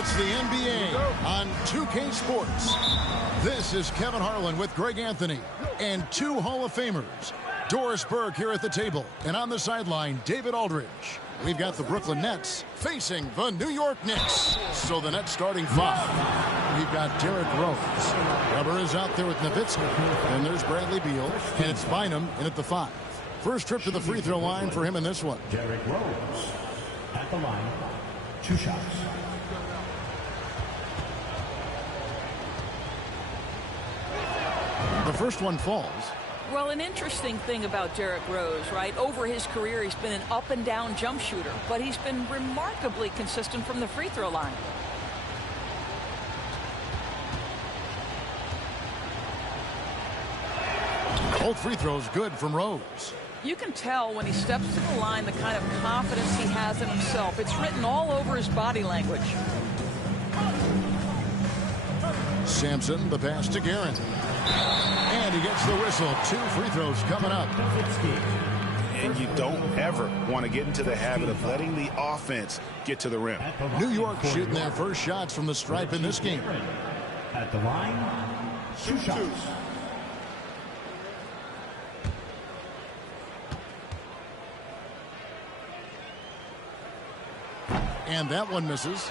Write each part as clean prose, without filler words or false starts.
It's the NBA on 2K Sports. This is Kevin Harlan with Greg Anthony and two Hall of Famers. Doris Burke here at the table, and on the sideline, David Aldridge. We've got the Brooklyn Nets facing the New York Knicks. So the Nets starting five. We've got Derrick Rose. Weber is out there with Nowitzki. And there's Bradley Beal. And it's Bynum in at the 5. First trip to the free throw line for him in this one. Derrick Rose at the line. 2 shots. The first one falls. Well, an interesting thing about Derrick Rose, right? Over his career, he's been an up-and-down jump shooter, but he's been remarkably consistent from the free throw line. Both free throws good from Rose. You can tell when he steps to the line the kind of confidence he has in himself. It's written all over his body language. Sampson, the pass to Guerin. And he gets the whistle. 2 free throws coming up. And you don't ever want to get into the habit of letting the offense get to the rim. New York shooting their first shots from the stripe in this game. At the line, 2 shots. And that one misses.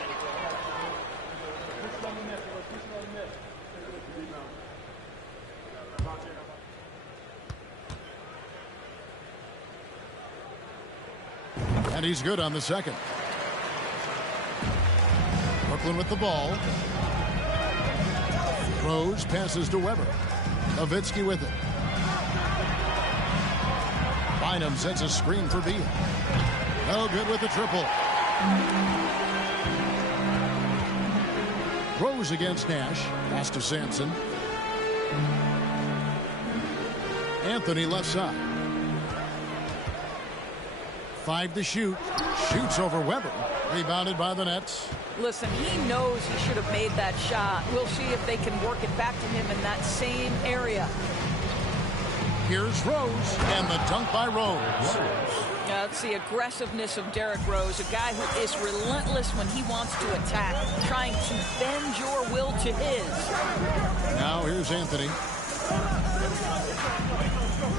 And he's good on the second. Brooklyn with the ball. Rose passes to Weber. Nowitzki with it. Bynum sets a screen for Beal. No good with the triple. Rose against Nash. Pass to Sampson. Anthony left side. 5 to shoot. Shoots over Weber. Rebounded by the Nets. Listen, he knows he should have made that shot. We'll see if they can work it back to him in that same area. Here's Rose. And the dunk by Rose. That's the aggressiveness of Derrick Rose, a guy who is relentless when he wants to attack, trying to bend your will to his. Now here's Anthony.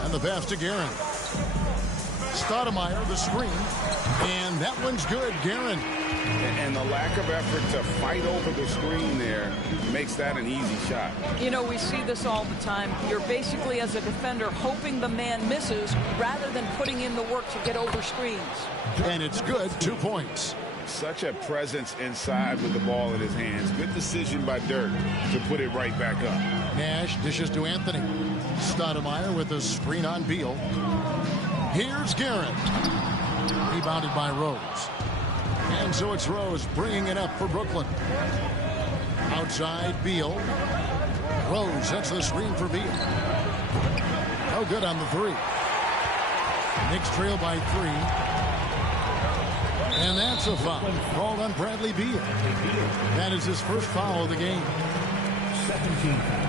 And the pass to Guerin. Stoudemire, the screen. And that one's good, Guerin. And the lack of effort to fight over the screen there makes that an easy shot. You know, we see this all the time. You're basically, as a defender, hoping the man misses rather than putting in the work to get over screens. And it's good, 2 points. Such a presence inside with the ball in his hands. Good decision by Dirk to put it right back up. Nash dishes to Anthony. Stoudemire with a screen on Beal. Here's Guerin. Rebounded by Rose. And so it's Rose bringing it up for Brooklyn. Outside, Beal. Rose sets the screen for Beal. No good on the 3. Knicks trail by 3. And that's a foul called on Bradley Beal. That is his first foul of the game. 17 foul.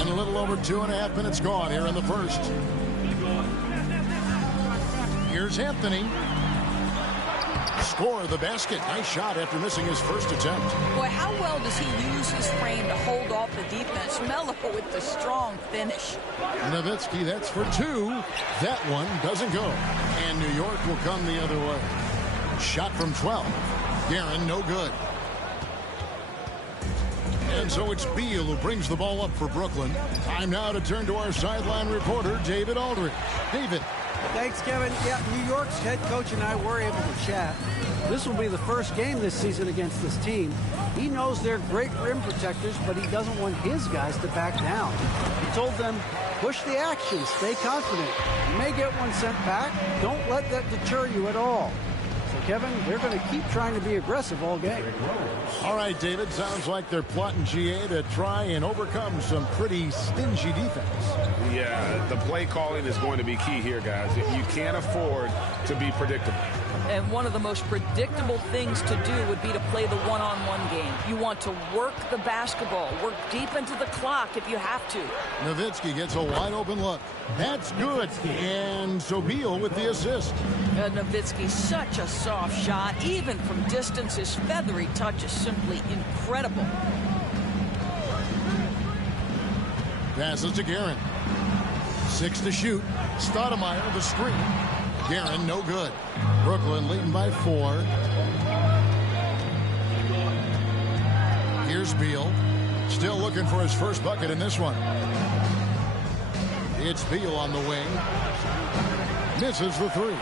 And a little over 2.5 minutes gone here in the first. Here's Anthony. Score the basket. Nice shot after missing his first attempt. Boy, how well does he use his frame to hold off the defense? Melo with the strong finish. Nowitzki, that's for 2. That one doesn't go. And New York will come the other way. Shot from 12. Guerin, no good. And so it's Beal who brings the ball up for Brooklyn. Time now to turn to our sideline reporter, David Aldridge. David. Thanks, Kevin. Yeah, New York's head coach and I were able to chat. This will be the first game this season against this team. He knows they're great rim protectors, but he doesn't want his guys to back down. He told them, push the action, stay confident. You may get one sent back. Don't let that deter you at all. So, Kevin, they're going to keep trying to be aggressive all game. All right, David, sounds like they're plotting GA to try and overcome some pretty stingy defense. Yeah, the play calling is going to be key here, guys. You can't afford to be predictable. And one of the most predictable things to do would be to play the one-on-one game. You want to work the basketball, work deep into the clock if you have to. Nowitzki gets a wide open look. That's good. And so Beal with the assist. Nowitzki, such a soft shot. Even from distance, his feathery touch is simply incredible. Passes to Guerin. 6 to shoot. Stoudemire the screen. Guerin no good. Brooklyn leading by 4. Here's Beal. Still looking for his first bucket in this one. It's Beal on the wing. Misses the 3.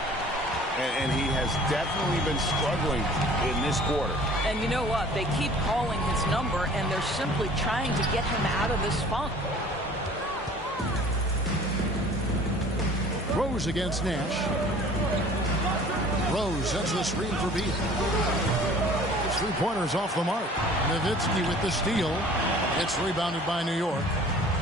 And he has definitely been struggling in this quarter. And you know what? They keep calling his number, and they're simply trying to get him out of this funk. Rose against Nash. Rose sets the screen for Beal. His three-pointers off the mark. Nowitzki with the steal. It's rebounded by New York.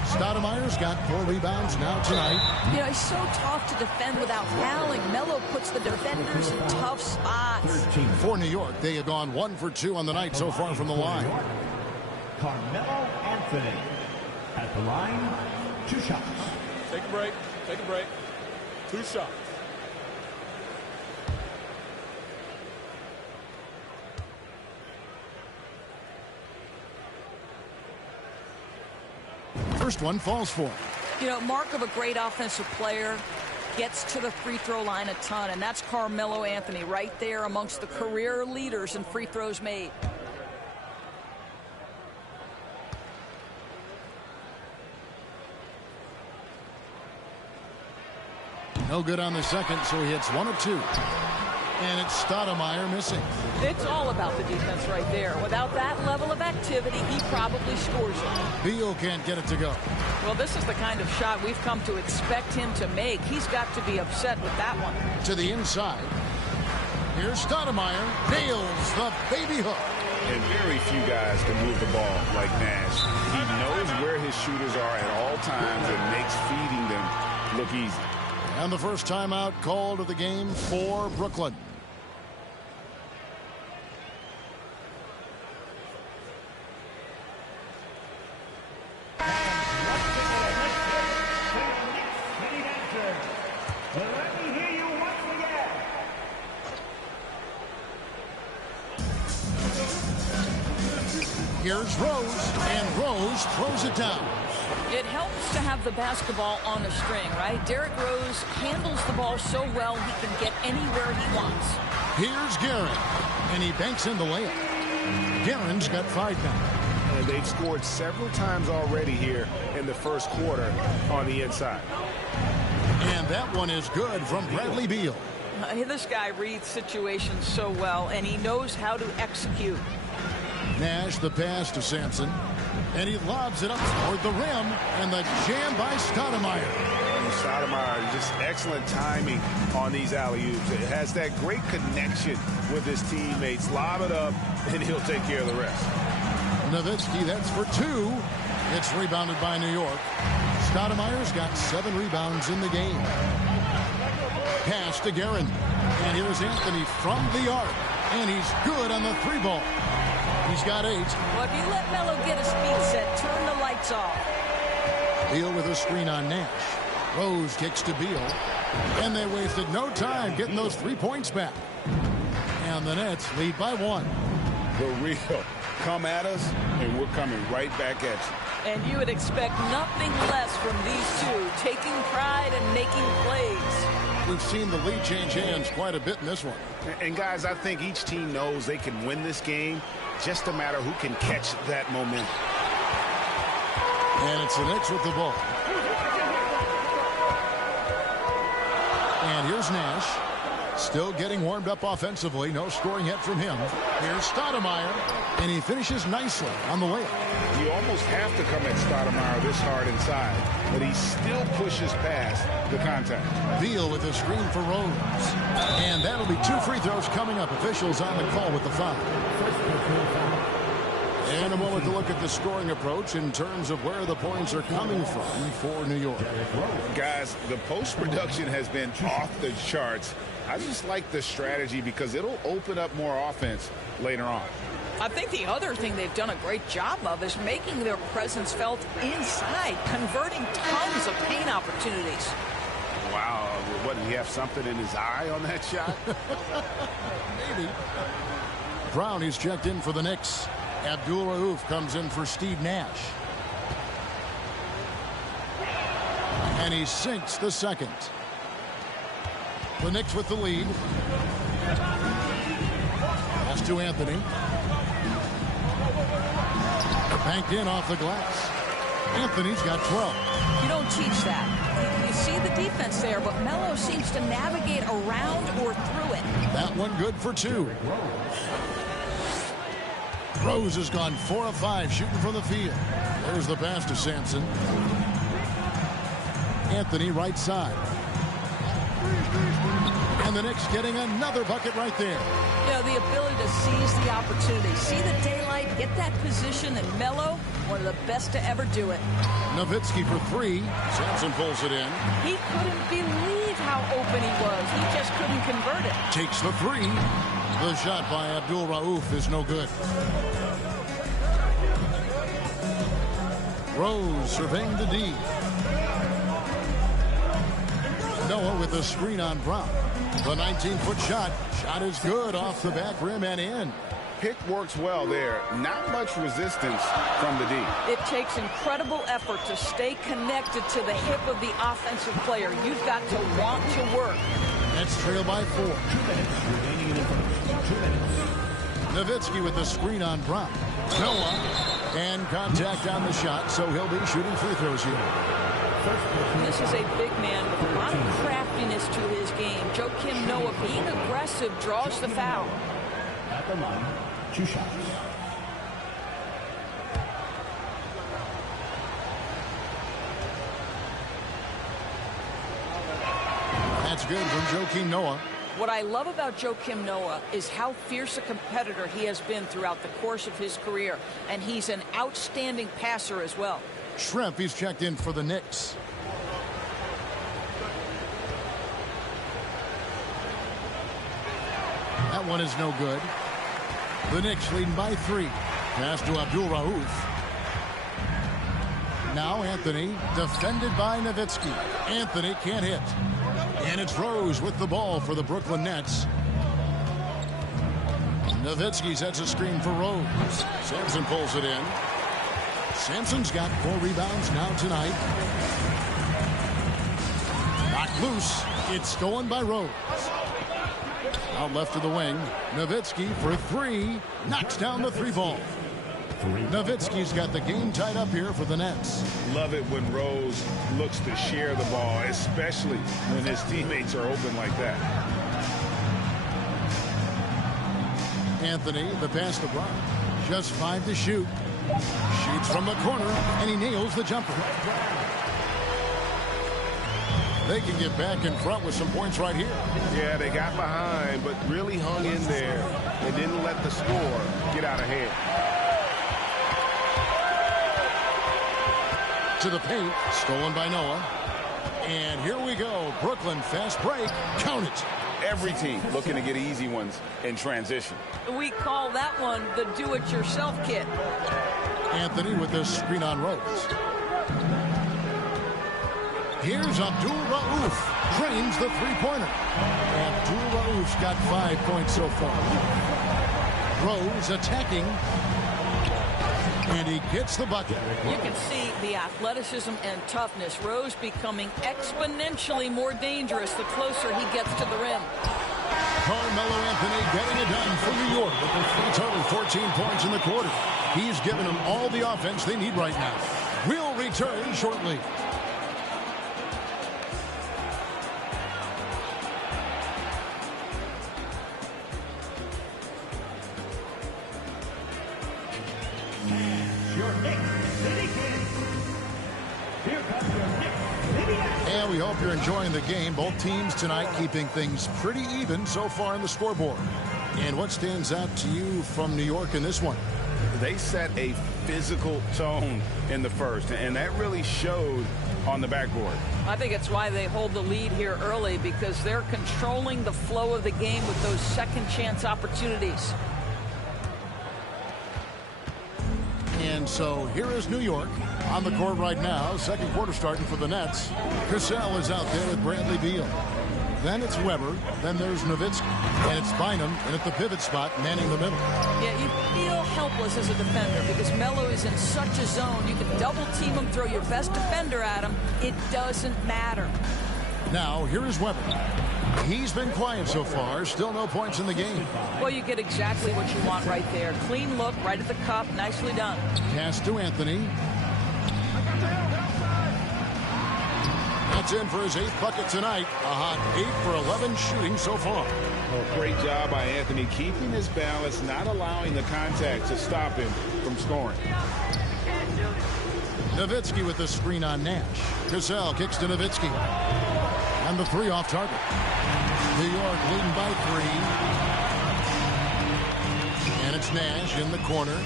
Stoudemire's got 4 rebounds now tonight. You know, he's so tough to defend without fouling. Melo puts the defenders in tough spots. For New York, they have gone 1 for 2 on the night so far from the line. Carmelo Anthony at the line, 2 shots. Take a break. Take a break. 2 shots. First one falls for him. You know, mark of a great offensive player, gets to the free throw line a ton, and that's Carmelo Anthony right there amongst the career leaders in free throws made. No good on the second, so he hits 1 of 2. And it's Stoudemire missing. It's all about the defense right there. Without that level of activity, he probably scores it. Beal can't get it to go. Well, this is the kind of shot we've come to expect him to make. He's got to be upset with that one. To the inside. Here's Stoudemire. Nails the baby hook. And very few guys can move the ball like Nash. He knows where his shooters are at all times and makes feeding them look easy. And the first timeout called of the game for Brooklyn. Here's Rose, and Rose throws it down. It helps to have the basketball on a string, right? Derrick Rose handles the ball so well he can get anywhere he wants. Here's Guerin, and he banks in the layup. Guerin's got 5 now. And they've scored several times already here in the first quarter on the inside. And that one is good from Bradley Beal. This guy reads situations so well, and he knows how to execute. Nash the pass to Sampson. And he lobs it up toward the rim. And the jam by Stoudemire. Stoudemire, just excellent timing on these alley-oops. It has that great connection with his teammates. Lob it up, and he'll take care of the rest. Nowitzki, that's for 2. It's rebounded by New York. Stoudemire's got 7 rebounds in the game. Pass to Guerin. And here's Anthony from the arc. And he's good on the 3-ball. He's got 8. Well, if you let Melo get his feet set, turn the lights off. Beal with a screen on Nash. Rose kicks to Beal. And they wasted no time getting those 3 points back. And the Nets lead by 1. The real come at us, and we're coming right back at you. And you would expect nothing less from these two, taking pride and making plays. We've seen the lead change hands quite a bit in this one. And guys, I think each team knows they can win this game. Just a matter who can catch that momentum. And it's the Knicks with the ball. And here's Nash. Still getting warmed up offensively. No scoring yet from him. Here's Stoudemire. And he finishes nicely on the layup. You almost have to come at Stoudemire this hard inside, but he still pushes past the contact. Beal with a screen for Rose. And that'll be 2 free throws coming up. Officials on the call with the foul. And a moment to look at the scoring approach in terms of where the points are coming from for New York. Guys, the post-production has been off the charts. I just like the strategy because it'll open up more offense later on. I think the other thing they've done a great job of is making their presence felt inside, converting tons of paint opportunities. Wow, what, did he have something in his eye on that shot? Maybe. Brown, he's checked in for the Knicks. Abdul Rauf comes in for Steve Nash. And he sinks the second. The Knicks with the lead. Pass to Anthony. Banked in off the glass. Anthony's got 12. You don't teach that. You see the defense there, but Melo seems to navigate around or through it. That one good for 2. Rose has gone 4 of 5 shooting from the field. There's the pass to Sampson. Anthony right side. And the Knicks getting another bucket right there. You know, the ability to seize the opportunity, see the daylight, get that position, and Melo, one of the best to ever do it. Nowitzki for 3. Sampson pulls it in. He couldn't believe how open he was. He just couldn't convert it. Takes the 3. The shot by Abdul Rauf is no good. Rose surveying the D. Noah with a screen on Brown. The 19-foot shot. Shot is good off the back rim and in. Pick works well there. Not much resistance from the D. It takes incredible effort to stay connected to the hip of the offensive player. You've got to want to work. Nets trail by 4. 2 minutes remaining in the first. 2 minutes. Nowitzki with the screen on Brown. Noah. And contact on the shot, so he'll be shooting free throws here. This is a big man with a lot of craftiness to his game. Joakim Noah, being aggressive, draws the foul. At the line, 2 shots. That's good from Joakim Noah. What I love about Joakim Noah is how fierce a competitor he has been throughout the course of his career, and he's an outstanding passer as well. Schrempf, he's checked in for the Knicks. That one is no good. The Knicks leading by 3. Pass to Abdul Rauf. Now Anthony, defended by Nowitzki. Anthony can't hit. And it's Rose with the ball for the Brooklyn Nets. Nowitzki sets a screen for Rose. Sampson pulls it in. Sampson's got 4 rebounds now tonight. Knocked loose. It's stolen by Rose. Out left to the wing. Nowitzki for 3. Knocks down the 3 ball. Nowitzki's got the game tied up here for the Nets. Love it when Rose looks to share the ball, especially when his teammates are open like that. Anthony, the pass to Brown. Just 5 to shoot. Shoots from the corner, and he nails the jumper. They can get back in front with some points right here. Yeah, they got behind, but really hung in there and didn't let the score get out of hand. To the paint, stolen by Noah. And here we go. Brooklyn, fast break. Count it. Every team looking to get easy ones in transition. We call that one the do-it-yourself kit. Anthony with the screen on Rose. Here's Abdul Rauf. Drains the 3-pointer. Abdul Rauf's got 5 points so far. Rose attacking. And he gets the bucket. You can see the athleticism and toughness. Rose becoming exponentially more dangerous the closer he gets to the rim. Carmelo Anthony getting it done for New York with a total 14 points in the quarter. He's given them all the offense they need right now. We'll return shortly. And we hope you're enjoying the game. Both teams tonight keeping things pretty even so far in the scoreboard. And what stands out to you from New York in this one? They set a physical tone in the first, and that really showed on the backboard. I think it's why they hold the lead here early, because they're controlling the flow of the game with those second chance opportunities. And so here is New York on the court right now. Second quarter starting for the Nets. Cassell is out there with Bradley Beal. Then it's Weber. Then there's Nowitzki. And it's Bynum, and at the pivot spot, manning the middle. Yeah, you feel helpless as a defender because Melo is in such a zone. You can double team him, throw your best defender at him. It doesn't matter. Now, here is Weber. He's been quiet so far. Still no points in the game. Well, you get exactly what you want right there. Clean look, right at the cup. Nicely done. Pass to Anthony. That's in for his 8th bucket tonight. A hot 8 for 11 shooting so far. Oh, great job by Anthony, keeping his balance, not allowing the contact to stop him from scoring. Nowitzki with the screen on Nash. Cassell kicks to Nowitzki. And the 3 off target. New York leading by 3. And it's Nash in the corner.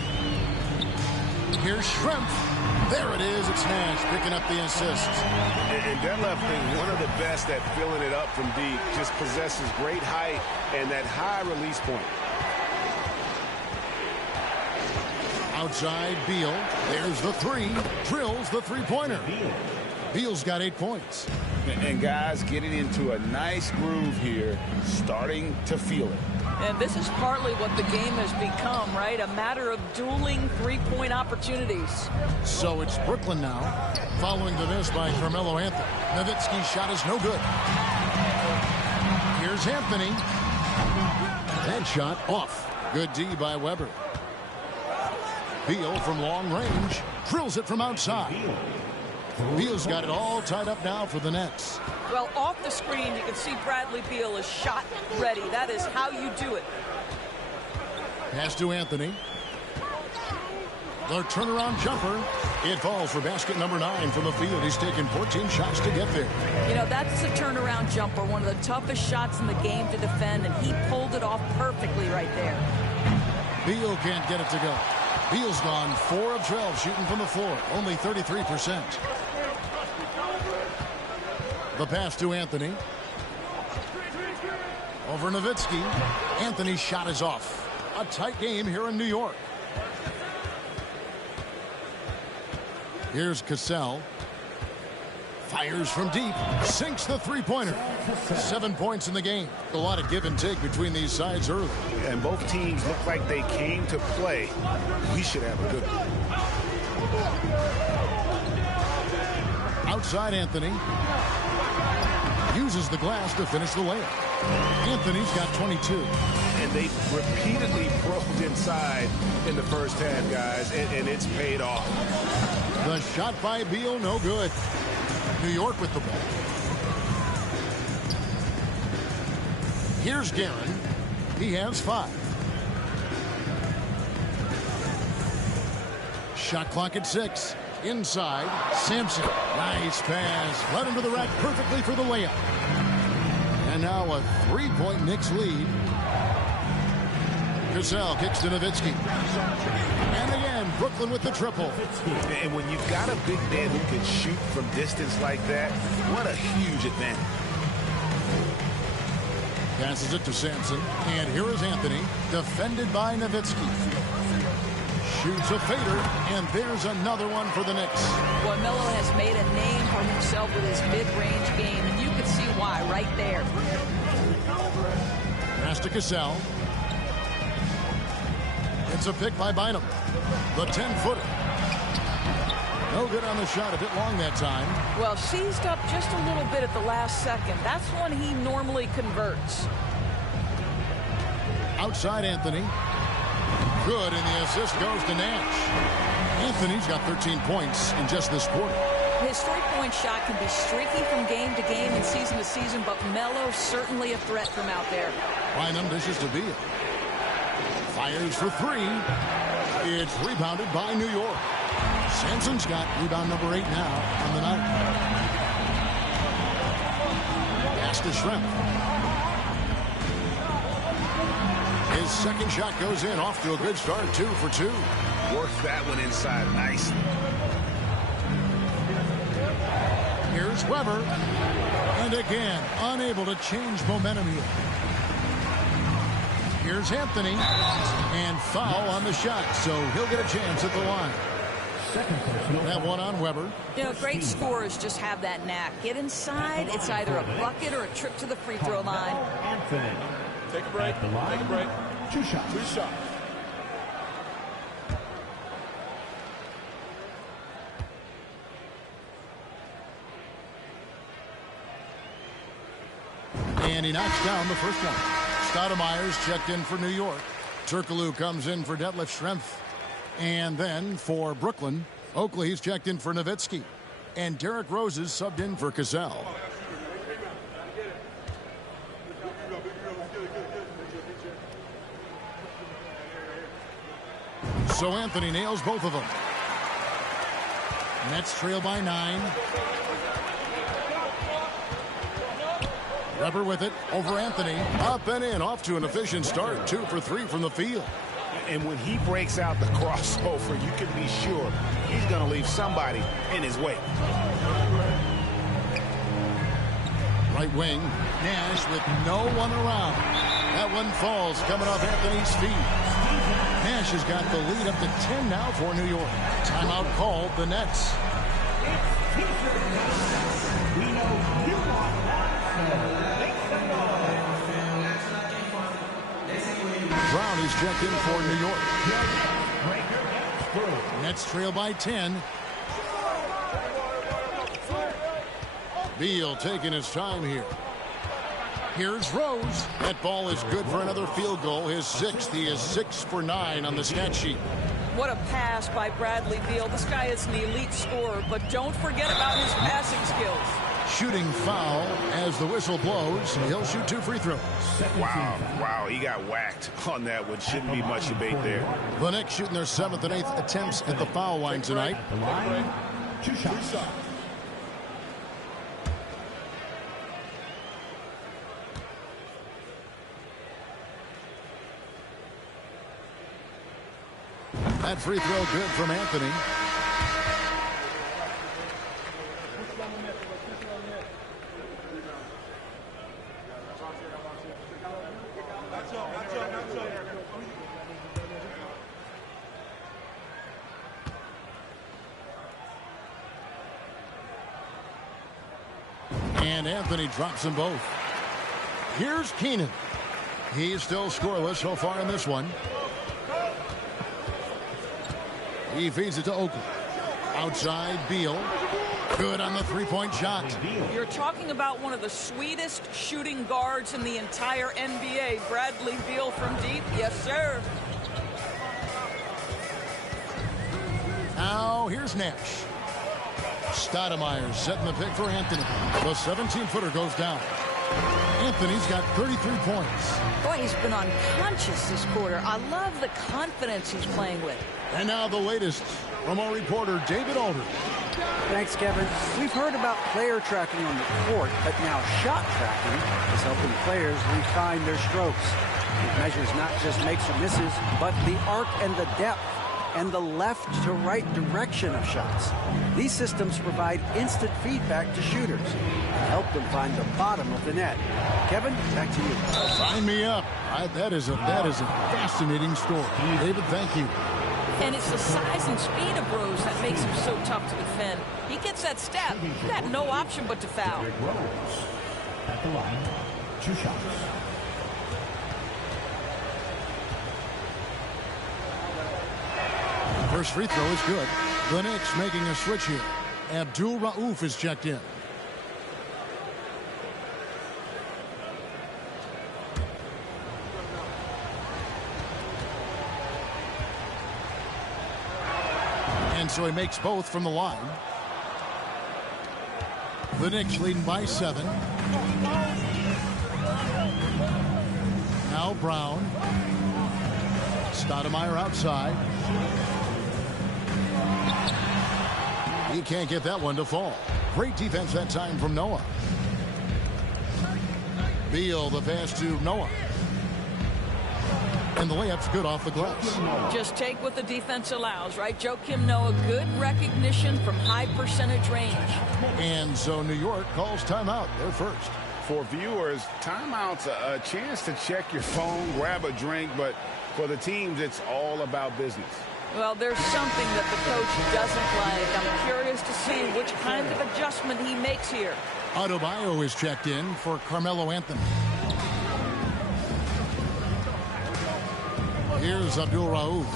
Here's Schrempf. There it is. It's Nash picking up the assist. And Detlef is one of the best at filling it up from deep. Just possesses great height and that high release point. Outside Beal. There's the 3. Drills the three-pointer. Beal's got 8 points. And guys getting into a nice groove here, starting to feel it. And this is partly what the game has become, right? A matter of dueling three-point opportunities. So it's Brooklyn now, following the miss by Carmelo Anthony. Nowitzki's shot is no good. Here's Anthony. That shot off. Good D by Weber. Beal from long range drills it from outside. Beal's got it all tied up now for the Nets. Well, off the screen, you can see Bradley Beal is shot ready. That is how you do it. Pass to Anthony. The turnaround jumper. It falls for basket number 9 from the field. He's taken 14 shots to get there. You know, that's a turnaround jumper, one of the toughest shots in the game to defend, and he pulled it off perfectly right there. Beal can't get it to go. Beal's gone 4 of 12 shooting from the floor, only 33%. The pass to Anthony. Over Nowitzki. Anthony's shot is off. A tight game here in New York. Here's Cassell. Fires from deep. Sinks the three-pointer. 7 points in the game. A lot of give and take between these sides early. And both teams look like they came to play. We should have a good one. Outside Anthony. Uses the glass to finish the layup. Anthony's got 22. And they repeatedly probed inside in the first half, guys, and it's paid off. The shot by Beal, no good. New York with the ball. Here's Guerin. He has 5. Shot clock at 6. Inside, Sampson. Nice pass. Right into the rack perfectly for the layup. And now a 3-point Knicks lead. Cassell kicks to Nowitzki. And again, Brooklyn with the triple. And when you've got a big man who can shoot from distance like that, what a huge advantage. Passes it to Sampson. And here is Anthony, defended by Nowitzki. Shoots a fader, and there's another one for the Knicks. Well, Melo has made a name for himself with his mid-range game, and you can see why right there. Pass to Cassell. It's a pick by Bynum. The 10-footer. No good on the shot, a bit long that time. Well, seized up just a little bit at the last second. That's when he normally converts. Outside Anthony. Good, and the assist goes to Nash. Anthony's got 13 points in just this quarter. His three-point shot can be streaky from game to game and season to season, but Melo certainly a threat from out there. Bynum dishes to Beal. Fires for 3. It's rebounded by New York. Sampson's got rebound number 8 now on the night. Pass to Schrempf. His second shot goes in, off to a good start, 2 for 2. Works that one inside nicely. Here's Weber. And again, unable to change momentum here. Here's Anthony. And foul on the shot, so he'll get a chance at the line. That one on Weber. You know, great scorers just have that knack. Get inside, it's either a bucket or a trip to the free throw line. Anthony. Take a break. Take a break. 2 shots. 2 shots. And he knocks down the first one. Stoudemire's checked in for New York. Turkoglu comes in for Detlef Schrempf. And then for Brooklyn, Oakley's checked in for Nowitzki. And Derrick Rose is subbed in for Cassell. So Anthony nails both of them. Nets trail by 9. Weber with it over Anthony. Up and in, off to an efficient start. 2 for 3 from the field. And when he breaks out the crossover, you can be sure he's going to leave somebody in his wake. Right wing, Nash with no one around. That one falls coming off Anthony's feet. Nash has got the lead up to 10 now for New York. Timeout called, the Nets. Brown is checked in for New York. Nets trail by 10. Beal taking his time here. Here's Rose. That ball is good for another field goal. His 6th. He is 6 for 9 on the stat sheet. What a pass by Bradley Beal. This guy is an elite scorer, but don't forget about his passing skills. Shooting foul as the whistle blows. He'll shoot 2 free throws. Wow, he got whacked on that one. Shouldn't be much debate there. The Knicks shooting their 7th and 8th attempts at the foul line tonight. The line, 2 shots. That free throw good from Anthony. And Anthony drops them both. Here's Keenan. He's still scoreless so far in this one. He feeds it to Oakley. Outside, Beal. Good on the three-point shot. You're talking about one of the sweetest shooting guards in the entire NBA. Bradley Beal from deep. Yes, sir. Now, here's Nash. Stoudemire setting the pick for Anthony. The 17-footer goes down. Anthony's got 33 points. Boy, he's been unconscious this quarter. I love the confidence he's playing with. And now the latest from our reporter, David Aldridge. Thanks, Kevin. We've heard about player tracking on the court, but now shot tracking is helping players refine their strokes. It measures not just makes or misses, but the arc and the depth and the left to right direction of shots. These systems provide instant feedback to shooters and help them find the bottom of the net. Kevin, back to you. Sign me up. That is a fascinating story. David, thank you. And it's the size and speed of Rose that makes him so tough to defend. He gets that step. He got no option but to foul. Rose at the line, 2 shots. First free throw is good. The Knicks making a switch here. Abdul Rauf is checked in. And so he makes both from the line. The Knicks leading by 7. Now Brown. Stoudemire outside. He can't get that one to fall. Great defense that time from Noah. Beal, the pass to Noah. And the layup's good off the glass. Just take what the defense allows, right? Joakim Noah, good recognition from high percentage range. And so New York calls timeout. They're first. For viewers, timeout's a chance to check your phone, grab a drink, but for the teams, it's all about business. Well, there's something that the coach doesn't like. I'm curious to see which kind of adjustment he makes here. Adebayo is checked in for Carmelo Anthony. Here's Abdul Rauf.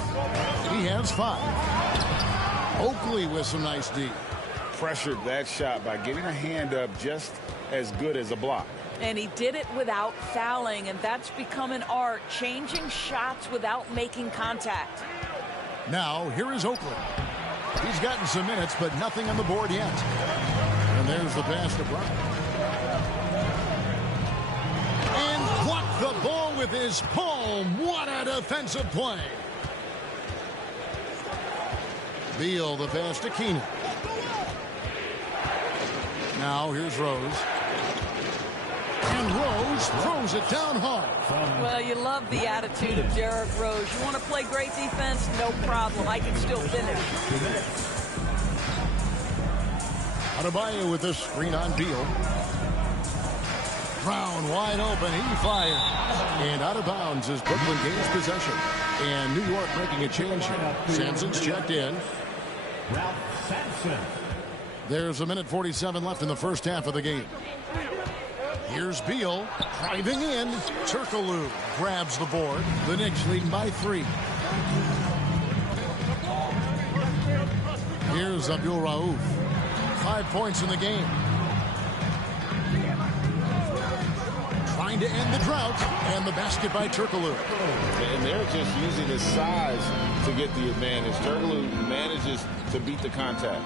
He has 5. Oakley with some nice D. Pressured that shot by getting a hand up just as good as a block. And he did it without fouling, and that's become an art, changing shots without making contact. Now, here is Oakley. He's gotten some minutes, but nothing on the board yet. And there's the pass to Brown. And blocked the ball with his palm. What a defensive play. Beal, the pass to Keenan. Now, here's Rose. And Rose throws it down hard. Well, you love the attitude of Derrick Rose. You want to play great defense? No problem. I can still finish. Adebayo with a screen on Beal. Brown wide open. He fires. And out of bounds as Brooklyn gains possession. And New York making a change here. Sampson's checked in. Ralph Sampson. There's 1:47 left in the first half of the game. Here's Beal driving in. Turkoglu grabs the board. The Knicks leading by 3. Here's Abdul Rauf. 5 points in the game. Trying to end the drought. And the basket by Turkoglu. And they're just using his size to get the advantage. Turkoglu manages to beat the contact.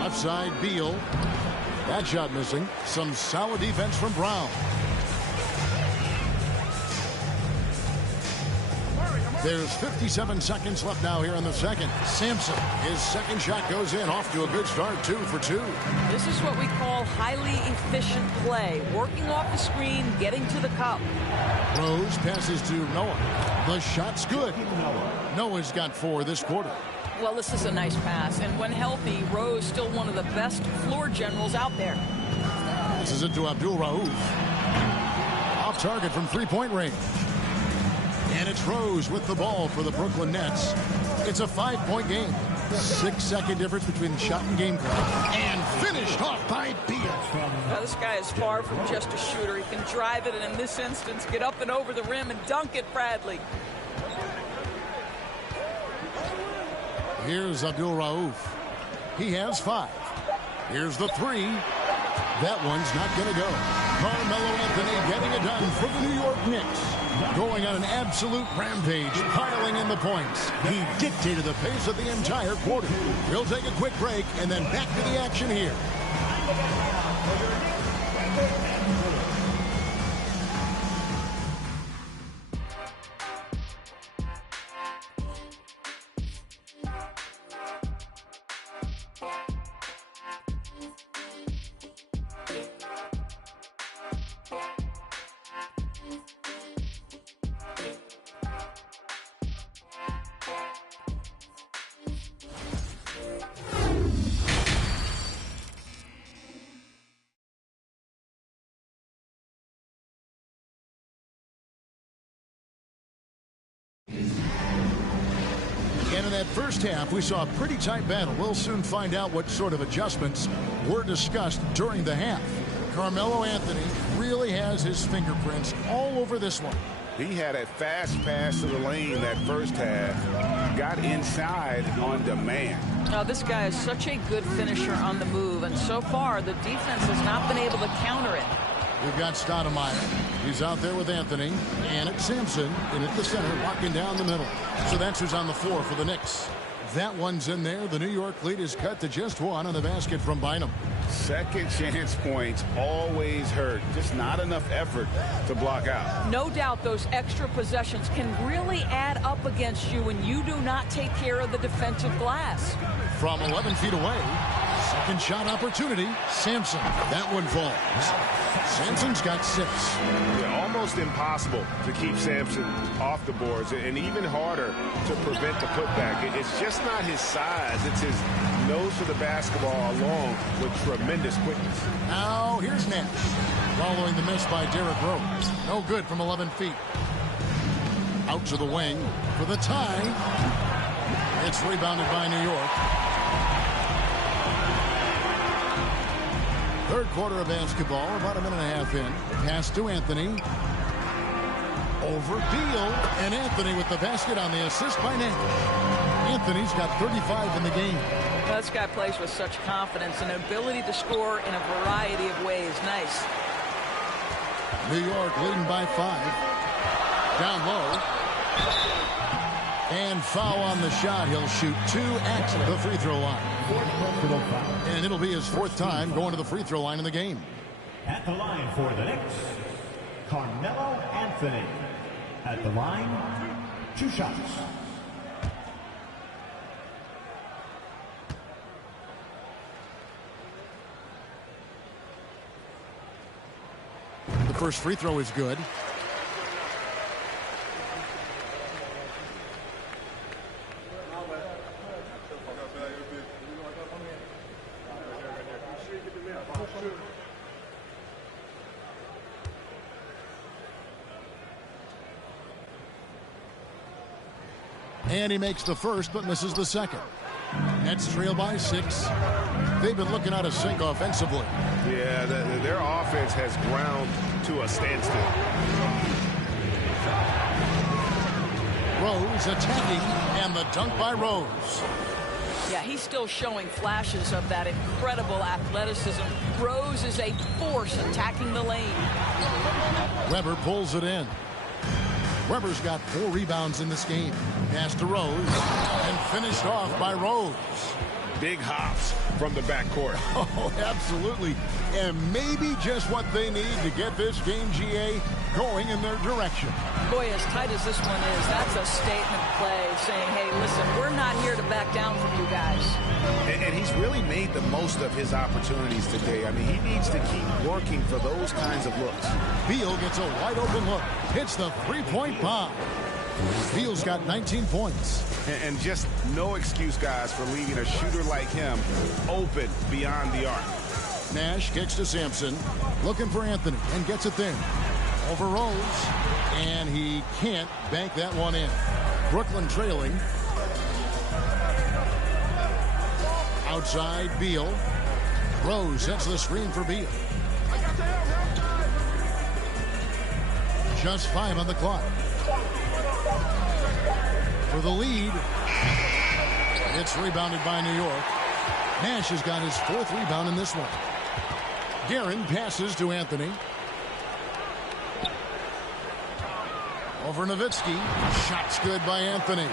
Left side, Beal. That shot missing. Some solid defense from Brown. There's 57 seconds left now here in the second. Sampson, his second shot goes in. Off to a good start, 2 for 2. This is what we call highly efficient play. Working off the screen, getting to the cup. Rose passes to Noah. The shot's good. Noah's got 4 this quarter. Well, this is a nice pass. And when healthy, Rose still one of the best floor generals out there. This is it to Abdul Rauf. Off target from 3-point range. And it's Rose with the ball for the Brooklyn Nets. It's a 5-point game. 6-second difference between the shot and game clock. And finished off by Beal. Now, this guy is far from just a shooter. He can drive it, and in this instance, get up and over the rim and dunk it, Bradley. Here's Abdul Rauf. He has 5. Here's the 3. That one's not going to go. Carmelo Anthony getting it done for the New York Knicks. Going on an absolute rampage, piling in the points. He dictated the pace of the entire quarter. We'll take a quick break and then back to the action here. And in that first half, we saw a pretty tight battle. We'll soon find out what sort of adjustments were discussed during the half. Carmelo Anthony really has his fingerprints all over this one. He had a fast pass to the lane that first half. Got inside on demand. Now, this guy is such a good finisher on the move, and so far the defense has not been able to counter it. We've got Stoudemire. He's out there with Anthony. And it's Sampson in at the center, walking down the middle. So that's who's on the floor for the Knicks. That one's in there. The New York lead is cut to just 1 on the basket from Bynum. Second chance points always hurt. Just not enough effort to block out. No doubt those extra possessions can really add up against you when you do not take care of the defensive glass. From 11 feet away, Second shot opportunity. Sampson. That one falls. Sampson's got 6. Yeah, almost impossible to keep Sampson off the boards, and even harder to prevent the putback. It's just not his size. It's his nose for the basketball along with tremendous quickness. Now here's Nash. Following the miss by Derrick Rose. No good from 11 feet. Out to the wing for the tie. It's rebounded by New York. Third quarter of basketball, about a minute and a half in. Pass to Anthony. Over Beal. And Anthony with the basket on the assist by Nash. Anthony's got 35 in the game. This guy plays with such confidence and ability to score in a variety of ways. Nice. New York leading by 5. Down low. And foul on the shot. He'll shoot 2 at the free throw line. And it'll be his 4th time going to the free throw line in the game. At the line for the Knicks, Carmelo Anthony. At the line, 2 shots. The first free throw is good. And he makes the first but misses the second. Nets trail by 6. They've been looking out of sync offensively. Yeah, their offense has ground to a standstill. Rose attacking, and the dunk by Rose. Yeah, he's still showing flashes of that incredible athleticism. Rose is a force attacking the lane. Weber pulls it in. Weber's got 4 rebounds in this game. Pass to Rose, and finished off by Rose. Big hops from the backcourt. Oh, absolutely. And maybe just what they need to get this game, GA, going in their direction. Boy, as tight as this one is, that's a statement play saying, hey, listen, we're not here to back down from you guys. And he's really made the most of his opportunities today. I mean, he needs to keep working for those kinds of looks. Beal gets a wide open look. Hits the three-point bomb. Beal's got 19 points. And just no excuse, guys, for leaving a shooter like him open beyond the arc. Nash kicks to Sampson. Looking for Anthony and gets it there. Over Rose. And he can't bank that one in. Brooklyn trailing. Outside, Beal. Rose sets the screen for Beal. Just 5 on the clock. For the lead. It's rebounded by New York. Nash has got his 4th rebound in this one. Guerin passes to Anthony. Over Nowitzki. Shot's good by Anthony.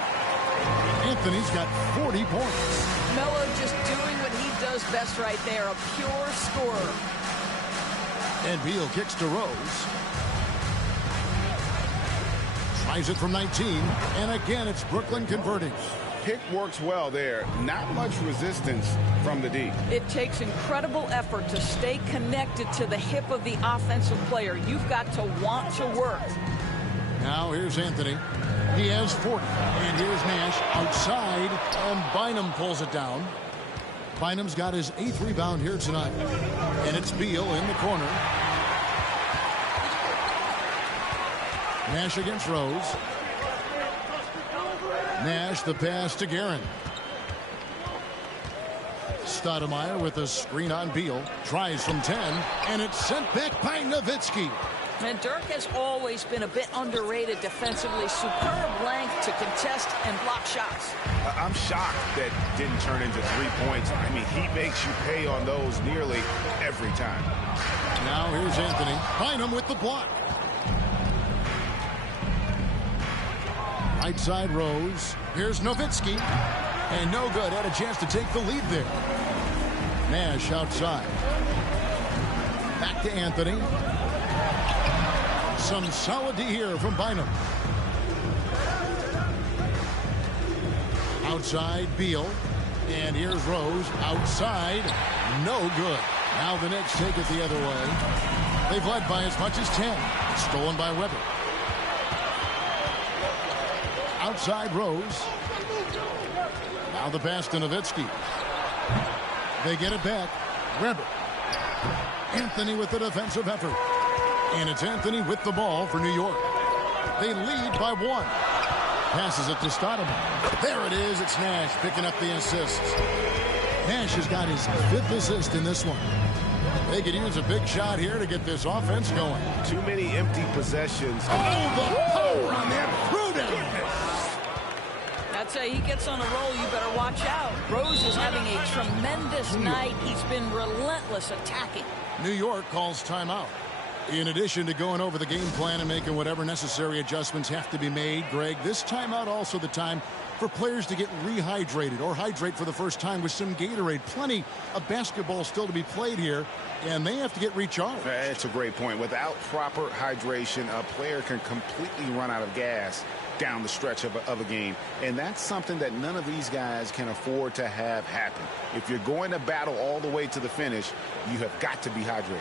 Anthony's got 40 points. Melo just doing what he does best right there, a pure scorer. And Beal kicks to Rose. Tries it from 19, and again it's Brooklyn converting. Pick works well there. Not much resistance from the D. It takes incredible effort to stay connected to the hip of the offensive player. You've got to want to work. Now here's Anthony. He has 40. And here's Nash outside, and Bynum pulls it down. Bynum's got his 8th rebound here tonight. And it's Beal in the corner. Nash against Rose. Nash, the pass to Guerin. Stoudemire with a screen on Beal. Tries from 10, and it's sent back by Nowitzki. And Dirk has always been a bit underrated defensively. Superb length to contest and block shots. I'm shocked that didn't turn into 3 points. I mean, he makes you pay on those nearly every time. Now here's Anthony. Bynum with the block. Right side Rose. Here's Nowitzki. And no good. Had a chance to take the lead there. Nash outside. Back to Anthony. Some solid D here from Bynum. Outside Beal. And here's Rose outside. No good. Now the Knicks take it the other way. They've led by as much as 10. Stolen by Weber. Outside Rose. Now the pass to Nowitzki. They get it back. Weber. Anthony with the defensive effort. And it's Anthony with the ball for New York. They lead by 1. Passes it to Stoudemire. There it is. It's Nash picking up the assist. Nash has got his 5th assist in this one. They could use a big shot here to get this offense going. Too many empty possessions. Oh, the power on that throw-down. That's he gets on a roll, you better watch out. Rose is having a tremendous night. He's been relentless attacking. New York calls timeout. In addition to going over the game plan and making whatever necessary adjustments have to be made, Greg, this timeout also the time for players to get rehydrated or hydrate for the first time with some Gatorade. Plenty of basketball still to be played here, and they have to get recharged. That's a great point. Without proper hydration, a player can completely run out of gas down the stretch of a game, and that's something that none of these guys can afford to have happen. If you're going to battle all the way to the finish, you have got to be hydrated.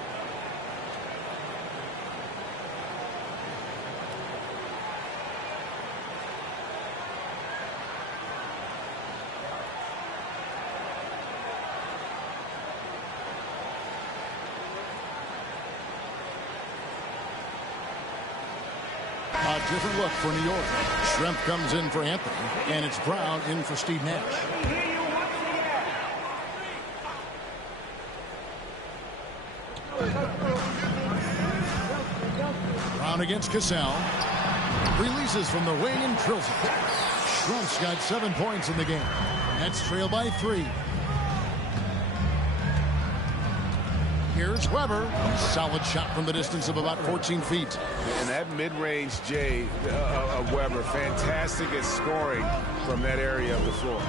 A different look for New York. Schrempf comes in for Anthony, and it's Brown in for Steve Nash. Brown against Cassell. Releases from the wing and drills it. Schrempf's got 7 points in the game. Nets trail by 3. Here's Weber. Solid shot from the distance of about 14 feet. And that mid-range J of Weber, fantastic at scoring from that area of the floor.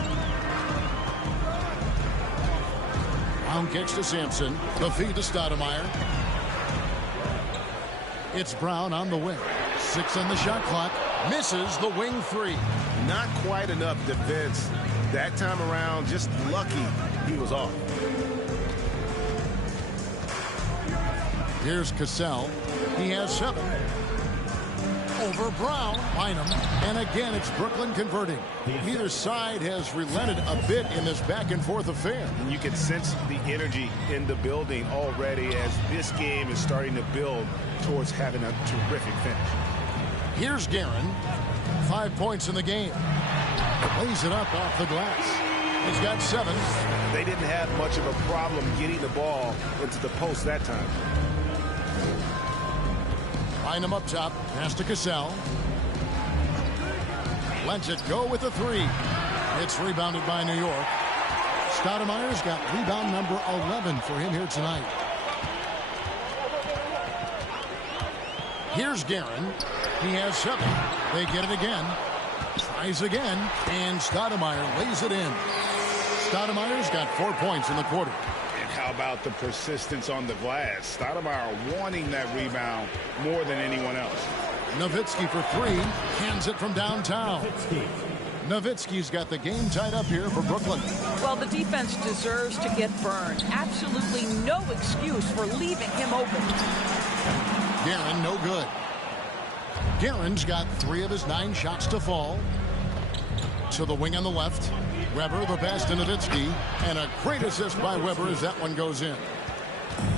Brown kicks to Sampson. The feed to Stoudemire. It's Brown on the wing. 6 on the shot clock. Misses the wing 3. Not quite enough defense that time around. Just lucky he was off. Here's Cassell. He has 7. Over Brown. Bynum. And again, it's Brooklyn converting. Neither side has relented a bit in this back-and-forth affair. And you can sense the energy in the building already as this game is starting to build towards having a terrific finish. Here's Guerin. 5 points in the game. Lays it up off the glass. He's got 7. They didn't have much of a problem getting the ball into the post that time. Bynum up top. Pass to Cassell. Lets it go with the 3. It's rebounded by New York. Stoudemire's got rebound number 11 for him here tonight. Here's Guerin. He has 7. They get it again. Tries again. And Stoudemire lays it in. Stoudemire's got 4 points in the quarter. And how about the persistence on the glass? Stoudemire wanting that rebound more than anyone else. Nowitzki for 3. Hands it from downtown. Nowitzki's got the game tied up here for Brooklyn. Well, the defense deserves to get burned. Absolutely no excuse for leaving him open. Guerin, no good. Guerin's got 3 of his 9 shots to fall. To the wing on the left. Weber, the pass to Nowitzki. And a great assist by Weber as that one goes in.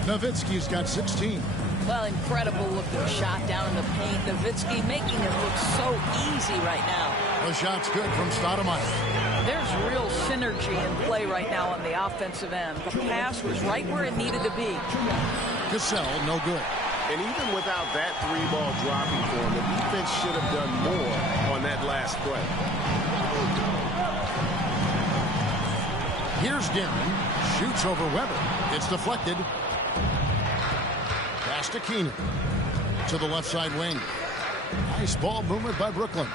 Nowitzki's got 16. Well, incredible looking shot down in the paint. Nowitzki making it look so easy right now. The shot's good from Stoudemire. There's real synergy in play right now on the offensive end. The pass was right where it needed to be. Cassell, no good. And even without that 3-ball dropping for him, the defense should have done more on that last play. Here's Guerin. Shoots over Weber. It's deflected. Pass to Keenan. To the left side wing. Nice ball movement by Brooklyn.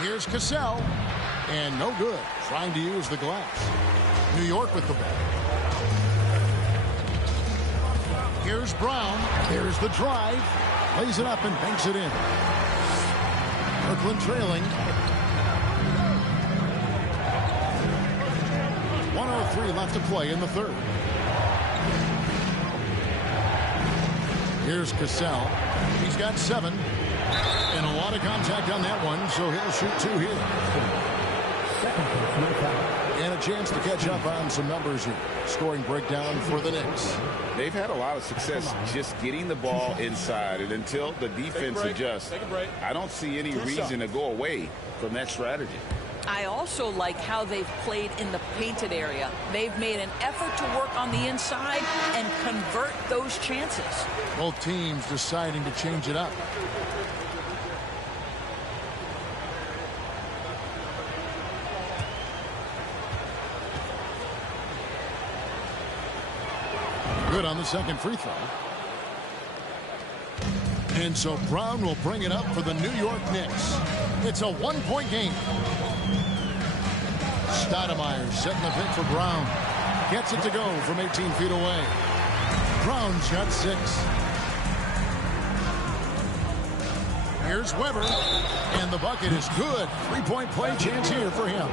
Here's Cassell. And no good. Trying to use the glass. New York with the ball. Here's Brown. There's the drive. Lays it up and banks it in. Brooklyn trailing. 2:33 left to play in the third. Here's Cassell. He's got 7. And a lot of contact on that one, so he'll shoot 2 here. And a chance to catch up on some numbers here. Scoring breakdown for the Knicks. They've had a lot of success just getting the ball inside, and until the defense adjusts, I don't see any reason to go away from that strategy. I also like how they've played in the painted area. They've made an effort to work on the inside and convert those chances. Both teams deciding to change it up. Good on the second free throw. And so Brown will bring it up for the New York Knicks. It's a 1-point game. Stoudemire setting the pick for Brown. Gets it to go from 18 feet away. Brown shot 6. Here's Weber. And the bucket is good. 3-point play chance here for him.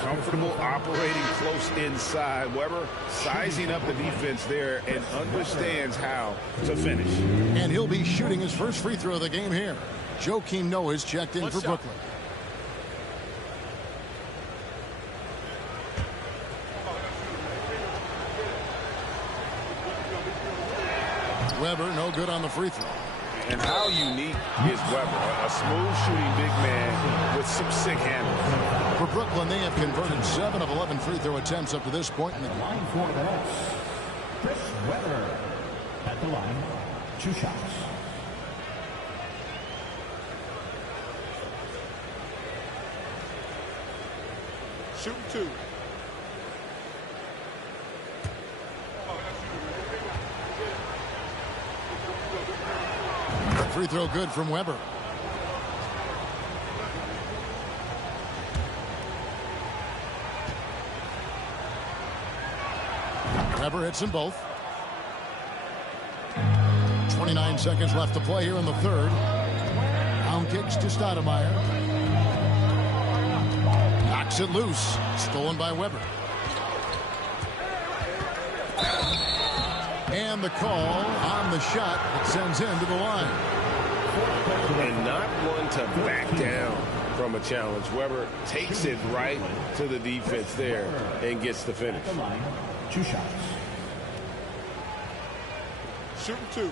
Comfortable operating close inside. Weber sizing up the defense there and understands how to finish. And he'll be shooting his first free throw of the game here. Joakim Noah is checked in for Brooklyn. Weber no good on the free throw. And how unique is Weber? A smooth shooting big man with some sick handles. For Brooklyn, they have converted 7 of 11 free throw attempts up to this point in the game. Line for the Nets. Chris Webber at the line. 2 shots. Shooting 2. Free throw good from Weber. Weber hits them both. 29 seconds left to play here in the third. Down kicks to Stoudemire. Knocks it loose. Stolen by Weber. And the call on the shot that sends him to the line. And not one to back down from a challenge. Weber takes it right to the defense there and gets the finish. 2 shots. Shooting 2.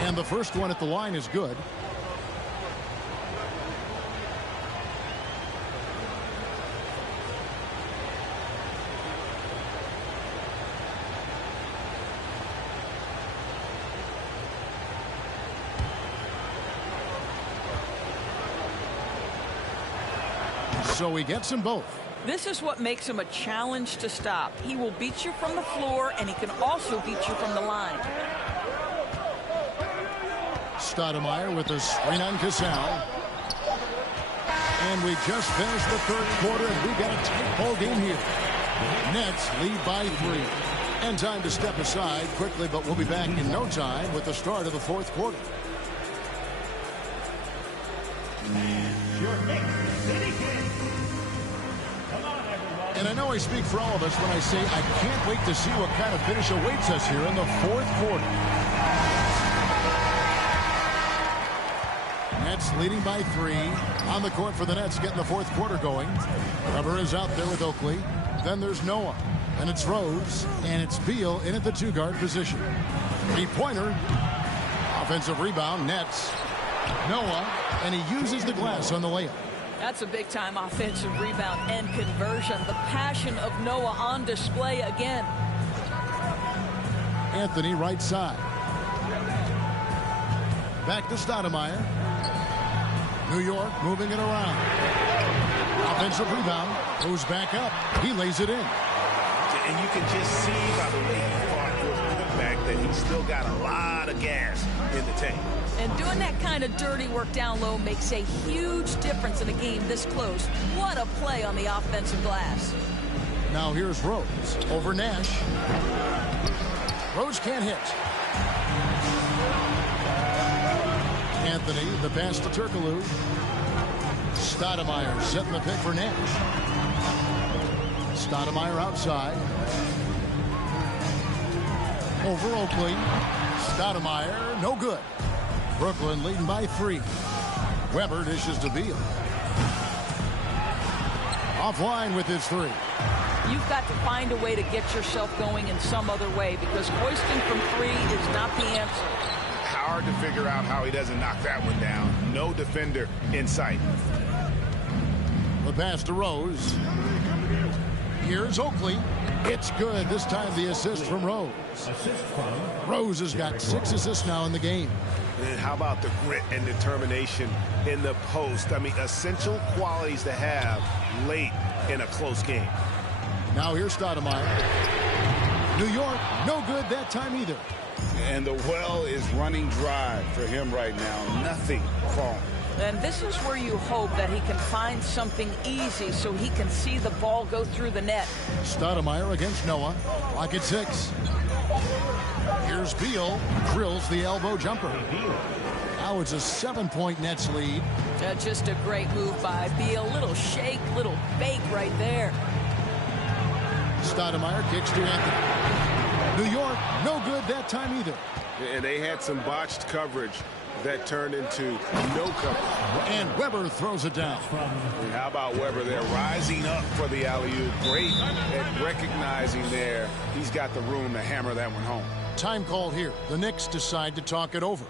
And the first one at the line is good. So he gets them both. This is what makes him a challenge to stop. He will beat you from the floor, and he can also beat you from the line. Stoudemire with a screen on Cassell. And we just finished the third quarter, and we've got a tight ball game here. Nets lead by 3. And time to step aside quickly, but we'll be back in no time with the start of the fourth quarter. And I know I speak for all of us when I say I can't wait to see what kind of finish awaits us here in the fourth quarter. Nets leading by 3. On the court for the Nets, getting the fourth quarter going. Weber is out there with Oakley. Then there's Noah. And it's Rose. And it's Beal in at the 2-guard position. 3-pointer. Offensive rebound, Nets. Noah. And he uses the glass on the layup. That's a big-time offensive rebound and conversion. The passion of Noah on display again. Anthony right side. Back to Stoudemire. New York moving it around. Offensive rebound. Goes back up. He lays it in. And you can just see by the way he fought for the putback that he's still got a lot of gas in the tank. And doing that kind of dirty work down low makes a huge difference in a game this close. What a play on the offensive glass. Now here's Rose over Nash. Rose can't hit. Anthony, the pass to Turkoglu. Stoudemire setting the pick for Nash. Stoudemire outside. Over Oakley. Stoudemire, no good. Brooklyn leading by 3. Weber dishes to Beal. Offline with his 3. You've got to find a way to get yourself going in some other way, because hoisting from 3 is not the answer. Hard to figure out how he doesn't knock that one down. No defender in sight. The pass to Rose. Here's Oakley. It's good. This time the assist from Rose. Rose has got 6 assists now in the game. And how about the grit and determination in the post? I mean, essential qualities to have late in a close game. Now here's Stoudemire. New York, no good that time either. And the well is running dry for him right now. Nothing falling. And this is where you hope that he can find something easy so he can see the ball go through the net. Stoudemire against Noah. Clock at 6. Here's Beal. Drills the elbow jumper. Now it's a 7-point Nets lead. Just a great move by Beal. Little shake, little fake right there. Stoudemire kicks to Anthony. New York, no good that time either. And they had some botched coverage that turned into no coverage. And Weber throws it down. And how about Weber there rising up for the alley-oop? Great at recognizing there. He's got the room to hammer that one home. Time called here. The Knicks decide to talk it over.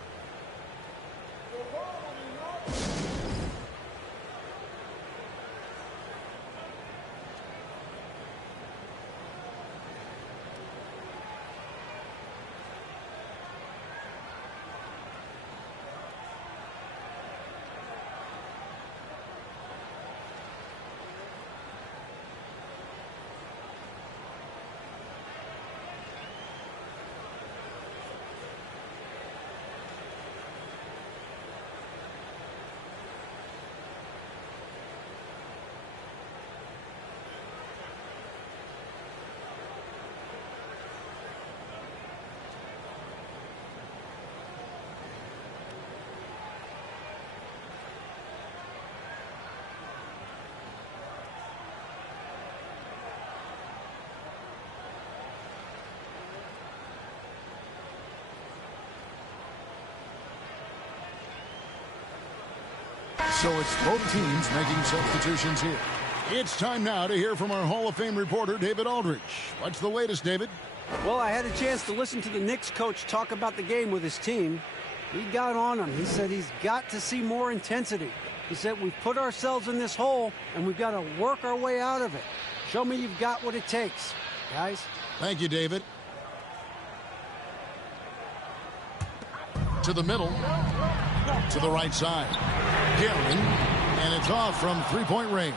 So it's both teams making substitutions here. It's time now to hear from our Hall of Fame reporter, David Aldridge. What's the latest, David? Well, I had a chance to listen to the Knicks coach talk about the game with his team. He got on him. He said he's got to see more intensity. He said we've put ourselves in this hole, and we've got to work our way out of it. Show me you've got what it takes, guys. Thank you, David. To the middle. To the right side. Garland, and it's off from three-point range.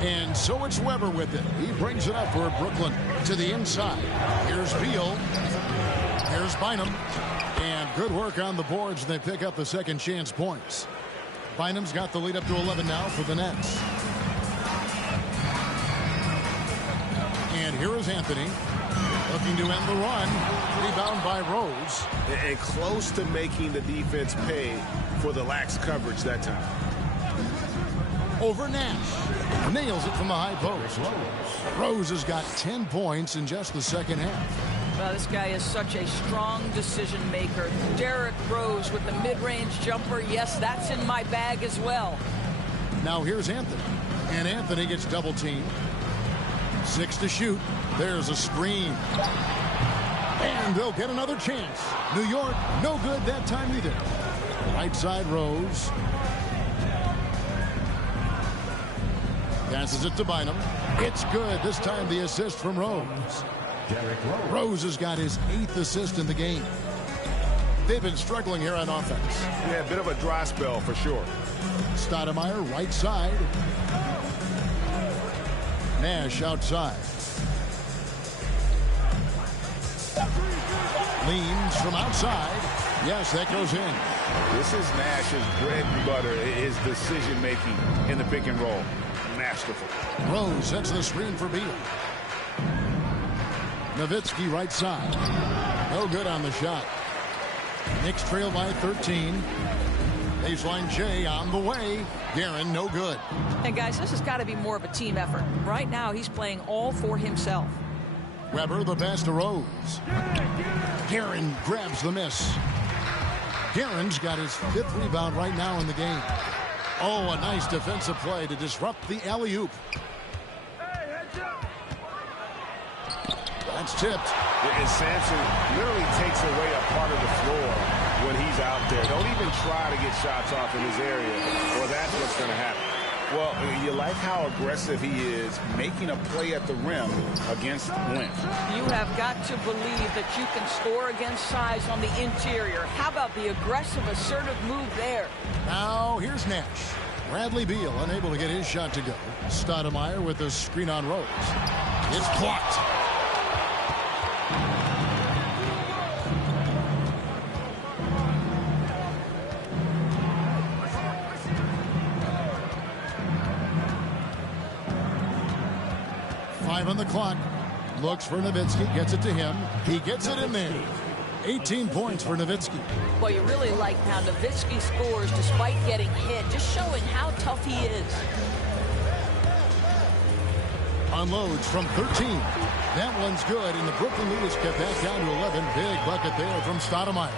And so it's Weber with it. He brings it up for Brooklyn to the inside. Here's Beal. Here's Bynum. And good work on the boards. They pick up the second chance points. Bynum's got the lead up to 11 now for the Nets. And here is Anthony. Looking to end the run. Rebound by Rose. And close to making the defense pay for the lax coverage that time. Over Nash. Nails it from the high post. Rose has got 10 points in just the second half. Well, this guy is such a strong decision maker. Derrick Rose with the mid-range jumper. Yes, that's in my bag as well. Now here's Anthony. And Anthony gets double teamed. 6 to shoot. There's a screen. And they'll get another chance. New York, no good that time either. Right side Rose. Passes it to Bynum. It's good. This time the assist from Rose. Rose has got his 8th assist in the game. They've been struggling here on offense. Yeah, a bit of a dry spell for sure. Stoudemire right side. Nash outside. Leans from outside. Yes, that goes in. This is Nash's bread and butter, his decision-making in the pick and roll. Masterful. Rose sets the screen for Beal. Nowitzki right side. No good on the shot. Knicks trail by 13. Baseline J on the way. Guerin, no good. And guys, this has got to be more of a team effort. Right now, he's playing all for himself. Weber, the pass to Rose. Guerin grabs the miss. Guerin's got his 5th rebound right now in the game. Oh, a nice defensive play to disrupt the alley-oop. That's tipped. And Sampson literally takes away a part of the floor when he's out there. Don't even try to get shots off in his area, or that's what's going to happen. Well, you like how aggressive he is making a play at the rim against Wentz. You have got to believe that you can score against size on the interior. How about the aggressive, assertive move there? Now, here's Nash. Bradley Beal unable to get his shot to go. Stoudemire with the screen on Rose. It's blocked. On the clock. Looks for Nowitzki. Gets it to him. He gets it in there. 18 points for Nowitzki. Well, you really like how Nowitzki scores despite getting hit. Just showing how tough he is. Unloads from 13. That one's good, and the Brooklyn lead is kept back down to 11. Big bucket there from Stoudemire.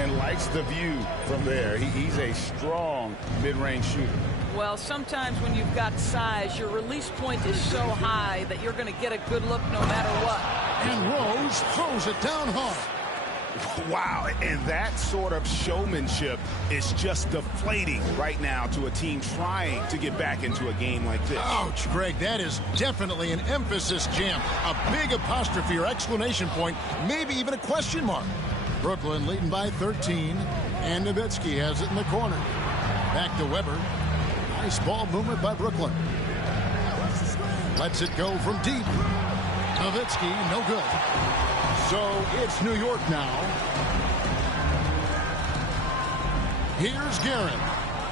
And likes the view from there. He's a strong mid-range shooter. Well, sometimes when you've got size, your release point is so high that you're going to get a good look no matter what. And Rose throws it down hard. Wow, and that sort of showmanship is just deflating right now to a team trying to get back into a game like this. Ouch, Greg, that is definitely an emphasis jam. A big apostrophe or exclamation point, maybe even a question mark. Brooklyn leading by 13, and Nowitzki has it in the corner. Back to Weber. Nice ball movement by Brooklyn. Lets it go from deep. Nowitzki, no good. So it's New York now. Here's Guerin.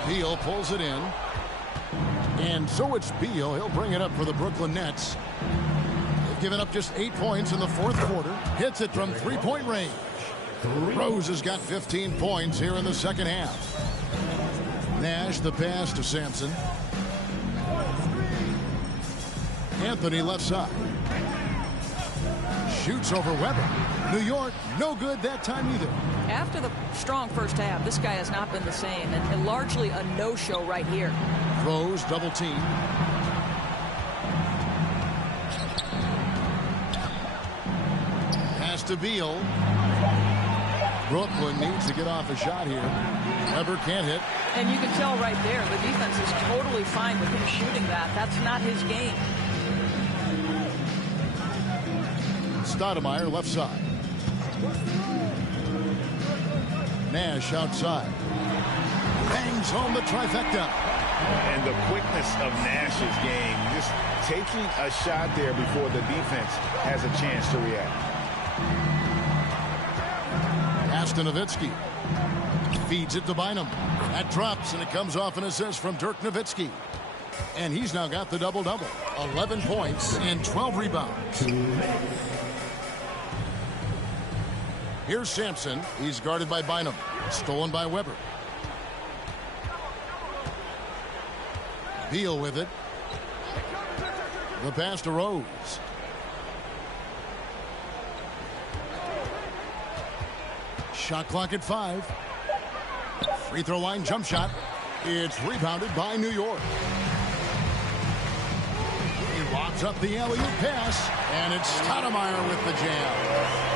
Beal pulls it in. And so it's Beal. He'll bring it up for the Brooklyn Nets. They've given up just 8 points in the 4th quarter. Hits it from 3-point range. Rose has got 15 points here in the 2nd half. Nash, the pass to Sampson. Anthony left side. Shoots over Weber. New York, no good that time either. After the strong first half, this guy has not been the same, and largely a no-show right here. Rose double team. Pass to Beal. Brooklyn needs to get off a shot here. Weber can't hit. And you can tell right there, the defense is totally fine with him shooting that. That's not his game. Stoudemire left side. Nash outside. Bangs home the trifecta. And the quickness of Nash's game, just taking a shot there before the defense has a chance to react. Pass to Nowitzki. Feeds it to Bynum. That drops, and it comes off an assist from Dirk Nowitzki. And he's now got the double-double. 11 points and 12 rebounds. Here's Sampson. He's guarded by Bynum. Stolen by Weber. Beal with it. The pass to Rose. Shot clock at 5. Free throw line jump shot. It's rebounded by New York. He lobs up the alley-oop pass, and it's Stoudemire with the jam.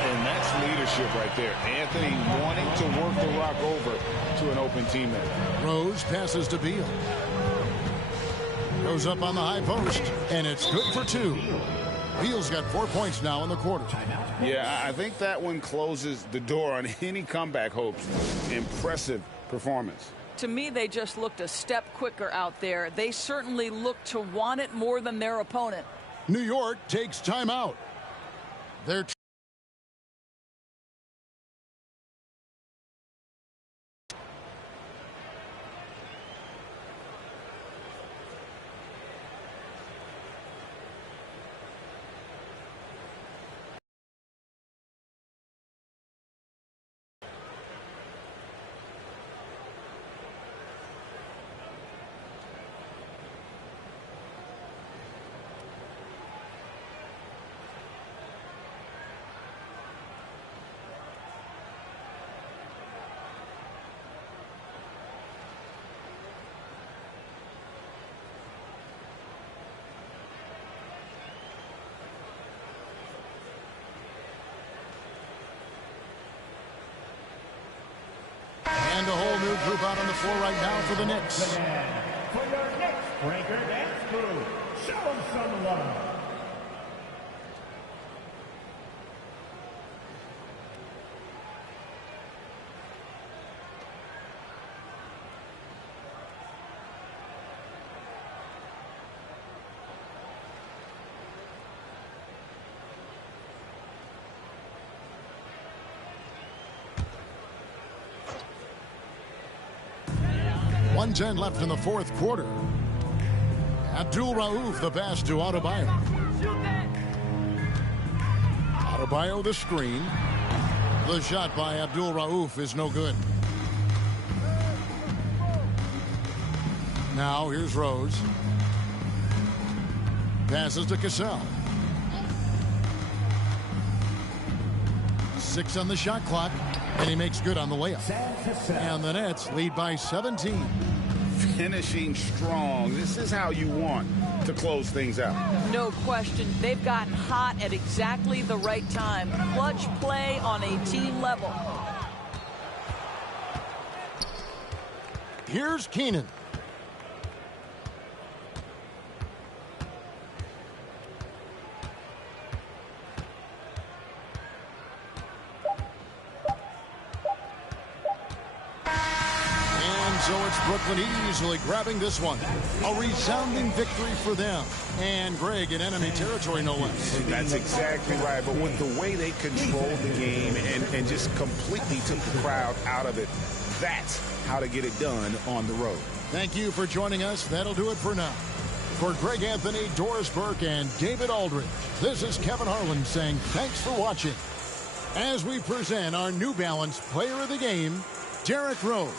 And that's leadership right there. Anthony wanting to work the rock over to an open teammate. Rose passes to Beal. Goes up on the high post, and it's good for 2. Beal's got 4 points now in the quarter. Yeah, I think that one closes the door on any comeback hopes. Impressive performance. To me, they just looked a step quicker out there. They certainly looked to want it more than their opponent. New York takes timeout. They're new group out on the floor right now for the Knicks. For your Knicks, Breaker Dance Crew, show them some love. .110 left in the fourth quarter. Abdul Rauf the pass to Adebayo. Adebayo the screen. The shot by Abdul Rauf is no good. Now here's Rose. Passes to Cassell. 6 on the shot clock, and he makes good on the layup. And the Nets lead by 17. Finishing strong. This is how you want to close things out. No question. They've gotten hot at exactly the right time. Clutch play on a team level. Here's Keenan. So it's Brooklyn easily grabbing this one. A resounding victory for them. And Greg in enemy territory, no less. That's exactly right. But with the way they controlled the game and just completely took the crowd out of it, that's how to get it done on the road. Thank you for joining us. That'll do it for now. For Greg Anthony, Doris Burke, and David Aldridge, this is Kevin Harlan saying thanks for watching. As we present our New Balance Player of the Game, Derrick Rose.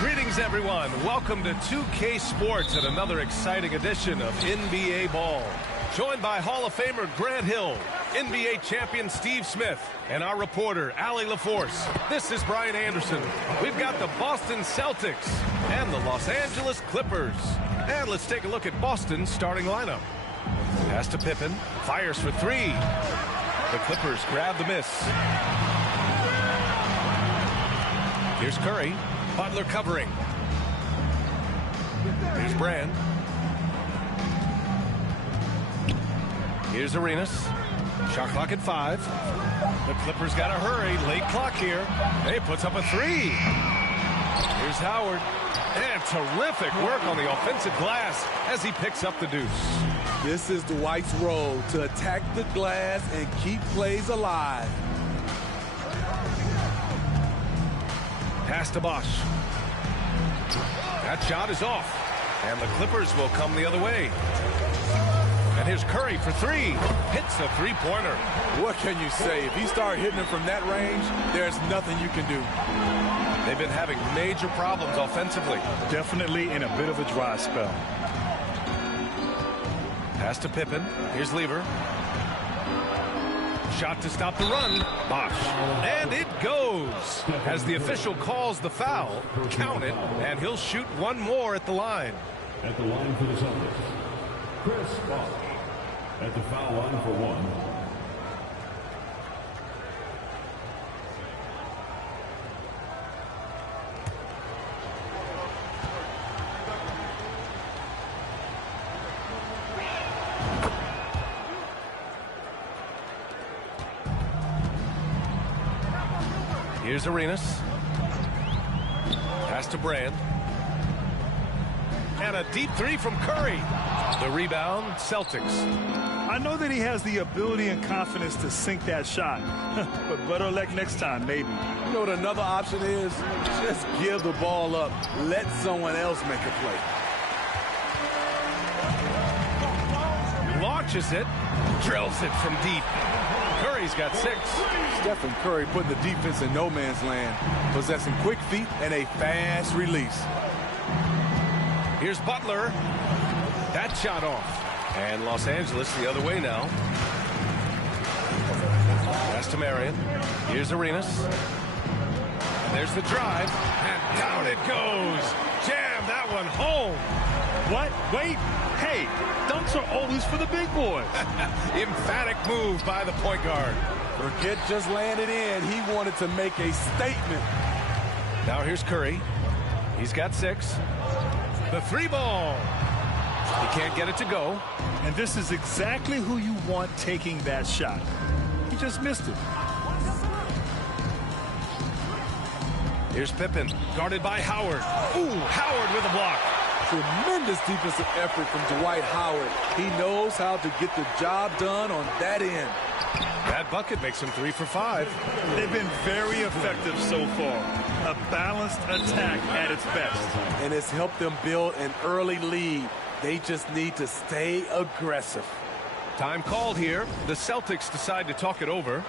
Greetings, everyone. Welcome to 2K Sports and another exciting edition of NBA Ball. Joined by Hall of Famer Grant Hill, NBA champion Steve Smith, and our reporter, Allie LaForce. This is Brian Anderson. We've got the Boston Celtics and the Los Angeles Clippers. And let's take a look at Boston's starting lineup. Pass to Pippen, fires for three. The Clippers grab the miss. Here's Curry. Butler covering. Here's Brand. Here's Arenas. Shot clock at 5. The Clippers got to hurry. Late clock here. He puts up a three. Here's Howard. And terrific work on the offensive glass as he picks up the deuce. This is Dwight's role, to attack the glass and keep plays alive. Pass to Bosch. That shot is off. And the Clippers will come the other way. And here's Curry for three. Hits the three-pointer. What can you say? If he starts hitting it from that range, there's nothing you can do. They've been having major problems offensively. Definitely in a bit of a dry spell. Pass to Pippen. Here's Lever. Shot to stop the run. Bosch. And it goes. As the official calls the foul, count it, and he'll shoot one more at the line. At the line for the Celtics, Chris Bosh. At the foul line for one. Here's Arenas. Pass to Brand. And a deep three from Curry. The rebound, Celtics. I know that he has the ability and confidence to sink that shot, but better luck next time, maybe. You know what another option is? Just give the ball up. Let someone else make a play. Launches it. Drills it from deep. Curry's got 6. Stephen Curry putting the defense in no man's land, possessing quick feet and a fast release. Here's Butler. That shot off. And Los Angeles the other way now. Pass to Marion. Here's Arenas. And there's the drive. And down it goes. Jam that one home. What? Wait. Hey, dunks are always for the big boys. Emphatic move by the point guard. Forget just laying it in. He wanted to make a statement. Now here's Curry. He's got 6. The three ball. He can't get it to go. And this is exactly who you want taking that shot. He just missed it. Here's Pippen, guarded by Howard. Ooh, Howard with a block. Tremendous defensive effort from Dwight Howard. He knows how to get the job done on that end. That bucket makes him 3 for 5. They've been very effective so far. A balanced attack at its best. And it's helped them build an early lead. They just need to stay aggressive. Time called here. The Celtics decide to talk it over.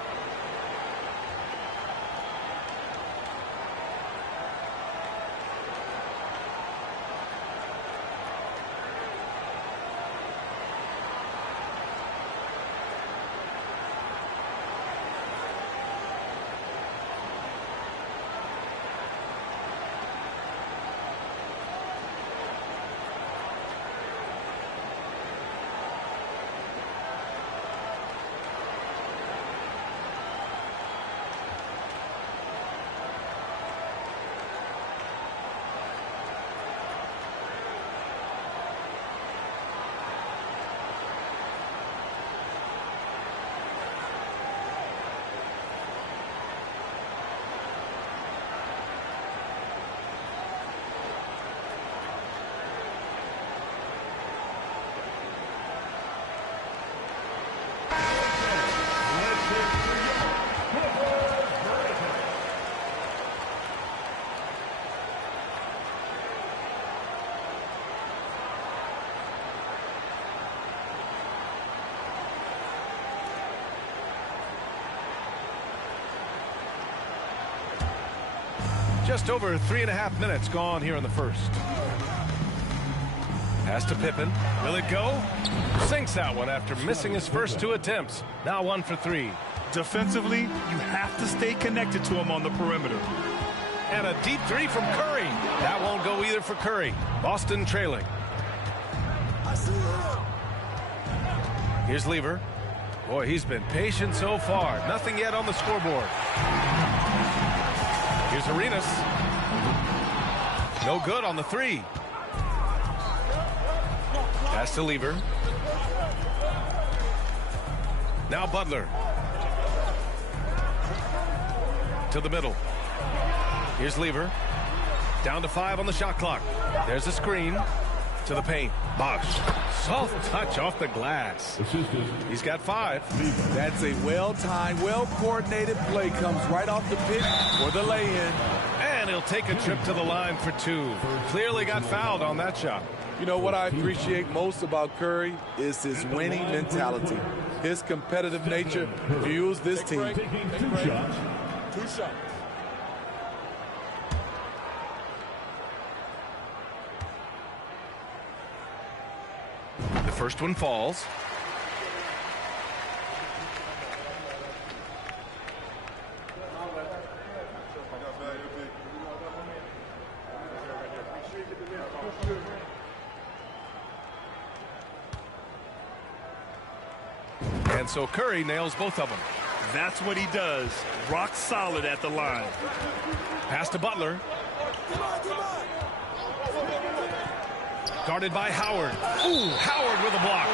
Just over 3.5 minutes gone here in the first. Pass to Pippen. Will it go? Sinks that one after missing his first 2 attempts. Now 1 for 3. Defensively, you have to stay connected to him on the perimeter. And a deep 3 from Curry. That won't go either for Curry. Boston trailing. Here's Lever. Boy, he's been patient so far. Nothing yet on the scoreboard. Here's Arenas. No good on the 3. Pass to Lever. Now Butler. To the middle. Here's Lever. Down to 5 on the shot clock. There's a screen. To the paint. Bosh. Soft touch off the glass. He's got 5. That's a well-timed, well-coordinated play. Comes right off the pick for the lay-in. And he'll take a trip to the line for 2. Clearly got fouled on that shot. You know what I appreciate most about Curry is his winning mentality. His competitive nature fuels this team. 2 shots. The first one falls. And so Curry nails both of them. That's what he does. Rock solid at the line. Pass to Butler. Guarded by Howard. Ooh, Howard with a block.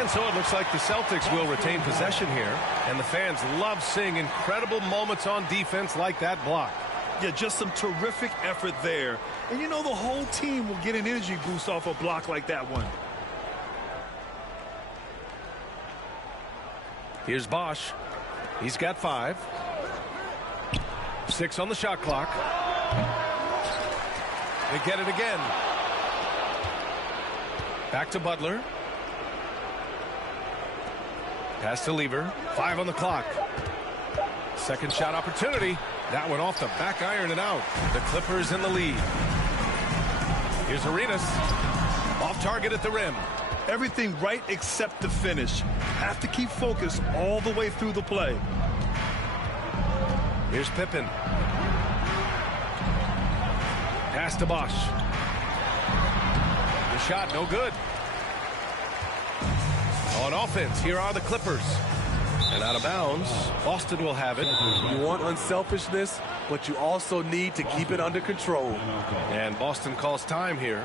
And so it looks like the Celtics will retain possession here. And the fans love seeing incredible moments on defense like that block. Yeah, just some terrific effort there. And you know the whole team will get an energy boost off a block like that one. Here's Bosh. He's got 5. 6 on the shot clock. They get it again. Back to Butler. Pass to Lever. 5 on the clock. Second shot opportunity. That one off the back iron and out. The Clippers in the lead. Here's Arenas. Off target at the rim. Everything right except the finish. Have to keep focused all the way through the play. Here's Pippen. Pass to Bosh. The shot, no good. On offense, here are the Clippers. And out of bounds, Boston will have it. You want unselfishness, but you also need to keep it under control. And Boston calls time here.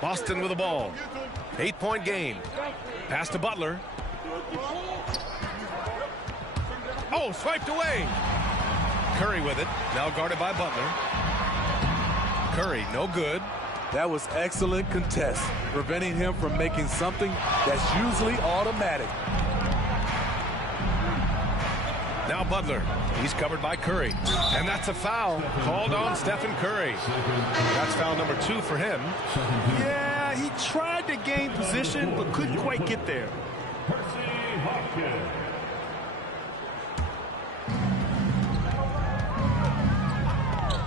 Boston with the ball. 8-point game. Pass to Butler. Oh, swiped away. Curry with it. Now guarded by Butler. Curry, no good. That was excellent contest, preventing him from making something that's usually automatic. Now Butler. He's covered by Curry. And that's a foul called on Stephen Curry. That's foul number 2 for him. Yeah, he tried to gain position, but couldn't quite get there.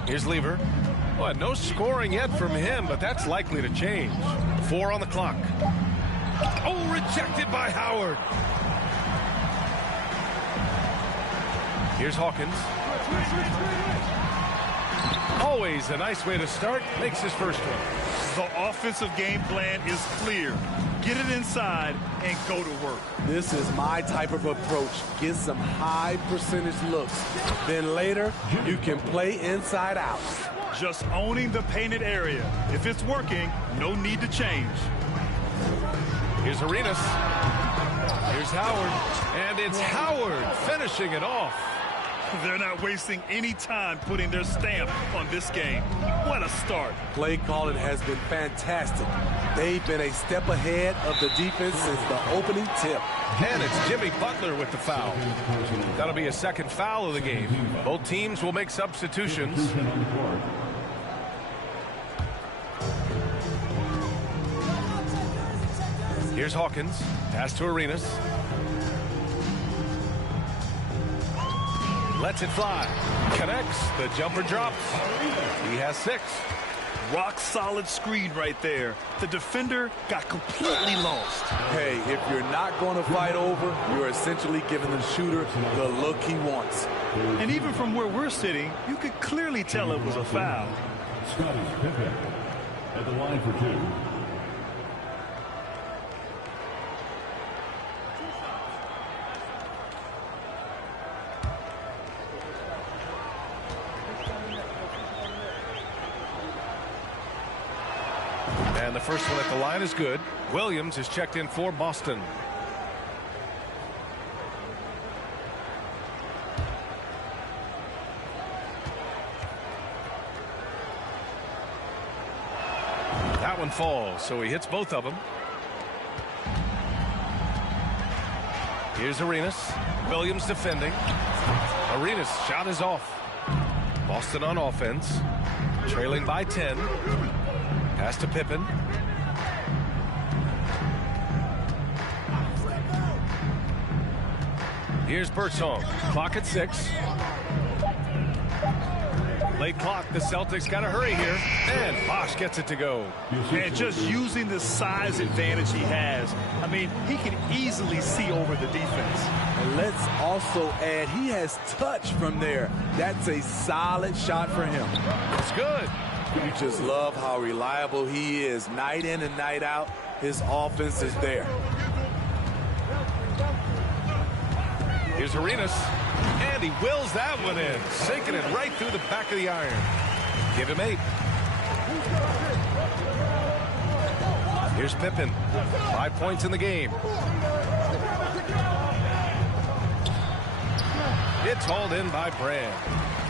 Here's Lever. Well, no scoring yet from him, but that's likely to change. 4 on the clock. Oh, rejected by Howard. Here's Hawkins. Always a nice way to start. Makes his first one. The offensive game plan is clear. Get it inside and go to work. This is my type of approach. Get some high percentage looks. Then later, you can play inside out. Just owning the painted area. If it's working, no need to change. Here's Arenas. Here's Howard. And it's Howard finishing it off. They're not wasting any time putting their stamp on this game. What a start. Play calling has been fantastic. They've been a step ahead of the defense since the opening tip. And it's Jimmy Butler with the foul. That'll be a second foul of the game. Both teams will make substitutions. Here's Hawkins. Pass to Arenas. Lets it fly. Connects. The jumper drops. He has 6. Rock solid screen right there. The defender got completely lost. Hey, if you're not going to fight over, you're essentially giving the shooter the look he wants. And even from where we're sitting, you could clearly tell it was a foul. Scottie Pippen at the line for 2. And the first one at the line is good. Williams is checked in for Boston. That one falls, so he hits both of them. Here's Arenas. Williams defending. Arenas' shot is off. Boston on offense. Trailing by 10. Pass to Pippen. Here's Birdsong. Clock at 6. Late clock. The Celtics got to hurry here. And Bosch gets it to go. And just using the size advantage he has. I mean, he can easily see over the defense. And let's also add, he has touch from there. That's a solid shot for him. It's good. You just love how reliable he is. Night in and night out, his offense is there. Here's Arenas. And he wills that one in. Sinking it right through the back of the iron. Give him 8. Here's Pippen. 5 points in the game. It's hauled in by Brand.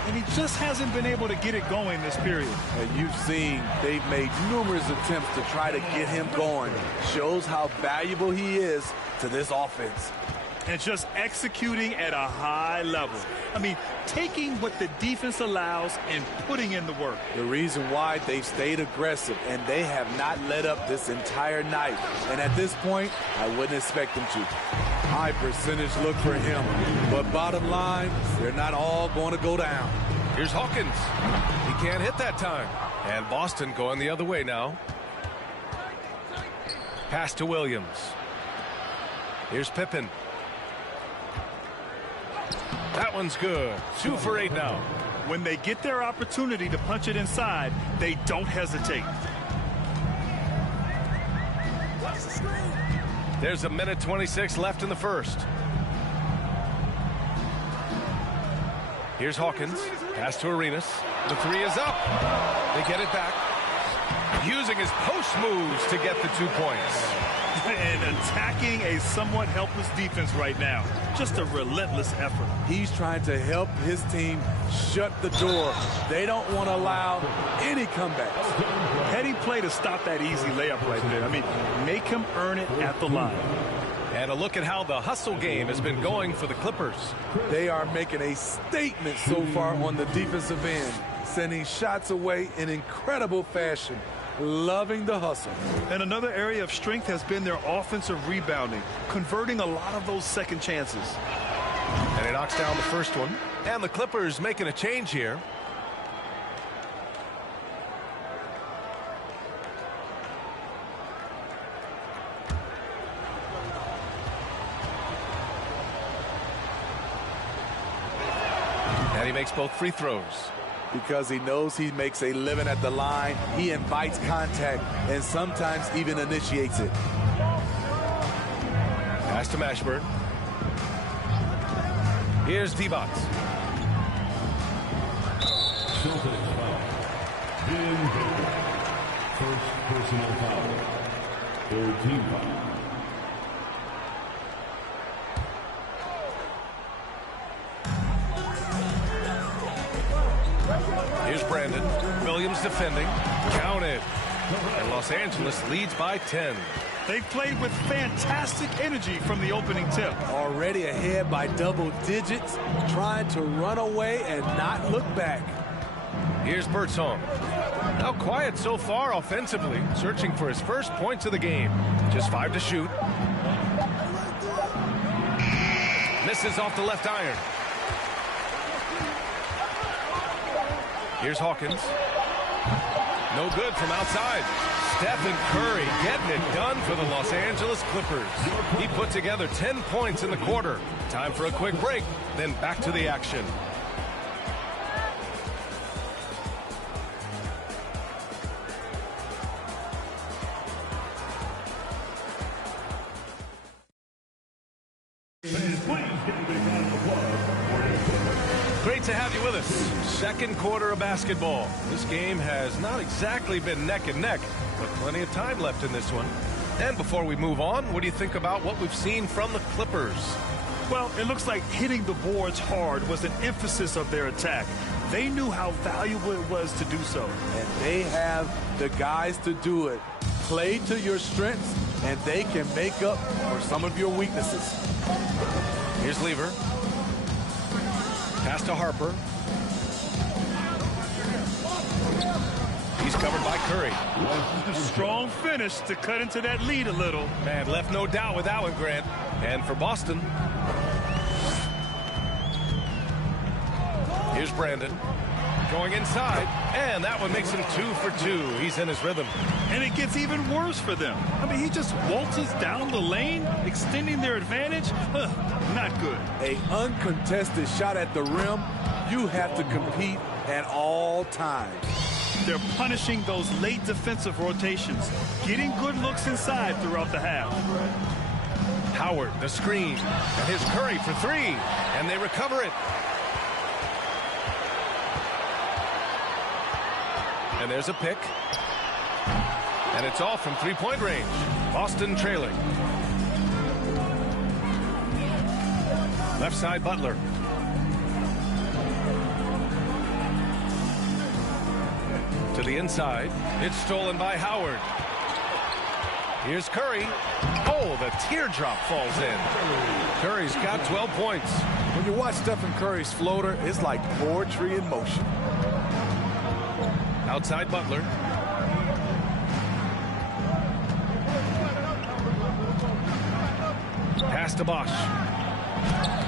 And he just hasn't been able to get it going this period. And you've seen they've made numerous attempts to try to get him going. Shows how valuable he is to this offense. And just executing at a high level. I mean, taking what the defense allows and putting in the work. The reason why they've stayed aggressive and they have not let up this entire night. And at this point, I wouldn't expect them to. High percentage look for him. But bottom line, they're not all going to go down. Here's Hawkins. He can't hit that time. And Boston going the other way now. Pass to Williams. Here's Pippen. That one's good. 2 for 8 now. When they get their opportunity to punch it inside, they don't hesitate. There's a minute 26 left in the first. Here's Hawkins. Pass to Arenas. The 3 is up. They get it back. Using his post moves to get the 2 points. And attacking a somewhat helpless defense right now. Just a relentless effort. He's trying to help his team shut the door. They don't want to allow any comebacks. Heady play to stop that easy layup right there. I mean, make him earn it at the line. And a look at how the hustle game has been going for the Clippers. They are making a statement so far on the defensive end, sending shots away in incredible fashion. Loving the hustle. And another area of strength has been their offensive rebounding, converting a lot of those second chances. And he knocks down the first one. And the Clippers making a change here. And he makes both free throws. Because he knows he makes a living at the line, he invites contact and sometimes even initiates it. Pass to Mashburn. Here's Divac. First personal foul. Third team foul. Here's Brandon. Williams defending. Counted. And Los Angeles leads by 10. They've played with fantastic energy from the opening tip. Already ahead by double digits, trying to run away and not look back. Here's Birdsong. Now quiet so far offensively, searching for his first points of the game. Just 5 to shoot. Misses off the left iron. Here's Hawkins. No good from outside. Stephen Curry getting it done for the Los Angeles Clippers. He put together 10 points in the quarter. Time for a quick break, then back to the action. Great to have you with us. Second quarter of basketball. This game has not exactly been neck and neck, but plenty of time left in this one. And before we move on, what do you think about what we've seen from the Clippers? Well, it looks like hitting the boards hard was an emphasis of their attack. They knew how valuable it was to do so. And they have the guys to do it. Play to your strengths, and they can make up for some of your weaknesses. Here's Lever. Pass to Harper. He's covered by Curry. Strong finish to cut into that lead a little. Man, left no doubt with that one, Grant. And for Boston, here's Brandon. Going inside, and that one makes him 2 for 2. He's in his rhythm. And it gets even worse for them. I mean, he just waltzes down the lane, extending their advantage. Not good. An uncontested shot at the rim, you have to compete at all times. They're punishing those late defensive rotations, getting good looks inside throughout the half. Howard, the screen, and his Curry for 3, and they recover it. And there's a pick. And it's all from three-point range. Boston trailing. Left side, Butler. To the inside. It's stolen by Howard. Here's Curry. Oh, the teardrop falls in. Curry's got 12 points. When you watch Stephen Curry's floater, it's like poetry in motion. Outside Butler. Pass to Bosch.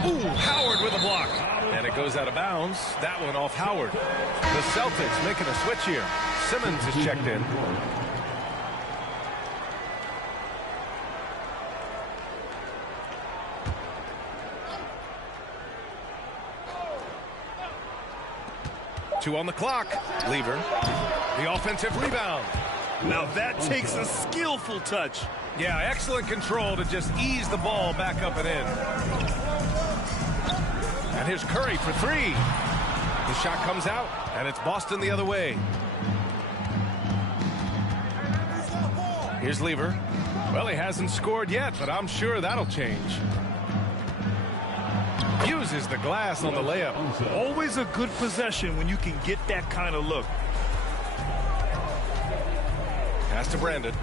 Ooh, Howard with a block. And it goes out of bounds. That one off Howard. The Celtics making a switch here. Simmons is checked in. Two on the clock. Lever. The offensive rebound. Now that takes a skillful touch. Yeah, excellent control to just ease the ball back up and in. And here's Curry for 3. The shot comes out, and it's Boston the other way. Here's Lever. Well, he hasn't scored yet, but I'm sure that'll change. Uses the glass on the layup. Always a good possession when you can get that kind of look. Pass to Brandon.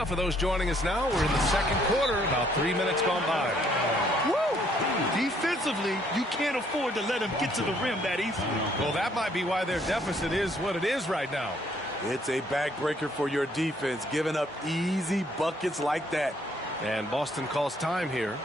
Now, for those joining us now, we're in the second quarter, about 3 minutes gone by. Woo! Defensively, you can't afford to let him get to the rim that easily. Well, that might be why their deficit is what it is right now. It's a backbreaker for your defense, giving up easy buckets like that. And Boston calls time here.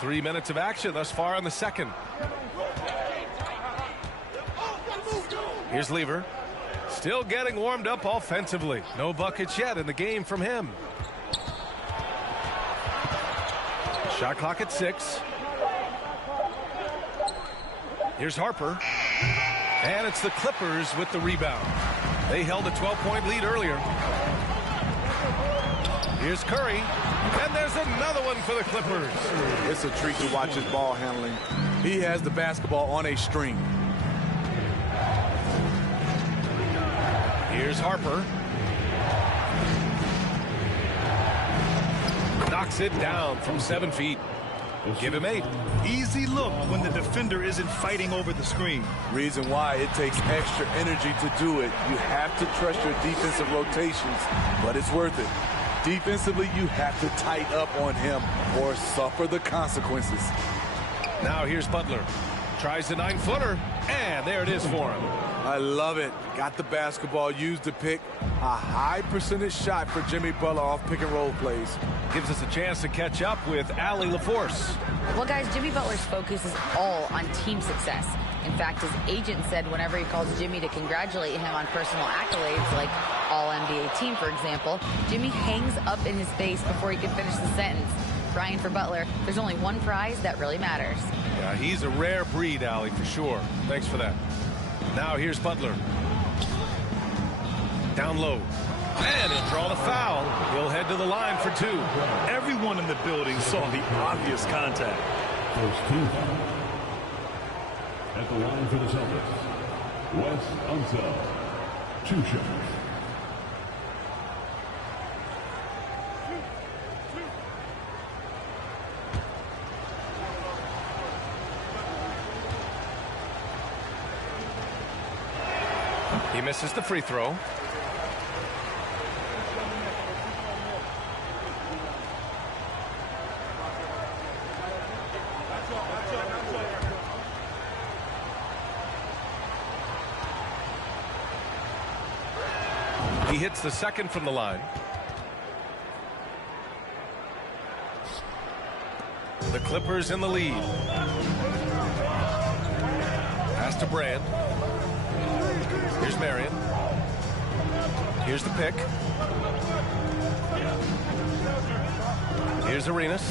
Three minutes of action thus far in the second. Here's Lever. Still getting warmed up offensively. No buckets yet in the game from him. Shot clock at 6. Here's Harper. And it's the Clippers with the rebound. They held a 12-point lead earlier. Here's Curry. And there's another one for the Clippers. It's a treat to watch his ball handling. He has the basketball on a string. Here's Harper. Knocks it down from 7 feet. Give him 8. Easy look when the defender isn't fighting over the screen. Reason why it takes extra energy to do it. You have to trust your defensive rotations, but it's worth it. Defensively, you have to tighten up on him or suffer the consequences. Now here's Butler. Tries the 9-footer, and there it is for him. I love it. Got the basketball, used to pick a high percentage shot for Jimmy Butler off pick and roll plays. Gives us a chance to catch up with Allie LaForce. Well, guys, Jimmy Butler's focus is all on team success. In fact, his agent said whenever he calls Jimmy to congratulate him on personal accolades, like All-NBA team, for example, Jimmy hangs up in his face before he can finish the sentence. Brian, for Butler, there's only one prize that really matters. Yeah, he's a rare breed, Allie, for sure. Thanks for that. Now here's Butler. Down low. And he'll draw the foul. He'll head to the line for 2. Everyone in the building saw the obvious contact. First team foul. At the line for the Celtics, Wes Unseld. 2 shots. He misses the free throw. He hits the second from the line. The Clippers in the lead. Pass to Brand. Here's Marion. Here's the pick. Here's Arenas.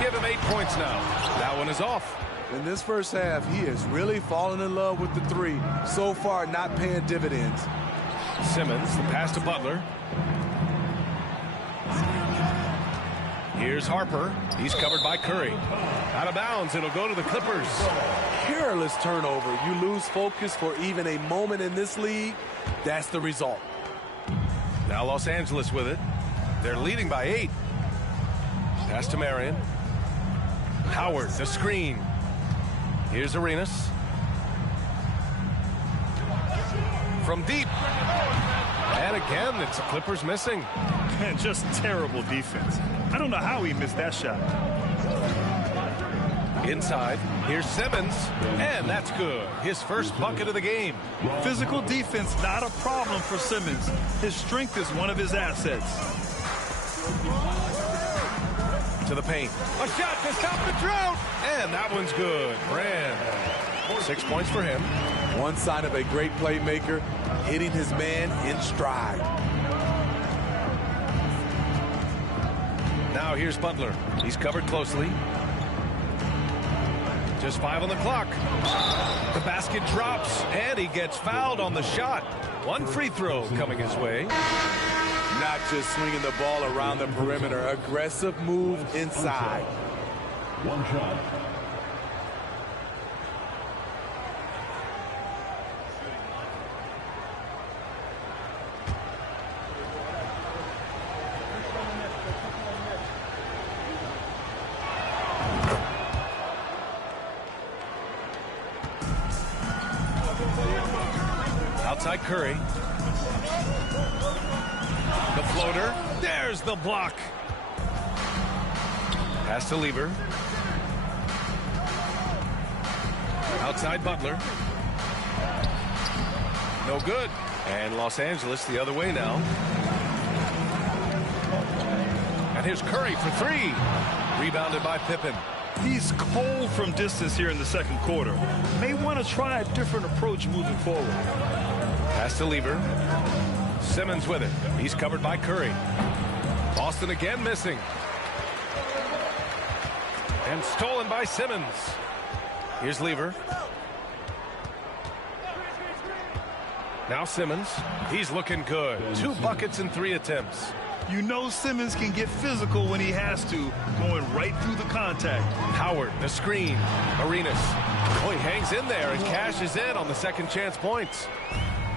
Give him 8 points now. That one is off. In this first half, he has really fallen in love with the 3. So far, not paying dividends. Simmons, the pass to Butler. Here's Harper. He's covered by Curry. Out of bounds. It'll go to the Clippers. Careless turnover. You lose focus for even a moment in this league. That's the result. Now Los Angeles with it. They're leading by 8. Pass to Marion. Howard, the screen. Here's Arenas. From deep. And again, it's the Clippers missing. Man, just terrible defense. I don't know how he missed that shot. Inside, here's Simmons, and that's good. His first bucket of the game. Physical defense, not a problem for Simmons. His strength is one of his assets. To the paint. A shot to stop the drought, and that one's good. Brand. 6 points for him. One sign of a great playmaker, hitting his man in stride. Now here's Butler. He's covered closely. Just 5 on the clock. The basket drops, and he gets fouled on the shot. One free throw coming his way. Not just swinging the ball around the perimeter. Aggressive move inside. One shot. Outside Curry. The floater. There's the block. Pass to Lieber. Outside Butler. No good. And Los Angeles the other way now. And here's Curry for 3. Rebounded by Pippen. He's cold from distance here in the second quarter. May want to try a different approach moving forward. Pass to Lieber. Simmons with it. He's covered by Curry. Boston again missing. And stolen by Simmons. Here's Lieber. Now Simmons. He's looking good. 2 buckets in 3 attempts. You know Simmons can get physical when he has to, going right through the contact. Howard, the screen. Arenas. Oh, he hangs in there and cashes in on the second chance points.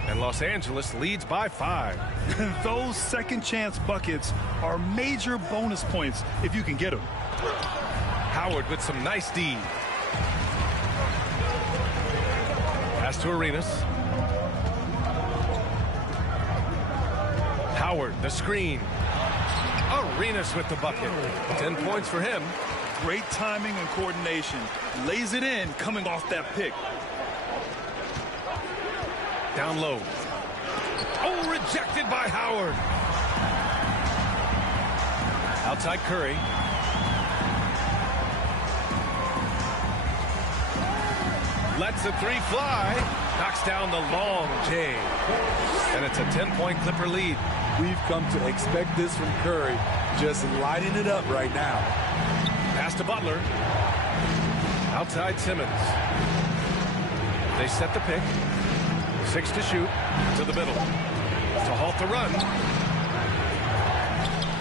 And Los Angeles leads by 5. Those second chance buckets are major bonus points if you can get them. Howard with some nice D. Pass to Arenas. Howard, the screen. Arenas with the bucket. 10 points for him. Great timing and coordination. Lays it in coming off that pick. Down low. Oh, rejected by Howard. Outside Curry. Lets the 3 fly. Knocks down the long J. And it's a 10-point Clipper lead. We've come to expect this from Curry. Just lighting it up right now. Pass to Butler. Outside Simmons. They set the pick. 6 to shoot. To the middle. To halt the run.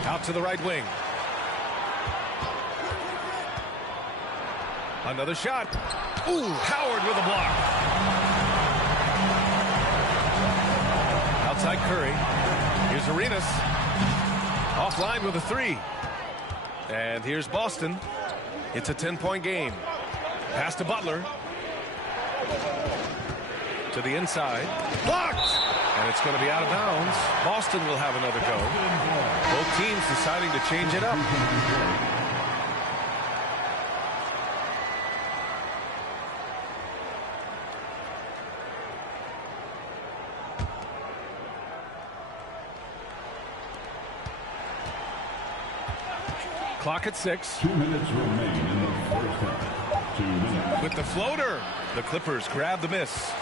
Out to the right wing. Another shot. Ooh, Howard with a block. Outside Curry. Here's Arenas. Offline with a 3. And here's Boston. It's a 10-point game. Pass to Butler. To the inside. Blocked! And it's going to be out of bounds. Boston will have another go. Both teams deciding to change it up. Clock at 6. 2 minutes remain in the first half. 2 minutes. With the floater, the Clippers grab the miss.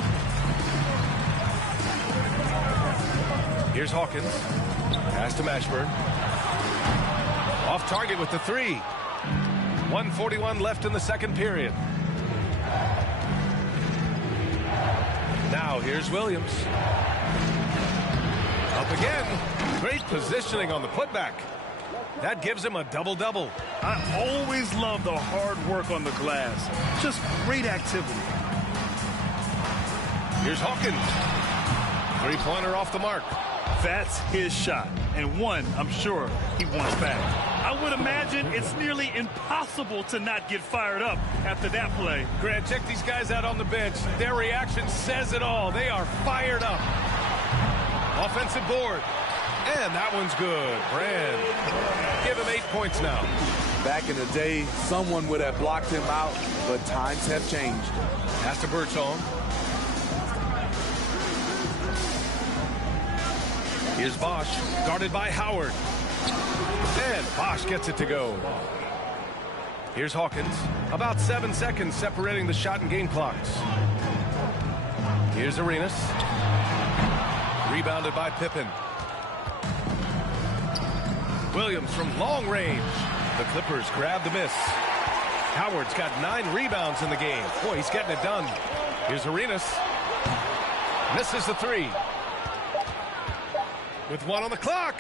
Here's Hawkins. Pass to Mashburn. Off target with the 3. 1:41 left in the second period. Now here's Williams. Up again. Great positioning on the putback. That gives him a double-double. I always love the hard work on the glass. Just great activity. Here's Hawkins. 3-pointer off the mark. That's his shot, and one I'm sure he wants back. I would imagine it's nearly impossible to not get fired up after that play. Grant, check these guys out on the bench. Their reaction says it all. They are fired up. Offensive board. And that one's good. Brand. Give him 8 points now. Back in the day, someone would have blocked him out, but times have changed. Pass to Birchall. Here's Bosch, guarded by Howard. And Bosch gets it to go. Here's Hawkins. About 7 seconds separating the shot and game clocks. Here's Arenas. Rebounded by Pippen. Williams from long range. The Clippers grab the miss. Howard's got 9 rebounds in the game. Boy, he's getting it done. Here's Arenas. Misses the 3. With 1 on the clock.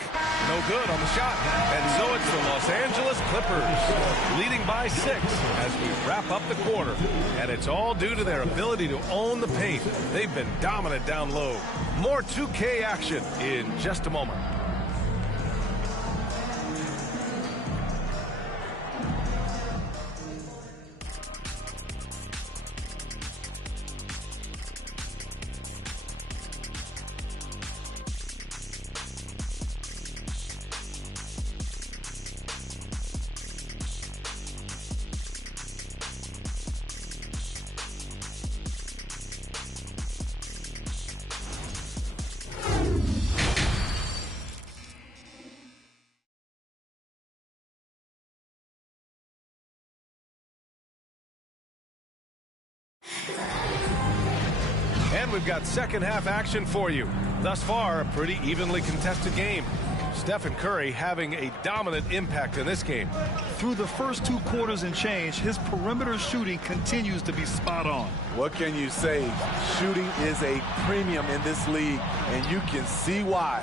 No good on the shot. And so it's the Los Angeles Clippers leading by 6 as we wrap up the quarter. And it's all due to their ability to own the paint. They've been dominant down low. More 2K action in just a moment. And we've got second half action for you. Thus far, a pretty evenly contested game. Stephen Curry having a dominant impact in this game. Through the first 2 quarters and change, his perimeter shooting continues to be spot on. What can you say? Shooting is a premium in this league, and you can see why.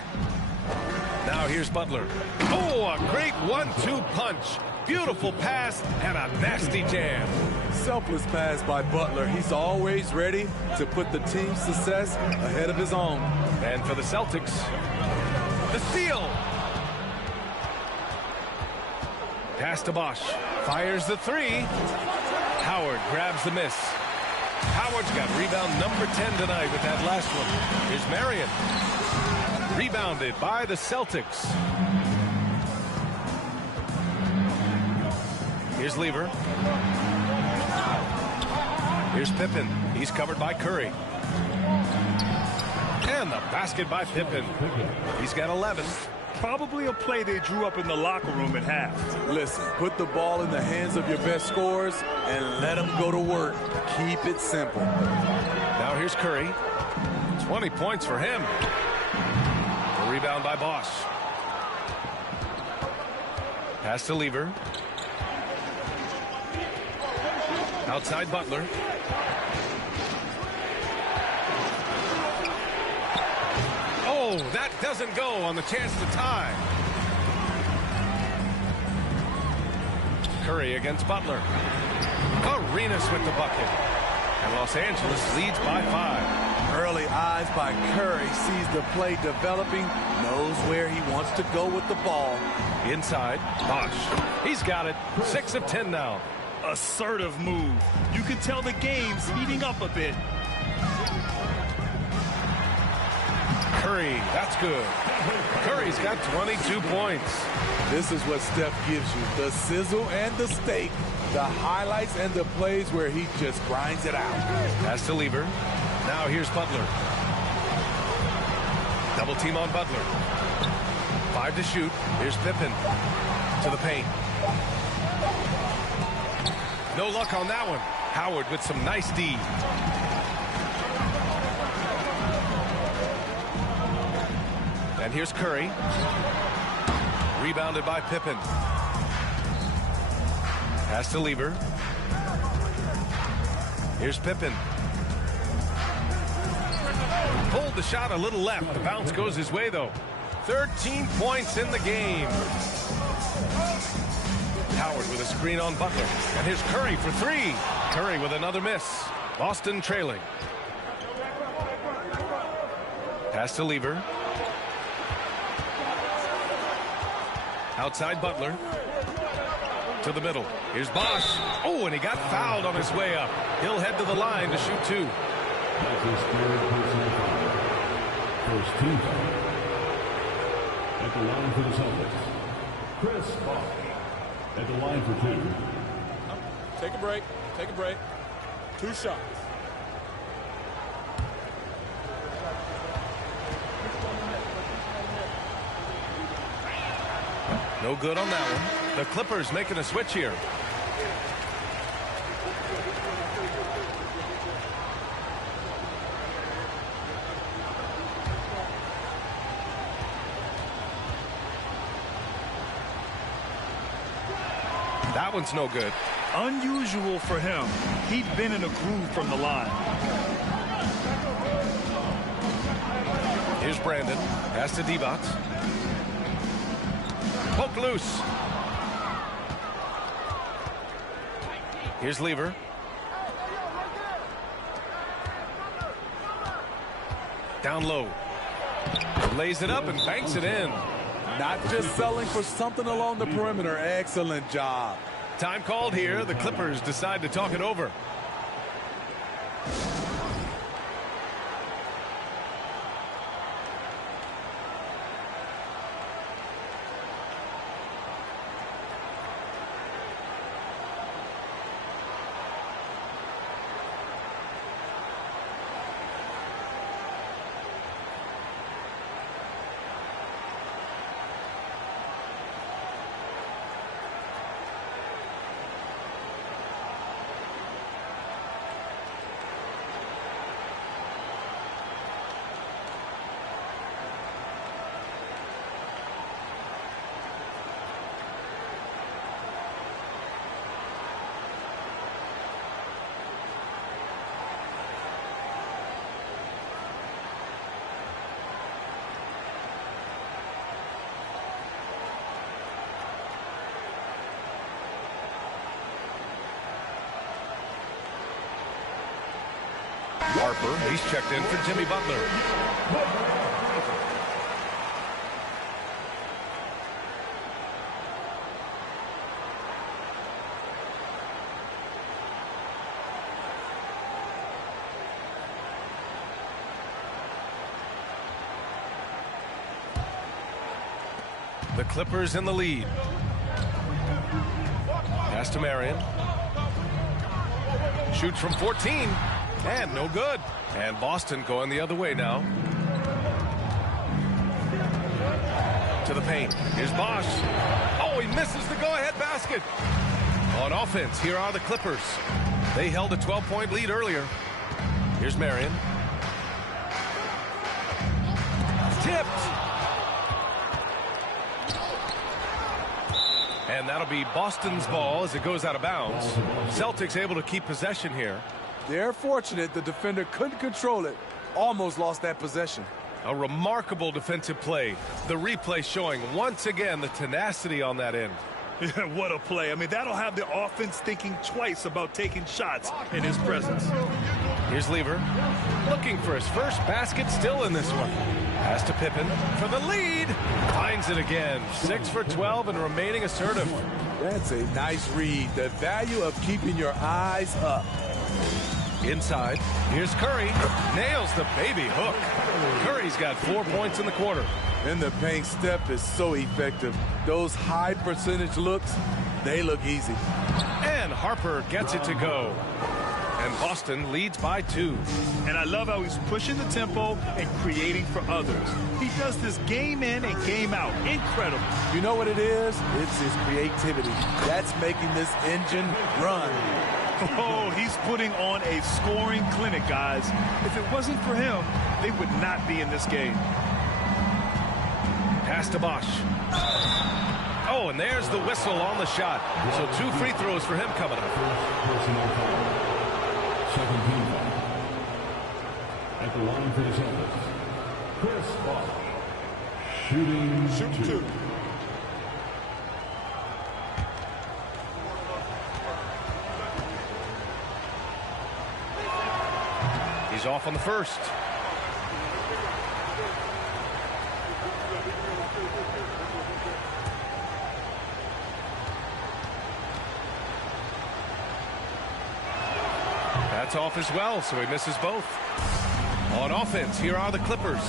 Now here's Butler. Oh, a great 1-2 punch. Beautiful pass and a nasty jam. Selfless pass by Butler. He's always ready to put the team's success ahead of his own. And for the Celtics, the steal. Pass to Bosch. Fires the 3. Howard grabs the miss. Howard's got rebound number 10 tonight with that last one. Here's Marion. Rebounded by the Celtics. Here's Lever. Here's Pippen. He's covered by Curry. And the basket by Pippen. He's got 11. Probably a play they drew up in the locker room at half. Listen, put the ball in the hands of your best scorers and let them go to work. Keep it simple. Now here's Curry. 20 points for him. The rebound by Bosch. Pass to Lever. Outside Butler. Oh, that doesn't go on the chance to tie. Curry against Butler. Arenas with the bucket. And Los Angeles leads by 5. Early eyes by Curry, sees the play developing, knows where he wants to go with the ball. Inside, Bosch. He's got it. 6 of 10 now. Assertive move. You can tell the game's heating up a bit. Curry, that's good. Curry's got 22 points. This is what Steph gives you, the sizzle and the steak, the highlights and the plays where he just grinds it out. Pass to Lever. Now here's Butler. Double team on Butler. 5 to shoot. Here's Pippen to the paint. No luck on that one. Howard with some nice D. And here's Curry. Rebounded by Pippen. Pass to Lever. Here's Pippen. Pulled the shot a little left. The bounce goes his way, though. 13 points in the game. Howard with a screen on Butler. And here's Curry for 3. Curry with another miss. Boston trailing. Pass to Lever. Outside Butler. To the middle. Here's Bosch. Oh, and he got fouled on his way up. He'll head to the line to shoot 2. That's his 3rd personal foul. First team foul. At the line for the Celtics, Chris Bosh. At the line for 2. Take a break. Take a break. 2 shots. No good on that one. The Clippers making a switch here. That one's no good. Unusual for him. He'd been in a groove from the line. Here's Brandon. Pass to Divac. Poke loose. Here's Lever. Down low. Lays it up and banks it in. Not just selling for something along the perimeter. Excellent job. Time called here. The Clippers decide to talk it over. Harper, he's checked in for Jimmy Butler. The Clippers in the lead. Pass to Marion. Shoots from 14. And no good. And Boston going the other way now. To the paint. Here's Bosch. Oh, he misses the go-ahead basket. On offense, here are the Clippers. They held a 12-point lead earlier. Here's Marion. Tipped. And that'll be Boston's ball as it goes out of bounds. Celtics able to keep possession here. They're fortunate the defender couldn't control it. Almost lost that possession. A remarkable defensive play. The replay showing once again the tenacity on that end. Yeah, what a play. I mean, that'll have the offense thinking twice about taking shots in his presence. Here's Lever. Looking for his first basket still in this one. Pass to Pippen for the lead. Finds it again. 6 for 12 and remaining assertive. That's a nice read. The value of keeping your eyes up. Inside, here's Curry. Nails the baby hook. Curry's got 4 points in the quarter. And the paint step is so effective. Those high percentage looks, they look easy. And Harper gets it to go. And Boston leads by 2. And I love how he's pushing the tempo and creating for others. He does this game in and game out. Incredible. You know what it is? It's his creativity. That's making this engine run. Oh, he's putting on a scoring clinic, guys. If it wasn't for him, they would not be in this game. Pass to Bosch. Oh, and there's the whistle on the shot. So 2 free throws for him coming up. Second team foul. At the line for the Celtics, Chris Bosh. Shooting two. He's off on the first. That's off as well, so he misses both. On offense, here are the Clippers.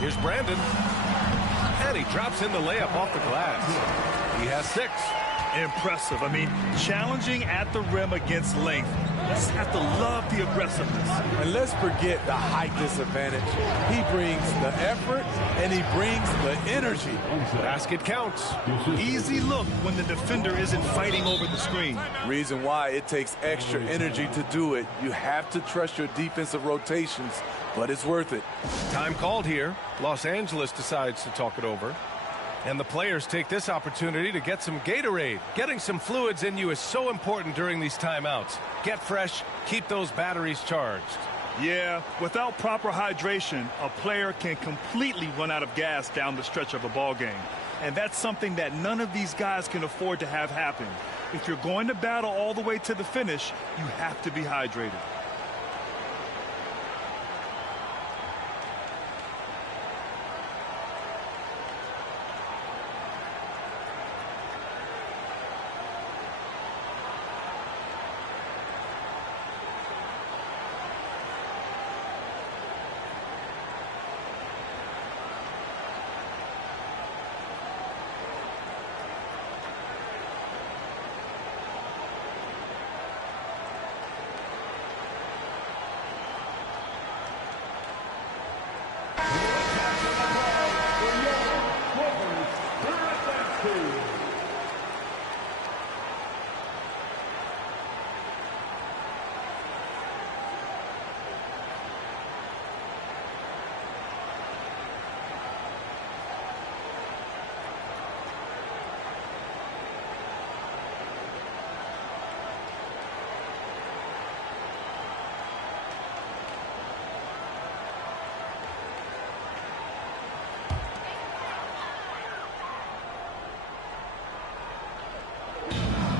Here's Brandon. And he drops in the layup off the glass. He has 6. Impressive. I mean, challenging at the rim against length. You just have to love the aggressiveness. And let's forget the height disadvantage. He brings the effort and he brings the energy. Basket counts. Easy look when the defender isn't fighting over the screen. Reason why it takes extra energy to do it. You have to trust your defensive rotations, but it's worth it. Time called here. Los Angeles decides to talk it over. And the players take this opportunity to get some Gatorade. Getting some fluids in you is so important during these timeouts. Get fresh, keep those batteries charged. Yeah, without proper hydration, a player can completely run out of gas down the stretch of a ball game. And that's something that none of these guys can afford to have happen. If you're going to battle all the way to the finish, you have to be hydrated.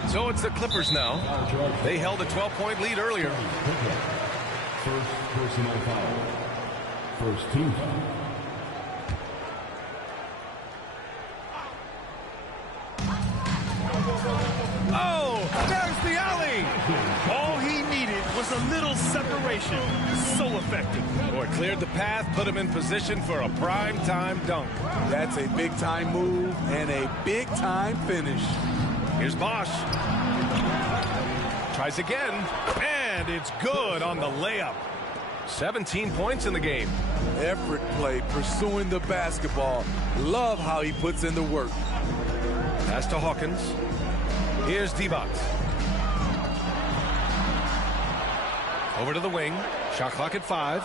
So it's the Clippers now. They held a 12-point lead earlier. First personal foul. First team foul. Oh, there's the alley. All he needed was a little separation. So effective. Boy, cleared the path, put him in position for a prime-time dunk. That's a big-time move and a big-time finish. Here's Bosch. Tries again, and it's good on the layup. 17 points in the game. Effort play, pursuing the basketball. Love how he puts in the work. Pass to Hawkins. Here's Divac. Over to the wing. Shot clock at 5.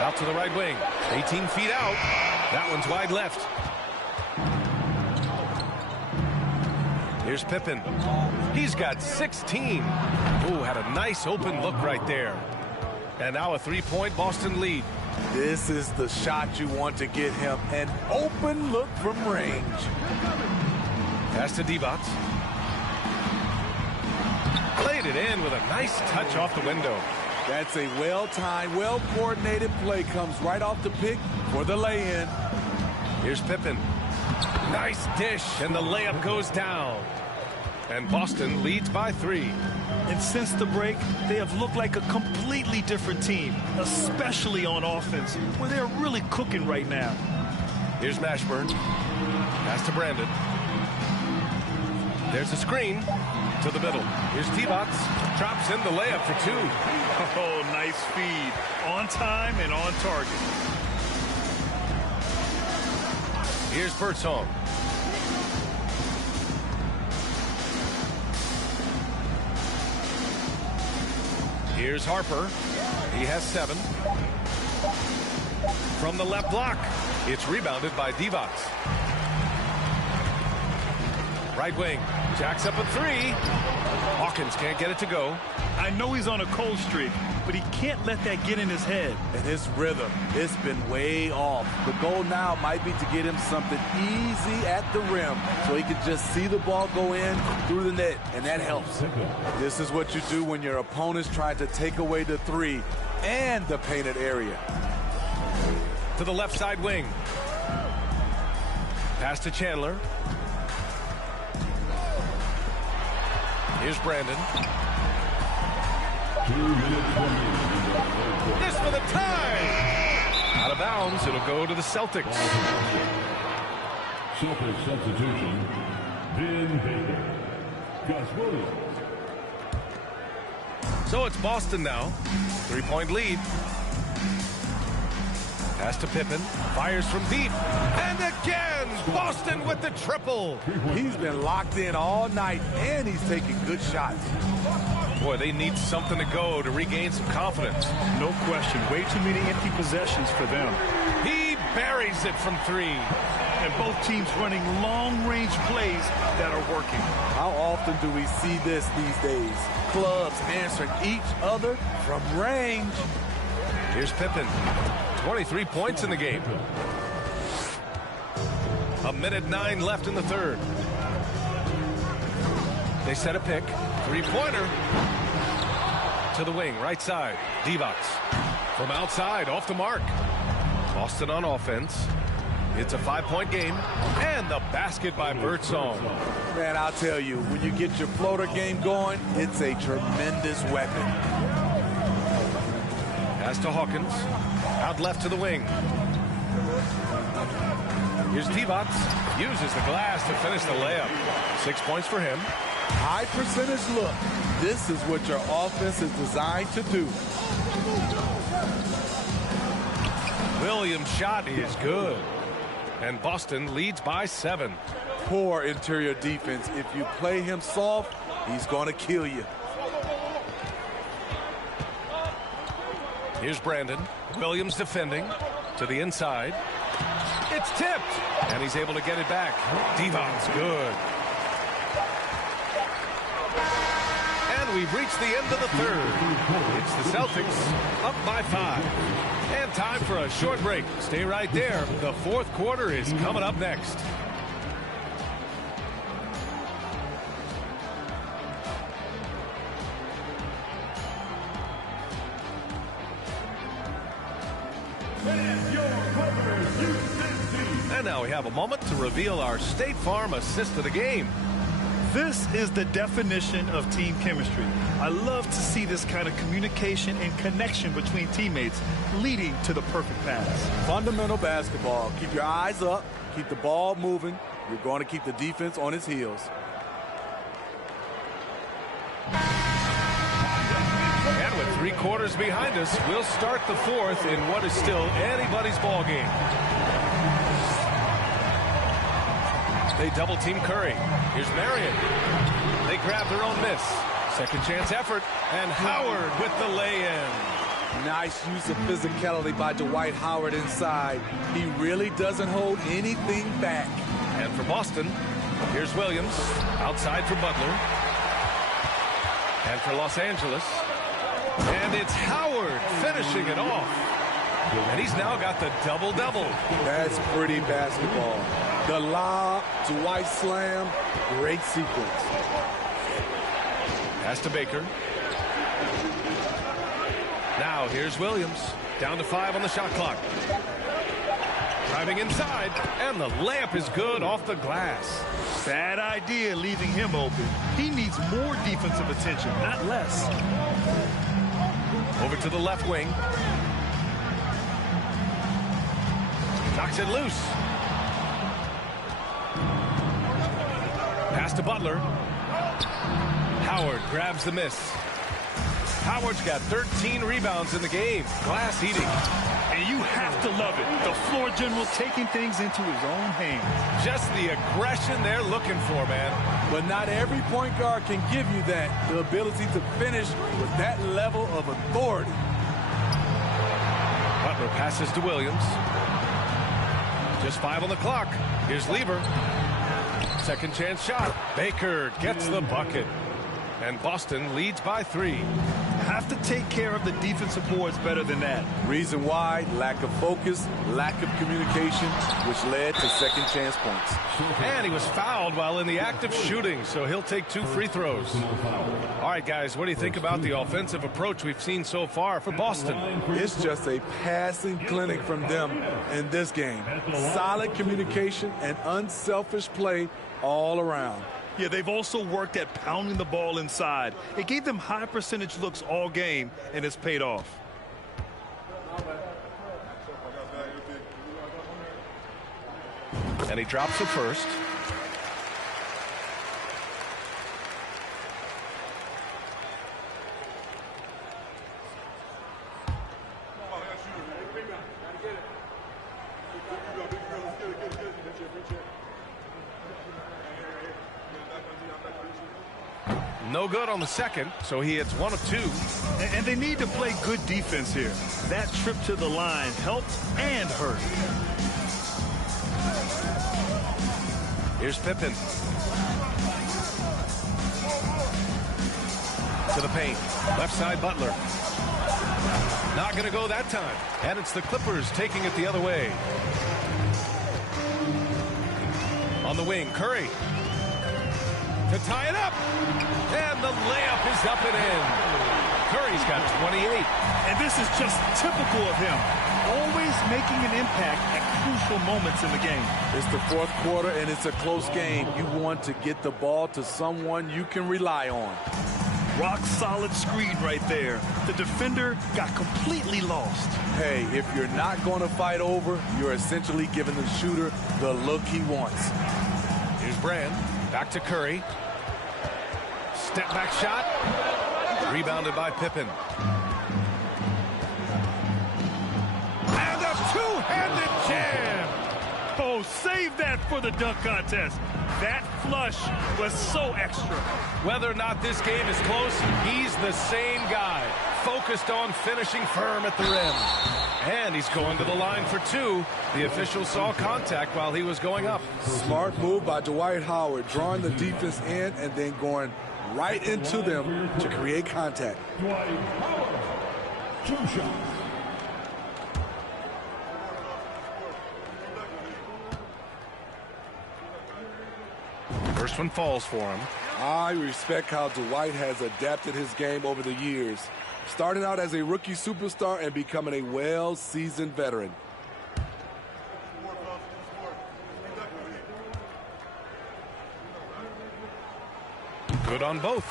Out to the right wing. 18 feet out. That one's wide left. Here's Pippen. He's got 16. Ooh, had a nice open look right there. And now a 3-point Boston lead. This is the shot you want to get him. An open look from range. Pass to Divac. Played it in with a nice touch off the window. That's a well-timed, well-coordinated play. Comes right off the pick for the lay-in. Here's Pippen. Nice dish, and the layup goes down. And Boston leads by 3. And since the break, they have looked like a completely different team, especially on offense, where they're really cooking right now. Here's Mashburn. Pass to Brandon. There's a screen to the middle. Here's Divac. Drops in the layup for 2. Oh, nice feed. On time and on target. Here's Birdsong. Here's Harper. He has 7. From the left block. It's rebounded by Divac. Right wing. Jacks up a 3. Hawkins can't get it to go. I know he's on a cold streak, but he can't let that get in his head. And his rhythm, it's been way off. The goal now might be to get him something easy at the rim so he can just see the ball go in through the net, and that helps. This is what you do when your opponent's trying to take away the 3 and the painted area. To the left side wing. Pass to Chandler. Here's Brandon. 2 minutes remaining. This for the tie. Out of bounds. It'll go to the Celtics. Celtics substitution. Vin Baker. Gus Williams. So it's Boston now. 3-point lead. Pass to Pippen. Fires from deep. And again, Boston with the triple. He's been locked in all night, and he's taking good shots. Boy, they need something to go to regain some confidence. No question. Way too many empty possessions for them. He buries it from 3. And both teams running long-range plays that are working. How often do we see this these days? Clubs answering each other from range. Here's Pippen. 23 points in the game. 1:09 left in the third. They set a pick. 3-pointer. To the wing, right side. Divac. From outside, off the mark. Boston on offense. It's a 5-point game. And the basket by Birdsong. Man, I'll tell you, when you get your floater game going, it's a tremendous weapon. Pass to Hawkins. Out left to the wing. Here's Divac. Uses the glass to finish the layup. 6 points for him. High percentage look. This is what your offense is designed to do. Williams' shot is good. And Boston leads by 7. Poor interior defense. If you play him soft, he's going to kill you. Here's Brandon. Williams defending to the inside. It's tipped. And he's able to get it back. Divac's good. And we've reached the end of the third. It's the Celtics up by 5. And time for a short break. Stay right there. The fourth quarter is coming up next. And now we have a moment to reveal our State Farm assist of the game. This is the definition of team chemistry. I love to see this kind of communication and connection between teammates leading to the perfect pass. Fundamental basketball. Keep your eyes up. Keep the ball moving. You're going to keep the defense on its heels. And with 3 quarters behind us, we'll start the fourth in what is still anybody's ball game. They double team Curry. Here's Marion. They grab their own miss. Second chance effort. And Howard with the lay-in. Nice use of physicality by Dwight Howard inside. He really doesn't hold anything back. And for Boston, here's Williams. Outside for Butler. And for Los Angeles. And it's Howard finishing it off. And he's now got the double-double. That's pretty basketball. The lob, Dwight slam, great sequence. Pass to Baker. Now here's Williams. Down to 5 on the shot clock. Driving inside, and the layup is good off the glass. Bad idea leaving him open. He needs more defensive attention, not less. Over to the left wing. Knocks it loose. Pass to Butler. Howard grabs the miss. Howard's got 13 rebounds in the game. Glass heating. And you have to love it. The floor general taking things into his own hands. Just the aggression they're looking for, man. But not every point guard can give you that. The ability to finish with that level of authority. Butler passes to Williams. Just 5 on the clock. Here's Lever. Second chance shot. Baker gets the bucket. And Boston leads by 3. Have to take care of the defensive boards better than that. Reason why, lack of focus, lack of communication, which led to second chance points. And he was fouled while in the act of shooting, so he'll take 2 free throws. All right, guys, what do you think about the offensive approach we've seen so far for Boston? It's just a passing clinic from them in this game. Solid communication and unselfish play all around. Yeah, they've also worked at pounding the ball inside. It gave them high percentage looks all game, and it's paid off. And he drops it first. No good on the second, so he hits 1 of 2. And they need to play good defense here. That trip to the line helped and hurt. Here's Pippen. To the paint. Left side, Butler. Not going to go that time. And it's the Clippers taking it the other way. On the wing, Curry. To tie it up. And the layup is up and in. Curry's got 28. And this is just typical of him. Always making an impact at crucial moments in the game. It's the fourth quarter, and it's a close game. You want to get the ball to someone you can rely on. Rock solid screen right there. The defender got completely lost. Hey, if you're not going to fight over, you're essentially giving the shooter the look he wants. Here's Brand. Back to Curry. Step back shot. Rebounded by Pippen. And a two-handed jam. Oh, save that for the dunk contest. That flush was so extra. Whether or not this game is close, he's the same guy. Focused on finishing firm at the rim. And he's going to the line for 2. The official saw contact while he was going up. Smart move by Dwight Howard, drawing the defense in and then going right into them to create contact. Dwight Howard, 2 shots. First one falls for him. I respect how Dwight has adapted his game over the years, starting out as a rookie superstar and becoming a well-seasoned veteran. Good on both.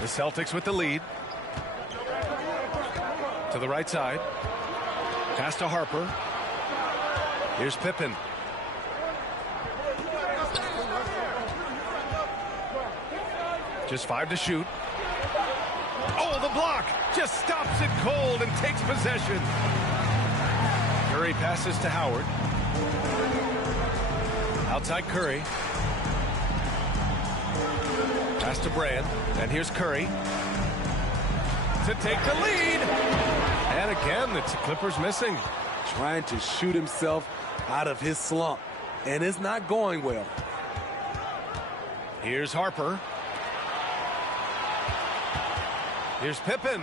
The Celtics with the lead. To the right side. Pass to Harper. Here's Pippen. Just 5 to shoot. Oh, the block! Just stops it cold and takes possession. Curry passes to Howard. Outside Curry. Pass to Brand. And here's Curry. To take the lead. And again, it's the Clippers missing. Trying to shoot himself out of his slump. And it's not going well. Here's Harper. Here's Pippen.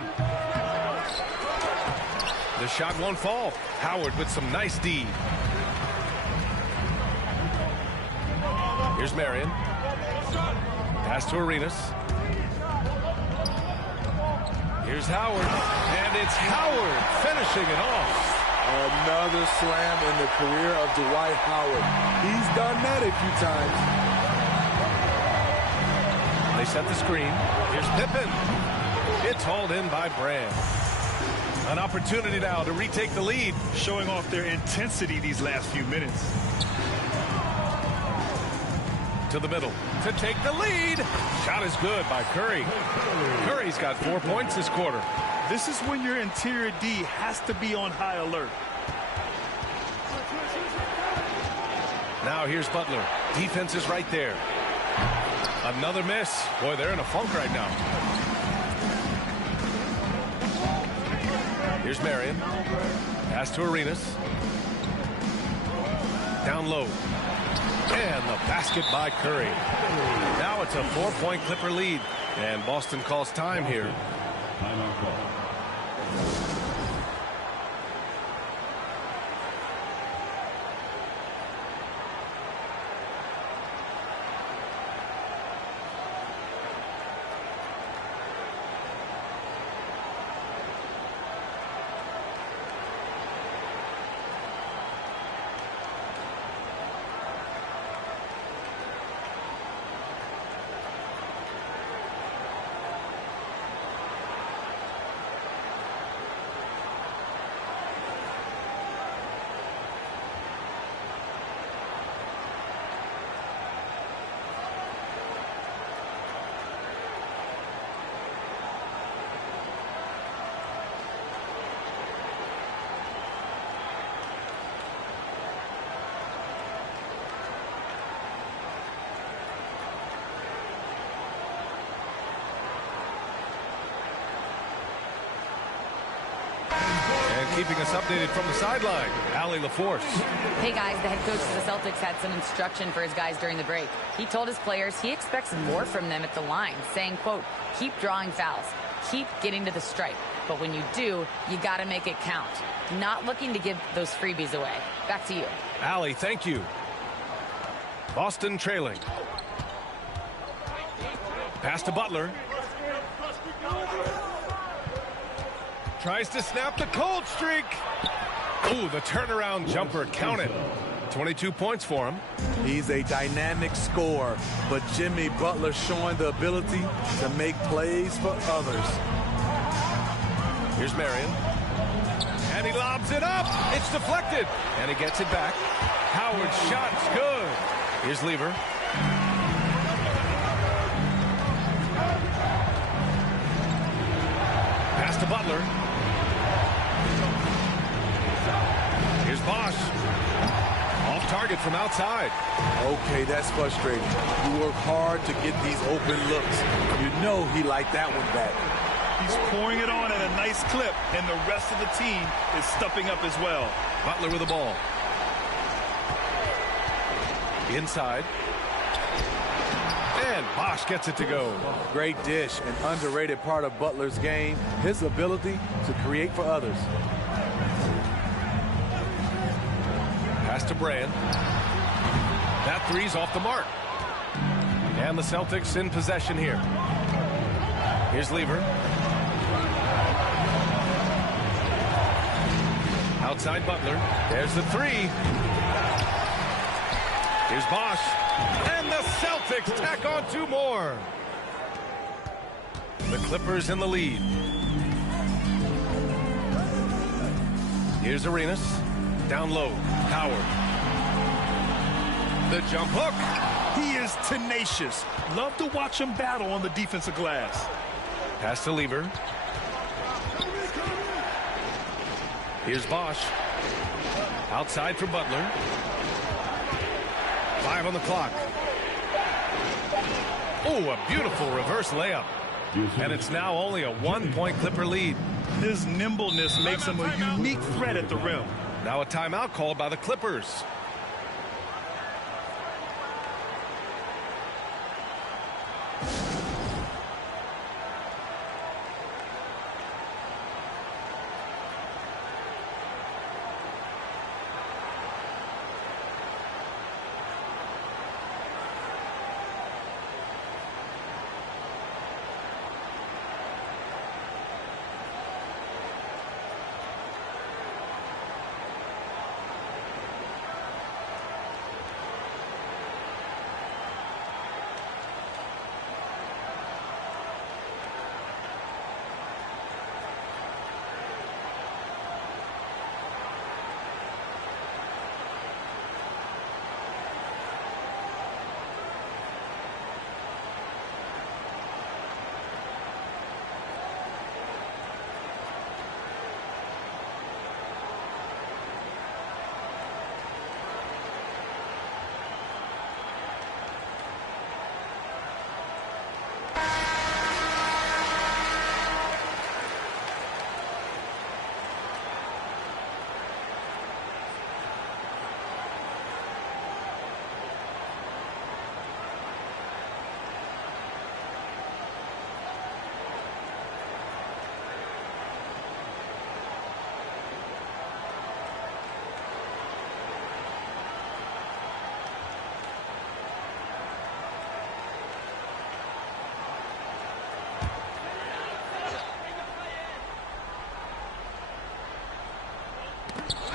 The shot won't fall. Howard with some nice D. Here's Marion. Pass to Arenas. Here's Howard. And it's Howard finishing it off. Another slam in the career of Dwight Howard. He's done that a few times. They set the screen. Here's Pippen. It's hauled in by Brand. An opportunity now to retake the lead. Showing off their intensity these last few minutes. To the middle to take the lead. Shot is good by Curry. Curry's got 4 points this quarter. This is when your interior D has to be on high alert. Now here's Butler. Defense is right there. Another miss. Boy, they're in a funk right now. Here's Marion. Pass to Arenas. Down low. And the basket by Curry. Now it's a 4-point Clipper lead. And Boston calls time here. Timeout call. keeping us updated from the sideline. Allie LaForce. Hey guys, the head coach of the Celtics had some instruction for his guys during the break. He told his players he expects more from them at the line, saying, quote, keep drawing fouls, keep getting to the stripe. But when you do, you got to make it count. Not looking to give those freebies away. Back to you. Allie, thank you. Boston trailing. Pass to Butler. Tries to snap the cold streak. Ooh, the turnaround jumper counted. 22 points for him. He's a dynamic scorer, but Jimmy Butler showing the ability to make plays for others. Here's Marion. And he lobs it up. It's deflected. And he gets it back. Howard's shot's good. Here's Lever. Pass to Butler. Here's Bosch. Off target from outside. Okay, that's frustrating. You work hard to get these open looks. You know he liked that one back. He's pouring it on at a nice clip, and the rest of the team is stepping up as well. Butler with the ball. Inside. And Bosch gets it to go. Great dish, an underrated part of Butler's game, his ability to create for others. Pass to Brand. That three's off the mark. And the Celtics in possession here. Here's Lever. Outside Butler. There's the three. Here's Bosch. And the Celtics tack on two more. The Clippers in the lead. Here's Arenas. Down low. Howard. The jump hook. He is tenacious. Love to watch him battle on the defensive glass. Pass to Lever. Here's Bosch. Outside for Butler. 5 on the clock. Oh, a beautiful reverse layup. And it's now only a 1-point Clipper lead. His nimbleness makes him a unique threat at the rim. Now a timeout called by the Clippers.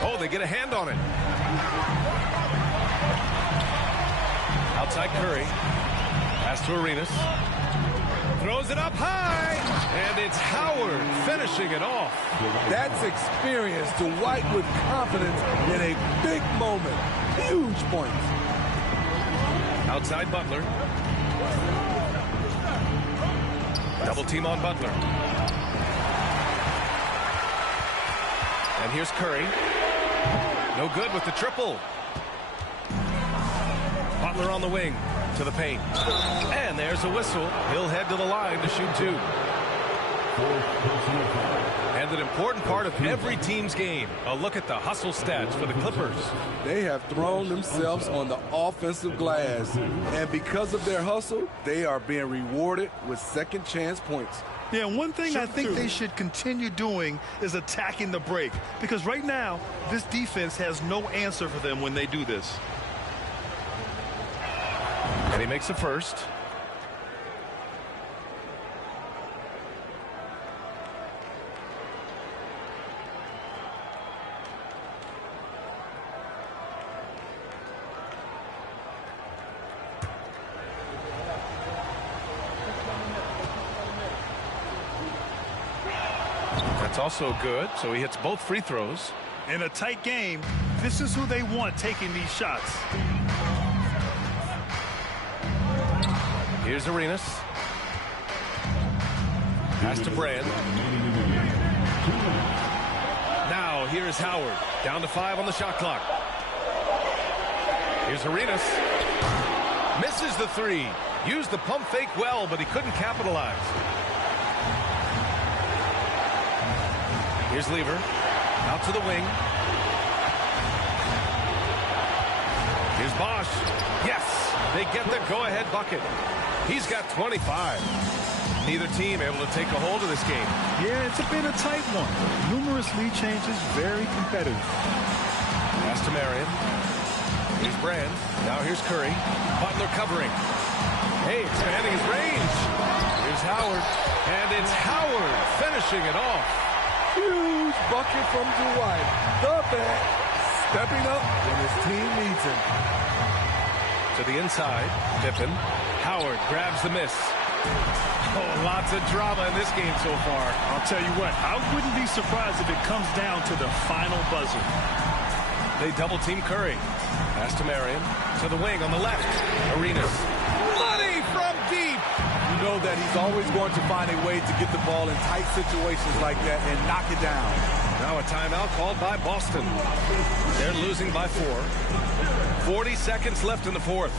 Oh, they get a hand on it. Outside Curry. Pass to Arenas. Throws it up high. And it's Howard finishing it off. That's experience to White with confidence in a big moment. Huge points. Outside Butler. Double team on Butler. And here's Curry. No good with the triple. Butler on the wing to the paint. And there's a whistle. He'll head to the line to shoot two. Fourth personal foul. And an important part of every team's game, a look at the hustle stats for the Clippers. They have thrown themselves on the offensive glass, and because of their hustle, they are being rewarded with second chance points. Yeah, one thing I think they should continue doing is attacking the break, because right now, this defense has no answer for them when they do this. And he makes the first. That's also good, so he hits both free throws. In a tight game, this is who they want taking these shots. Here's Arenas. Pass to Brand. Now here's Howard. Down to 5 on the shot clock. Here's Arenas. Misses the 3. Used the pump fake well, but he couldn't capitalize. Here's Lever. Out to the wing. Here's Bosch. Yes! They get the go-ahead bucket. He's got 25. Neither team able to take a hold of this game. Yeah, it's been a tight one. Numerous lead changes, very competitive. Pass to Marion. Here's Brand. Now here's Curry. Butler covering. Hey, expanding his range. Here's Howard. And it's Howard finishing it off. Huge bucket from Dwight. The vet stepping up when his team needs him. To the inside. Pippen. Howard grabs the miss. Oh, lots of drama in this game so far. I'll tell you what, I wouldn't be surprised if it comes down to the final buzzer. They double team Curry. Pass to Marion. To the wing on the left. Arenas. Money from deep. You know that he's always going to find a way to get the ball in tight situations like that and knock it down. Now a timeout called by Boston. They're losing by 4. 40 seconds left in the fourth.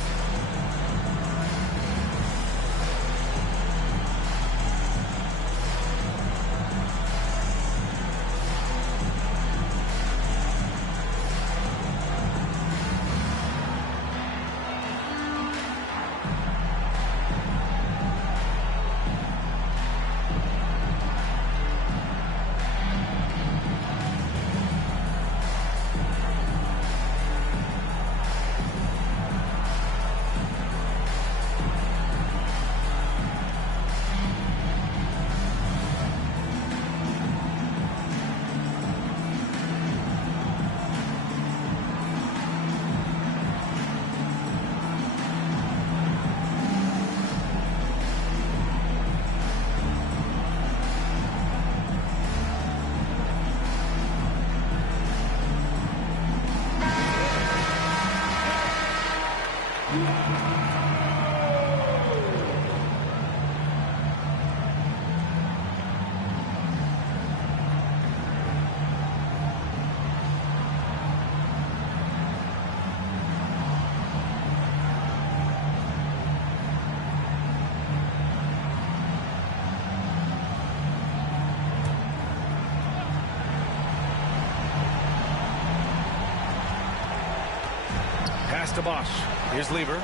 Pass to Bosch. Here's Lever.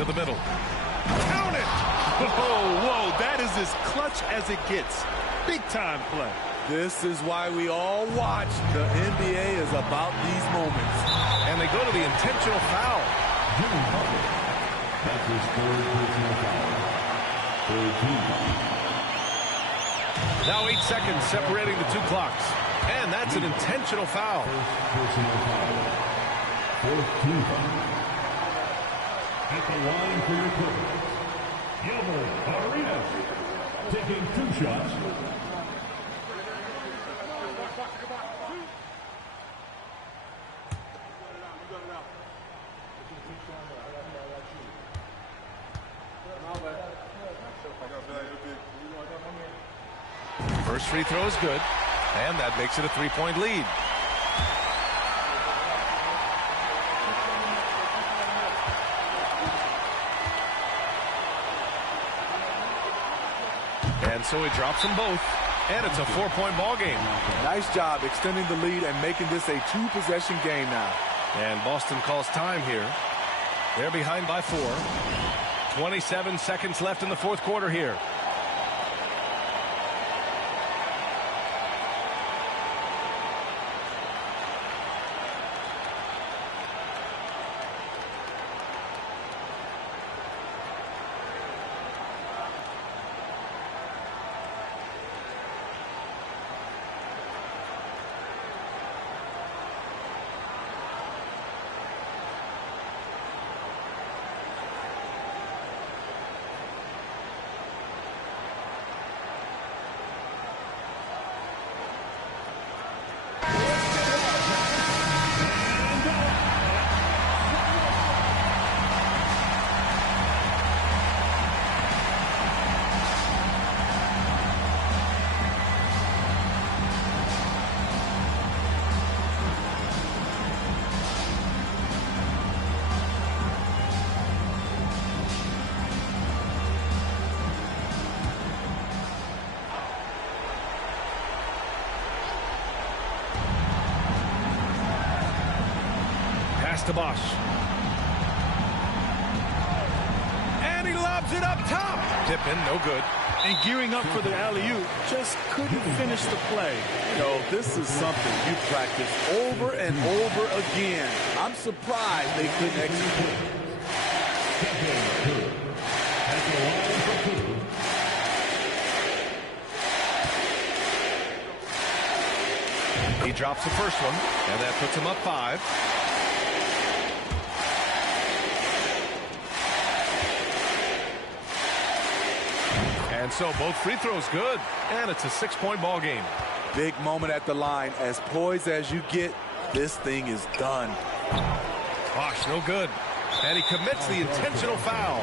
To the middle. Count it! Whoa, that is as clutch as it gets. Big time play. This is why we all watch. The NBA is about these moments. And they go to the intentional foul. Jimmy Butler. That's his third personal foul. Third team foul. Now 8 seconds separating the two clocks. And that's an intentional foul. First personal foul. Fourth team foul. At the line for your Clippers, Gilbert Arenas taking 2 shots. First free throw is good, and that makes it a 3-point lead. And And so he drops them both, and it's a 4-point ball game. Nice job extending the lead and making this a 2-possession game now. And Boston calls time here. They're behind by 4. 27 seconds left in the fourth quarter here. To Bosch. And he lobs it up top. Tip in, no good. And gearing up for the alley-oop, just couldn't finish the play. You know, this is something you practice over and over again. I'm surprised they couldn't execute. He drops the first one, and that puts him up 5. And so both free throws good, and it's a 6-point ball game. Big moment at the line. As poised as you get, this thing is done. Bosch, no good. And he commits the intentional foul.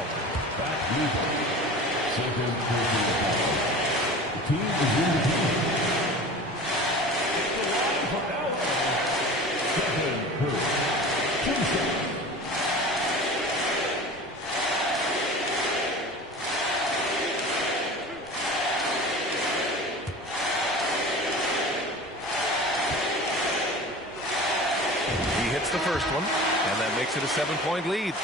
The first one, and that makes it a 7-point lead.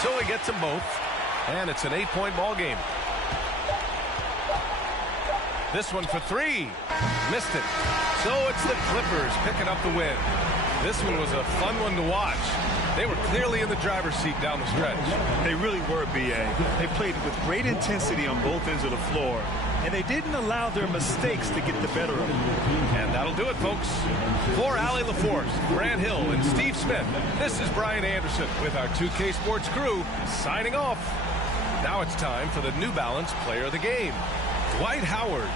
So he gets them both, and it's an 8-point ball game. This one for 3. Missed it. So it's the Clippers picking up the win. This one was a fun one to watch. They were clearly in the driver's seat down the stretch. They really were, B.A. They played with great intensity on both ends of the floor, and they didn't allow their mistakes to get the better of them. And that'll do it, folks. For Allie LaForce, Grant Hill, and Steve Smith, this is Brian Anderson with our 2K Sports crew signing off. Now it's time for the New Balance Player of the Game, Dwight Howard.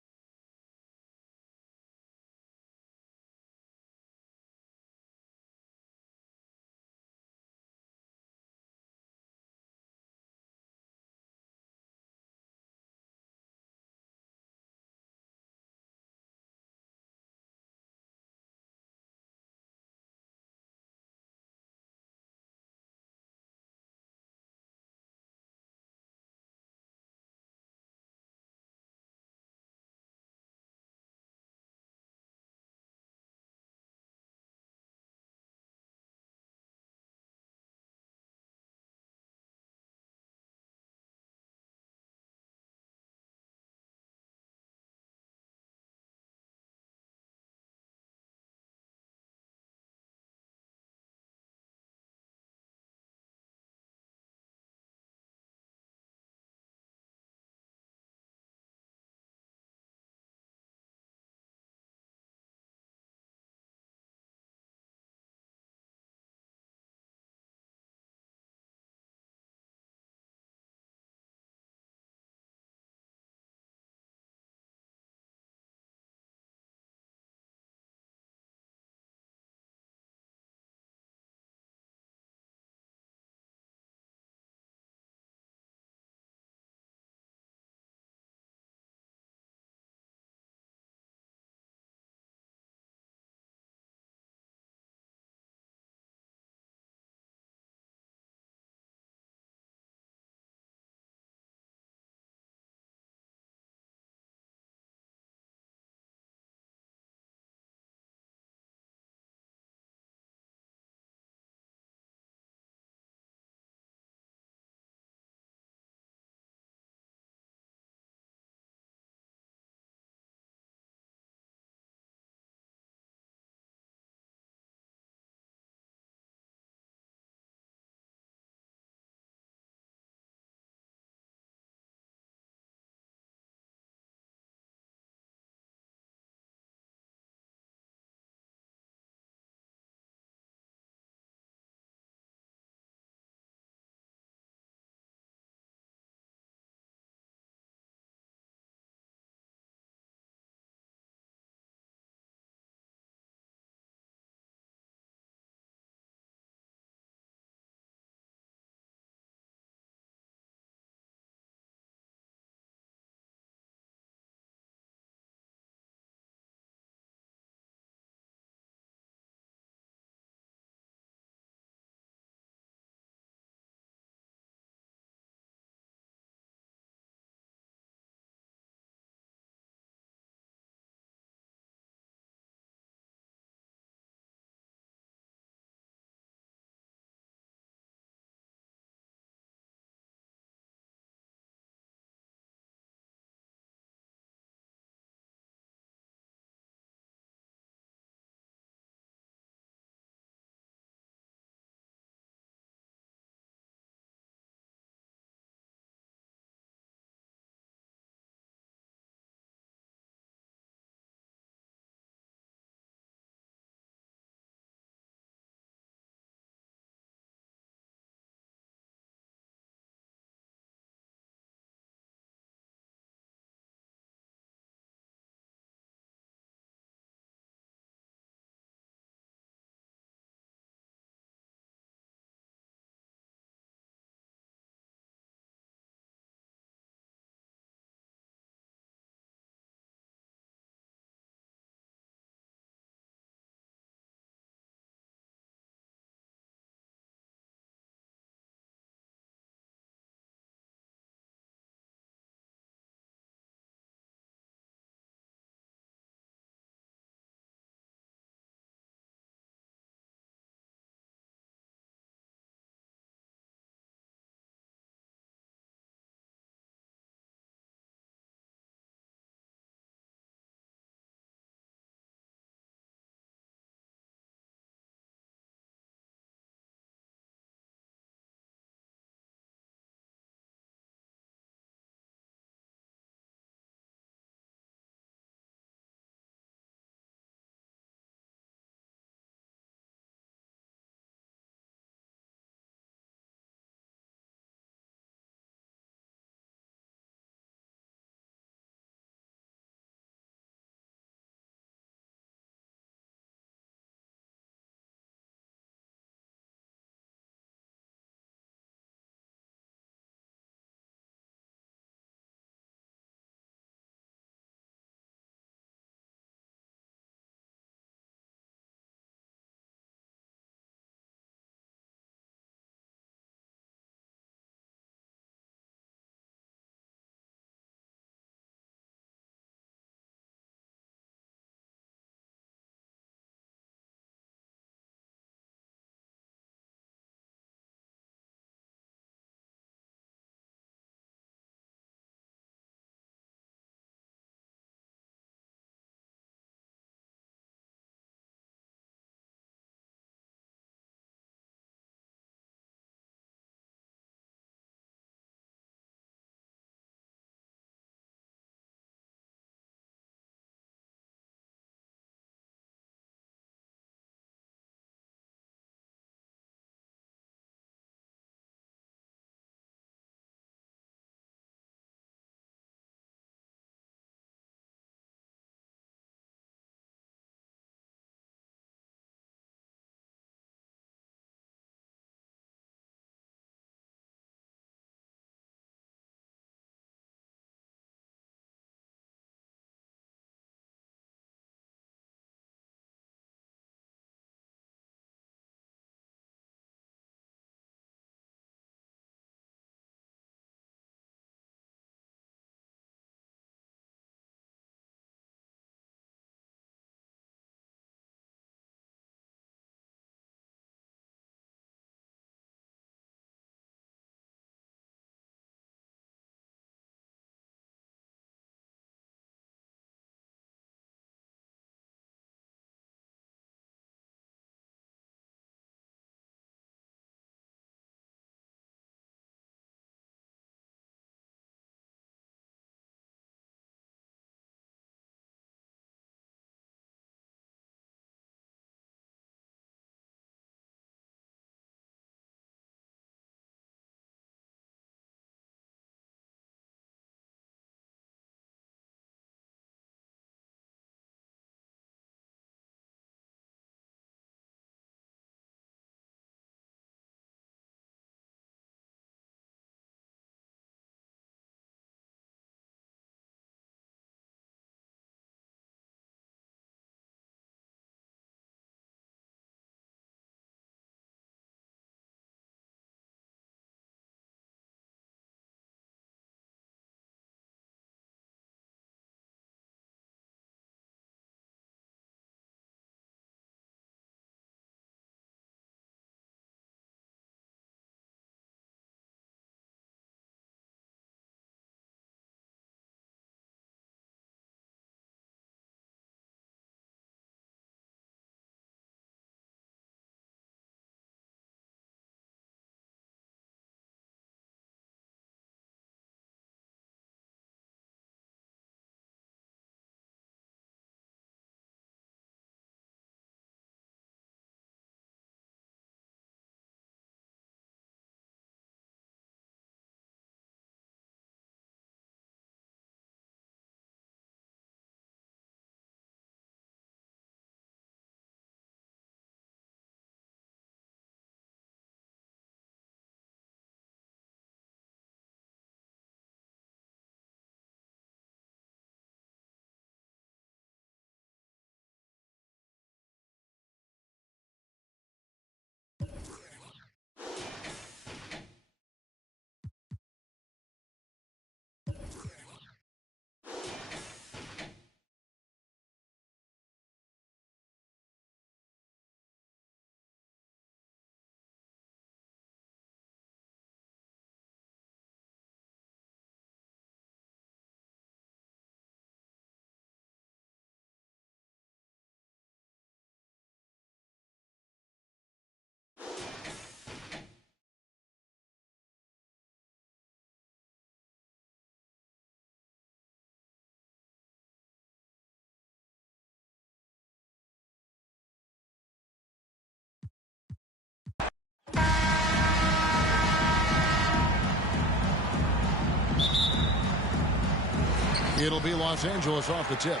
It'll be Los Angeles off the tip.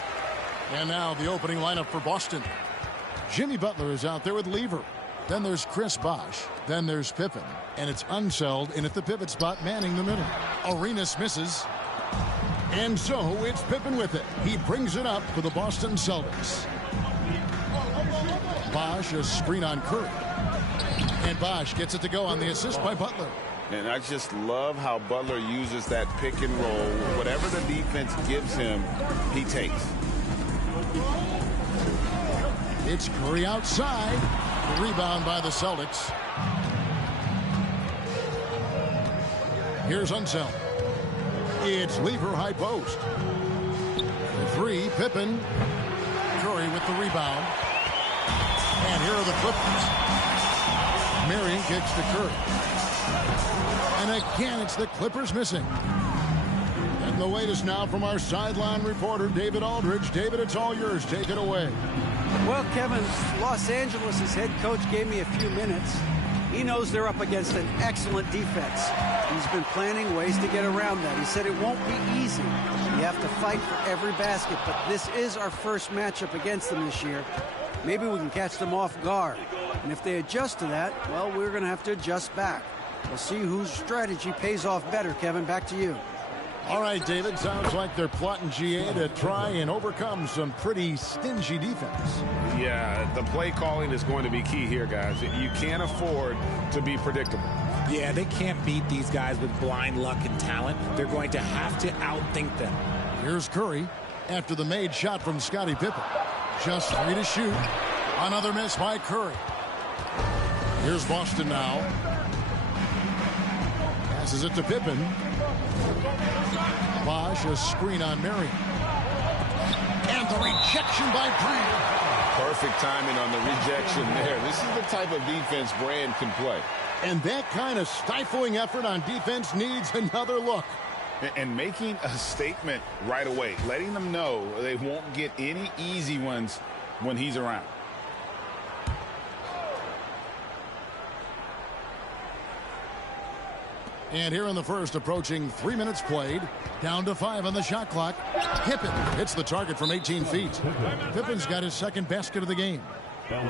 And now the opening lineup for Boston. Jimmy Butler is out there with Lever. Then there's Chris Bosh. Then there's Pippen. And it's Unseld in at the pivot spot, manning the middle. Arenas misses. And so it's Pippen with it. He brings it up for the Boston Celtics. Bosh, a screen on Curry. And Bosh gets it to go on the assist by Butler. And I just love how Butler uses that pick and roll. Whatever the defense gives him, he takes. It's Curry outside. Rebound by the Celtics. Here's Unseld. It's Lever high post. The three, Pippen. Curry with the rebound. And here are the Clippers. Marion kicks to Curry. And again, it's the Clippers missing. And the latest now from our sideline reporter, David Aldridge. David, it's all yours. Take it away. Well, Kevin, Los Angeles' head coach gave me a few minutes. He knows they're up against an excellent defense. He's been planning ways to get around that. He said it won't be easy. You have to fight for every basket, but this is our first matchup against them this year. Maybe we can catch them off guard. And if they adjust to that, well, we're going to have to adjust back. We'll see whose strategy pays off better. Kevin, back to you. All right, David, sounds like they're plotting GA to try and overcome some pretty stingy defense. Yeah, the play calling is going to be key here, guys. You can't afford to be predictable. Yeah, they can't beat these guys with blind luck and talent. They're going to have to outthink them. Here's Curry after the made shot from Scottie Pippen. Just 3 to shoot. Another miss by Curry. Here's Boston now. Passes it to Pippen. Bosh, a screen on Marion. And the rejection by Brand. Perfect timing on the rejection there. This is the type of defense Brand can play. And that kind of stifling effort on defense needs another look. And making a statement right away, letting them know they won't get any easy ones when he's around. And here in the first, approaching 3 minutes played, down to 5 on the shot clock. Pippen hits the target from 18 feet. Pippen's got his second basket of the game.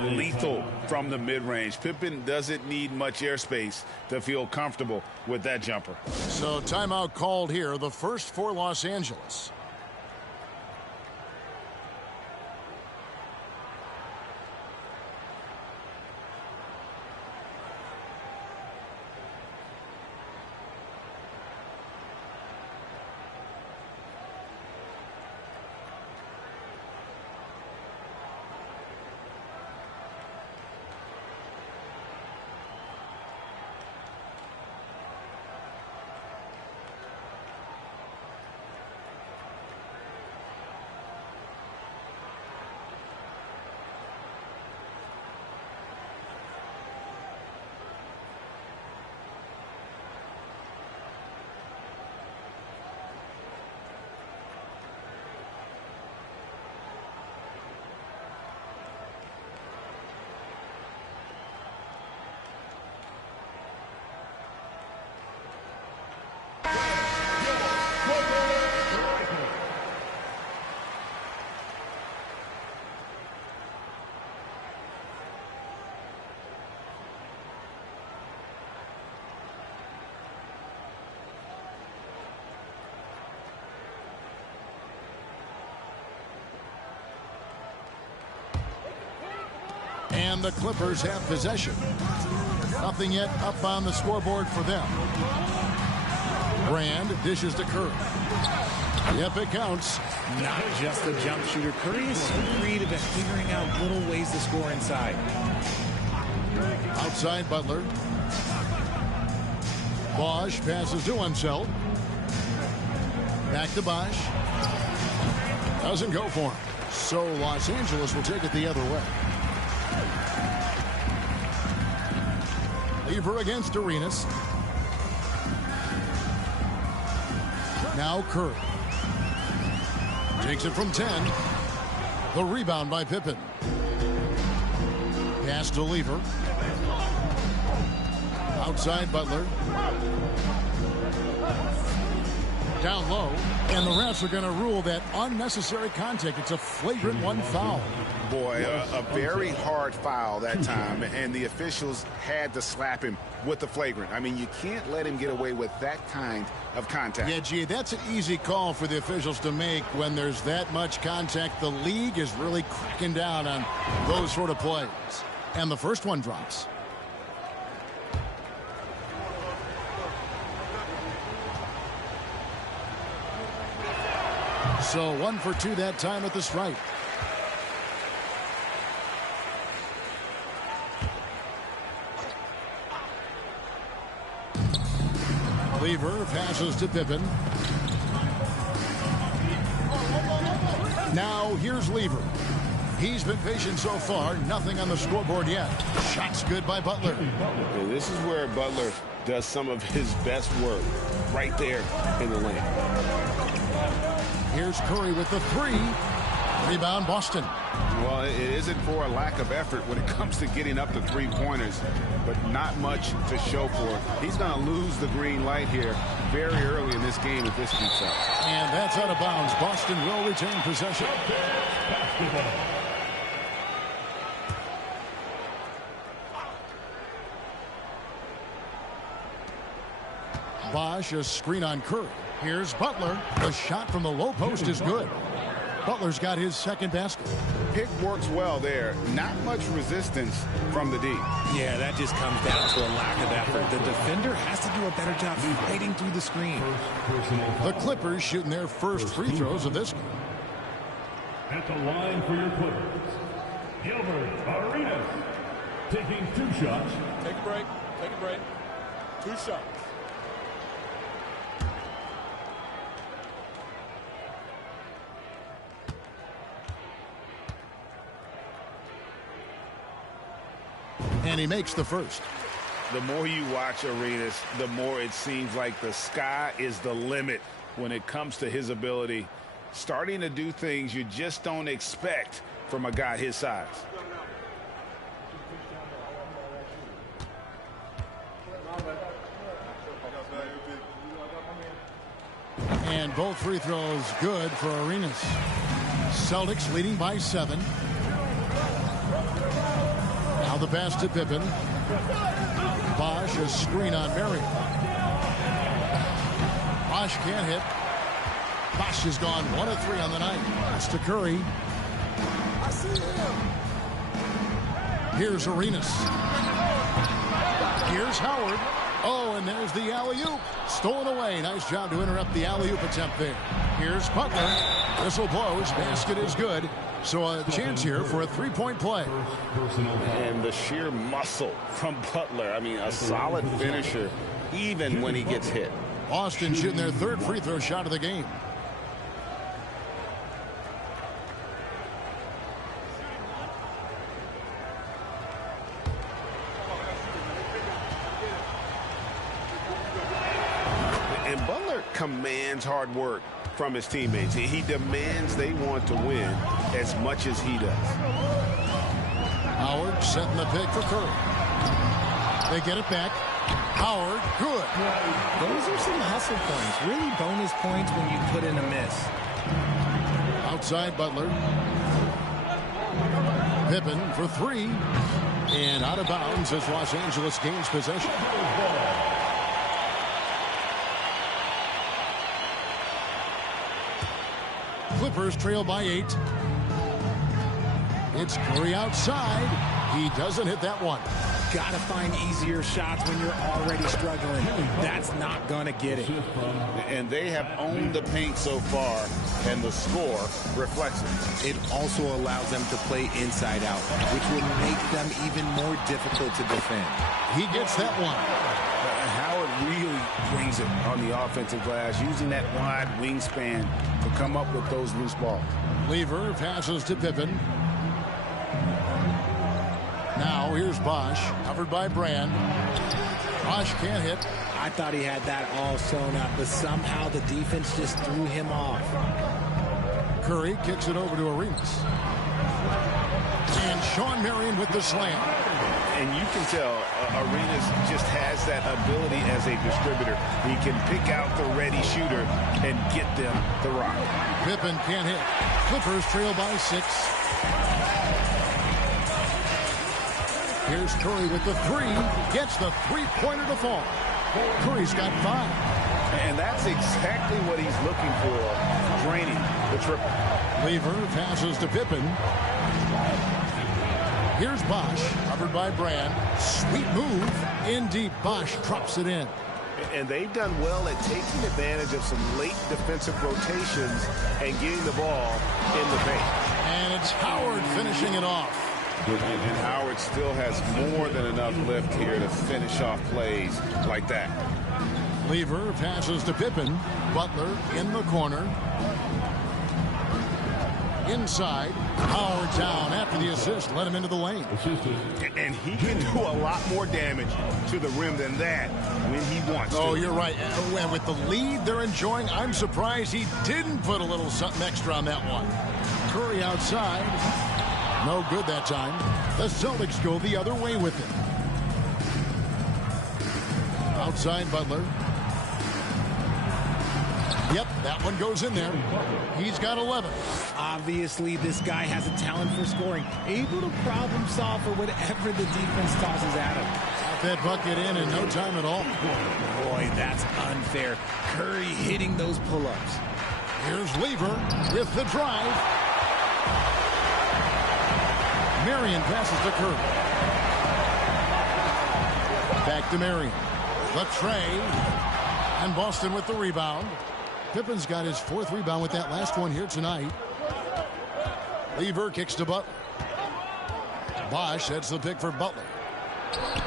Lethal from the mid-range. Pippen doesn't need much airspace to feel comfortable with that jumper. So timeout called here, the first for Los Angeles. And the Clippers have possession. Nothing yet up on the scoreboard for them. Brand dishes to Curry. Yep, it counts. Not just a jump shooter. Curry is so creative at figuring out little ways to score inside. Outside Butler. Bosh passes to Unseld. Back to Bosh. Doesn't go for him. So Los Angeles will take it the other way. Lever against Arenas. Now Curry. Takes it from 10. The rebound by Pippen. Pass to Lever. Outside Butler. Down low, and the refs are going to rule that unnecessary contact. It's a flagrant one foul. Boy, a very hard foul that time, and the officials had to slap him with the flagrant. I mean, you can't let him get away with that kind of contact. Yeah, gee, that's an easy call for the officials to make when there's that much contact. The league is really cracking down on those sort of plays. And the first one drops. So 1 for 2 that time at the stripe. Lever passes to Pippen. Now here's Lever. He's been patient so far. Nothing on the scoreboard yet. Shot's good by Butler. And this is where Butler does some of his best work. Right there in the lane. Here's Curry with the three. Rebound, Boston. Well, it isn't for a lack of effort when it comes to getting up to three-pointers, but not much to show for it. He's going to lose the green light here very early in this game if this keeps up. And that's out of bounds. Boston will retain possession. Bosh, a screen on Curry. Here's Butler. The shot from the low post is good. Butler's got his second basket. Pick works well there. Not much resistance from the D. Yeah, that just comes down to a lack of effort. The defender has to do a better job fighting through the screen. The Clippers shooting their first free throws of this game. At the line for your Clippers, Gilbert Arenas taking 2 shots. Take a break. Take a break. 2 shots. And he makes the first. The more you watch Arenas, the more it seems like the sky is the limit when it comes to his ability. Starting to do things you just don't expect from a guy his size. And both free throws good for Arenas. Celtics leading by 7. Now the pass to Pippen. Bosh, a screen on Marion. Bosh can't hit. Bosh has gone 1 of 3 on the night. Pass to Curry. Here's Arenas. Here's Howard. Oh, and there's the alley-oop. Stolen away. Nice job to interrupt the alley-oop attempt there. Here's Butler. Whistle blows. Basket is good. So a chance here for a 3-point play. And the sheer muscle from Butler. I mean, a solid finisher, even when he gets hit. Boston shooting their 3rd free throw shot of the game. And Butler commands hard work from his teammates. He demands they want to win as much as he does. Howard setting the pick for Curry. They get it back. Howard, good. Those are some hustle points. Really bonus points when you put in a miss. Outside Butler. Pippen for 3. And out of bounds as Los Angeles gains possession. Clippers trail by 8. It's Curry outside. He doesn't hit that one. Gotta find easier shots when you're already struggling. That's not gonna get it. And they have owned the paint so far, and the score reflects it. It also allows them to play inside out, which will make them even more difficult to defend. He gets that one. Howard really brings it on the offensive glass, using that wide wingspan to come up with those loose balls. Lever passes to Pippen. Now here's Bosh, covered by Brand. Bosh can't hit. I thought he had that all sewn up, but somehow the defense just threw him off. Curry kicks it over to Arenas. And Sean Marion with the slam. And you can tell Arenas just has that ability as a distributor. He can pick out the ready shooter and get them the rock. Pippen can't hit. Clippers trail by 6. Here's Curry with the 3. Gets the three-pointer to fall. Curry's got 5. And that's exactly what he's looking for, draining the triple. Lever passes to Pippen. Here's Bosh, covered by Brand. Sweet move. In deep, Bosh drops it in. And they've done well at taking advantage of some late defensive rotations and getting the ball in the paint. And it's Howard finishing it off. And Howard still has more than enough lift here to finish off plays like that. Lever passes to Pippen. Butler in the corner. Inside. Howard down after the assist. Let him into the lane. And he can do a lot more damage to the rim than that when he wants to. Oh, you're right. And with the lead they're enjoying, I'm surprised he didn't put a little something extra on that one. Curry outside. No good that time. The Celtics go the other way with it. Outside Butler. Yep, that one goes in there. He's got 11. Obviously, this guy has a talent for scoring. Able to problem solve for whatever the defense tosses at him. Got that bucket in no time at all. Boy, that's unfair. Curry hitting those pull-ups. Here's Lever with the drive. Marion passes to Curry. Back to Marion. The tray. And Boston with the rebound. Pippen's got his 4th rebound with that last one here tonight. Lever kicks to Butler. Bosh sets the pick for Butler.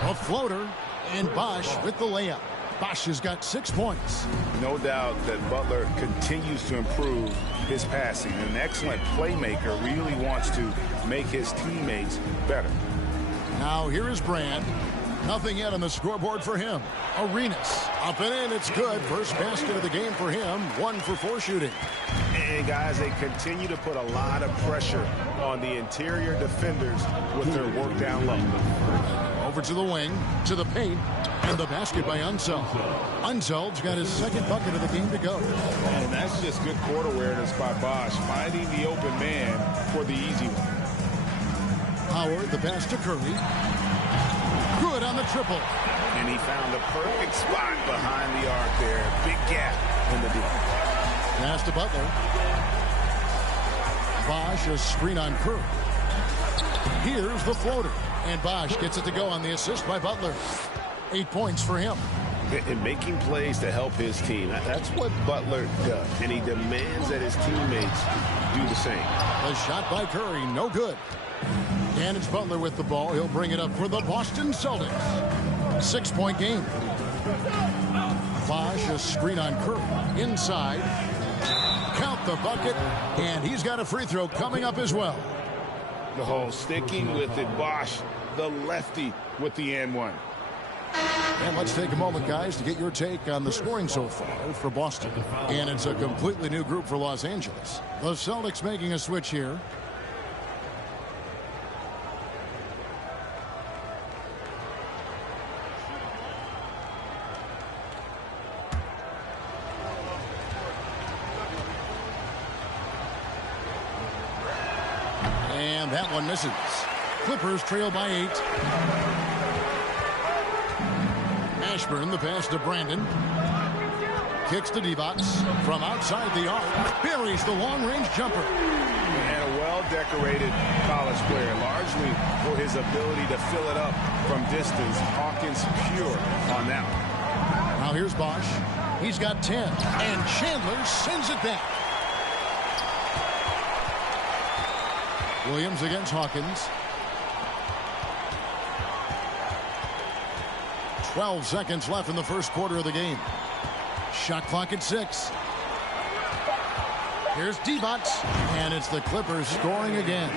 A floater, and Bosh with the layup. Bosh has got 6 points. No doubt that Butler continues to improve his passing. An excellent playmaker, really wants to make his teammates better. Now here is Brand. Nothing yet on the scoreboard for him. Arenas up and in. It's good. First basket of the game for him. 1 for 4 shooting. And guys, they continue to put a lot of pressure on the interior defenders with their work down low. Over to the wing, to the paint, and the basket by Unseld. Unseld's got his 2nd bucket of the game to go. And that's just good court awareness by Bosh, finding the open man for the easy one. Howard, the pass to Curry. Good on the triple. And he found a perfect spot behind the arc there. Big gap in the deep. Pass to Butler. Bosh, a screen on Curry. Here's the floater. And Bosh gets it to go on the assist by Butler. 8 points for him. And making plays to help his team. That's what Butler does. And he demands that his teammates do the same. A shot by Curry, no good. And it's Butler with the ball. He'll bring it up for the Boston Celtics. 6-point game. Bosh, a screen on Curry. Inside. Count the bucket. And he's got a free throw coming up as well. Oh, sticking with it, Bosh, the lefty with the and-one. And let's take a moment, guys, to get your take on the scoring so far for Boston. And it's a completely new group for Los Angeles. The Celtics making a switch here. And that one misses. Clippers trail by 8. Ashburn, the pass to Brandon. Kicks to Divac from outside the arc. Buries the long-range jumper. And a well-decorated college player, largely for his ability to fill it up from distance. Hawkins pure on that one. Now here's Bosh. He's got 10. And Chandler sends it back. Williams against Hawkins. 12 seconds left in the first quarter of the game. Shot clock at 6. Here's Divac, and it's the Clippers scoring again.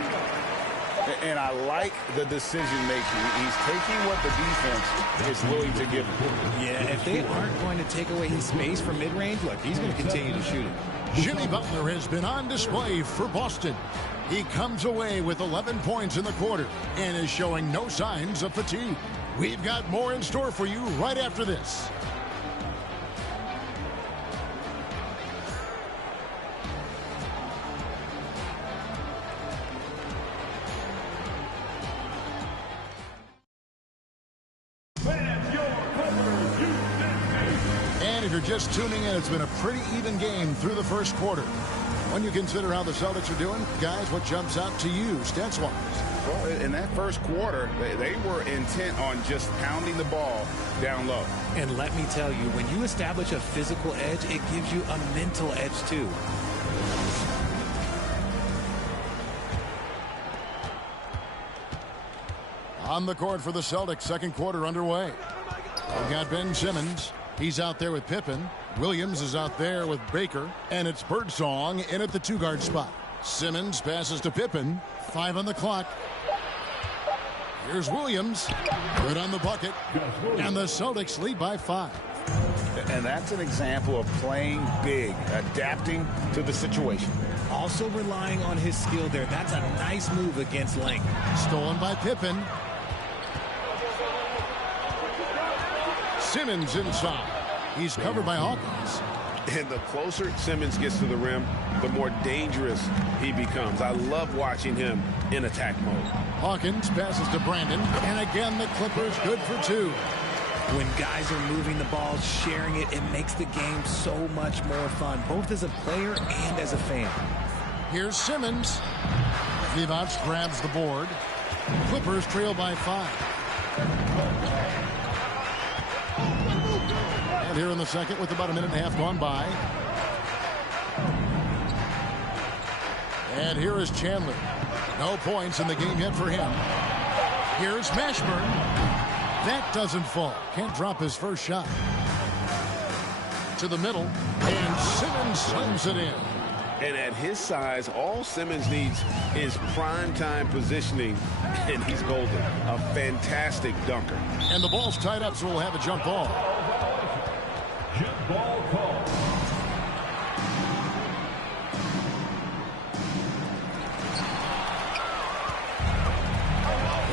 And I like the decision making. He's taking what the defense is willing to give him. Yeah, if they aren't going to take away his space from mid-range, look, he's going to continue to shoot it. Jimmy Butler has been on display for Boston. He comes away with 11 points in the quarter and is showing no signs of fatigue. We've got more in store for you right after this. And if you're just tuning in, it's been a pretty even game through the first quarter. When you consider how the Celtics are doing, guys, what jumps out to you stats-wise? Well, in that first quarter, they were intent on just pounding the ball down low. And let me tell you, when you establish a physical edge, it gives you a mental edge too. On the court for the Celtics, second quarter underway. We've got Ben Simmons. He's out there with Pippen. Williams is out there with Baker. And it's Birdsong in at the two-guard spot. Simmons passes to Pippen. 5 on the clock. Here's Williams. Good on the bucket. And the Celtics lead by 5. And that's an example of playing big, adapting to the situation. Also relying on his skill there. That's a nice move against length. Stolen by Pippen. Simmons inside. He's covered by Hawkins. And the closer Simmons gets to the rim, the more dangerous he becomes. I love watching him in attack mode. Hawkins passes to Brandon. And again, the Clippers good for 2. When guys are moving the ball, sharing it, it makes the game so much more fun, both as a player and as a fan. Here's Simmons. Divac grabs the board. Clippers trail by 5. And here in the second with about a minute and a half gone by. And here is Chandler. No points in the game yet for him. Here's Mashburn. That doesn't fall. Can't drop his first shot. To the middle. And Simmons slams it in. And at his size, all Simmons needs is prime-time positioning, and he's golden. A fantastic dunker. And the ball's tied up, so we'll have a jump ball. Jump ball call.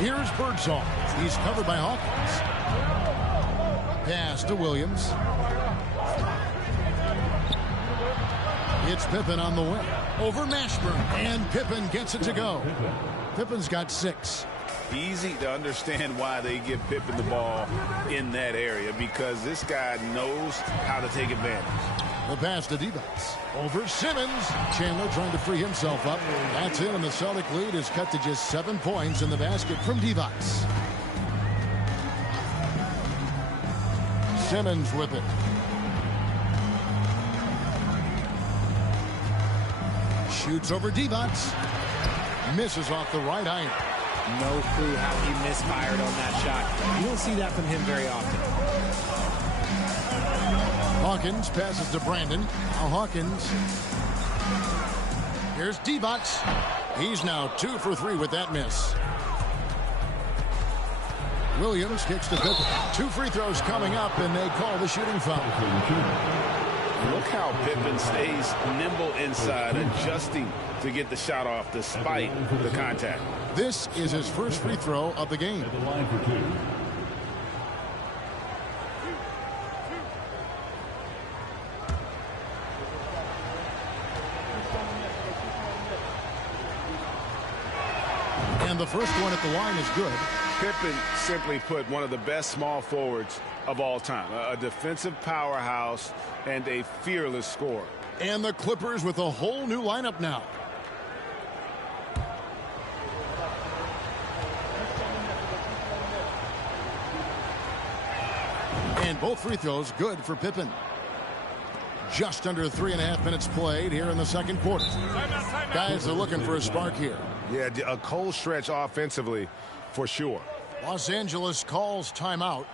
Here's Birdsong. He's covered by Hawkins. Pass to Williams. It's Pippen on the way. Over Mashburn. And Pippen gets it to go. Pippen's got 6. Easy to understand why they give Pippen the ball in that area, because this guy knows how to take advantage. The pass to Divac. Over Simmons. Chandler trying to free himself up. That's it, and the Celtic lead is cut to just 7 points in the basket from Divac. Simmons with it. Shoots over Divac. Misses off the right iron. No clue how he misfired on that shot. You don't see that from him very often. Hawkins passes to Brandon. Now Hawkins. Here's Divac. He's now 2 for 3 with that miss. Williams kicks to Pippen. 2 free throws coming up, and they call the shooting foul. Look how Pippen stays nimble inside, adjusting to get the shot off despite the contact. This is his first free throw of the game. At the line for 2. And the first one at the line is good. Pippen simply put, one of the best small forwards of all time. A defensive powerhouse and a fearless scorer. And the Clippers with a whole new lineup now. And both free throws good for Pippen. Just under 3.5 minutes played here in the second quarter. Guys are looking for a spark here. Yeah, a cold stretch offensively for sure. Los Angeles calls timeout.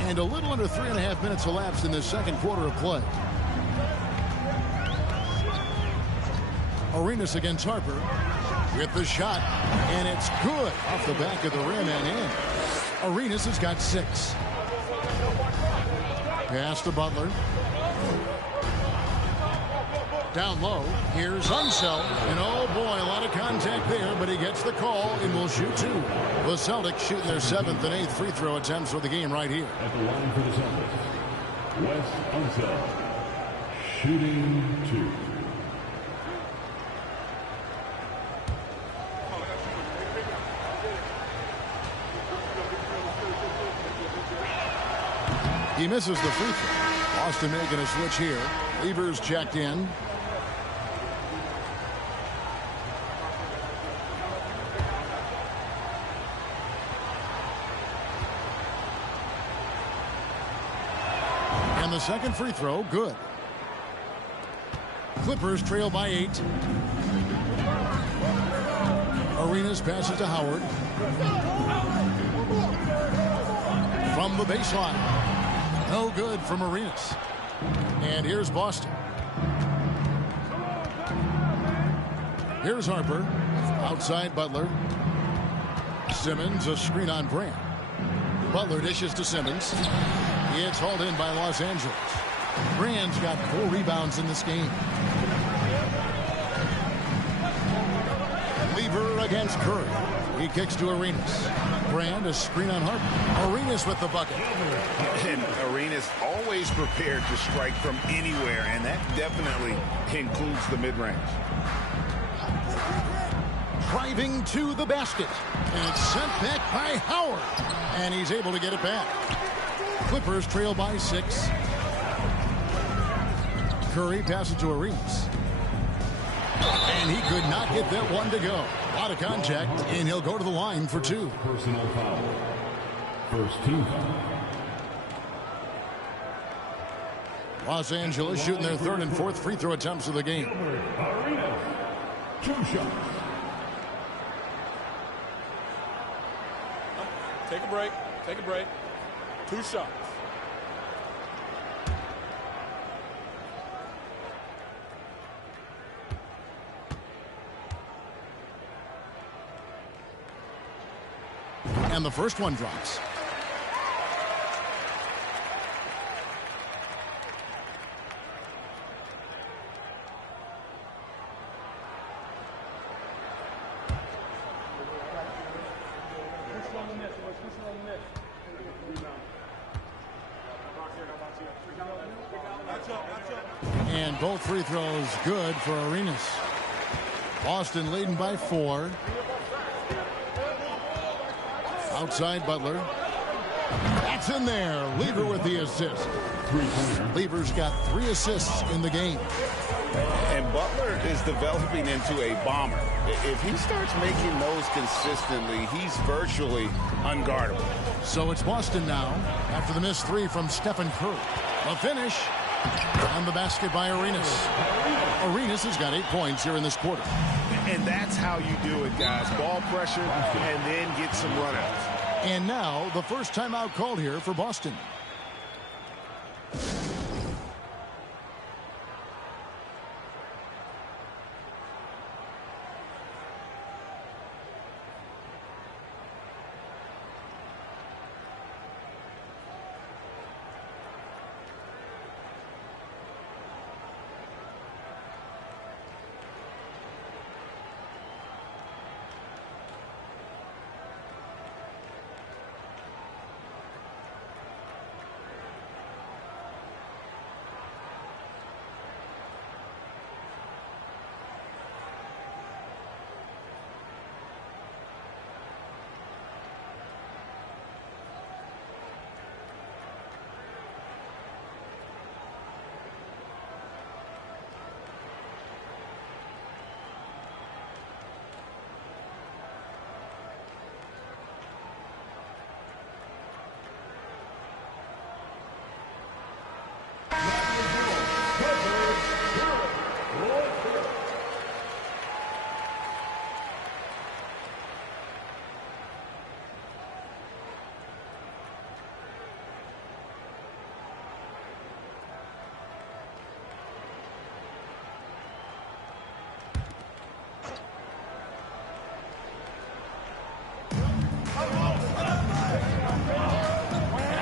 And a little under 3.5 minutes elapsed in this second quarter of play. Arenas against Harper with the shot, and it's good off the back of the rim and in. Arenas has got 6. Pass to Butler. Down low, here's Unseld, and oh boy, a lot of contact there, but he gets the call and will shoot 2. The Celtics shooting their 7th and 8th free throw attempts for the game right here. At the line for the Celtics, Wes Unseld, shooting 2. He misses the free throw. Boston making a switch here. Levers checked in. And the second free throw, good. Clippers trail by 8. Arenas passes to Howard. From the baseline. No good from Arenas. And here's Boston. Here's Harper. Outside Butler. Simmons, a screen on Brand. Butler dishes to Simmons. It's hauled in by Los Angeles. Brand's got 4 rebounds in this game. Lever against Curry. He kicks to Arenas. Brand, a screen on Harper. Arenas with the bucket. And Arenas always prepared to strike from anywhere, and that definitely includes the mid-range. Driving to the basket. And it's sent back by Howard. And he's able to get it back. Clippers trail by 6. Curry passes to Arenas. And he could not get that one to go. A lot of contact, and he'll go to the line for 2. Personal foul. First team foul. Los Angeles shooting their 3rd and 4th free throw attempts of the game. Arenas, 2 shots. Take a break. Take a break. 2 shots. And the first one drops. And both free throws good for Arenas. Boston leading by 4. Outside Butler. That's in there. Lever with the assist. Lever's got 3 assists in the game. And Butler is developing into a bomber. If he starts making those consistently, he's virtually unguardable. So it's Boston now after the missed 3 from Stephen Curry. A finish. And the basket by Arenas. Arenas has got 8 points here in this quarter. And that's how you do it, guys. Ball pressure and then get some runouts. And now the first timeout called here for Boston.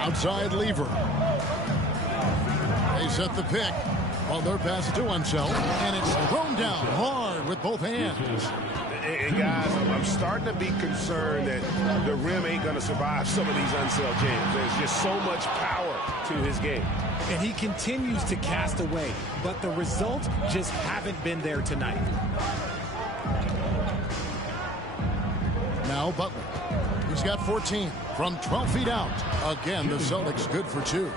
Outside Lever. They set the pick. Butler passes to himself, and it's thrown down hard with both hands. And guys, I'm starting to be concerned that the rim ain't going to survive some of these Unseld jams. There's just so much power to his game. And he continues to cast away, but the results just haven't been there tonight. Now Butler. He's got 14 from 12 feet out. Again, the Celtics good for 2.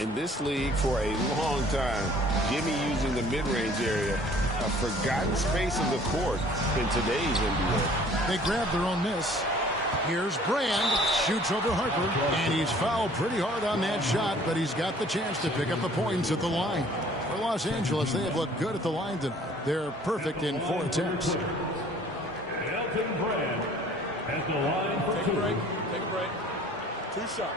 In this league for a long time, Jimmy using the mid-range area, a forgotten space of the court in today's NBA. They grab their own miss. Here's Brand, shoots over Harper, and he's fouled pretty hard on that shot, but he's got the chance to pick up the points at the line. For Los Angeles, they have looked good at the line tonight. They're perfect in 4 attempts. Elton Brand at the line for 2. Take a break. 2 shots.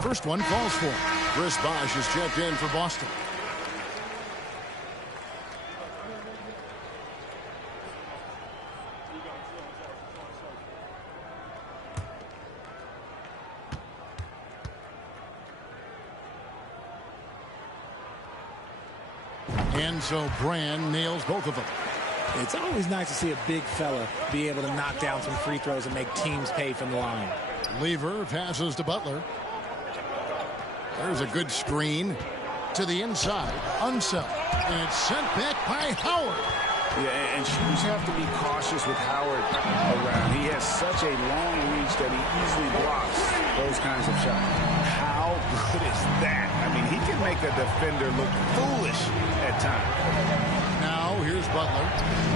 First one falls for him. Chris Bosh is checked in for Boston. And so Brand nails both of them. It's always nice to see a big fella be able to knock down some free throws and make teams pay from the line. Lever passes to Butler. There's a good screen to the inside. Unseld. And it's sent back by Howard. Yeah, and shooters have to be cautious with Howard around. He has such a long reach that he easily blocks those kinds of shots. How good is that? I mean, he can make a defender look foolish at times. Now, here's Butler.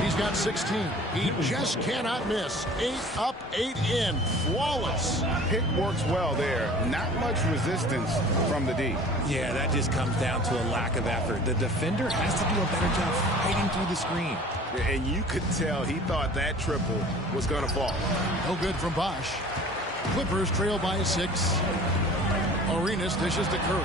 He's got 16. He just cannot miss. 8 up, 8 in. Flawless. Pick works well there. Not much resistance from the D. Yeah, that just comes down to a lack of effort. The defender has to do a better job fighting through the screen. And you could tell he thought that triple was going to fall. No good from Bosh. Clippers trail by 6. Arenas dishes to Curry.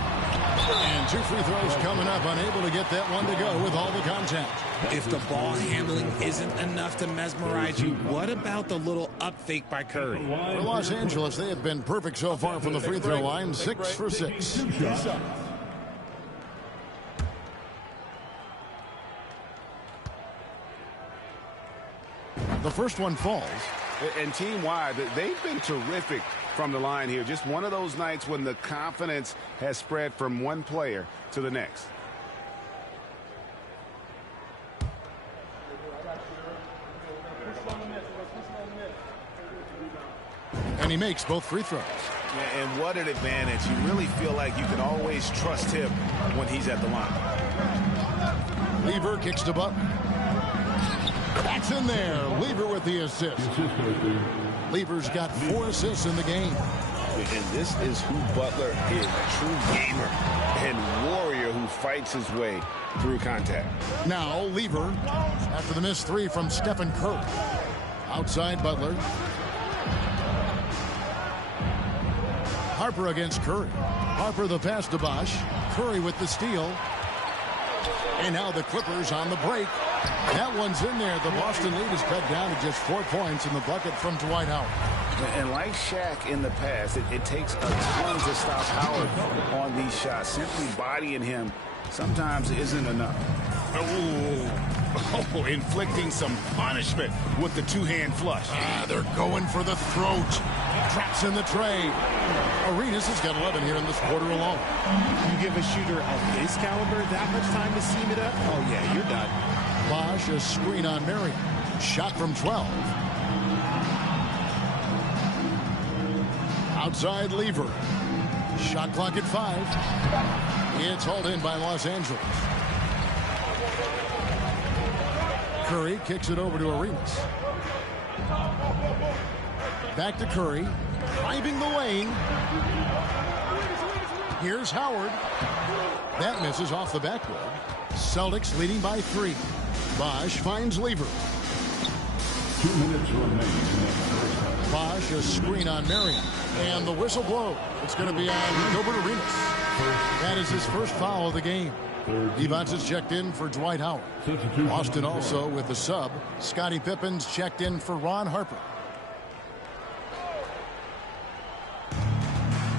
And 2 free throws coming up, unable to get that one to go with all the contact. If the ball handling isn't enough to mesmerize you, what about the little up fake by Curry? For Los Angeles, they have been perfect so far from the free throw line, 6 for 6. The first one falls. And team-wide, they've been terrific from the line here. Just one of those nights when the confidence has spread from one player to the next. And he makes both free throws. Yeah, and what an advantage. You really feel like you can always trust him when he's at the line. Lever kicks to Butler. That's in there. Lever with the assist. Lever's got 4 assists in the game. And this is who Butler is, a true gamer and warrior who fights his way through contact. Now Lever after the missed 3 from Stephen Curry. Outside Butler. Harper against Curry. Harper the pass to Bosh. Curry with the steal. And now the Clippers on the break. That one's in there. The Boston lead is cut down to just 4 points in the bucket from Dwight Howard. And like Shaq in the past, it takes a ton to stop Howard on these shots. Simply bodying him sometimes isn't enough. Oh, inflicting some punishment with the 2-hand flush. They're going for the throat. Traps in the tray. Arenas has got 11 here in this quarter alone. You give a shooter of his caliber that much time to seam it up? Oh, yeah, you're done. Bosh, a screen on Marion. Shot from 12. Outside Lever. Shot clock at 5. It's hauled in by Los Angeles. Curry kicks it over to Arenas. Back to Curry. Driving the lane. Here's Howard. That misses off the backboard. Celtics leading by 3. Bosh finds Lever. 2 minutes remaining. Bosh, a screen on Marion. And the whistle blows. It's going to be on Gilbert Arenas. That is his first foul of the game. Evans is checked in for Dwight Howard. Boston also with the sub. Scottie Pippen's checked in for Ron Harper.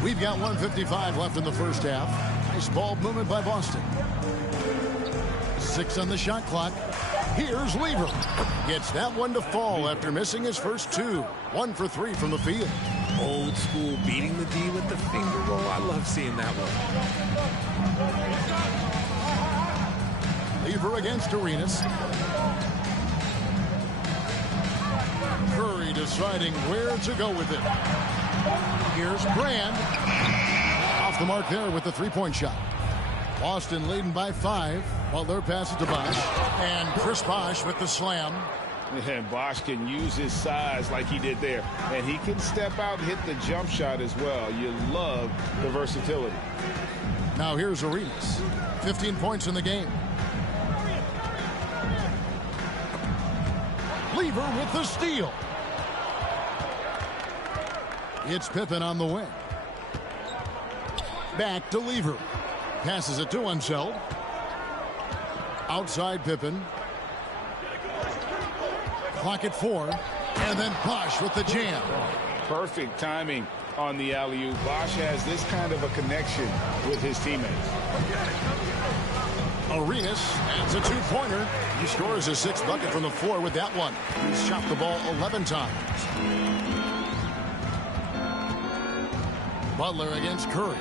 We've got 1:55 left in the first half. Nice ball movement by Boston. 6 on the shot clock. Here's Lever. Gets that one to fall after missing his first 2. 1 for 3 from the field. Old school beating the D with the finger roll. I love seeing that one. Lever against Arenas. Curry deciding where to go with it. Here's Brand. Off the mark there with the three-point shot. Boston leading by 5. Butler passes to Bosh. And Chris Bosh with the slam. And Bosh can use his size like he did there. And he can step out and hit the jump shot as well. You love the versatility. Now here's Arenas. 15 points in the game. Lever with the steal. It's Pippen on the wing. Back to Lever. Passes it to Unseld. Outside Pippen. Clock at 4. And then Bosh with the jam. Perfect timing on the alley-oop. Bosh has this kind of a connection with his teammates. Arenas adds a 2-pointer. He scores his 6th bucket from the floor with that one. He's shot the ball 11 times. Butler against Curry.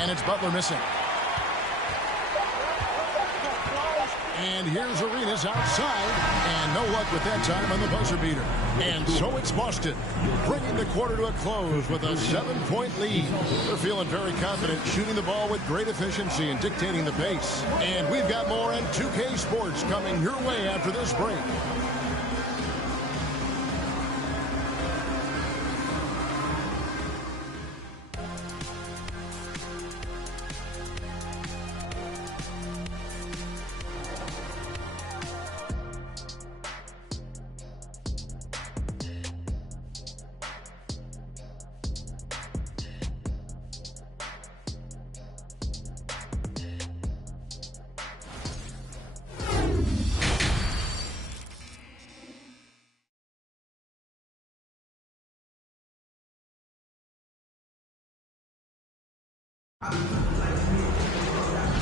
And it's Butler missing. And here's Arenas outside. And no luck with that time on the buzzer beater. And so it's Boston, bringing the quarter to a close with a 7-point lead. They're feeling very confident, shooting the ball with great efficiency and dictating the pace. And we've got more on 2K Sports coming your way after this break.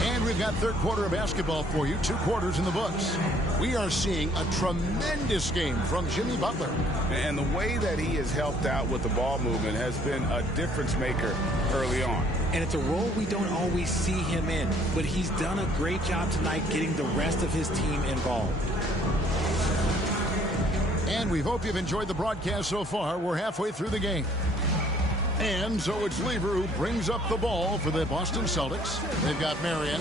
And we've got third quarter of basketball for you. 2 quarters in the books. We are seeing a tremendous game from Jimmy Butler. And the way that he has helped out with the ball movement has been a difference maker early on. And it's a role we don't always see him in, but he's done a great job tonight getting the rest of his team involved. And we hope you've enjoyed the broadcast so far. We're halfway through the game. And so it's Lever who brings up the ball for the Boston Celtics. They've got Marion.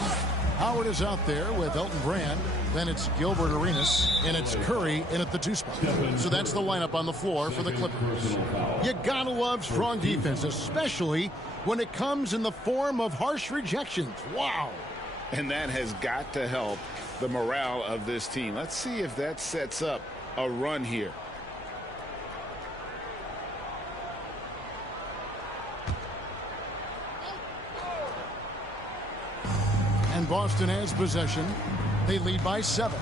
Howard is out there with Elton Brand. Then it's Gilbert Arenas. And it's Curry in at the 2 spot. So that's the lineup on the floor for the Clippers. You gotta love strong defense, especially when it comes in the form of harsh rejections. Wow. And that has got to help the morale of this team. Let's see if that sets up a run here. And Boston has possession. They lead by 7.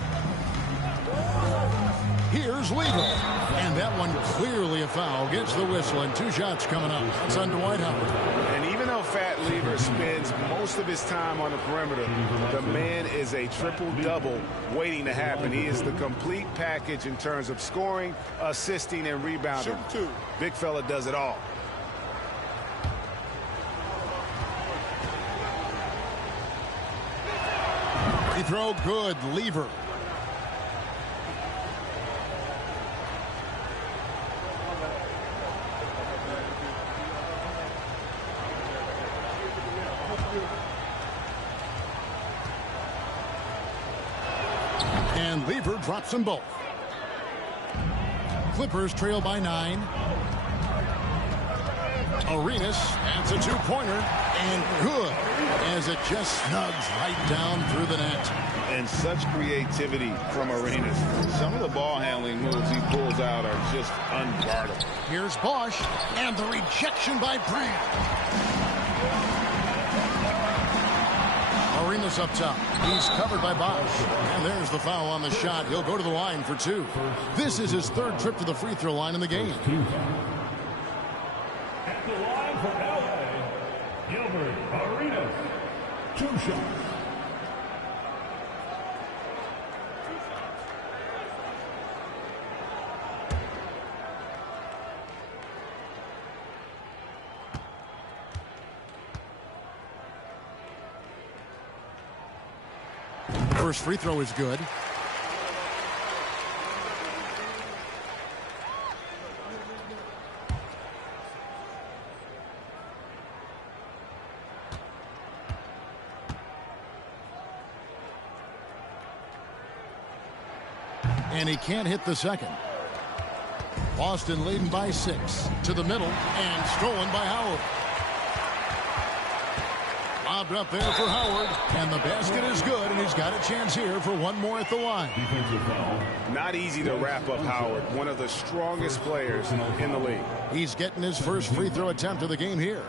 Here's Lever. And that one clearly a foul. Gets the whistle and 2 shots coming up. It's on Dwight Howard. And even though Fat Lever spends most of his time on the perimeter, the man is a triple-double waiting to happen. He is the complete package in terms of scoring, assisting, and rebounding. Big fella does it all. He throw good. Lever. And Lever drops them both. Clippers trail by 9. Arenas adds a 2-pointer, and good, as it just snugs right down through the net. And such creativity from Arenas. Some of the ball handling moves he pulls out are just unguardable. Here's Bosh, and the rejection by Brand. Arenas up top. He's covered by Bosch. And there's the foul on the shot. He'll go to the line for 2. This is his 3rd trip to the free throw line in the game. At the line for LA, Gilbert Arenas. 2 shots. First free throw is good. And he can't hit the second. Boston leading by 6 to the middle and stolen by Howard. Lobbed up there for Howard, and the basket is good, and he's got a chance here for one more at the line. Not easy to wrap up Howard, one of the strongest players in the league. He's getting his first free throw attempt of the game here.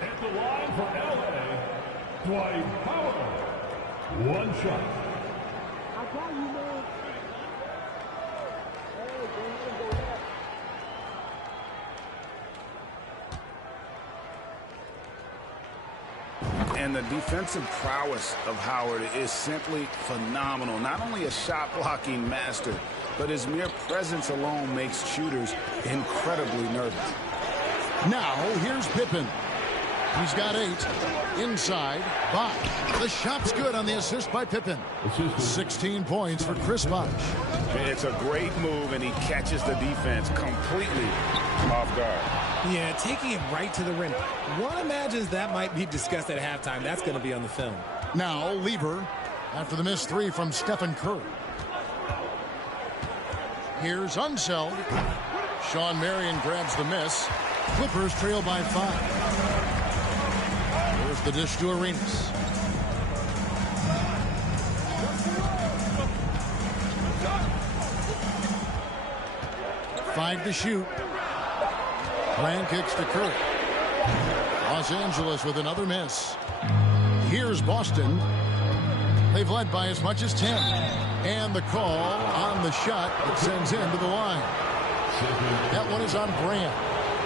At the line for LA, Dwight Howard. 1 shot. And the defensive prowess of Howard is simply phenomenal. Not only a shot-blocking master, but his mere presence alone makes shooters incredibly nervous. Now, here's Pippen. He's got 8. Inside, Bosch. The shot's good on the assist by Pippen. 16 points for Chris Bosch. It's a great move, and he catches the defense completely off guard. Yeah, taking it right to the rim. One imagines that might be discussed at halftime. That's going to be on the film. Now, Lieber, after the missed 3 from Stephen Curry. Here's Unseld. Sean Marion grabs the miss. Clippers trail by 5. There's the dish to Arenas. Five to shoot. Grant kicks to Curry. Los Angeles with another miss. Here's Boston. They've led by as much as 10. And the call on the shot that sends him to the line. That one is on Grant.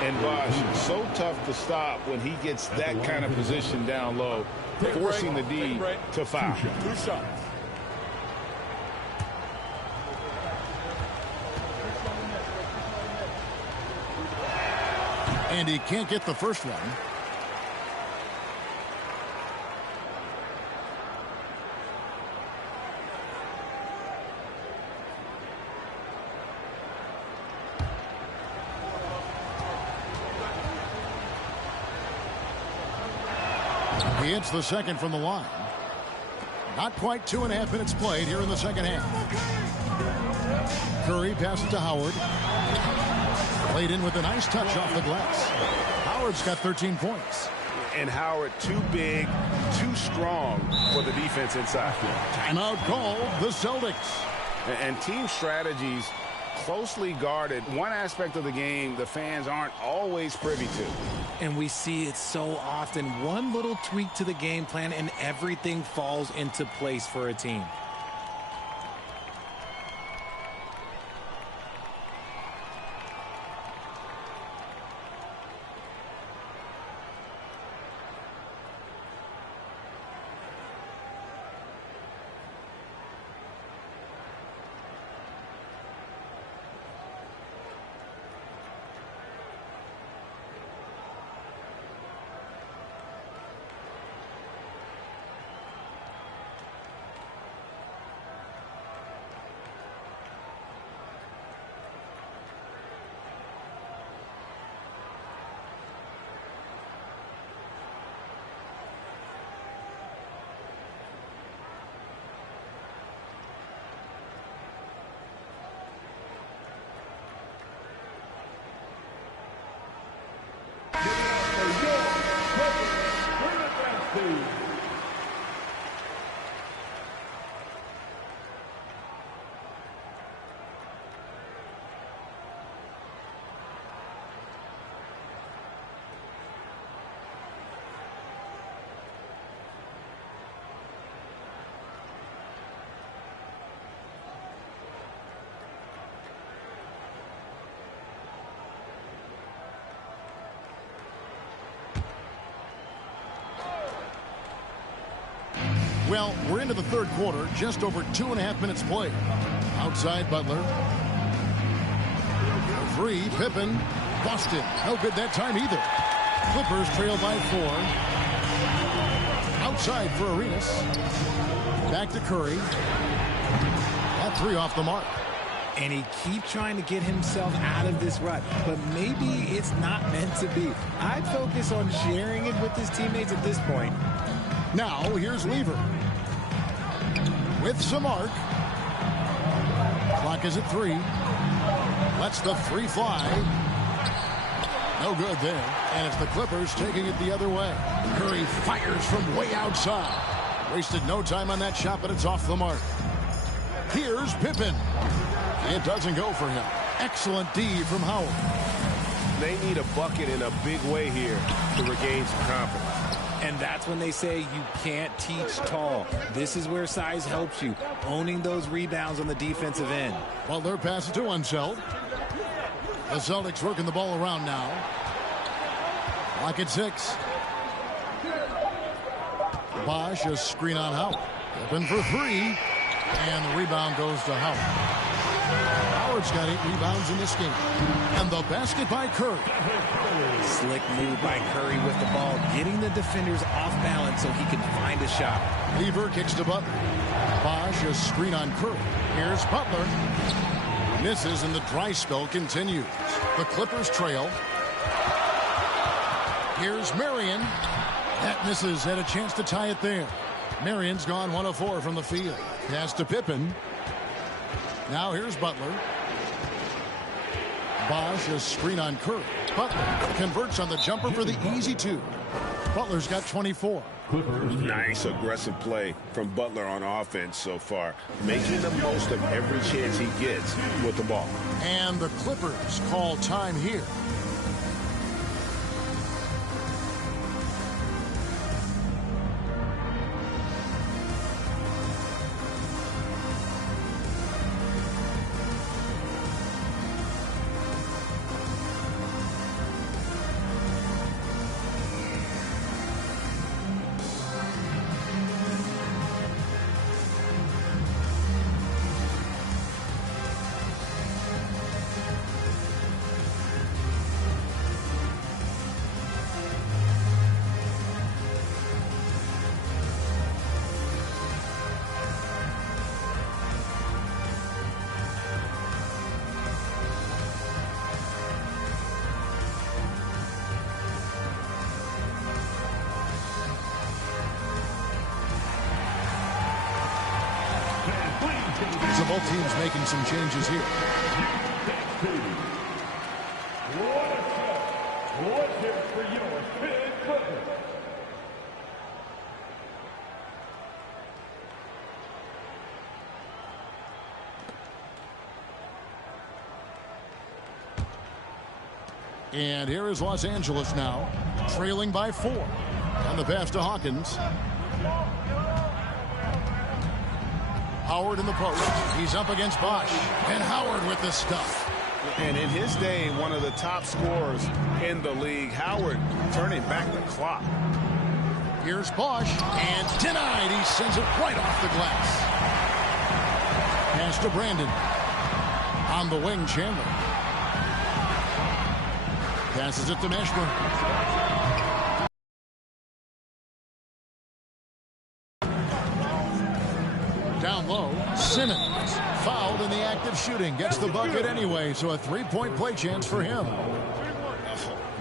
And Bosch, so tough to stop when he gets that kind of position down low, forcing the D to foul. 2 shots. And he can't get the first one. He hits the second from the line. Not quite 2.5 minutes played here in the second half. Curry passes to Howard. Played in with a nice touch off the glass. Howard's got 13 points. And Howard too big, too strong for the defense inside. Timeout called the Celtics. And team strategies closely guarded. One aspect of the game the fans aren't always privy to. And we see it so often. One little tweak to the game plan and everything falls into place for a team. Well, we're into the third quarter, just over 2.5 minutes played. Outside Butler. 3, Pippen. Busted. No good that time either. Clippers trail by 4. Outside for Arenas. Back to Curry. That 3 off the mark. And he keeps trying to get himself out of this rut, but maybe it's not meant to be. I'd focus on sharing it with his teammates at this point. Now, here's Lever. With some arc. Clock is at 3. Lets the 3 fly. No good there. And it's the Clippers taking it the other way. Curry fires from way outside. Wasted no time on that shot, but it's off the mark. Here's Pippen. It doesn't go for him. Excellent D from Howard. They need a bucket in a big way here to regain some confidence. And that's when they say you can't teach tall. This is where size helps you, owning those rebounds on the defensive end. Butler passes to Unseld. The Celtics working the ball around now. Lock at 6. Bosch, a screen on Howard. Open for 3. And the rebound goes to Howard. Howard's got 8 rebounds in this game. And the basket by Curry. Slick move by Curry with the ball, getting the defenders off balance so he can find a shot. Lever kicks to Butler. Bosch, a screen on Curry. Here's Butler. Misses and the dry spell continues. The Clippers trail. Here's Marion. That misses. Had a chance to tie it there. Marion's gone 1 of 4 from the field. Pass to Pippen. Now here's Butler. Bosch, a screen on Curry. Butler converts on the jumper for the easy 2. Butler's got 24. Nice aggressive play from Butler on offense so far, making the most of every chance he gets with the ball. And the Clippers call time here. So both teams making some changes here. And here is Los Angeles now, trailing by 4. On the pass to Hawkins. Howard in the post. He's up against Bosch. And Howard with the stuff. And in his day, one of the top scorers in the league. Howard turning back the clock. Here's Bosch. And denied. He sends it right off the glass. Pass to Brandon. On the wing, Chandler. Passes it to Meshburn. Down low, Simmons fouled in the act of shooting. Gets the bucket anyway, so a 3-point play chance for him.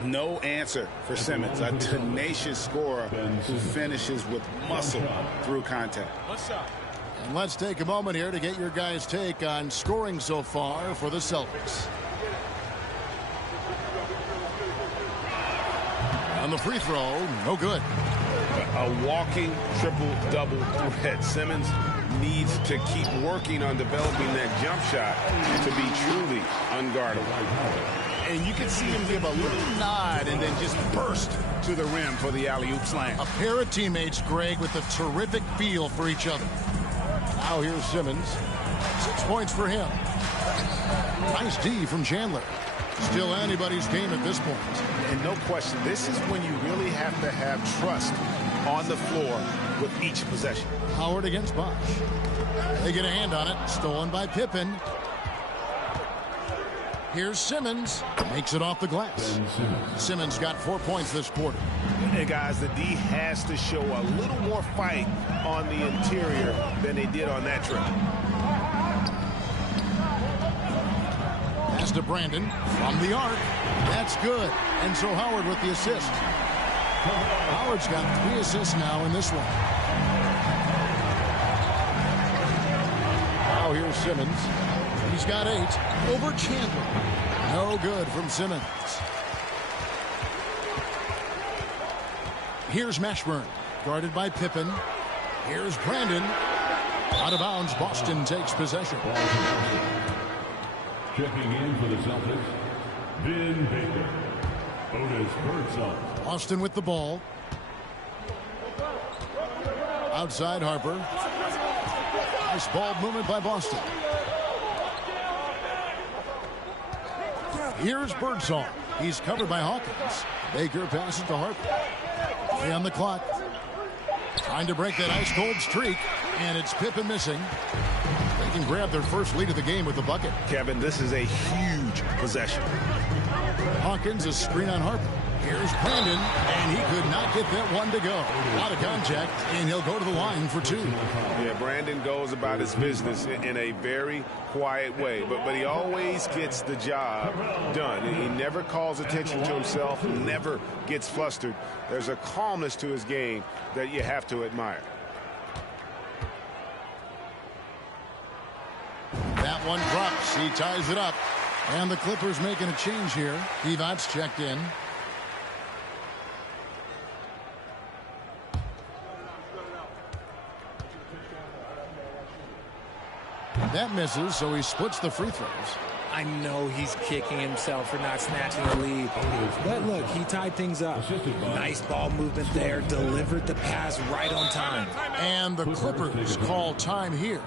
No answer for Simmons, a tenacious scorer who finishes with muscle through contact. And let's take a moment here to get your guys' take on scoring so far for the Celtics. On the free throw, no good. A walking triple-double threat. Simmons needs to keep working on developing that jump shot to be truly unguardable. And you can see him give a little nod and then just burst to the rim for the alley-oop slam. A pair of teammates, Greg, with a terrific feel for each other. Now here's Simmons. 6 points for him. Nice D from Chandler. Still anybody's game at this point. And no question, this is when you really have to have trust on the floor with each possession. Howard against Bosch. They get a hand on it. Stolen by Pippen. Here's Simmons. Makes it off the glass. Simmons got 4 points this quarter. And guys, the D has to show a little more fight on the interior than they did on that trip. Pass to Brandon from the arc. That's good. And so Howard with the assist. Howard's got 3 assists now in this one. Now here's Simmons. He's got 8 over Chandler. No good from Simmons. Here's Mashburn, guarded by Pippen. Here's Brandon. Out of bounds, Boston takes possession. Checking in for the Celtics, Vin Baker. Otis Birdsong. Boston with the ball. Outside Harper. Nice ball movement by Boston. Here's Birdsong. He's covered by Hawkins. Baker passes to Harper. 3 on the clock. Trying to break that ice-cold streak, and it's Pippen missing. They can grab their first lead of the game with the bucket. Kevin, this is a huge possession. Hawkins, a screen on Harper. Here's Brandon, and he could not get that one to go. A lot of contact, and he'll go to the line for 2. Yeah, Brandon goes about his business in a very quiet way, but he always gets the job done. He never calls attention to himself, never gets flustered. There's a calmness to his game that you have to admire. That one drops. He ties it up. And the Clippers making a change here. Evans checked in. That misses, so he splits the free throws. I know he's kicking himself for not snatching the lead. But look, he tied things up. Nice ball movement there. Delivered the pass right on time. And the Clippers call time here.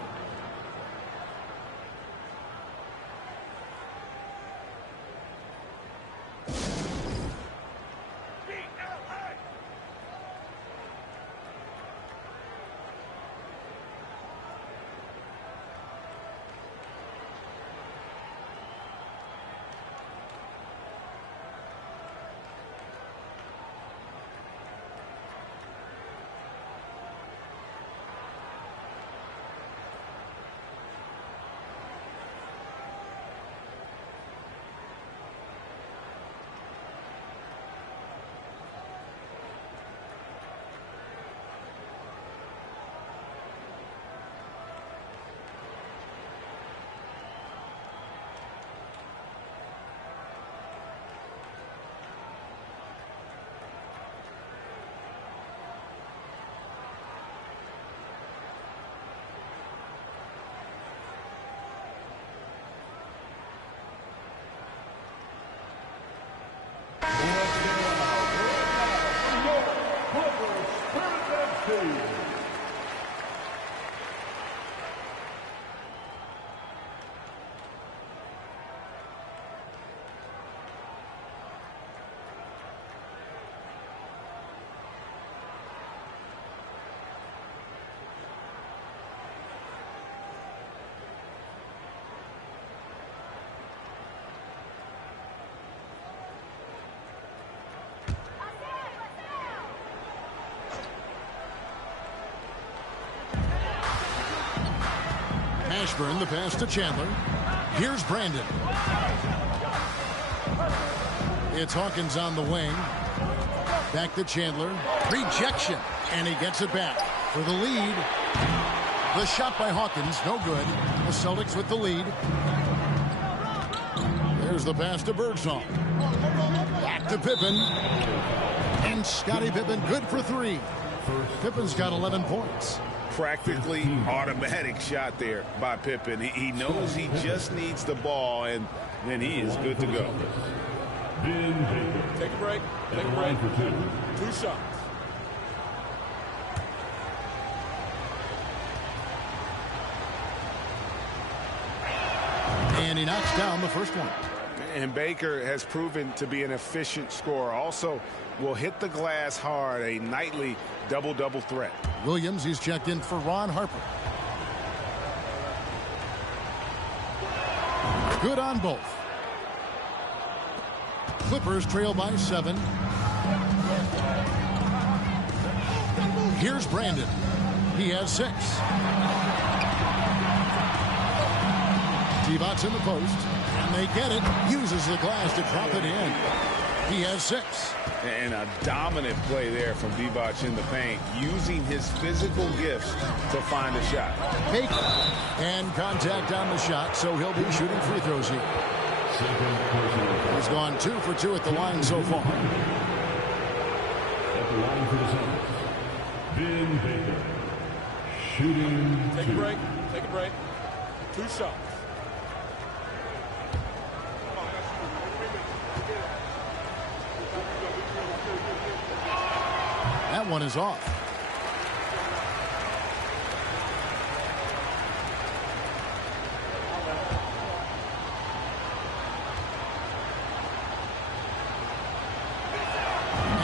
Mashburn, the pass to Chandler. Here's Brandon. It's Hawkins on the wing. Back to Chandler. Rejection. And he gets it back for the lead. The shot by Hawkins, no good. The Celtics with the lead. There's the pass to Birdsong. Back to Pippen. And Scottie Pippen good for 3. Pippen's got 11 points. Practically automatic shot there by Pippen. He knows he just needs the ball, and then he is good to go. Take a break. Take a break. 2 shots. And he knocks down the first one. And Baker has proven to be an efficient scorer. Also, will hit the glass hard, a nightly double-double threat. Williams, he's checked in for Ron Harper. Good on both. Clippers trail by 7. Here's Brandon. He has 6. Divac in the post, and they get it. Uses the glass to drop it in. He has 6. And a dominant play there from Divac in the paint, using his physical gifts to find a shot. Baker, and contact on the shot, so he'll be shooting free throws here. He's gone 2 for 2 at the line so far. At the line for the Celtics, Ben Baker. Shooting. Take a break. Take a break. 2 shots. That one is off.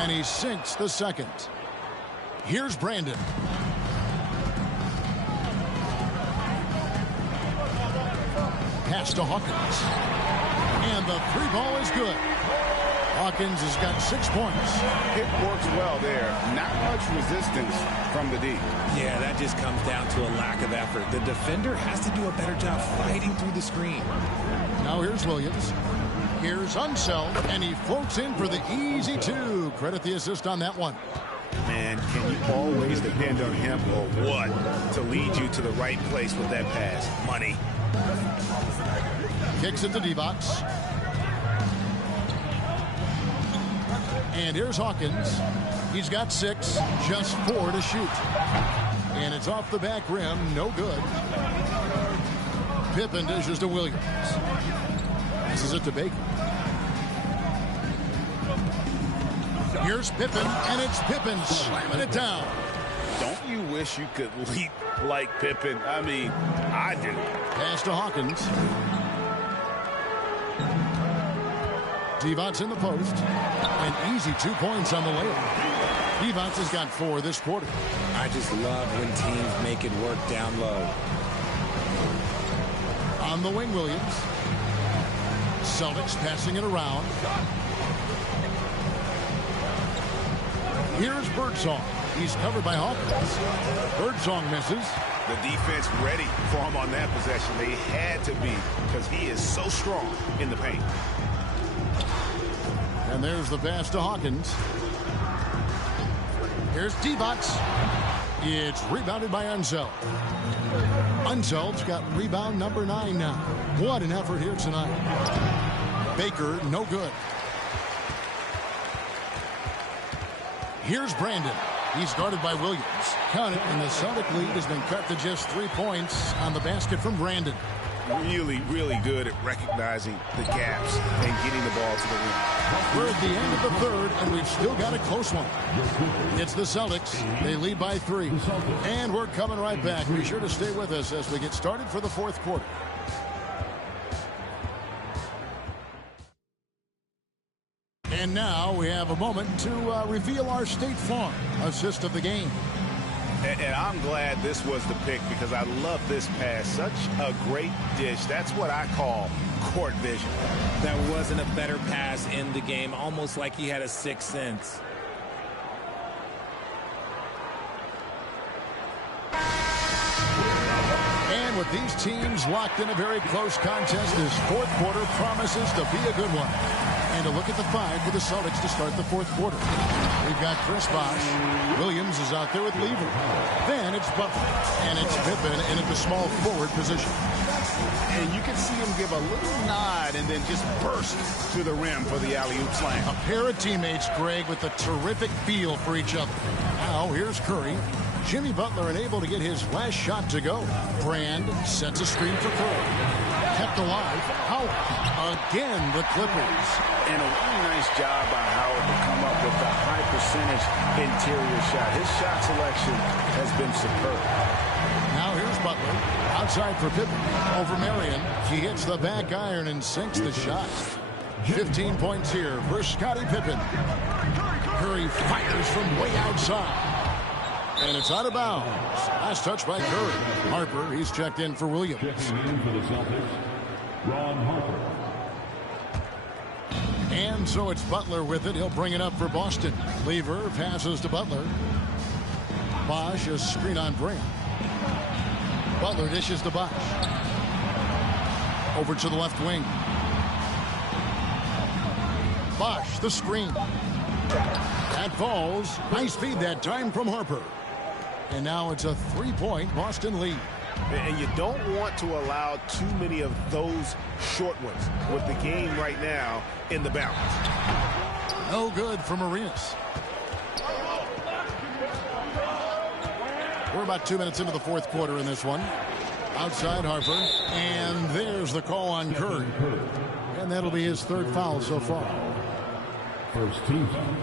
And he sinks the second. Here's Brandon. Pass to Hawkins. And the 3-ball is good. Hawkins has got 6 points. It works well there. Not much resistance from the D. Yeah, that just comes down to a lack of effort. The defender has to do a better job fighting through the screen. Now here's Williams. Here's Unseld, and he floats in for the easy 2. Credit the assist on that one. Man, can you always depend on him or what to lead you to the right place with that pass? Money. Kicks it to Divac. And here's Hawkins. He's got 6, just 4 to shoot. And it's off the back rim, no good. Pippen dishes to Williams. Passes it to Baker. Here's Pippen, and it's Pippen slamming it down. Don't you wish you could leap like Pippen? I mean, I do. Pass to Hawkins. Divac in the post. An easy 2 points on the layup. Divac has got 4 this quarter. I just love when teams make it work down low. On the wing, Williams. Celtics passing it around. Here's Birdsong. He's covered by Hawkins. Birdsong misses. The defense ready for him on that possession. They had to be, because he is so strong in the paint. And there's the pass to Hawkins. Here's Divac. It's rebounded by Unseld. Unseld's got rebound number 9 now. What an effort here tonight. Baker, no good. Here's Brandon. He's guarded by Williams. Count it, and the Celtic lead has been cut to just 3 points on the basket from Brandon. Really, really good at recognizing the gaps and getting the ball to the rim. We're at the end of the third, and we've still got a close one. It's the Celtics. They lead by 3. And we're coming right back. Be sure to stay with us as we get started for the fourth quarter. And now we have a moment to reveal our State Farm assist of the game. And I'm glad this was the pick, because I love this pass. Such a great dish. That's what I call court vision. That wasn't a better pass in the game, almost like he had a 6th sense. And with these teams locked in a very close contest, this fourth quarter promises to be a good one. And a look at the 5 for the Celtics to start the fourth quarter. We've got Chris Bosh. Williams is out there with Lever. Then it's Butler. And it's Pippen in at the small forward position. And you can see him give a little nod and then just burst to the rim for the alley-oop slam. A pair of teammates, Greg, with a terrific feel for each other. Now here's Curry. Jimmy Butler unable to get his last shot to go. Brand sets a screen for Curry. Kept alive. Howard. Again, the Clippers. And a really nice job by Howard to come up with a high percentage interior shot. His shot selection has been superb. Now here's Butler. Outside for Pippen. Over Marion. He hits the back iron and sinks the shot. 15 points here for Scottie Pippen. Curry fires from way outside. And it's out of bounds. Last touch by Curry. Harper, he's checked in for Williams. Checking in for the Celtics, Ron Harper. And so it's Butler with it. He'll bring it up for Boston. Lever passes to Butler. Bosh, a screen on Brand. Butler dishes to Bosh. Over to the left wing. Bosh, the screen. That falls. Nice feed that time from Harper. And now it's a 3-point Boston lead. And you don't want to allow too many of those short ones with the game right now in the balance. No good from Arenas. We're about 2 minutes into the fourth quarter in this one. Outside Harper. And there's the call on Curry. And that'll be his third foul so far. First team foul.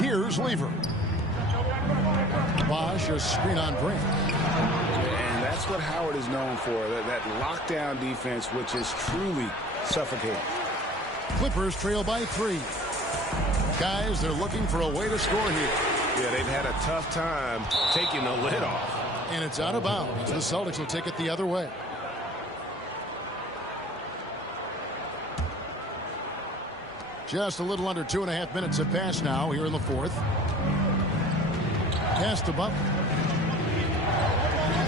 Here's Lever. Bosh, a screen on Brand. And that's what Howard is known for, that lockdown defense, which is truly suffocating. Clippers trail by 3. Guys, they're looking for a way to score here. Yeah, they've had a tough time taking the lid off. And it's out of bounds. The Celtics will take it the other way. Just a little under 2.5 minutes have passed now here in the fourth. Pass to Butler.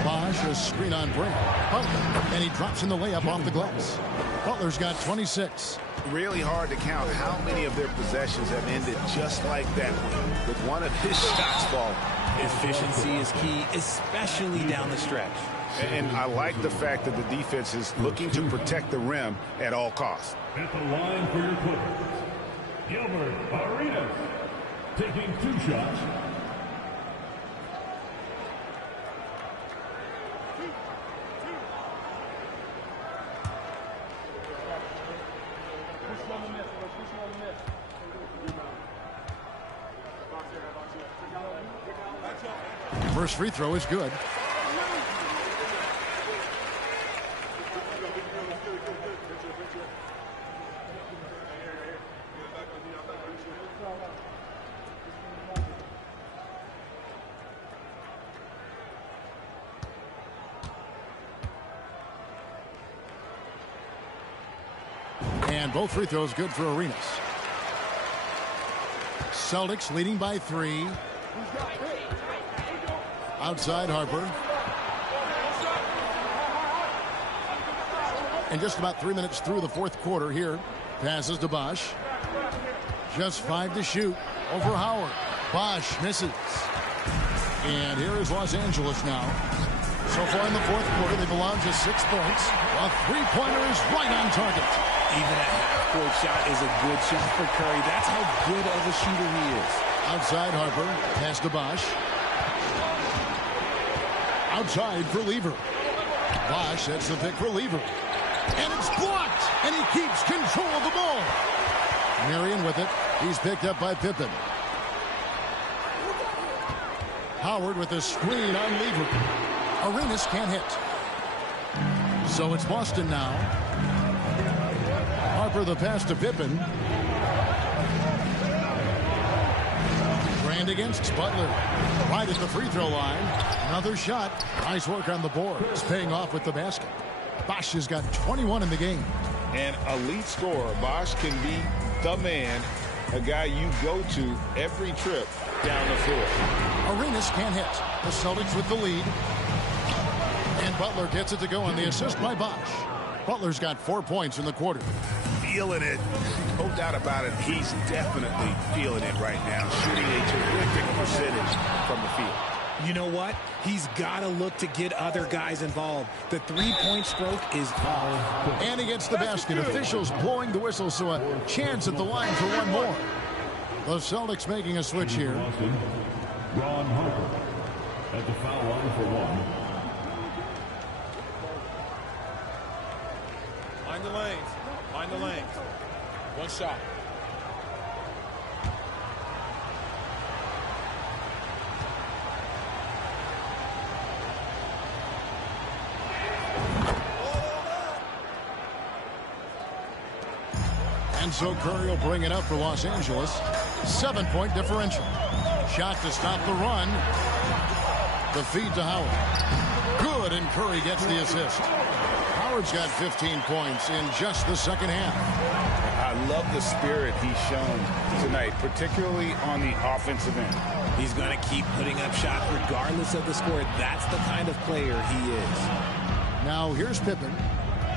Bosh, a screen on Brand. Butler, and he drops in the layup off the glass. Butler's got 26. Really hard to count how many of their possessions have ended just like that one, with one of his shots falling. Efficiency is key, especially down the stretch. And I like the fact that the defense is looking to protect the rim at all costs. At the line for your Clippers, Gilbert Arenas taking 2 shots. First free throw is good. And both free throws good for Arenas. Celtics leading by 3. Outside Harper. And just about 3 minutes through the fourth quarter here. Passes to Bosh. Just 5 to shoot over Howard. Bosh misses. And here is Los Angeles now. So far in the fourth quarter, they belong to 6 points. A three-pointer is right on target. Even a half-court shot is a good shot for Curry. That's how good of a shooter he is. Outside Harper. Pass to Bosh. Outside for Lever. Bosh sets the pick for Lever. And it's blocked. And he keeps control of the ball. Marion with it. He's picked up by Pippen. Howard with a screen on Lever. Arenas can't hit. So it's Boston now. Harper the pass to Pippen. Brand against Butler. Right at the free throw line. Another shot. Nice work on the board. It's paying off with the basket. Bosh has got 21 in the game. An elite scorer. Bosh can be the man, a guy you go to every trip down the floor. Arenas can't hit. The Celtics with the lead. And Butler gets it to go on the assist by Bosh. Butler's got 4 points in the quarter. Feeling it. No doubt about it. He's definitely feeling it right now. Shooting a terrific percentage from the field. You know what? He's got to look to get other guys involved. The three-point stroke is all. And he gets the basket. Officials blowing the whistle, so a chance at the line for one more. The Celtics making a switch here. Ron Harper at the foul line for 1. Mind the lanes. Mind the lanes. 1 shot. And so Curry will bring it up for Los Angeles. 7-point differential. Shot to stop the run. The feed to Howard. Good, and Curry gets the assist. Howard's got 15 points in just the second half. I love the spirit he's shown tonight, particularly on the offensive end. He's going to keep putting up shots regardless of the score. That's the kind of player he is. Now here's Pippen.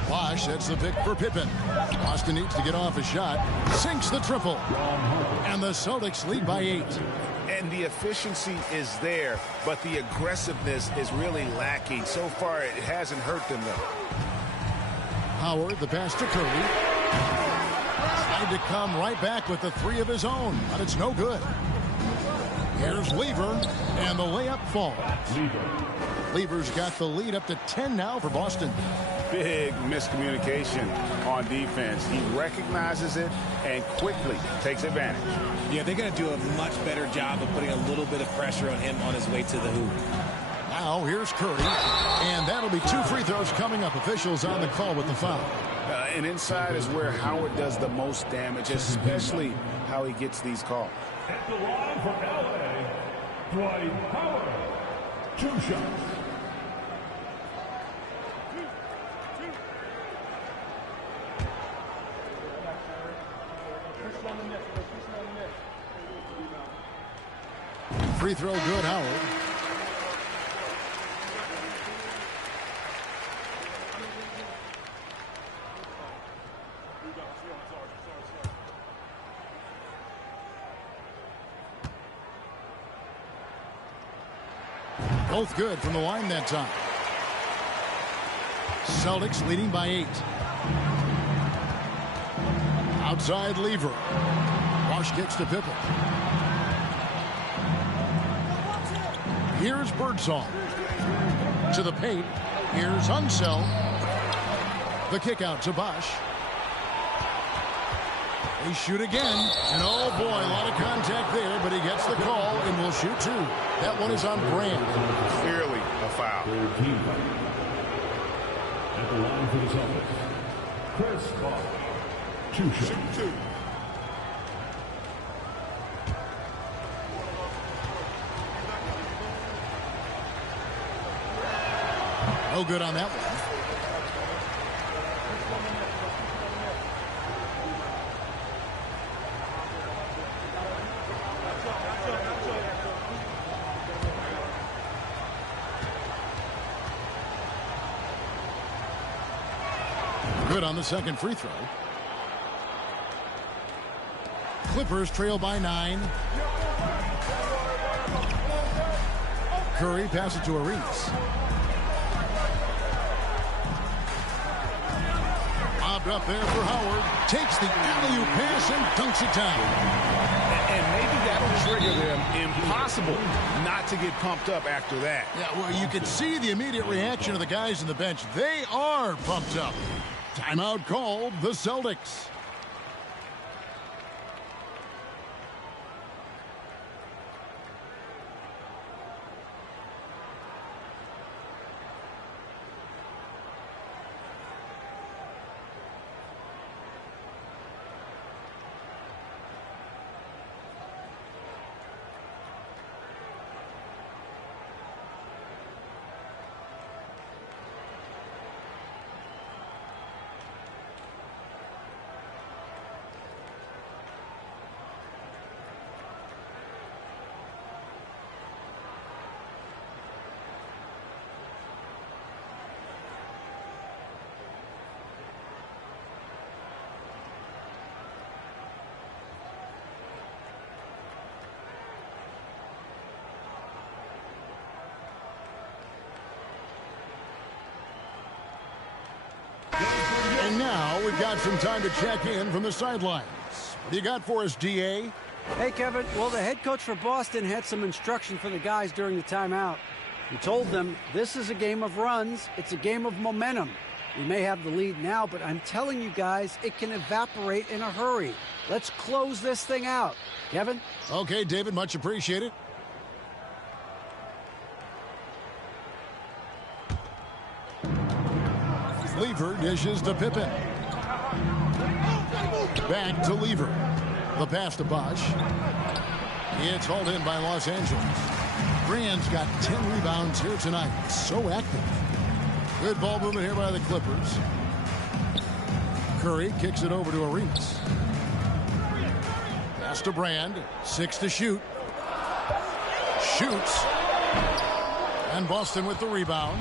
Bosh sets the pick for Pippen. Boston needs to get off a shot. Sinks the triple. And the Celtics lead by 8. And the efficiency is there, but the aggressiveness is really lacking. So far, it hasn't hurt them, though. Howard, the pass to Curry. Tried to come right back with the 3 of his own, but it's no good. Here's Lever, and the layup falls. Lever's got the lead up to 10 now for Boston. Big miscommunication on defense. He recognizes it and quickly takes advantage. Yeah, they're going to do a much better job of putting a little bit of pressure on him on his way to the hoop. Now here's Curry, and that'll be 2 free throws coming up. Officials on the call with the foul. And inside is where Howard does the most damage, especially how he gets these calls. At the line for L.A., Dwight Howard. 2 shots. Free throw good, Howard. Both good from the line that time. Celtics leading by 8. Outside Lever. Bosh kicks to Pippen. Here's Birdsong. To the paint. Here's Unseld. The kick out to Bosh. They shoot again. And oh boy, a lot of contact there, but he gets the call and will shoot 2. That one is on brand. Clearly a foul. At the line for the Celtics, Chris Bosh. 2 shots. No good on that one. Good on the second free throw. Clippers trail by 9. Curry passes to Arenas. Lobbed up there for Howard. Takes the alley-oop pass and dunks it down. And maybe that'll trigger them. Impossible not to get pumped up after that. Yeah, well, you could see the immediate reaction of the guys on the bench. They are pumped up. Timeout called the Celtics. And now we've got some time to check in from the sidelines. What do you got for us, DA? Hey, Kevin. Well, the head coach for Boston had some instruction for the guys during the timeout. He told them this is a game of runs. It's a game of momentum. We may have the lead now, but I'm telling you guys, it can evaporate in a hurry. Let's close this thing out. Kevin? Okay, David, much appreciated. Lever dishes to Pippen. Back to Lever. The pass to Bosch. It's hauled in by Los Angeles. Brand's got 10 rebounds here tonight. So active. Good ball movement here by the Clippers. Curry kicks it over to Arenas. Pass to Brand. 6 to shoot. Shoots. And Boston with the rebound.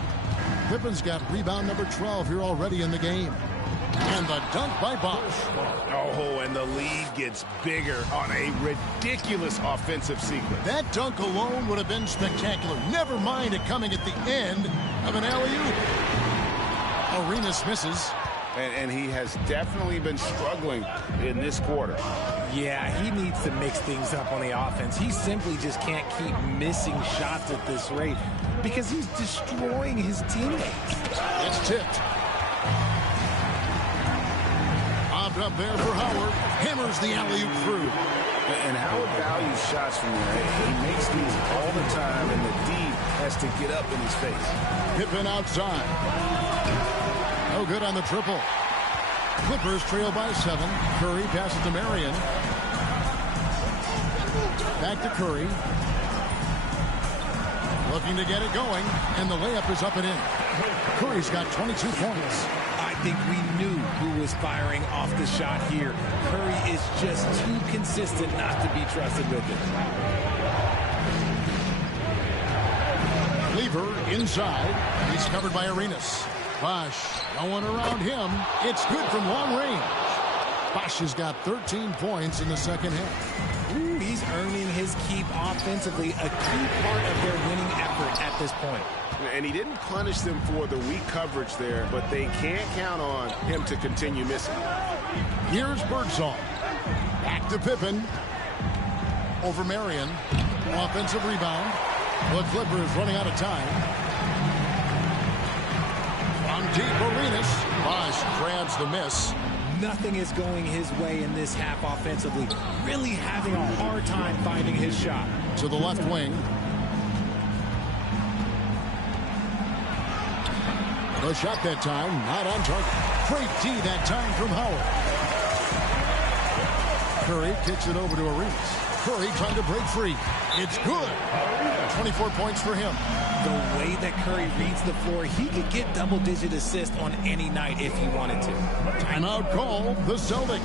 Pippen's got rebound number 12 here already in the game. And the dunk by Bosch. Oh, and the lead gets bigger on a ridiculous offensive sequence. That dunk alone would have been spectacular. Never mind it coming at the end of an alley-oop. Arenas misses. And he has definitely been struggling in this quarter. Yeah, he needs to mix things up on the offense. He simply just can't keep missing shots at this rate because he's destroying his teammates. It's tipped. Bobbed up there for Howard. Hammers the alley-oop through. And Howard values shots from there. He makes these all the time, and the D has to get up in his face. Pippen outside. No good on the triple. Clippers trail by 7. Curry passes to Marion. Back to Curry. Looking to get it going, and the layup is up and in. Curry's got 22 points. I think we knew who was firing off the shot here. Curry is just too consistent not to be trusted with it. Lever inside. He's covered by Arenas. Bosch going around him. It's good from long range. Bosch has got 13 points in the second half. Ooh, he's earning his keep offensively, a key part of their winning effort at this point. And he didn't punish them for the weak coverage there, but they can't count on him to continue missing. Here's Birdsall. Back to Pippen. Over Marion. Offensive rebound. The Clippers running out of time. From deep, Arenas. Bosch grabs the miss. Nothing is going his way in this half offensively. Really having a hard time finding his shot. To the left wing. The shot that time, not on target. Great D that time from Howard. Curry kicks it over to Arenas. Curry trying to break free. It's good. 24 points for him. The way that Curry reads the floor, he could get double-digit assists on any night if he wanted to. Timeout call, the Celtics.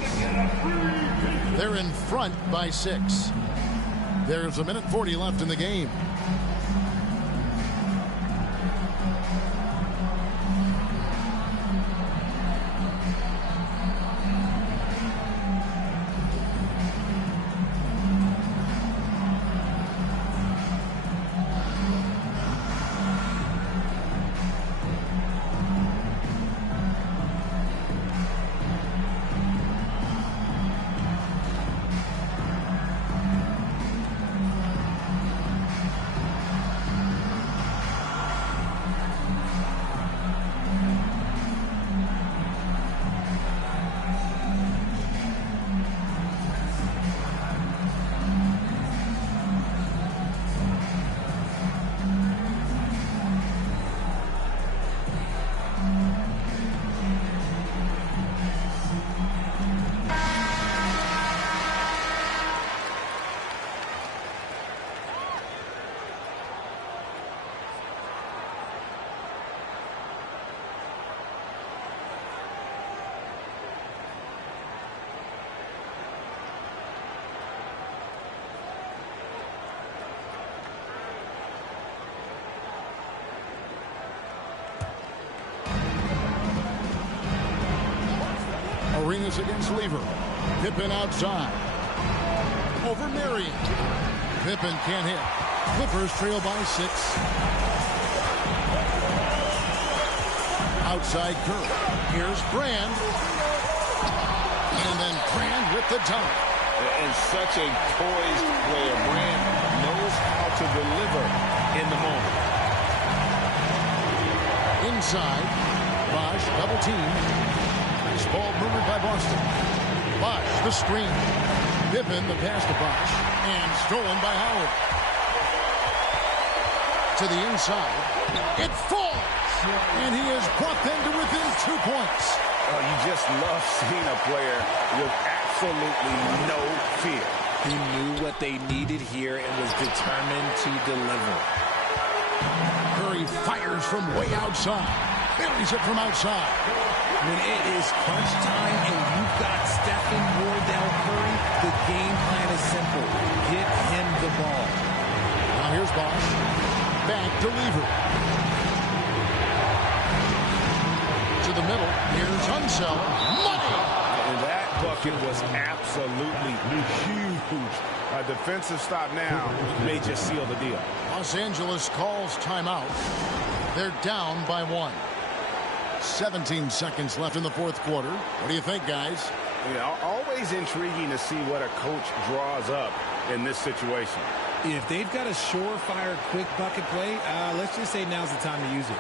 They're in front by 6. There's a minute 40 left in the game. Arenas against Lever. Pippen outside. Over Marion. Pippen can't hit. Clippers trail by 6. Outside Curry. Here's Brand. And then Brand with the dunk. And such a poised player. Brand knows how to deliver in the moment. Inside. Bosch double team. Nice ball movement by Boston. Bosch, the screen. Pippen, the pass to Bosch. And stolen by Howard. To the inside. It falls. And he has brought them to within 2 points. Oh, you just love seeing a player with absolutely no fear. He knew what they needed here and was determined to deliver. Curry fires from way outside. Buries it from outside. When it is crunch time and you've got Stephen Wardell Curry, the game plan is simple. Get him the ball. Now here's Bosch. Back to Lever. To the middle. Here's Unseld. Money! And that bucket was absolutely huge. A defensive stop now may just seal the deal. Los Angeles calls timeout. They're down by 1. 17 seconds left in the fourth quarter. What do you think, guys? Yeah, always intriguing to see what a coach draws up in this situation. If they've got a surefire quick bucket play, let's just say now's the time to use it.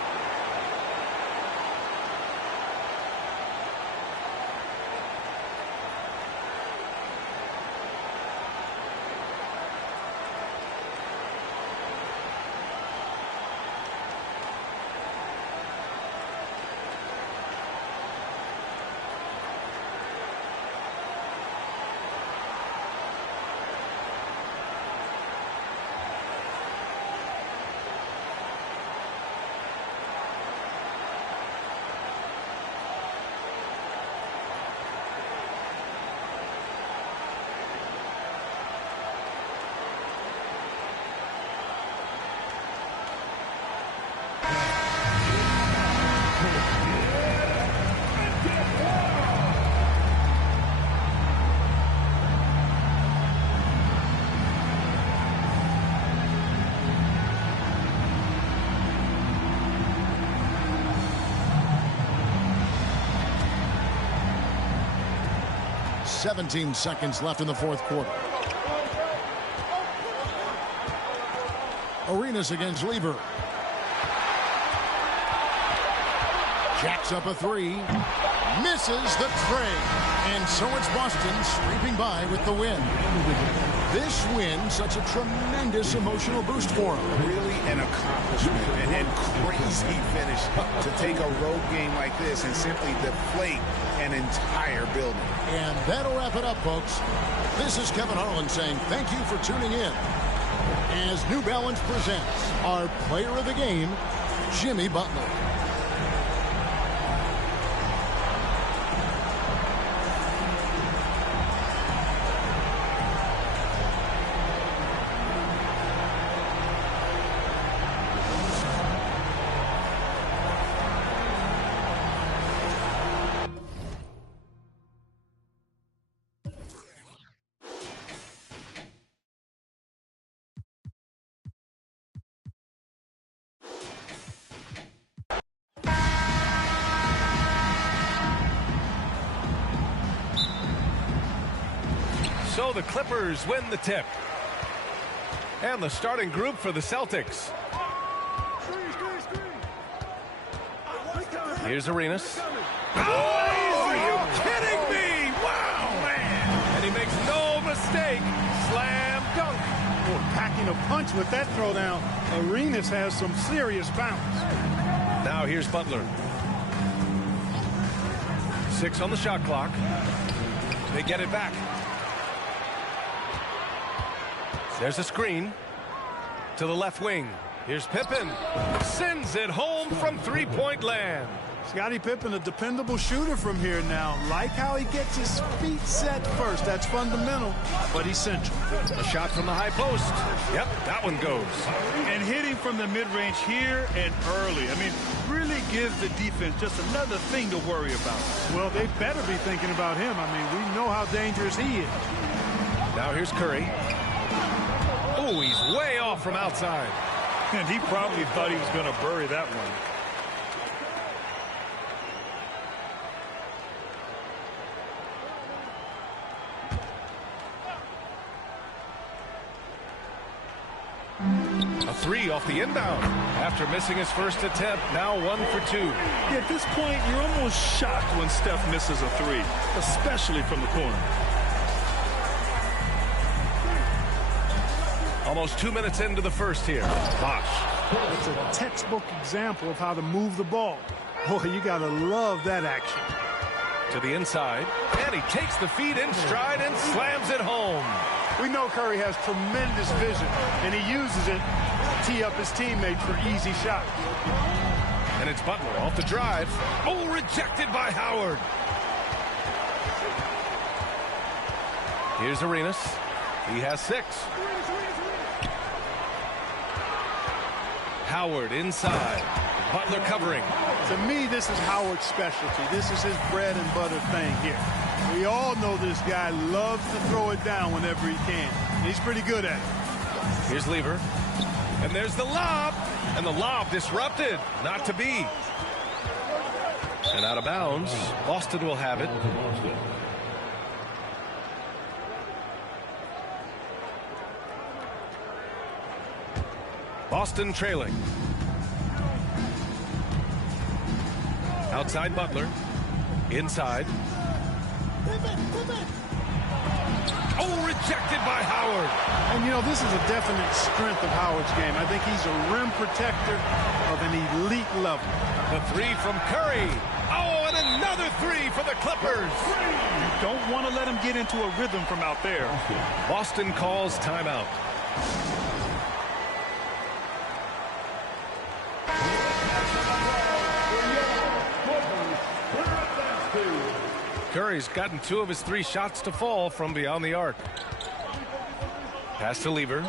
.17 seconds left in the fourth quarter. Arenas against Lever. Jacks up a three. Misses the tray. And so it's Boston scraping by with the win. This win, such a tremendous emotional boost for them. Really an accomplishment and crazy finish to take a road game like this and simply deflate an entire building. And that'll wrap it up, folks. This is Kevin Harlan saying thank you for tuning in as New Balance presents our player of the game, Jimmy Butler. So the Clippers win the tip. And the starting group for the Celtics. Here's Arenas. Oh, are you kidding me? Wow, man. And he makes no mistake. Slam dunk. Boy, packing a punch with that throwdown. Arenas has some serious bounce. Now here's Butler. 6 on the shot clock. They get it back. There's a screen to the left wing. Here's Pippen. Sends it home from three-point land. Scottie Pippen, a dependable shooter from here now. Like how he gets his feet set first. That's fundamental, but essential. A shot from the high post. Yep, that one goes. And hitting from the mid-range here and early. I mean, really gives the defense just another thing to worry about. Well, they better be thinking about him. I mean, we know how dangerous he is. Now here's Curry. Oh, he's way off from outside. And he probably thought he was going to bury that one. A three off the inbound. After missing his first attempt, now 1 for 2. Yeah, at this point, you're almost shocked when Steph misses a three, especially from the corner. Almost 2 minutes into the first here. Bosch. It's a textbook example of how to move the ball. Boy, you got to love that action. To the inside, and he takes the feed in stride and slams it home. We know Curry has tremendous vision, and he uses it to tee up his teammates for easy shots. And it's Butler off the drive. Oh, rejected by Howard. Here's Arenas. He has 6. Howard inside. Butler covering. To me, this is Howard's specialty. This is his bread and butter thing here. We all know this guy loves to throw it down whenever he can. He's pretty good at it. Here's Lever. And there's the lob. And the lob disrupted. Not to be. And out of bounds. Boston will have it. Boston trailing. Outside Butler. Inside. Oh, rejected by Howard. And, you know, this is a definite strength of Howard's game. I think he's a rim protector of an elite level. The 3 from Curry. Oh, and another 3 for the Clippers. You don't want to let him get into a rhythm from out there. Boston calls timeout. Curry's gotten 2 of his 3 shots to fall from beyond the arc. Pass to Lever.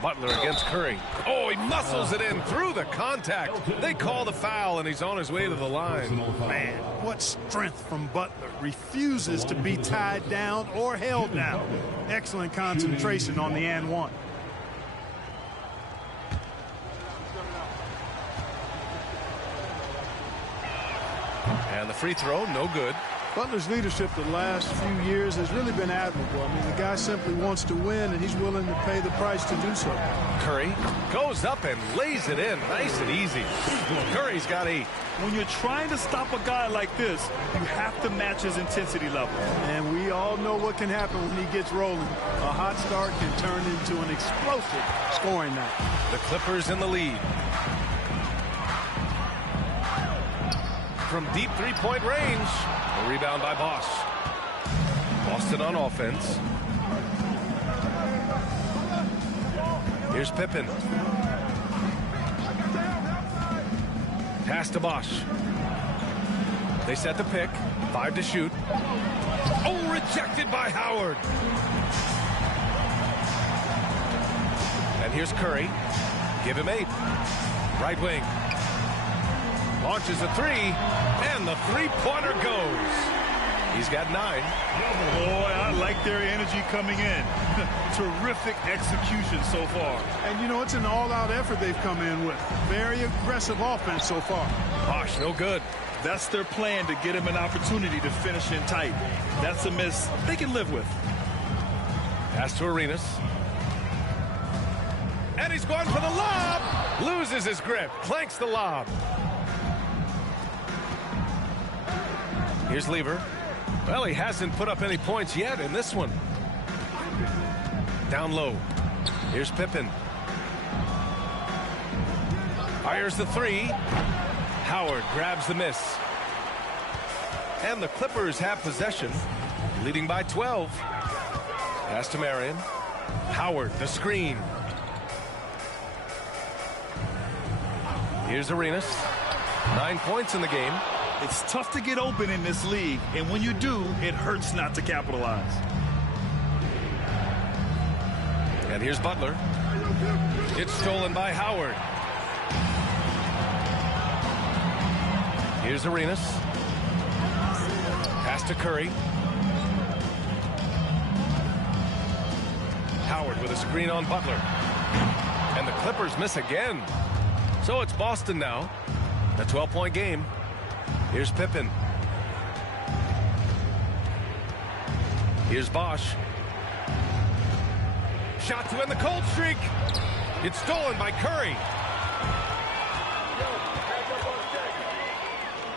Butler against Curry. Oh, he muscles it in through the contact. They call the foul, and he's on his way to the line. Man, what strength from Butler. Refuses to be tied down or held down. Excellent concentration on the and one. And the free throw, no good. Butler's leadership the last few years has really been admirable. I mean, the guy simply wants to win, and he's willing to pay the price to do so. Curry goes up and lays it in nice and easy. Curry's got 8. When you're trying to stop a guy like this, you have to match his intensity level. And we all know what can happen when he gets rolling. A hot start can turn into an explosive scoring night. The Clippers in the lead. From deep three-point range. A rebound by Bosch. Boston on offense. Here's Pippen. Pass to Bosch. They set the pick. 5 to shoot. Oh, rejected by Howard. And here's Curry. Give him 8. Right wing. Launches a 3, and the three-pointer goes. He's got 9. Boy, I like their energy coming in. Terrific execution so far. And, you know, it's an all-out effort they've come in with. Very aggressive offense so far. Bosch, no good. That's their plan, to get him an opportunity to finish in tight. That's a miss they can live with. Pass to Arenas. And he's going for the lob. Loses his grip. Clanks the lob. Here's Lever. Well, he hasn't put up any points yet in this one. Down low. Here's Pippen. Fires the 3. Howard grabs the miss. And the Clippers have possession, leading by 12. Pass to Marion. Howard, the screen. Here's Arenas. 9 points in the game. It's tough to get open in this league, and when you do, it hurts not to capitalize. And here's Butler. It's stolen by Howard. Here's Arenas. Pass to Curry. Howard with a screen on Butler. And the Clippers miss again. So it's Boston now. A 12-point game. Here's Pippen. Here's Bosch. Shot to end the cold streak. It's stolen by Curry.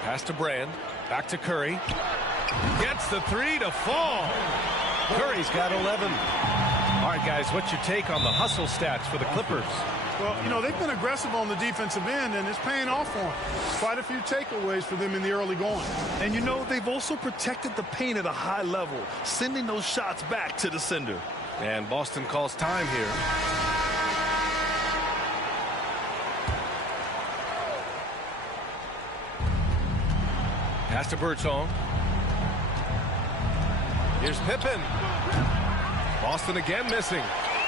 Pass to Brand. Back to Curry. Gets the 3 to fall. Curry's got 11. All right, guys, what's your take on the hustle stats for the Clippers? Well, you know, they've been aggressive on the defensive end, and it's paying off for them. Quite a few takeaways for them in the early going. And, you know, they've also protected the paint at a high level, sending those shots back to the sender. And Boston calls time here. Pass to Birdsong. Here's Pippen. Boston again missing.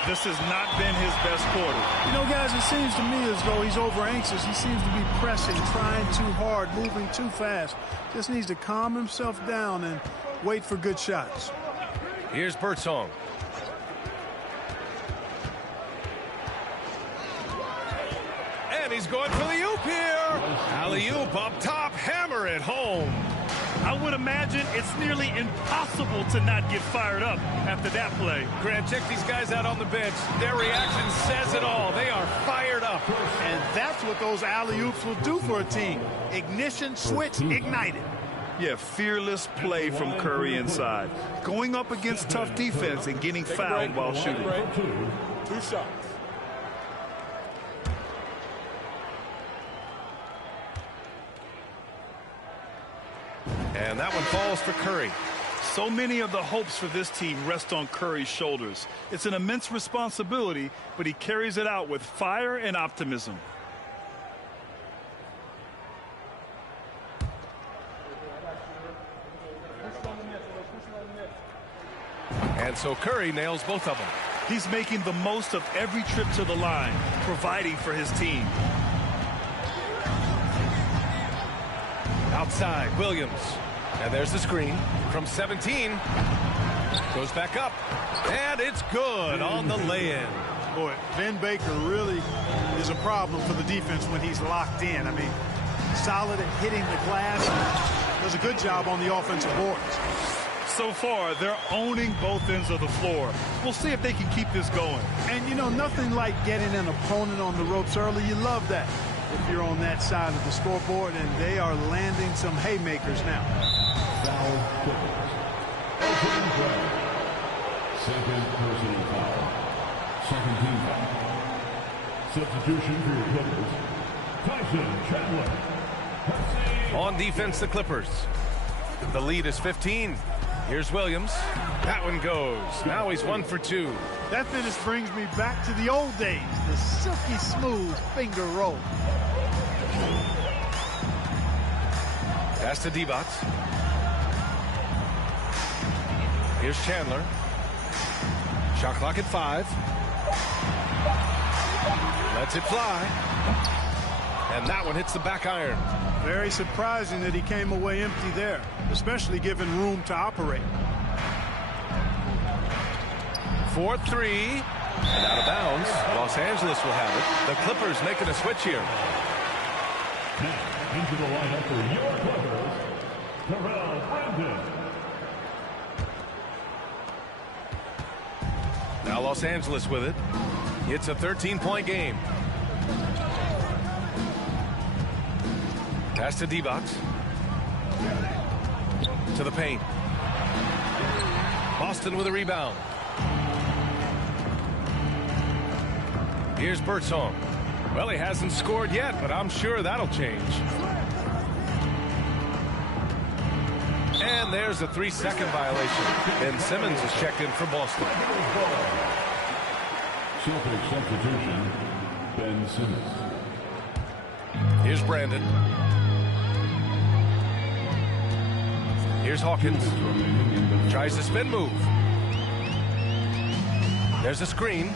This has not been his best quarter. You know, guys, it seems to me as though he's over anxious. He seems to be pressing, trying too hard, moving too fast. Just needs to calm himself down and wait for good shots. Here's Birdsong. And he's going for the oop here. Alley-oop up top, hammer it home. I would imagine it's nearly impossible to not get fired up after that play. Grant, check these guys out on the bench. Their reaction says it all. They are fired up. And that's what those alley-oops will do for a team. Ignition, switch, ignited. Yeah, fearless play from Curry inside. Going up against tough defense and getting fouled while shooting. 2 shots. And that one falls for Curry. So many of the hopes for this team rest on Curry's shoulders. It's an immense responsibility, but he carries it out with fire and optimism. And so Curry nails both of them. He's making the most of every trip to the line, providing for his team. Outside, Williams. And there's the screen from 17. Goes back up. And it's good on the lay-in. Boy, Vin Baker really is a problem for the defense when he's locked in. I mean, solid at hitting the glass. Does a good job on the offensive boards. So far, they're owning both ends of the floor. We'll see if they can keep this going. And, you know, nothing like getting an opponent on the ropes early. You love that if you're on that side of the scoreboard, and they are landing some haymakers now. Foul. Second personal foul. Second team foul. Substitution for your Clippers. Tyson Chandler. On defense, the Clippers. The lead is 15. Here's Williams. That one goes. Now he's 1 for 2. That finish brings me back to the old days. The silky smooth finger roll. Pass to Divac. Here's Chandler. Shot clock at 5. Lets it fly. And that one hits the back iron. Very surprising that he came away empty there, especially given room to operate. 4-3. And out of bounds. Los Angeles will have it. The Clippers making a switch here. Now into the lineup for your Clippers, Terrell Brandon. Now Los Angeles with it. It's a 13-point game. Pass to Divac. To the paint. Boston with a rebound. Here's Birdsong. Well, he hasn't scored yet, but I'm sure that'll change. And there's a 3-second violation. Ben Simmons is checked in for Boston. Celtics substitution, Ben Simmons. Here's Brandon. Here's Hawkins. Tries the spin move. There's a screen.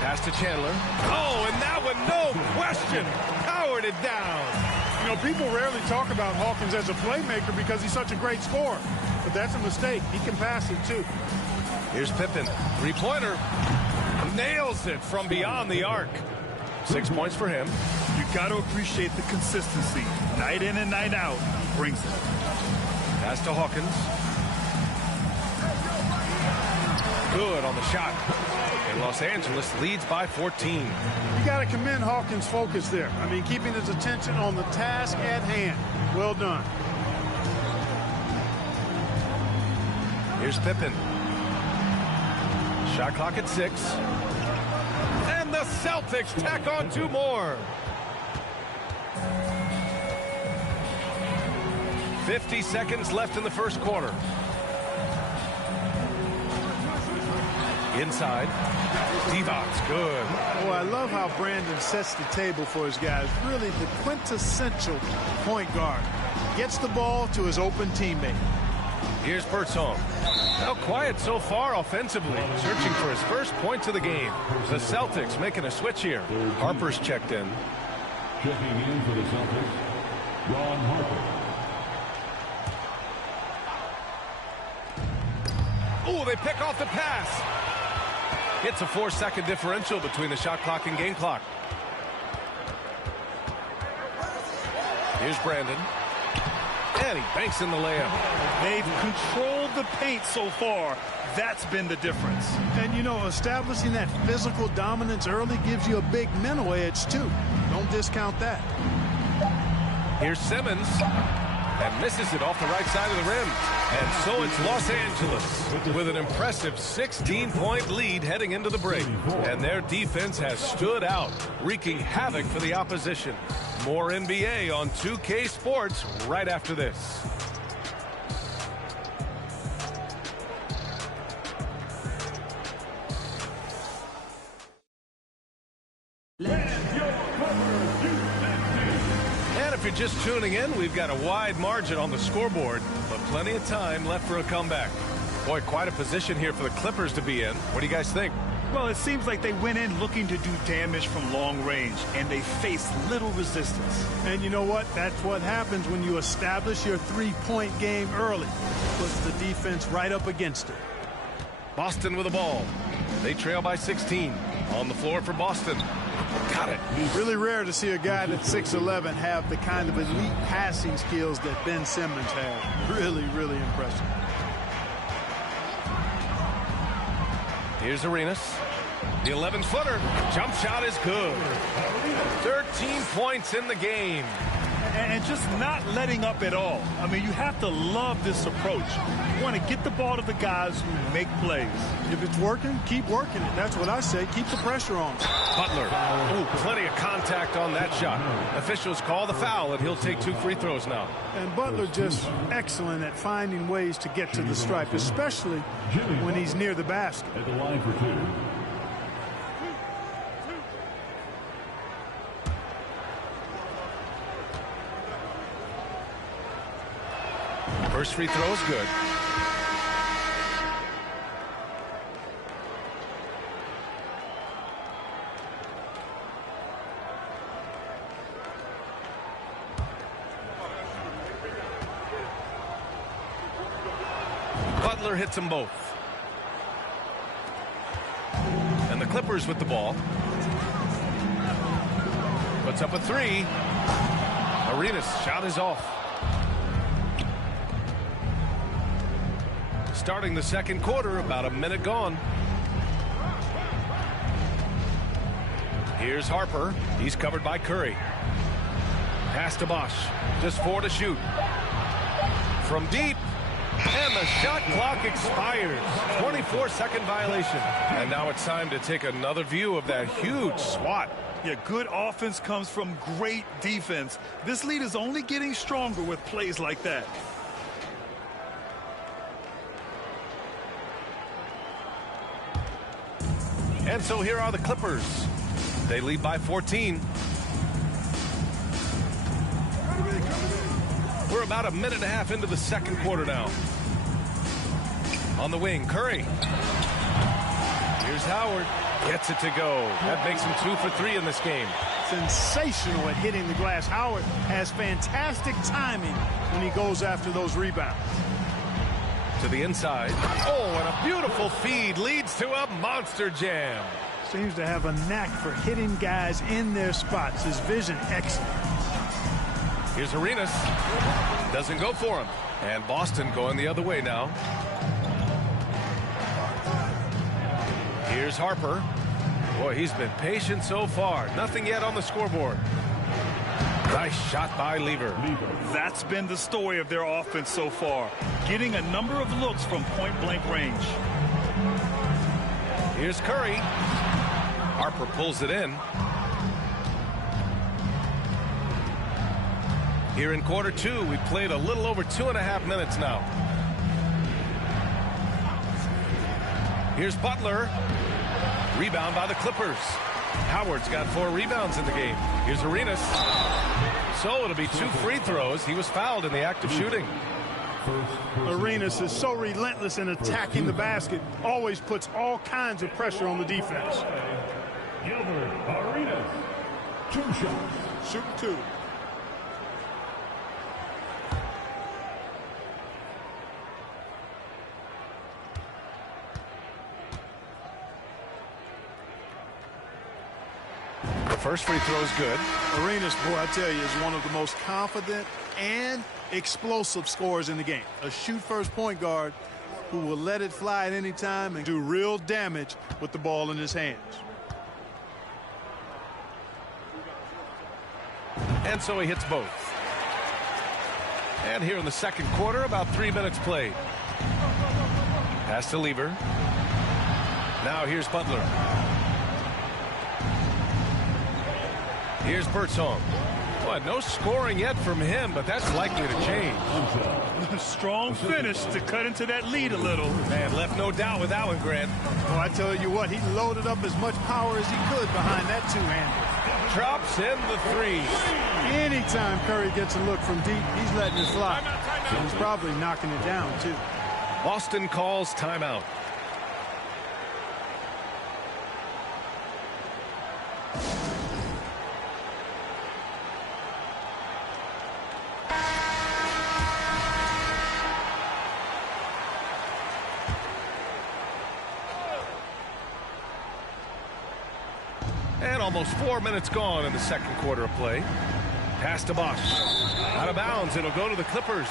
Pass to Chandler. Oh, and that one, no question, powered it down. You know, people rarely talk about Hawkins as a playmaker because he's such a great scorer. But that's a mistake. He can pass it, too. Here's Pippen. Three-pointer. Nails it from beyond the arc. 6 points for him. You got to appreciate the consistency. Night in and night out, he brings it. Pass to Hawkins. Good on the shot. And Los Angeles leads by 14. You got to commend Hawkins' focus there. I mean, keeping his attention on the task at hand. Well done. Here's Pippen. Shot clock at 6. And the Celtics tack on 2 more. 50 seconds left in the first quarter. Inside. Divac, good. Oh, I love how Brandon sets the table for his guys. Really the quintessential point guard. Gets the ball to his open teammate. Here's Birdsong. Now quiet so far offensively, searching for his first points of the game. The Celtics making a switch here. Harper's checked in. Checking in for the Celtics, Ron Harper. Oh, they pick off the pass. It's a 4-second differential between the shot clock and game clock. Here's Brandon. And he banks in the layup. They've controlled the paint so far. That's been the difference. And, you know, establishing that physical dominance early gives you a big mental edge, too. Don't discount that. Here's Simmons. And misses it off the right side of the rim. And so it's Los Angeles with an impressive 16-point lead heading into the break. And their defense has stood out, wreaking havoc for the opposition. More NBA on 2K Sports right after this. And if you're just tuning in, we've got a wide margin on the scoreboard, but plenty of time left for a comeback. Boy, quite a position here for the Clippers to be in. What do you guys think? Well, it seems like they went in looking to do damage from long range, and they faced little resistance. And you know what? That's what happens when you establish your three-point game early. Puts the defense right up against it. Boston with the ball. They trail by 16. On the floor for Boston. Got it. Really rare to see a guy that's 6'11" have the kind of elite passing skills that Ben Simmons has. Really, really impressive. Here's Arenas. The 11-footer. Jump shot is good. 13 points in the game. And just not letting up at all. I mean, you have to love this approach. You want to get the ball to the guys who make plays. If it's working, keep working it. That's what I say. Keep the pressure on. Butler. Ooh, plenty of contact on that shot. Officials call the foul, and he'll take 2 free throws now. And Butler just excellent at finding ways to get to the stripe, especially when he's near the basket. At the line for 2. First free throw is good. Butler hits them both. And the Clippers with the ball. Puts up a 3. Arenas' shot is off. Starting the second quarter, about a minute gone. Here's Harper. He's covered by Curry. Pass to Bosch. Just 4 to shoot. From deep. And the shot clock expires. 24-second violation. And now it's time to take another view of that huge swat. Yeah, good offense comes from great defense. This lead is only getting stronger with plays like that. And so here are the Clippers. They lead by 14. We're about a minute and a half into the second quarter now. On the wing, Curry. Here's Howard. Gets it to go. That makes him 2 for 3 in this game. Sensational at hitting the glass. Howard has fantastic timing when he goes after those rebounds. To the inside. Oh, and a beautiful feed leads to a monster jam. Seems to have a knack for hitting guys in their spots. His vision excellent. Here's Arenas. Doesn't go for him. And Boston going the other way now. Here's Harper. Boy, he's been patient so far. Nothing yet on the scoreboard. Nice shot by Lever. That's been the story of their offense so far. Getting a number of looks from point-blank range. Here's Curry. Harper pulls it in. Here in quarter two, we played a little over 2.5 minutes now. Here's Butler. Rebound by the Clippers. Howard's got 4 rebounds in the game. Here's Arenas. So it'll be 2 free throws. He was fouled in the act of shooting. Arenas is so relentless in attacking the basket. Always puts all kinds of pressure on the defense. Gilbert Arenas. 2 shots. Shooting 2. First free throw is good. Arenas, boy, I tell you, is one of the most confident and explosive scorers in the game. A shoot-first point guard who will let it fly at any time and do real damage with the ball in his hands. And so he hits both. And here in the second quarter, about 3 minutes played. Pass to Lever. Now here's Butler. Here's Birdsong. Boy, no scoring yet from him, but that's likely to change. Strong finish to cut into that lead a little. Man, left no doubt with that one, Grant. Well, I tell you what, he loaded up as much power as he could behind that two-hander. Drops in the 3. Anytime Curry gets a look from deep, he's letting it fly. He's probably knocking it down, too. Boston calls timeout. And almost 4 minutes gone in the second quarter of play. Pass to Bosch. Out of bounds. It'll go to the Clippers.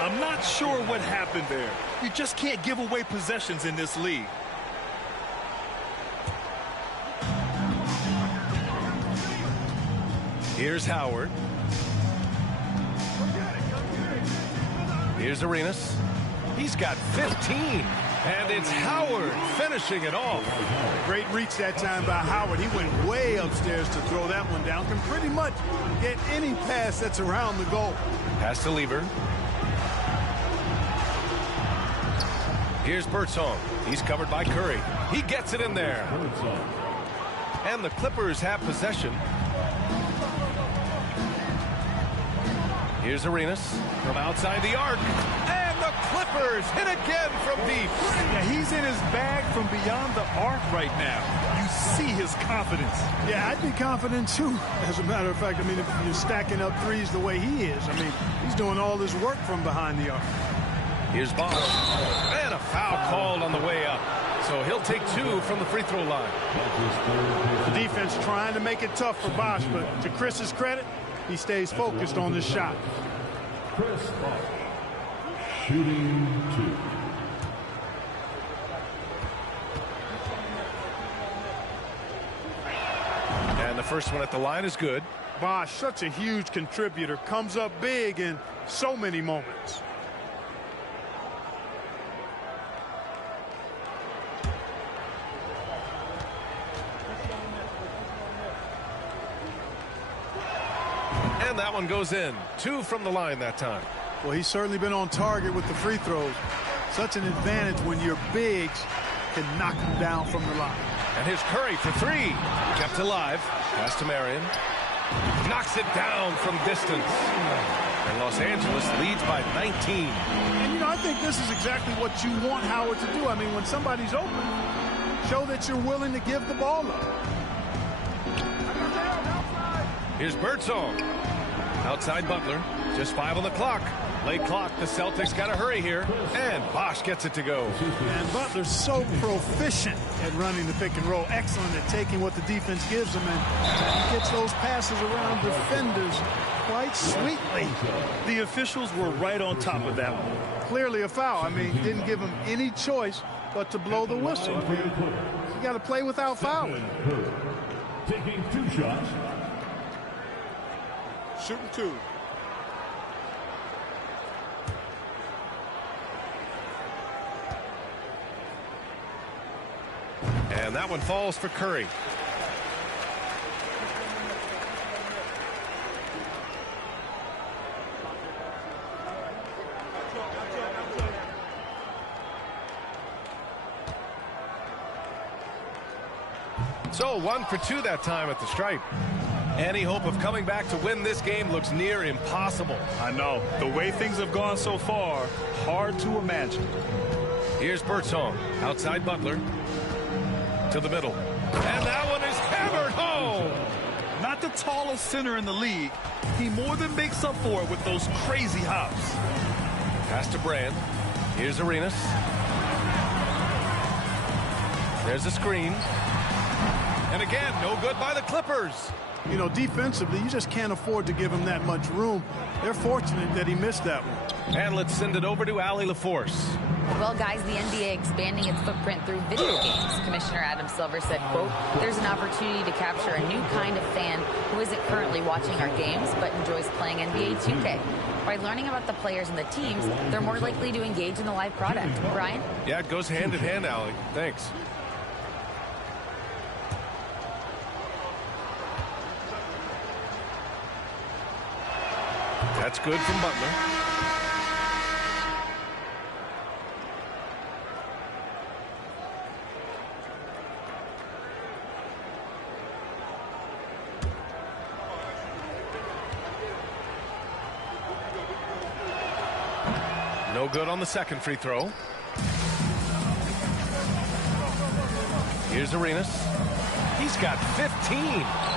I'm not sure what happened there. You just can't give away possessions in this league. Here's Howard. Here's Arenas. He's got 15. And it's Howard finishing it off. Great reach that time by Howard. He went way upstairs to throw that one down. Can pretty much get any pass that's around the goal. Pass to Lever. Here's Birdsong. He's covered by Curry. He gets it in there. And the Clippers have possession. Here's Arenas from outside the arc. And the Clippers hit again from deep. Yeah, he's in his bag from beyond the arc right now. You see his confidence. Yeah, I'd be confident too. As a matter of fact, I mean, if you're stacking up threes the way he is, I mean, he's doing all his work from behind the arc. Here's Bosch. And a foul called on the way up. So he'll take 2 from the free throw line. The defense trying to make it tough for Bosch, but to Chris's credit, he stays focused on this shot. Chris Bosch. Shooting 2. And the first one at the line is good. Bosch, such a huge contributor, comes up big in so many moments. And that one goes in. 2 from the line that time. Well, he's certainly been on target with the free throws. Such an advantage when your bigs can knock them down from the line. And here's Curry for 3. Kept alive. Pass to Marion. Knocks it down from distance. And Los Angeles leads by 19. And, you know, I think this is exactly what you want Howard to do. I mean, when somebody's open, show that you're willing to give the ball up. Here's Birdsong. Outside Butler. Just 5 on the clock. Late clock. The Celtics got to hurry here. And Bosch gets it to go. And Butler's so proficient at running the pick and roll. Excellent at taking what the defense gives him. And he gets those passes around defenders quite sweetly. The officials were right on top of that one. Clearly a foul. I mean, didn't give him any choice but to blow the whistle. I mean, you got to play without fouling. Taking 2 shots. Shooting 2. And that one falls for Curry. So 1 for 2 that time at the stripe. Any hope of coming back to win this game looks near impossible. I know. The way things have gone so far, hard to imagine. Here's Birdsong. Outside Butler. To the middle. And that one is hammered home. Not the tallest center in the league. He more than makes up for it with those crazy hops. Pass to Brand. Here's Arenas. There's a screen. And again, no good by the Clippers. You know, defensively, you just can't afford to give him that much room. They're fortunate that he missed that one. And let's send it over to Allie LaForce. Well, guys, the NBA expanding its footprint through video games. Commissioner Adam Silver said, quote, there's an opportunity to capture a new kind of fan who isn't currently watching our games but enjoys playing NBA 2K. By learning about the players and the teams, they're more likely to engage in the live product. Brian? Yeah, it goes hand in hand, Allie. Thanks. That's good from Butler. No good on the second free throw. Here's Arenas. He's got 15.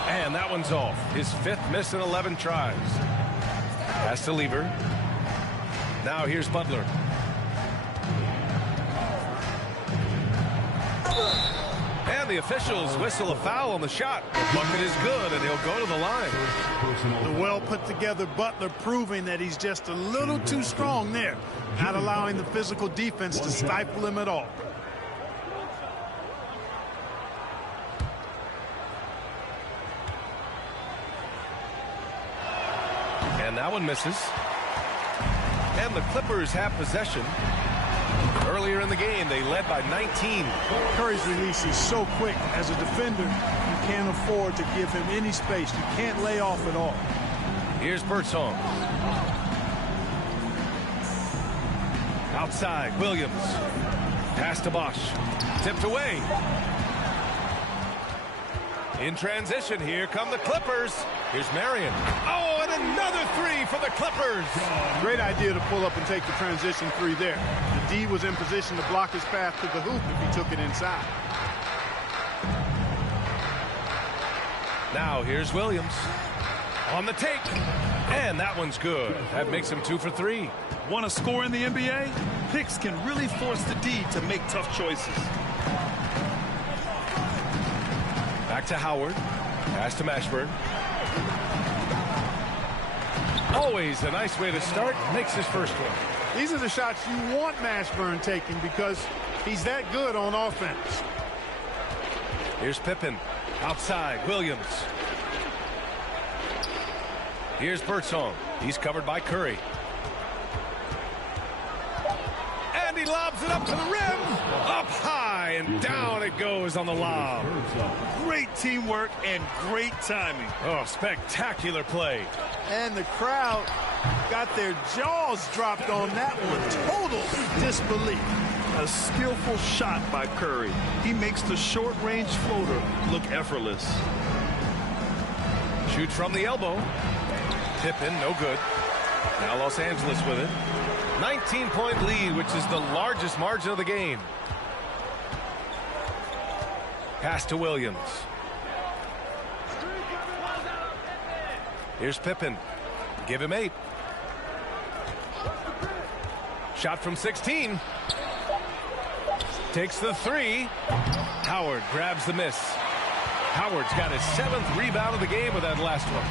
And that one's off. His 5th miss in 11 tries. Pass to Lever. Now here's Butler. And the officials whistle a foul on the shot. The bucket is good, and he'll go to the line. The well-put-together Butler proving that he's just a little too strong there, not allowing the physical defense to stifle him at all. And that one misses. And the Clippers have possession. Earlier in the game, they led by 19. Curry's release is so quick. As a defender, you can't afford to give him any space. You can't lay off at all. Here's Birdsong. Outside, Williams. Pass to Bosch. Tipped away. In transition, here come the Clippers. Here's Marion. Oh, and another three for the Clippers. Great idea to pull up and take the transition three there. The D was in position to block his path to the hoop if he took it inside. Now here's Williams. On the take. And that one's good. That makes him 2 for 3. Want to score in the NBA? Picks can really force the D to make tough choices. Back to Howard. Pass to Mashburn. Always a nice way to start. Makes his first one. These are the shots you want Mashburn taking because he's that good on offense. Here's Pippen. Outside, Williams. Here's Birdsong. He's covered by Curry. And he lobs it up to the rim. Up high and down it goes on the lob. Great teamwork and great timing. Oh, spectacular play. And the crowd got their jaws dropped on that one. Total disbelief. A skillful shot by Curry. He makes the short-range floater look effortless. Shoots from the elbow. Pippen, no good. Now Los Angeles with it. 19-point lead, which is the largest margin of the game. Pass to Williams. Here's Pippen. Give him 8. Shot from 16. Takes the 3. Howard grabs the miss. Howard's got his 7th rebound of the game with that last one.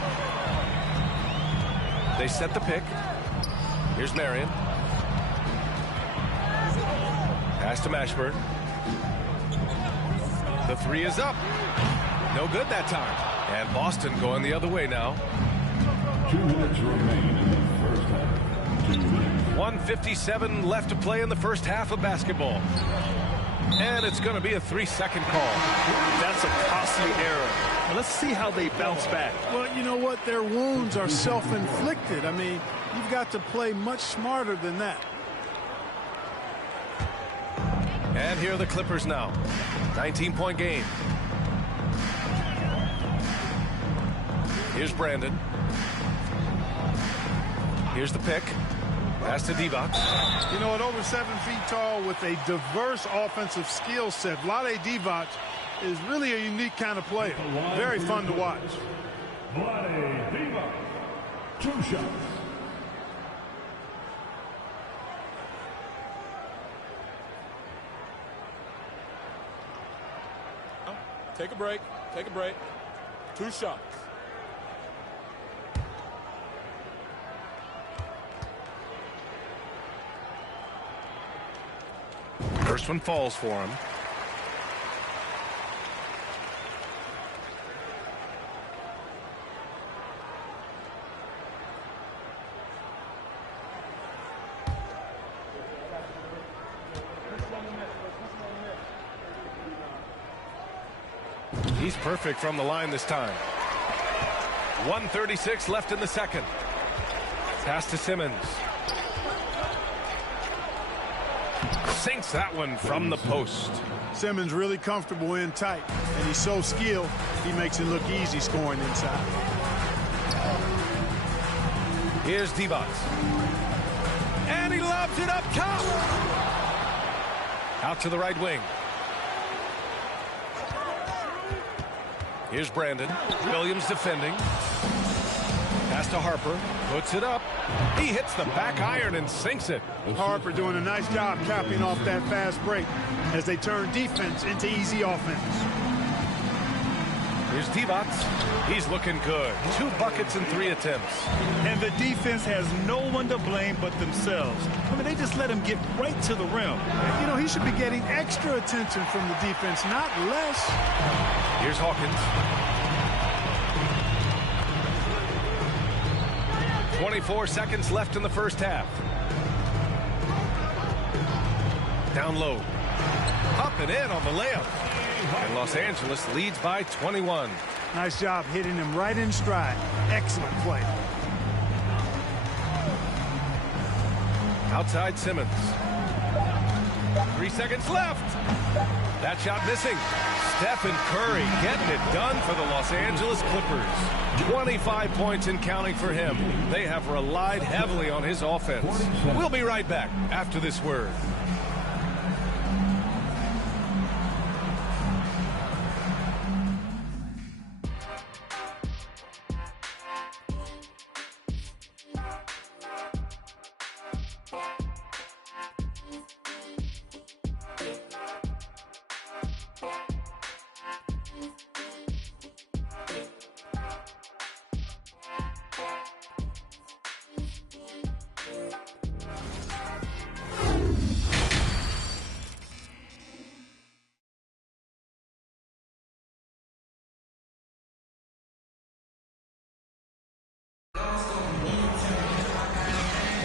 They set the pick. Here's Marion. Pass to Mashburn. The 3 is up. No good that time. And Boston going the other way now. 2 minutes remain in the first half. 2 minutes. 1:57 left to play in the first half of basketball. And it's going to be a 3-second call. That's a costly error. Now let's see how they bounce back. Well, you know what? Their wounds are self-inflicted. I mean, you've got to play much smarter than that. And here are the Clippers now. 19-point game. Here's Brandon. Here's the pick. Pass to Divac. You know, at over 7 feet tall with a diverse offensive skill set, Vlade Divac is really a unique kind of player. Very fun to watch. Vlade Divac, 2 shots. Take a break. Take a break. 2 shots. First one falls for him. He's perfect from the line this time. 1:36 left in the second. Pass to Simmons. Sinks that one from the post. Simmons really comfortable in tight, and he's so skilled, he makes it look easy scoring inside. Here's Divac. And he lobs it up top. Out to the right wing. Here's Brandon. Williams defending. Pass to Harper. Puts it up. He hits the back iron and sinks it. Harper doing a nice job capping off that fast break as they turn defense into easy offense. Here's Divac. He's looking good. 2 buckets in 3 attempts. And the defense has no one to blame but themselves. I mean, they just let him get right to the rim. You know, he should be getting extra attention from the defense, not less. Here's Hawkins. 24 seconds left in the first half. Down low. Up and in on the layup. And Los Angeles leads by 21. Nice job hitting him right in stride. Excellent play. Outside Simmons. 3 seconds left. That shot missing. Stephen Curry getting it done for the Los Angeles Clippers. 25 points and counting for him. They have relied heavily on his offense. We'll be right back after this word.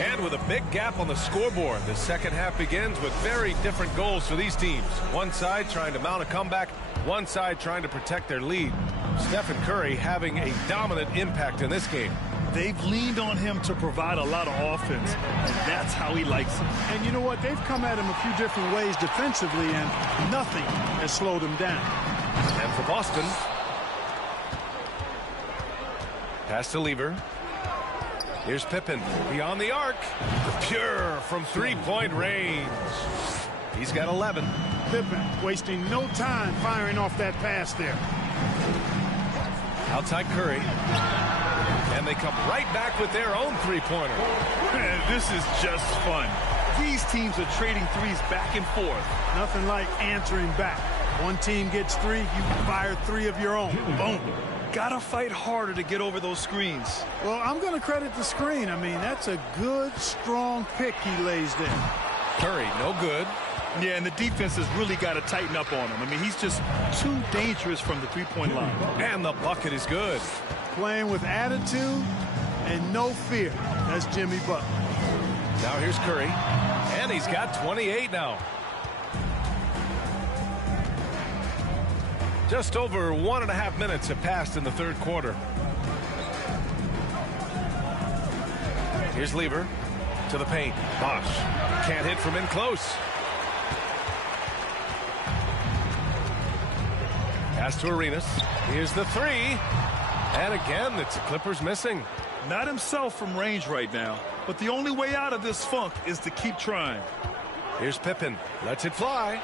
And with a big gap on the scoreboard, the second half begins with very different goals for these teams. One side trying to mount a comeback, one side trying to protect their lead. Stephen Curry having a dominant impact in this game. They've leaned on him to provide a lot of offense, and that's how he likes it. And you know what? They've come at him a few different ways defensively, and nothing has slowed him down. And for Boston, pass to Lever. Here's Pippen beyond the arc. Pure from three-point range. He's got 11. Pippen wasting no time firing off that pass there. Outside Curry. And they come right back with their own three-pointer. Man, this is just fun. These teams are trading threes back and forth. Nothing like answering back. One team gets 3, you fire 3 of your own. Boom. Gotta fight harder to get over those screens. Well, I'm going to credit the screen. I mean, that's a good, strong pick he lays there. Curry, no good. Yeah, and the defense has really got to tighten up on him. I mean, he's just too dangerous from the three-point line. And the bucket is good. Playing with attitude and no fear. That's Jimmy Butler. Now here's Curry. And he's got 28 now. Just over 1.5 minutes have passed in the third quarter. Here's Lever to the paint. Bosh can't hit from in close. Pass to Arenas. Here's the 3. And again, it's the Clippers missing. Not himself from range right now, but the only way out of this funk is to keep trying. Here's Pippen. Lets it fly.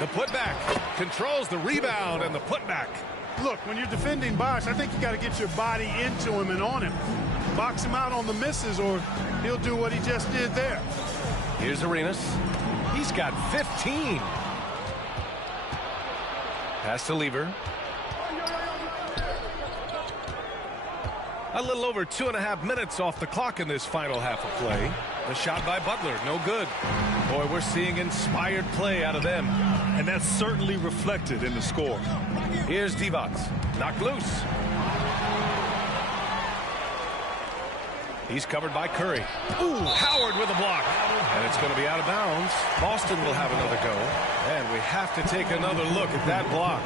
The putback. Controls the rebound and the putback. Look, when you're defending Bosh, I think you got to get your body into him and on him. Box him out on the misses or he'll do what he just did there. Here's Arenas. He's got 15. Pass to Lever. A little over 2.5 minutes off the clock in this final half of play. The shot by Butler, no good. Boy, we're seeing inspired play out of them. And that's certainly reflected in the score. Here's Divac. Knocked loose. He's covered by Curry. Ooh, Howard with a block. And it's going to be out of bounds. Boston will have another go. And we have to take another look at that block.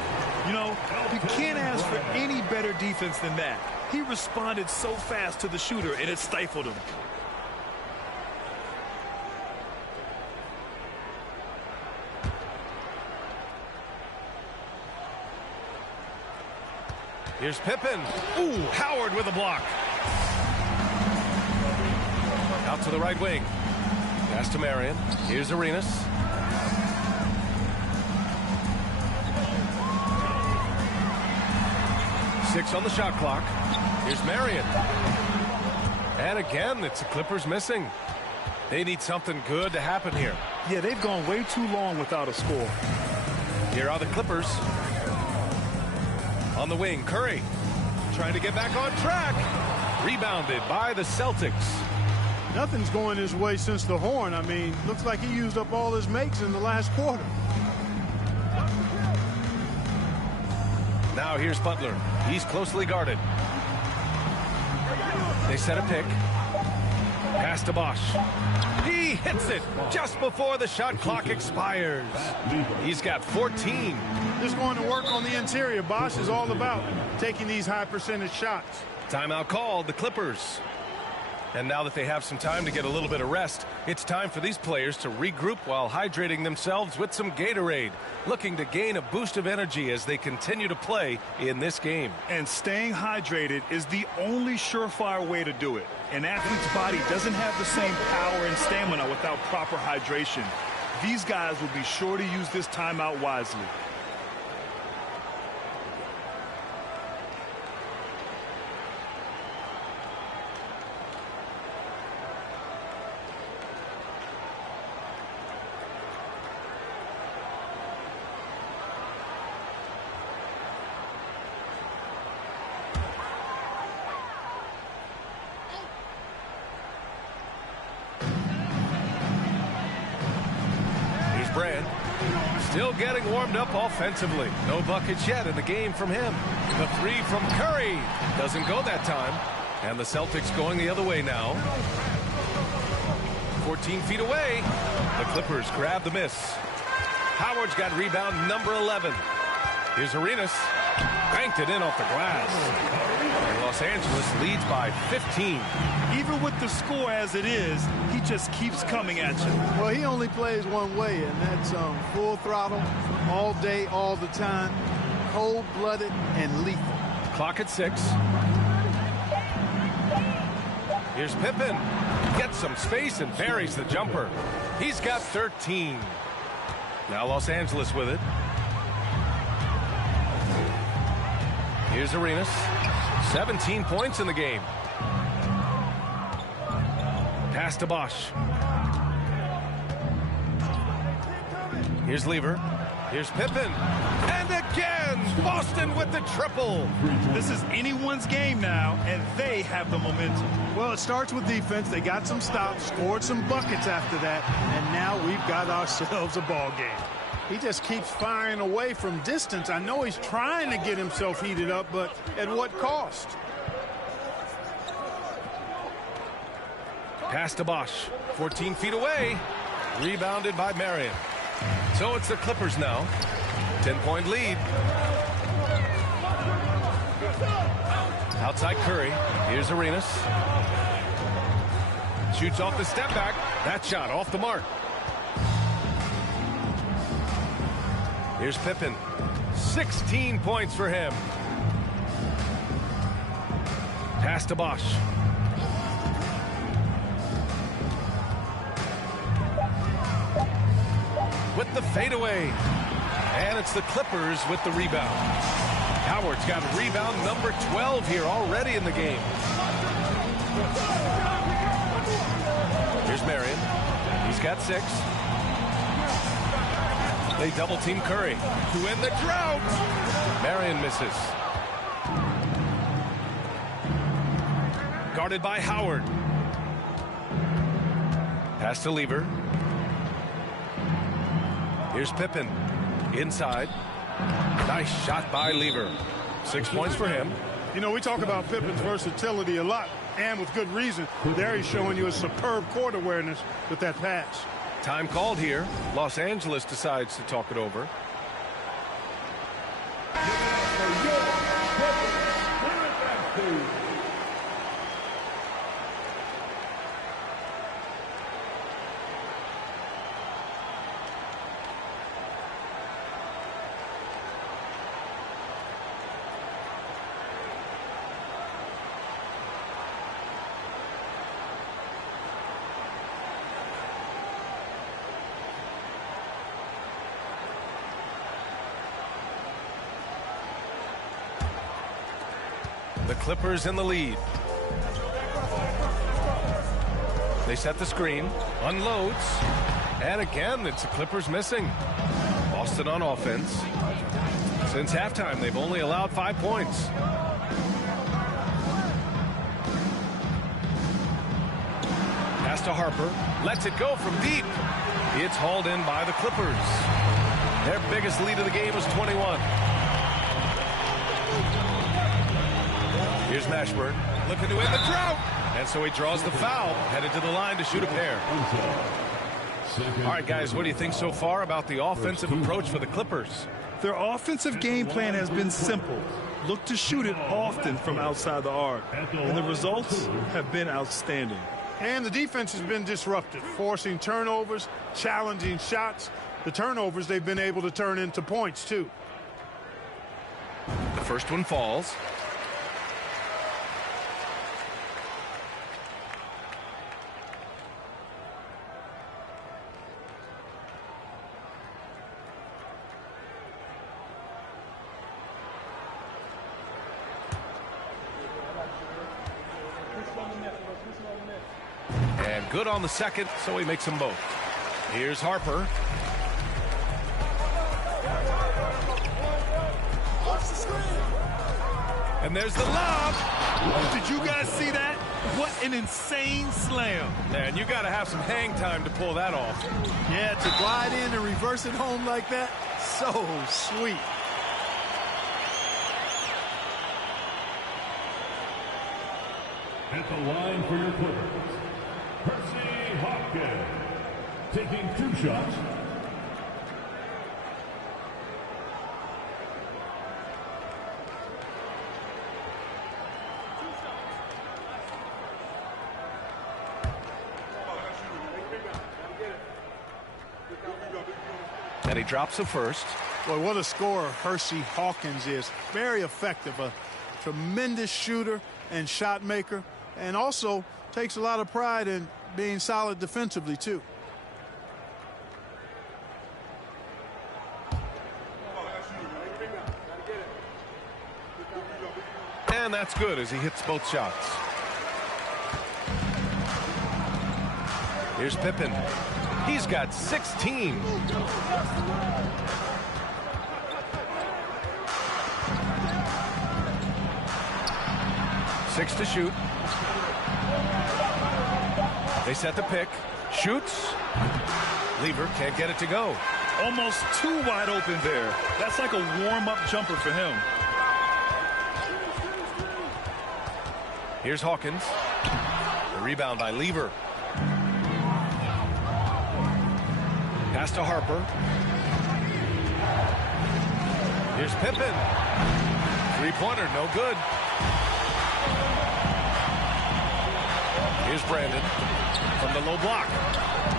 You know, you can't ask for any better defense than that. He responded so fast to the shooter, and it stifled him. Here's Pippen. Ooh, Howard with a block. Out to the right wing. Pass to Marion. Here's Arenas. Six on the shot clock. Here's Marion. And again, it's the Clippers missing. They need something good to happen here. Yeah, they've gone way too long without a score. Here are the Clippers. On the wing, Curry trying to get back on track. Rebounded by the Celtics. Nothing's going his way since the horn. I mean, looks like he used up all his makes in the last quarter. Now here's Butler. He's closely guarded. They set a pick. Pass to Bosh. He hits it just before the shot clock expires. He's got 14. Just going to work on the interior. Bosh is all about taking these high percentage shots. Timeout called, the Clippers. And now that they have some time to get a little bit of rest, it's time for these players to regroup while hydrating themselves with some Gatorade, looking to gain a boost of energy as they continue to play in this game. And staying hydrated is the only surefire way to do it. An athlete's body doesn't have the same power and stamina without proper hydration. These guys will be sure to use this timeout wisely. Brand still getting warmed up offensively. No buckets yet in the game from him. The three from Curry doesn't go that time. And the Celtics going the other way now. 14 feet away. The Clippers grab the miss. Howard's got rebound number 11. Here's Arenas. Banked it in off the glass. And Los Angeles leads by 15. Even with the score as it is, he just keeps coming at you. Well, he only plays one way, and that's full throttle, all day, all the time, cold-blooded and lethal. Clock at 6. Here's Pippen. Gets some space and buries the jumper. He's got 13. Now Los Angeles with it. Here's Arenas. 17 points in the game. Pass to Bosh. Here's Lever. Here's Pippen. And again, Boston with the triple. This is anyone's game now, and they have the momentum. Well, it starts with defense. They got some stops, scored some buckets after that, and now we've got ourselves a ball game. He just keeps firing away from distance. I know he's trying to get himself heated up, but at what cost? Pass to Bosh. 14 feet away. Rebounded by Marion. So it's the Clippers now. 10-point lead. Outside Curry. Here's Arenas. Shoots off the step back. That shot off the mark. Here's Pippen. 16 points for him. Pass to Bosch. With the fadeaway. And it's the Clippers with the rebound. Howard's got rebound number 12 here already in the game. Here's Marion. He's got 6. They double team Curry to end the drought. Marion misses. Guarded by Howard. Pass to Lever. Here's Pippen. Inside. Nice shot by Lever. 6 points for him. You know, we talk about Pippen's versatility a lot, and with good reason. There he's showing you a superb court awareness with that pass. Time called here. Los Angeles decides to talk it over. The Clippers in the lead. They set the screen, unloads, and again, it's the Clippers missing. Boston on offense. Since halftime, they've only allowed 5 points. Pass to Harper, lets it go from deep. It's hauled in by the Clippers. Their biggest lead of the game is 21. Here's Mashburn, looking to end the drought. And so he draws the foul, headed to the line to shoot a pair. All right, guys, what do you think so far about the offensive approach for the Clippers? Their offensive game plan has been simple. Look to shoot it often from outside the arc. And the results have been outstanding. And the defense has been disruptive, forcing turnovers, challenging shots. The turnovers they've been able to turn into points, too. The first one falls. And good on the second, so he makes them both. Here's Harper. And there's the lob. Did you guys see that? What an insane slam. Man, you got to have some hang time to pull that off. Yeah, to glide in and reverse it home like that, so sweet. At the line for your Clippers, Percy Hopkins, taking 2 shots. And he drops the first. Boy, what a scorer Hersey Hawkins is. Very effective, a tremendous shooter and shot maker, and also takes a lot of pride in being solid defensively, too. And that's good as he hits both shots. Here's Pippen. He's got 16. Six to shoot. They set the pick. Shoots. Lever can't get it to go. Almost too wide open there. That's like a warm-up jumper for him. Here's Hawkins. The rebound by Lever. Pass to Harper. Here's Pippen. Three-pointer, no good. Here's Brandon from the low block.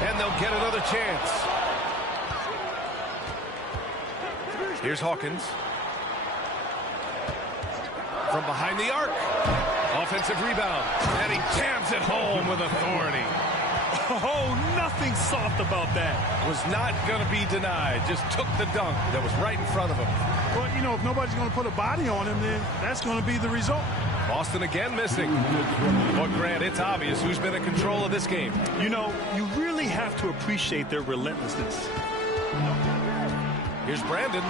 And they'll get another chance. Here's Hawkins. From behind the arc. Offensive rebound, and he jams it home with authority. Oh, nothing soft about that. Was not going to be denied. Just took the dunk that was right in front of him. Well, you know, if nobody's going to put a body on him, then that's going to be the result. Boston again missing. But Grant, it's obvious who's been in control of this game. You know, you really have to appreciate their relentlessness. Here's Brandon.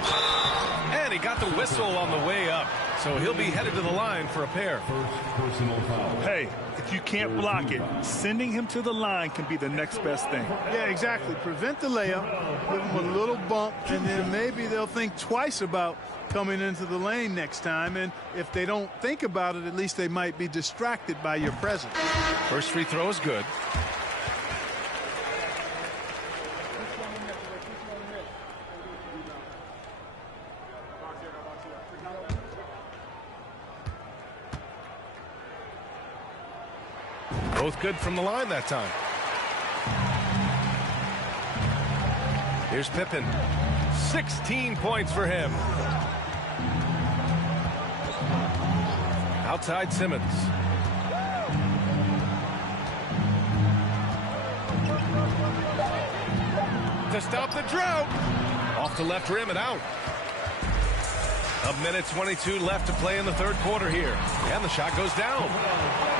And he got the whistle on the way up. So he'll be headed to the line for a pair. First personal foul. Hey, if you can't block it, sending him to the line can be the next best thing. Yeah, exactly. Prevent the layup, give him a little bump, and then maybe they'll think twice about coming into the lane next time. And if they don't think about it, at least they might be distracted by your presence. First free throw is good. Both good from the line that time. Here's Pippen. 16 points for him. Outside Simmons. To stop the drought. Off the left rim and out. A minute 22 left to play in the third quarter here. And the shot goes down.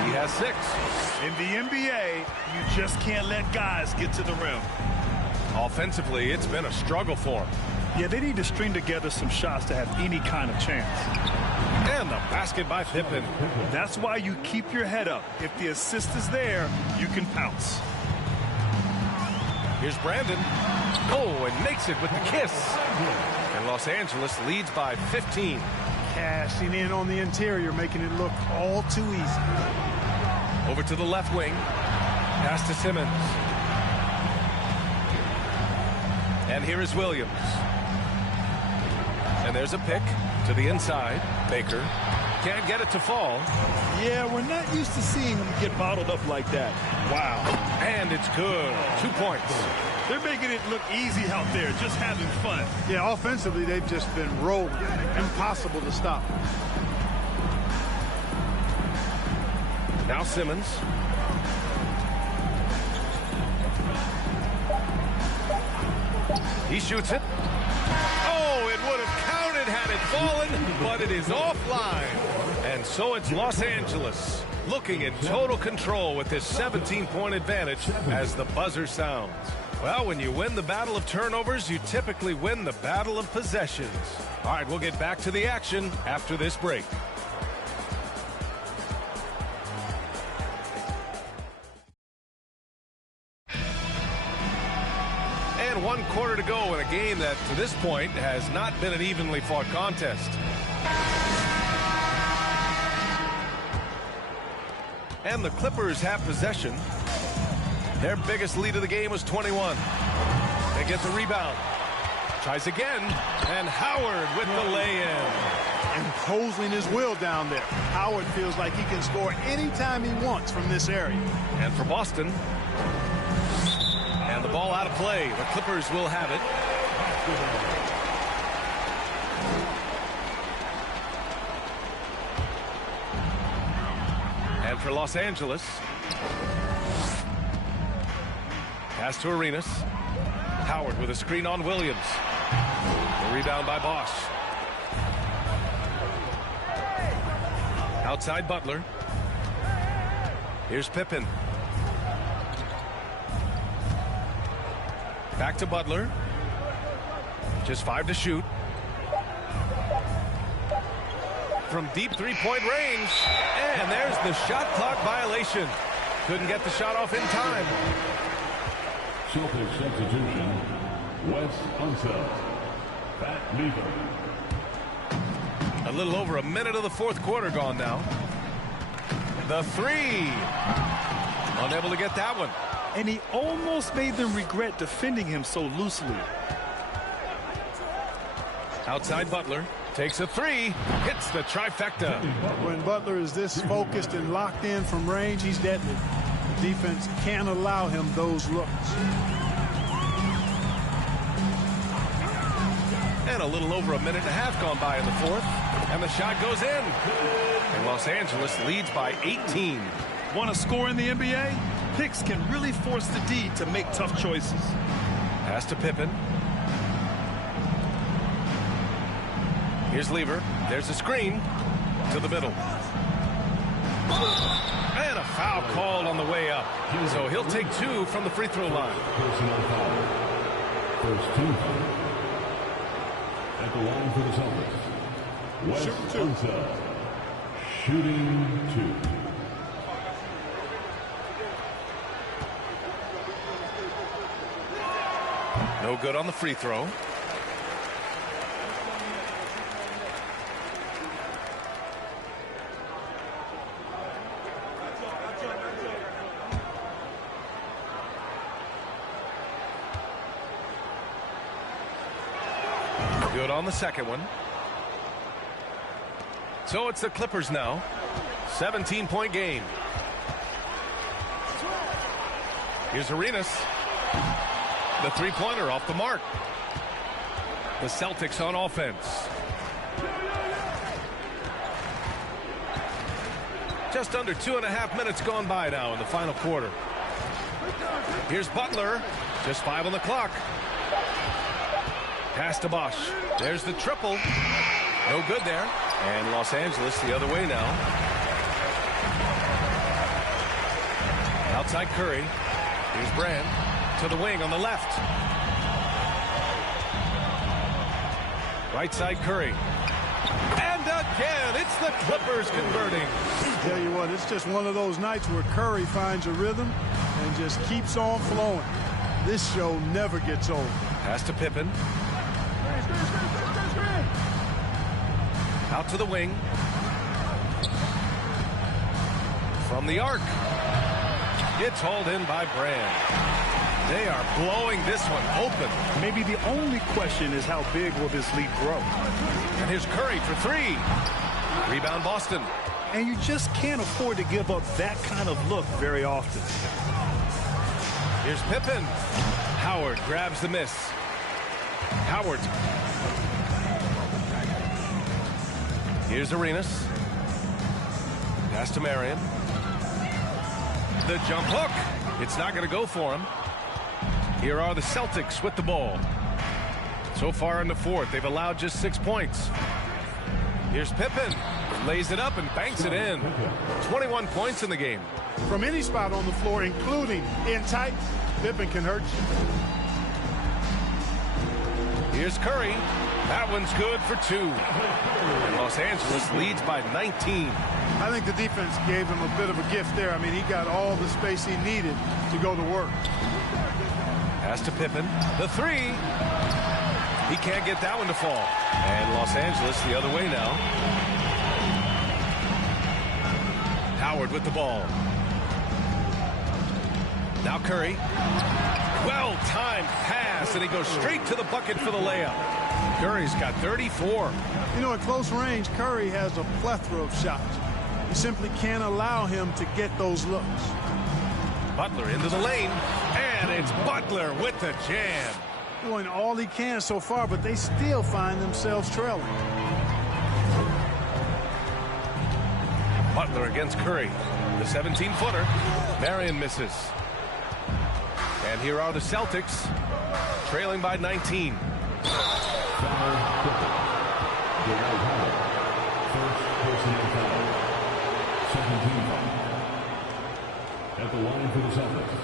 He has 6. In the NBA, you just can't let guys get to the rim. Offensively, it's been a struggle for him. Yeah, they need to string together some shots to have any kind of chance. And the basket by Pippen. That's why you keep your head up. If the assist is there, you can pounce. Here's Brandon. Oh, and makes it with the kiss. And Los Angeles leads by 15. Cashing in on the interior, making it look all too easy. Over to the left wing. Pass to Simmons. And here is Williams. And there's a pick to the inside. Baker can't get it to fall. Yeah, we're not used to seeing him get bottled up like that. Wow. And it's good. 2 points. They're making it look easy out there, just having fun. Yeah, offensively, they've just been rolling. Impossible to stop. Now Simmons. He shoots it. Oh, it would have counted had it fallen, but it is offline. And so it's Los Angeles looking in total control with this 17-point advantage as the buzzer sounds. Well, when you win the battle of turnovers, you typically win the battle of possessions. All right, we'll get back to the action after this break. And 1 quarter to go in a game that, to this point, has not been an evenly fought contest. And the Clippers have possession. Their biggest lead of the game was 21. They get the rebound. Tries again. And Howard with the lay-in. Imposing his will down there. Howard feels like he can score anytime he wants from this area. And for Boston. And the ball out of play. The Clippers will have it. And for Los Angeles. Pass to Arenas. Howard with a screen on Williams. The rebound by Bosch. Outside Butler. Here's Pippen. Back to Butler. Just 5 to shoot. From deep three-point range. And there's the shot clock violation. Couldn't get the shot off in time. Celtics substitution, Wes Unseld, Pat Lever. A little over a minute of the fourth quarter gone now. The three. Unable to get that one. And he almost made them regret defending him so loosely. Outside Butler. Takes a three. Hits the trifecta. When Butler is this focused and locked in from range, he's deadly. The defense can't allow him those looks. And a little over a minute and a half gone by in the fourth. And the shot goes in. And Los Angeles leads by 18. Want to score in the NBA? Picks can really force the D to make tough choices. Pass to Pippen. Here's Lever. There's a screen to the middle. And a foul called on the way up. So he'll take 2 from the free throw line. Personal foul. First team foul. At the line for the Celtics. Wes Unseld. Shooting 2. No good on the free throw. Good on the second one. So it's the Clippers now. 17-point game. Here's Arenas. The three-pointer off the mark. The Celtics on offense. Just under 2.5 minutes gone by now in the final quarter. Here's Butler. Just 5 on the clock. Pass to Bosch. There's the triple. No good there. And Los Angeles the other way now. Outside Curry. Here's Brand. To the wing on the left. Right side Curry. And again, it's the Clippers converting. Tell you what, it's just one of those nights where Curry finds a rhythm and just keeps on flowing. This show never gets old. Pass to Pippen. Out to the wing. From the arc. It's hauled in by Brand. They are blowing this one open. Maybe the only question is how big will this lead grow? And here's Curry for 3. Rebound Boston. And you just can't afford to give up that kind of look very often. Here's Pippen. Howard grabs the miss. Howard. Here's Arenas. Pass to Marion. The jump hook. It's not going to go for him. Here are the Celtics with the ball. So far in the fourth, they've allowed just 6 points. Here's Pippen. Lays it up and banks it in. 21 points in the game. From any spot on the floor, including in tight, Pippen can hurt you. Here's Curry. That one's good for 2. And Los Angeles leads by 19. I think the defense gave him a bit of a gift there. I mean, he got all the space he needed to go to work. Pass to Pippen. The 3. He can't get that one to fall. And Los Angeles the other way now. Howard with the ball. Now Curry. Well-timed pass, and he goes straight to the bucket for the layup. Curry's got 34. You know, at close range, Curry has a plethora of shots. You simply can't allow him to get those looks. Butler into the lane, and it's Butler with the jam. Doing all he can so far, but they still find themselves trailing. Butler against Curry. The 17-footer. Marion misses. And here are the Celtics, trailing by 19. At the line for the Celtics,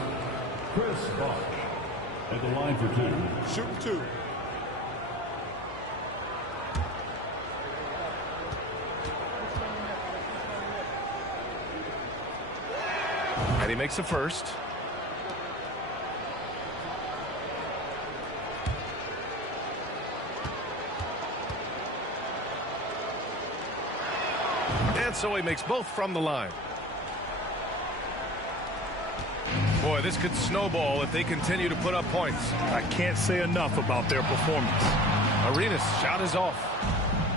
Chris Bosh. At the line for 2. Shooting 2. And he makes the first. And so he makes both from the line. Boy, this could snowball if they continue to put up points. I can't say enough about their performance. Arenas' shot is off.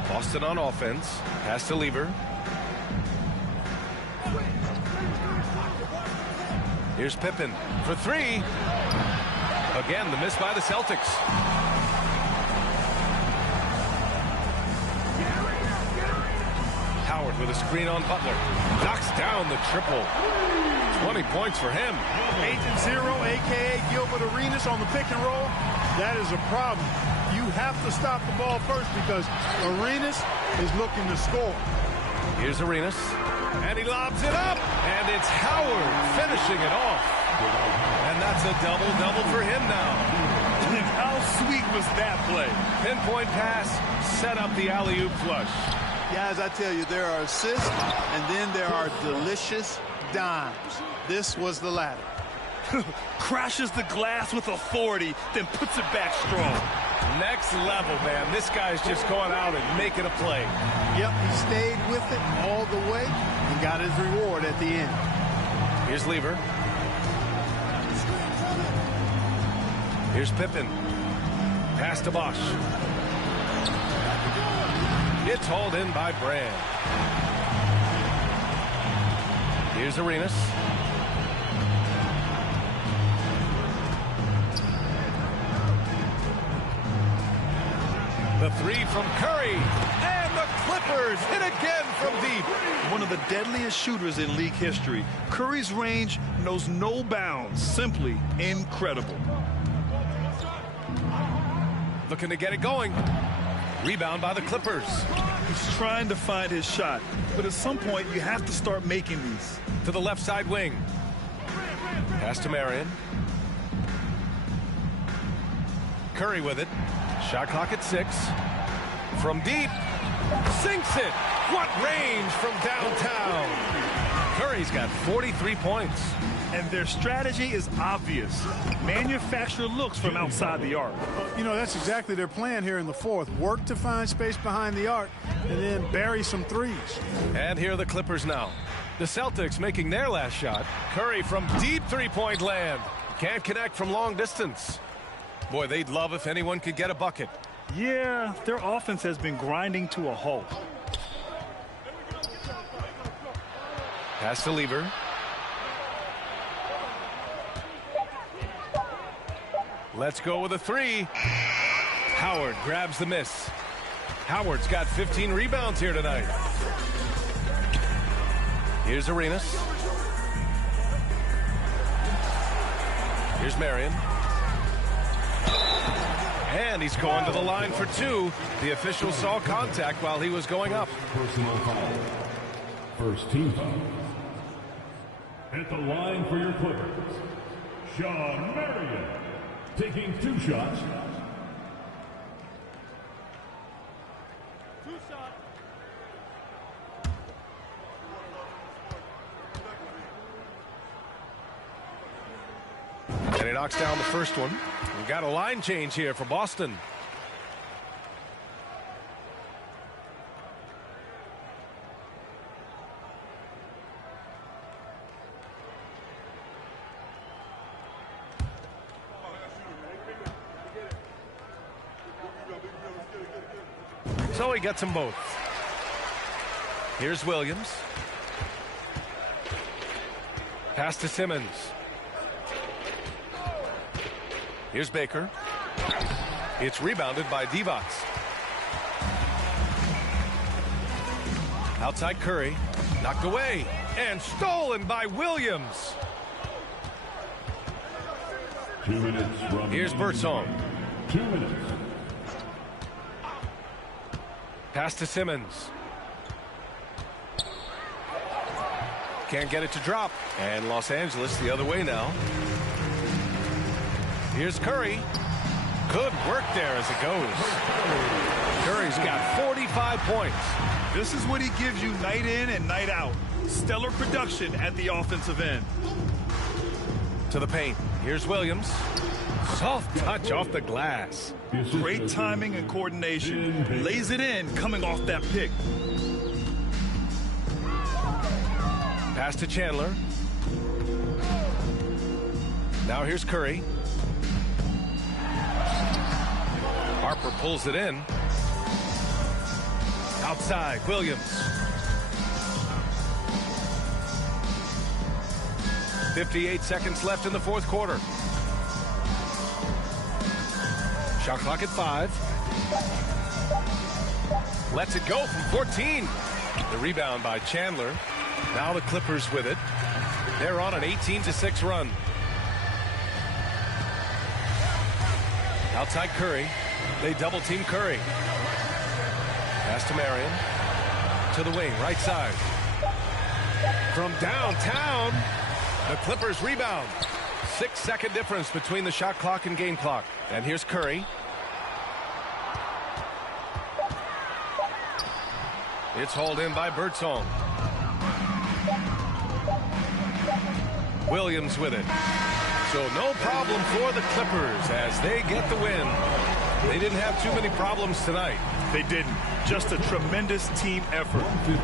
Boston on offense. Pass to Lever. Here's Pippen for 3. Again, the miss by the Celtics. Howard. Howard with a screen on Butler. Knocks down the triple. 20 points for him. Agent Zero, a.k.a. Gilbert Arenas on the pick and roll. That is a problem. You have to stop the ball first because Arenas is looking to score. Here's Arenas, and he lobs it up, and it's Howard finishing it off. And that's a double-double for him now. How sweet was that play? Pinpoint pass, set up the alley-oop flush. Guys, I tell you, there are assists, and then there are delicious dimes. This was the latter. Crashes the glass with authority, then puts it back strong. Next level, man. This guy's just going out and making a play. Yep, he stayed with it all the way and got his reward at the end. Here's Lever. Here's Pippen. Pass to Bosch. It's hauled in by Brand. Here's Arenas. The three from Curry. And the Clippers hit again from deep. One of the deadliest shooters in league history. Curry's range knows no bounds. Simply incredible. Looking to get it going. Rebound by the Clippers. He's trying to find his shot, but at some point you have to start making these. To the left side wing. Pass to Marion. Curry with it. Shot clock at 6. From deep. Sinks it. What range from downtown. Curry's got 43 points. And their strategy is obvious. Manufacture looks from outside the arc. You know, that's exactly their plan here in the fourth. Work to find space behind the arc and then bury some threes. And here are the Clippers now. The Celtics making their last shot. Curry from deep three-point land. Can't connect from long distance. Boy, they'd love if anyone could get a bucket. Yeah, their offense has been grinding to a halt. Pass to Lever. Let's go with a three. Howard grabs the miss. Howard's got 15 rebounds here tonight. Here's Arenas. Here's Marion. And he's going to the line for 2. The official saw contact while he was going up. Personal foul. First team foul. At the line for your Clippers, Shawn Marion. Taking 2 shots. And he knocks down the first one. We've got a line change here for Boston. So he gets them both. Here's Williams. Pass to Simmons. Here's Baker. It's rebounded by Divac. Outside Curry. Knocked away. And stolen by Williams. 2 minutes. Here's Birdsong. 2 minutes. Pass to Simmons. Can't get it to drop. And Los Angeles the other way now. Here's Curry. Good work there as it goes. Curry's got 45 points. This is what he gives you night in and night out. Stellar production at the offensive end. To the paint. Here's Williams. Soft touch off the glass. Great timing and coordination. Lays it in coming off that pick. Pass to Chandler. Now here's Curry. Harper pulls it in. Outside, Williams. 58 seconds left in the fourth quarter. Shot clock at 5. Lets it go from 14. The rebound by Chandler. Now the Clippers with it. They're on an 18-6 run. Outside Curry. They double team Curry. Pass to Marion. To the wing, right side. From downtown, the Clippers rebound. 6-second difference between the shot clock and game clock. And here's Curry. It's hauled in by Birdsong. Williams with it. So no problem for the Clippers as they get the win. They didn't have too many problems tonight. They didn't. Just a tremendous team effort.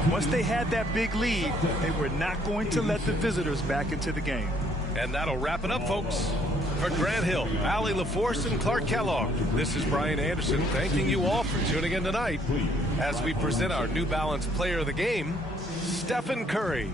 Once they had that big lead, they were not going to let the visitors back into the game. And that'll wrap it up, folks. For Grant Hill, Allie LaForce, and Clark Kellogg, this is Brian Anderson thanking you all for tuning in tonight as we present our New Balance Player of the Game, Stephen Curry.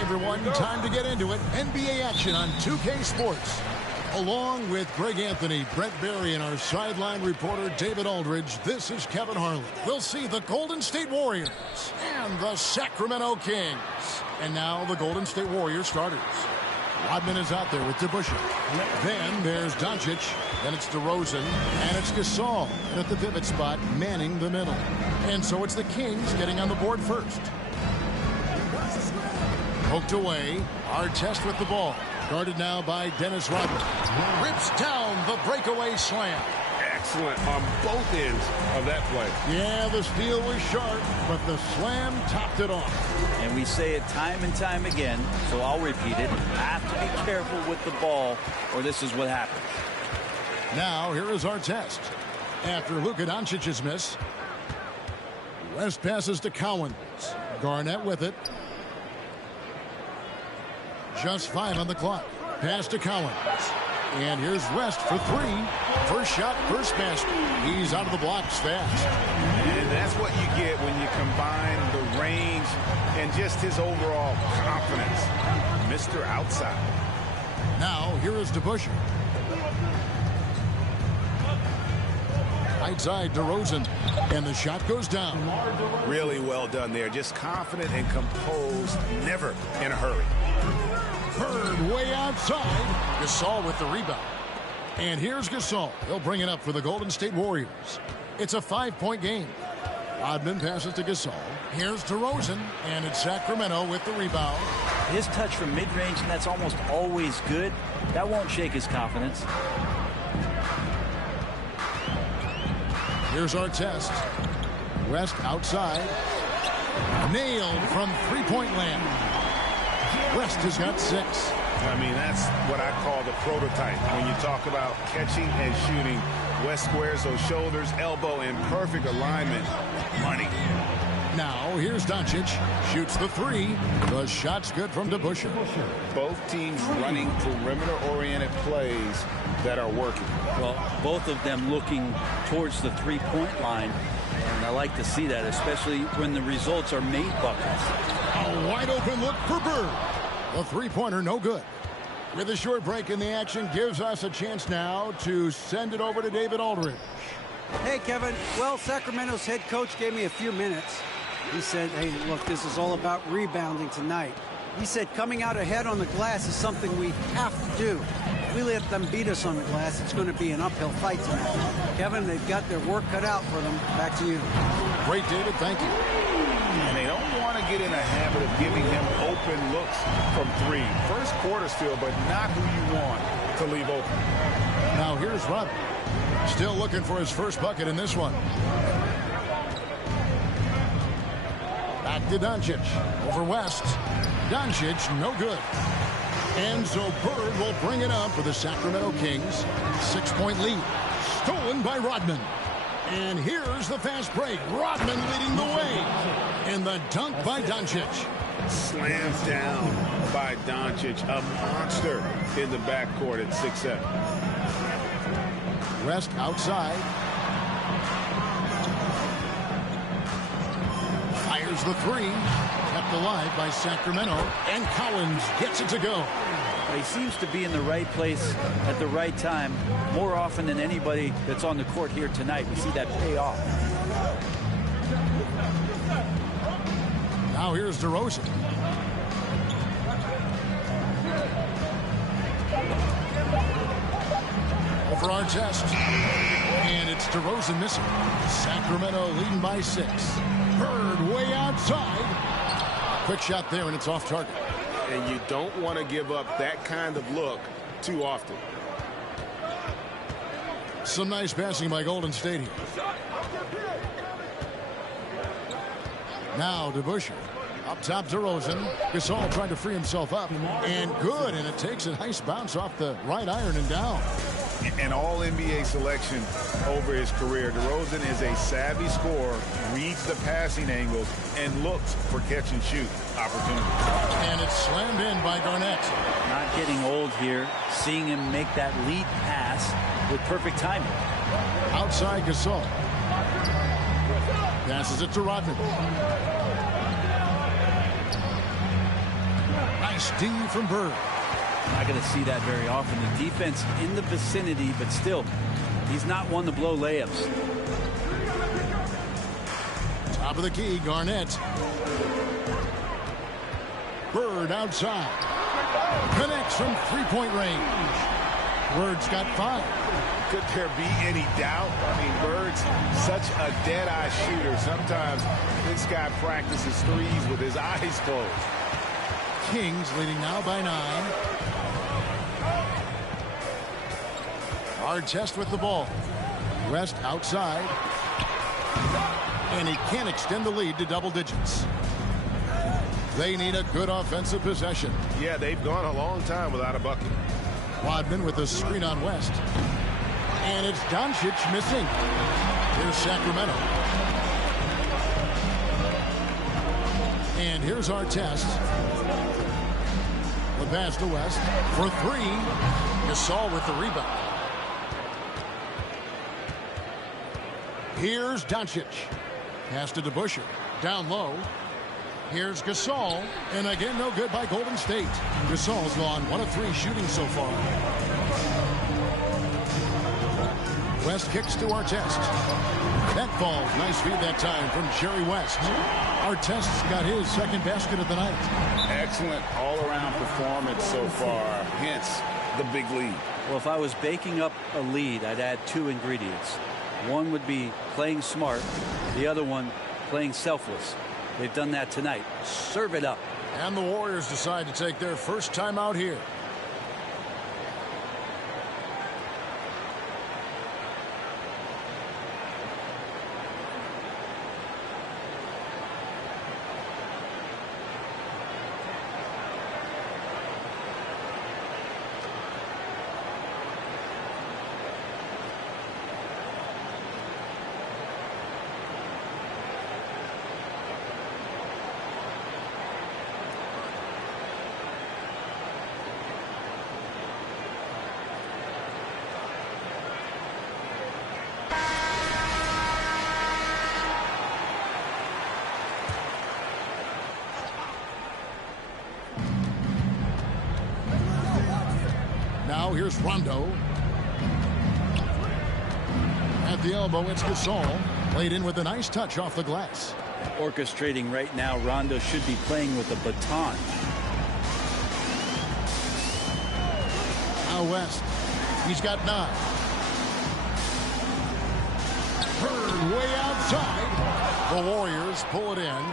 Everyone, time to get into it. NBA action on 2K Sports. Along with Greg Anthony, Brent Barry, and our sideline reporter David Aldridge, this is Kevin Harlan. We'll see the Golden State Warriors and the Sacramento Kings. And now the Golden State Warriors starters. Rodman is out there with DeBusschere. Then there's Doncic. Then it's DeRozan. And it's Gasol. And at the pivot spot, manning the middle. And so it's the Kings getting on the board first. Poked away. Artest with the ball. Guarded now by Dennis Rodman. Rips down the breakaway slam. Excellent on both ends of that play. Yeah, the steal was sharp, but the slam topped it off. And we say it time and time again, so I'll repeat it. Have to be careful with the ball, or this is what happens. Now, here is Artest. After Luka Doncic's miss, West passes to Cowens. Garnett with it. Just 5 on the clock. Pass to Cowens. And here's West for 3. First shot, first basket. He's out of the blocks fast. And that's what you get when you combine the range and just his overall confidence. Mr. Outside. Now, here is DeBusschere. Right side, DeRozan. And the shot goes down. Really well done there. Just confident and composed. Never in a hurry. Bird way outside. Gasol with the rebound. And here's Gasol. He'll bring it up for the Golden State Warriors. It's a 5-point game. Rodman passes to Gasol. Here's DeRozan. And it's Sacramento with the rebound. His touch from mid-range, and that's almost always good. That won't shake his confidence. Here's Artest. West outside. Nailed from three-point land. West has got 6. I mean, that's what I call the prototype. When you talk about catching and shooting, West squares those shoulders, elbow in perfect alignment. Money. Now, here's Doncic. Shoots the 3. The shot's good from DeBusschere. Both teams running perimeter-oriented plays that are working. Well, both of them looking towards the three-point line. And I like to see that, especially when the results are made buckets. A wide-open look for Bird. The three-pointer no good. With a short break in the action, gives us a chance now to send it over to David Aldridge. Hey, Kevin. Well, Sacramento's head coach gave me a few minutes. He said, hey, look, this is all about rebounding tonight. He said coming out ahead on the glass is something we have to do. If we let them beat us on the glass, it's going to be an uphill fight tonight. Kevin, they've got their work cut out for them. Back to you. Great, David. Thank you. And they don't want to get in a habit of giving him open looks from 3. First quarter still, but not who you want to leave open. Now here's Rodman. Still looking for his first bucket in this one. Back to Doncic. Over West. Doncic, no good. And so Bird will bring it up for the Sacramento Kings. 6-point lead. Stolen by Rodman. And here's the fast break. Rodman leading the way. And the dunk by Doncic. Slammed down by Doncic. A monster in the backcourt at 6'7". West outside. Fires the 3. Kept alive by Sacramento. And Cowens gets it to go. He seems to be in the right place at the right time more often than anybody that's on the court here tonight. We see that pay off. Now here's DeRozan. Over Artest. And it's DeRozan missing. Sacramento leading by 6. Bird way outside. Quick shot there, and it's off target. And you don't want to give up that kind of look too often. Some nice passing by Golden State here. Now DeBusschere. Up top DeRozan. Gasol trying to free himself up. And good. And it takes a nice bounce off the right iron and down. An all-NBA selection over his career. DeRozan is a savvy scorer, reads the passing angles, and looks for catch-and-shoot opportunities. And it's slammed in by Garnett. Not getting old here. Seeing him make that lead pass with perfect timing. Outside Gasol. Passes it to Rodman. Nice D from Bird. Not going to see that very often. The defense in the vicinity, but still, he's not one to blow layups. Top of the key, Garnett. Bird outside. Connects from three-point range. Bird's got 5. Could there be any doubt? I mean, Bird's such a dead-eye shooter. Sometimes this guy practices threes with his eyes closed. Kings leading now by 9. Artest with the ball. West outside. And he can't extend the lead to double digits. They need a good offensive possession. Yeah, they've gone a long time without a bucket. Rodman with a screen on West. And it's Doncic missing. Here's Sacramento. And here's Artest. The pass to West for 3. Gasol with the rebound. Here's Doncic. Pass to DeBusschere. Down low. Here's Gasol. And again, no good by Golden State. Gasol's gone 1 of 3 shooting so far. West kicks to Artest. That falls. Nice feed that time from Jerry West. Artest's got his second basket of the night. Excellent all-around performance so far, hence the big lead. Well, if I was baking up a lead, I'd add 2 ingredients. One would be playing smart. The other one, playing selfless. They've done that tonight. Serve it up. And the Warriors decide to take their first time out here. Now here's Rondo. At the elbow, it's Gasol. Played in with a nice touch off the glass. Orchestrating right now, Rondo should be playing with a baton. Now West. He's got 9. Bird way outside. The Warriors pull it in.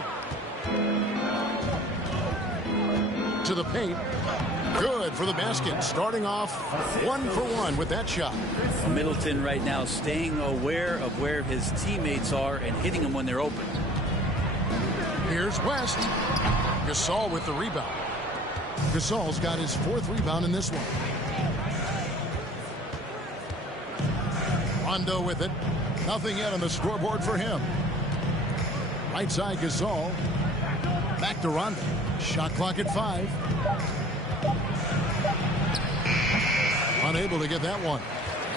To the paint. Good for the basket. Starting off 1 for 1 with that shot. Middleton right now staying aware of where his teammates are and hitting them when they're open. Here's West. Gasol with the rebound. Gasol's got his 4th rebound in this one. Rondo with it. Nothing yet on the scoreboard for him. Right side Gasol. Back to Rondo. Shot clock at 5. Unable to get that one.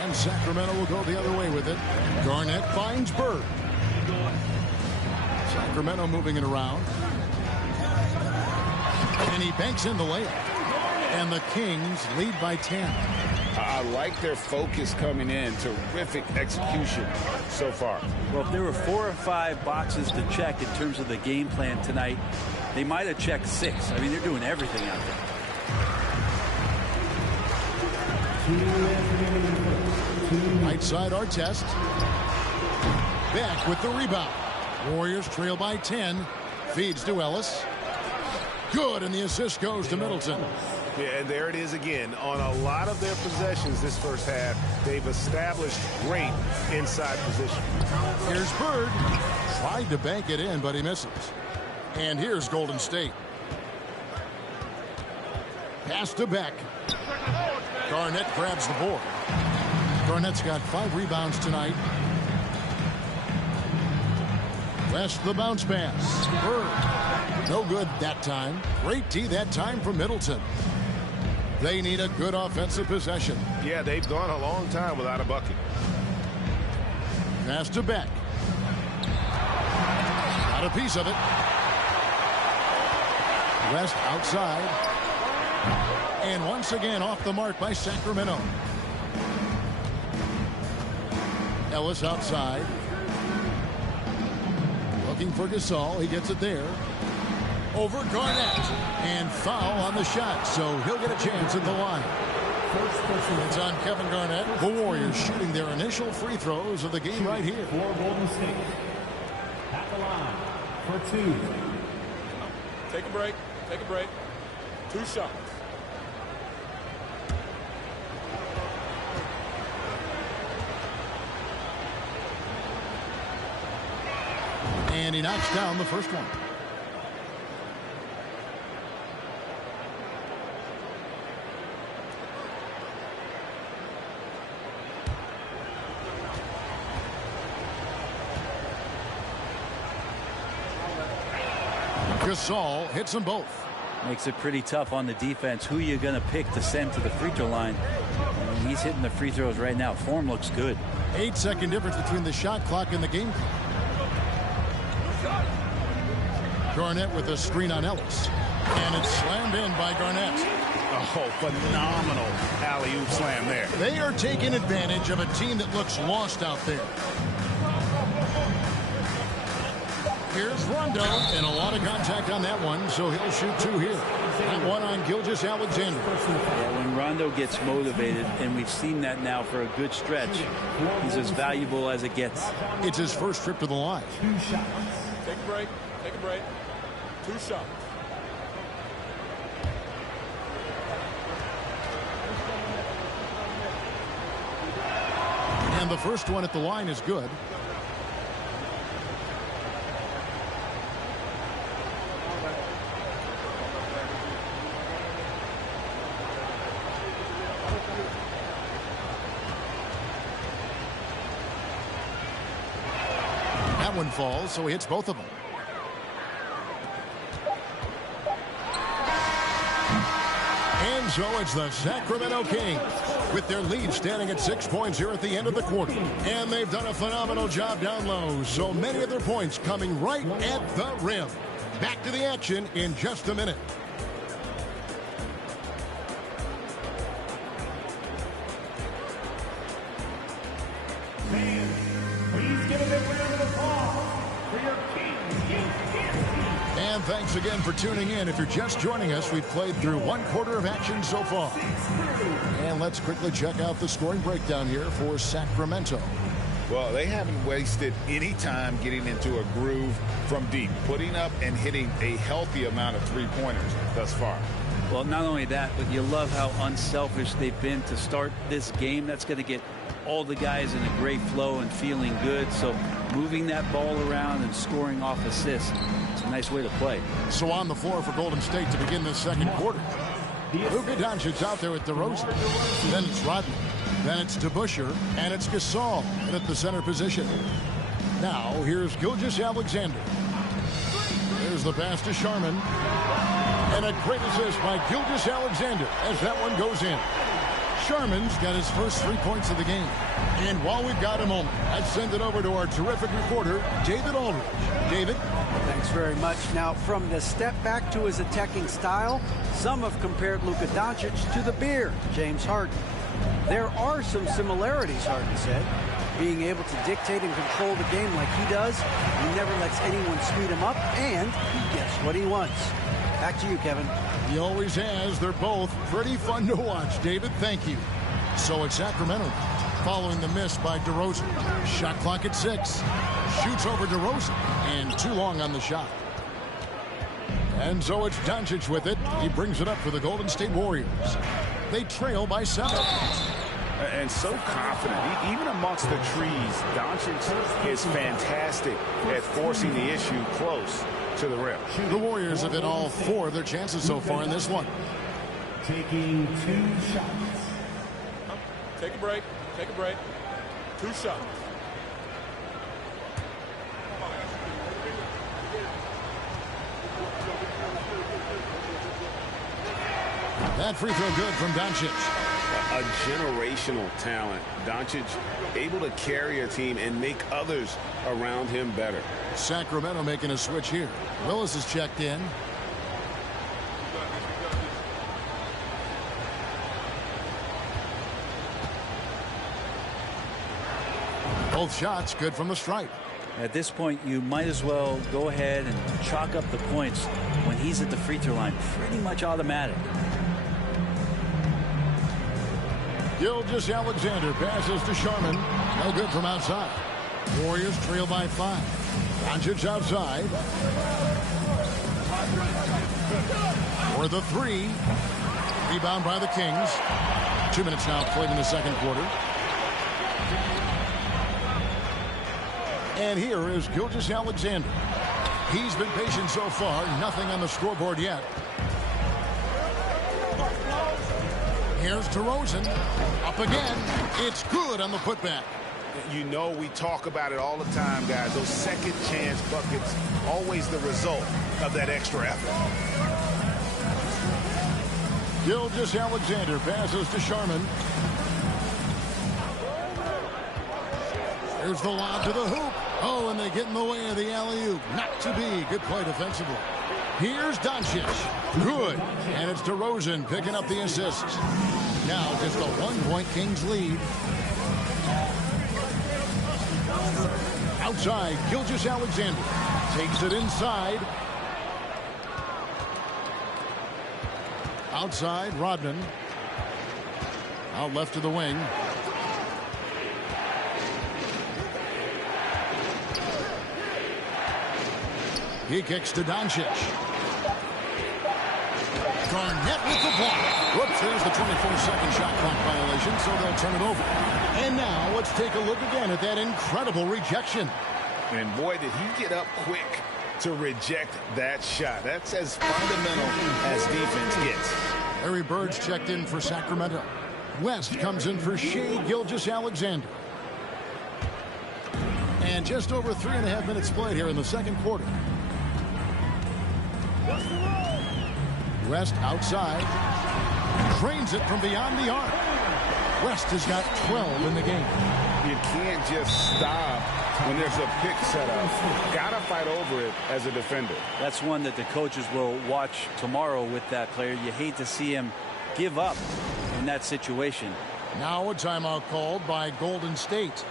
And Sacramento will go the other way with it. Garnett finds Bird. Sacramento moving it around. And he banks in the layup. And the Kings lead by 10. I like their focus coming in. Terrific execution so far. Well, if there were 4 or 5 boxes to check in terms of the game plan tonight, they might have checked 6. I mean, they're doing everything out there. Right side Artest. Beck with the rebound. Warriors trail by 10. Feeds to Ellis. Good, and the assist goes to Middleton. Yeah, and there it is again. On a lot of their possessions this first half, they've established great inside position. Here's Bird. Tried to bank it in, but he misses. And here's Golden State. Pass to Beck. Garnett grabs the board. Garnett's got 5 rebounds tonight. West the bounce pass. Bird. No good that time. Great D that time from Middleton. They need a good offensive possession. Yeah, they've gone a long time without a bucket. Pass to Beck. Got a piece of it. West outside. And once again off the mark by Sacramento. Ellis outside. Looking for Gasol. He gets it there. Over Garnett. And foul on the shot. So he'll get a chance at the line. It's on Kevin Garnett. The Warriors shooting their initial free throws of the game right here. For Golden State. At the line for 2. Take a break. Take a break. 2 shots. And he knocks down the first one. Gasol hits them both. Makes it pretty tough on the defense. Who you going to pick to send to the free throw line? And he's hitting the free throws right now. Form looks good. 8-second difference between the shot clock and the game clock. Garnett with a screen on Ellis. And it's slammed in by Garnett. Oh, phenomenal alley-oop slam there. They are taking advantage of a team that looks lost out there. Here's Rondo, and a lot of contact on that one, so he'll shoot 2 here. That one on Gilgeous-Alexander. Yeah, when Rondo gets motivated, and we've seen that now for a good stretch, he's as valuable as it gets. It's his first trip to the line. 2 shots. Take a break. Take a break. 2 shots. And the first one at the line is good. That one falls, so he hits both of them. And so it's the Sacramento Kings with their lead standing at 6 points here at the end of the quarter. And they've done a phenomenal job down low. So many of their points coming right at the rim. Back to the action in just a minute. And thanks again for tuning in. If you're just joining us, we've played through 1/4 of action so far. And let's quickly check out the scoring breakdown here for Sacramento. Well, they haven't wasted any time getting into a groove from deep, putting up and hitting a healthy amount of three-pointers thus far. Well, not only that, but you love how unselfish they've been to start this game. That's going to get all the guys in a great flow and feeling good. So moving that ball around and scoring off assists, it's a nice way to play. So on the floor for Golden State to begin this second quarter. Luka Doncic's out there with DeRozan. Then it's Rodman. Then it's DeBusschere. And it's Gasol at the center position. Now here's Gilgeous-Alexander. There's the pass to Sharman. And a great assist by Gilgeous-Alexander as that one goes in. Sharman's got his first 3 points of the game. And while we've got a moment, let's send it over to our terrific reporter, David Aldridge. David? Thanks very much. Now, from the step back to his attacking style, some have compared Luka Doncic to the Bear, James Harden. There are some similarities, Harden said. Being able to dictate and control the game like he does, he never lets anyone speed him up, and he gets what he wants. Back to you, Kevin. He always has. They're both pretty fun to watch. David, thank you. So it's Sacramento following the miss by DeRozan. Shot clock at 6. Shoots over DeRozan, and too long on the shot. And so it's Doncic with it. He brings it up for the Golden State Warriors. They trail by 7. And so confident. Even amongst the trees, Doncic is fantastic at forcing the issue close to the rim. The Warriors have hit all 4 of their chances so far in this one. Taking 2 shots. Take a break. Take a break. 2 shots. That free throw good from Doncic. A generational talent. Doncic able to carry a team and make others around him better. Sacramento making a switch here. Willis is checked in. Both shots good from the stripe. At this point, you might as well go ahead and chalk up the points when he's at the free throw line. Pretty much automatic. Gilgeous-Alexander passes to Sharman. No good from outside. Warriors trail by 5. Doncic outside. For the 3. Rebound by the Kings. 2 minutes now played in the second quarter. And here is Gilgeous-Alexander. He's been patient so far. Nothing on the scoreboard yet. Here's DeRozan. Up again. It's good on the putback. You know, we talk about it all the time, guys. Those second chance buckets, always the result of that extra effort. Gilgeous-Alexander passes to Sharman. Here's the lob to the hoop. Oh, and they get in the way of the alley-oop. Not to be. Good play defensively. Here's Doncic. Good. And it's DeRozan picking up the assist. Now just a 1-point Kings lead. Outside, Gilgeous-Alexander takes it inside. Outside, Rodman. Out left to the wing. He kicks to Doncic. Garnett with the block. Whoops, there's the 24-second shot clock violation, so they'll turn it over. And now let's take a look again at that incredible rejection. And boy, did he get up quick to reject that shot. That's as fundamental as defense gets. Larry Bird's checked in for Sacramento. West comes in for Shai Gilgeous-Alexander. And just over 3.5 minutes played here in the second quarter. West outside. Drains it from beyond the arc. West has got 12 in the game. You can't just stop when there's a pick set up. Gotta fight over it as a defender. That's one that the coaches will watch tomorrow with that player. You hate to see him give up in that situation. Now a timeout called by Golden State.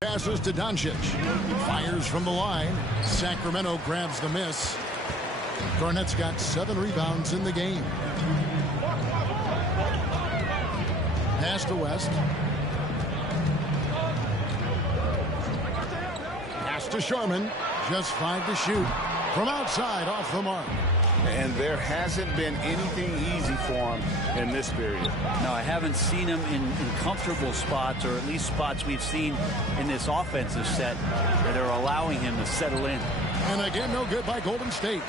Passes to Doncic. Fires from the line. Sacramento grabs the miss. Garnett's got 7 rebounds in the game. Pass to West. Pass to Sharman. Just 5 to shoot. From outside, off the mark. And there hasn't been anything easy for him in this period. No, I haven't seen him in comfortable spots, or at least spots we've seen in this offensive set that are allowing him to settle in. And again, no good by Golden State.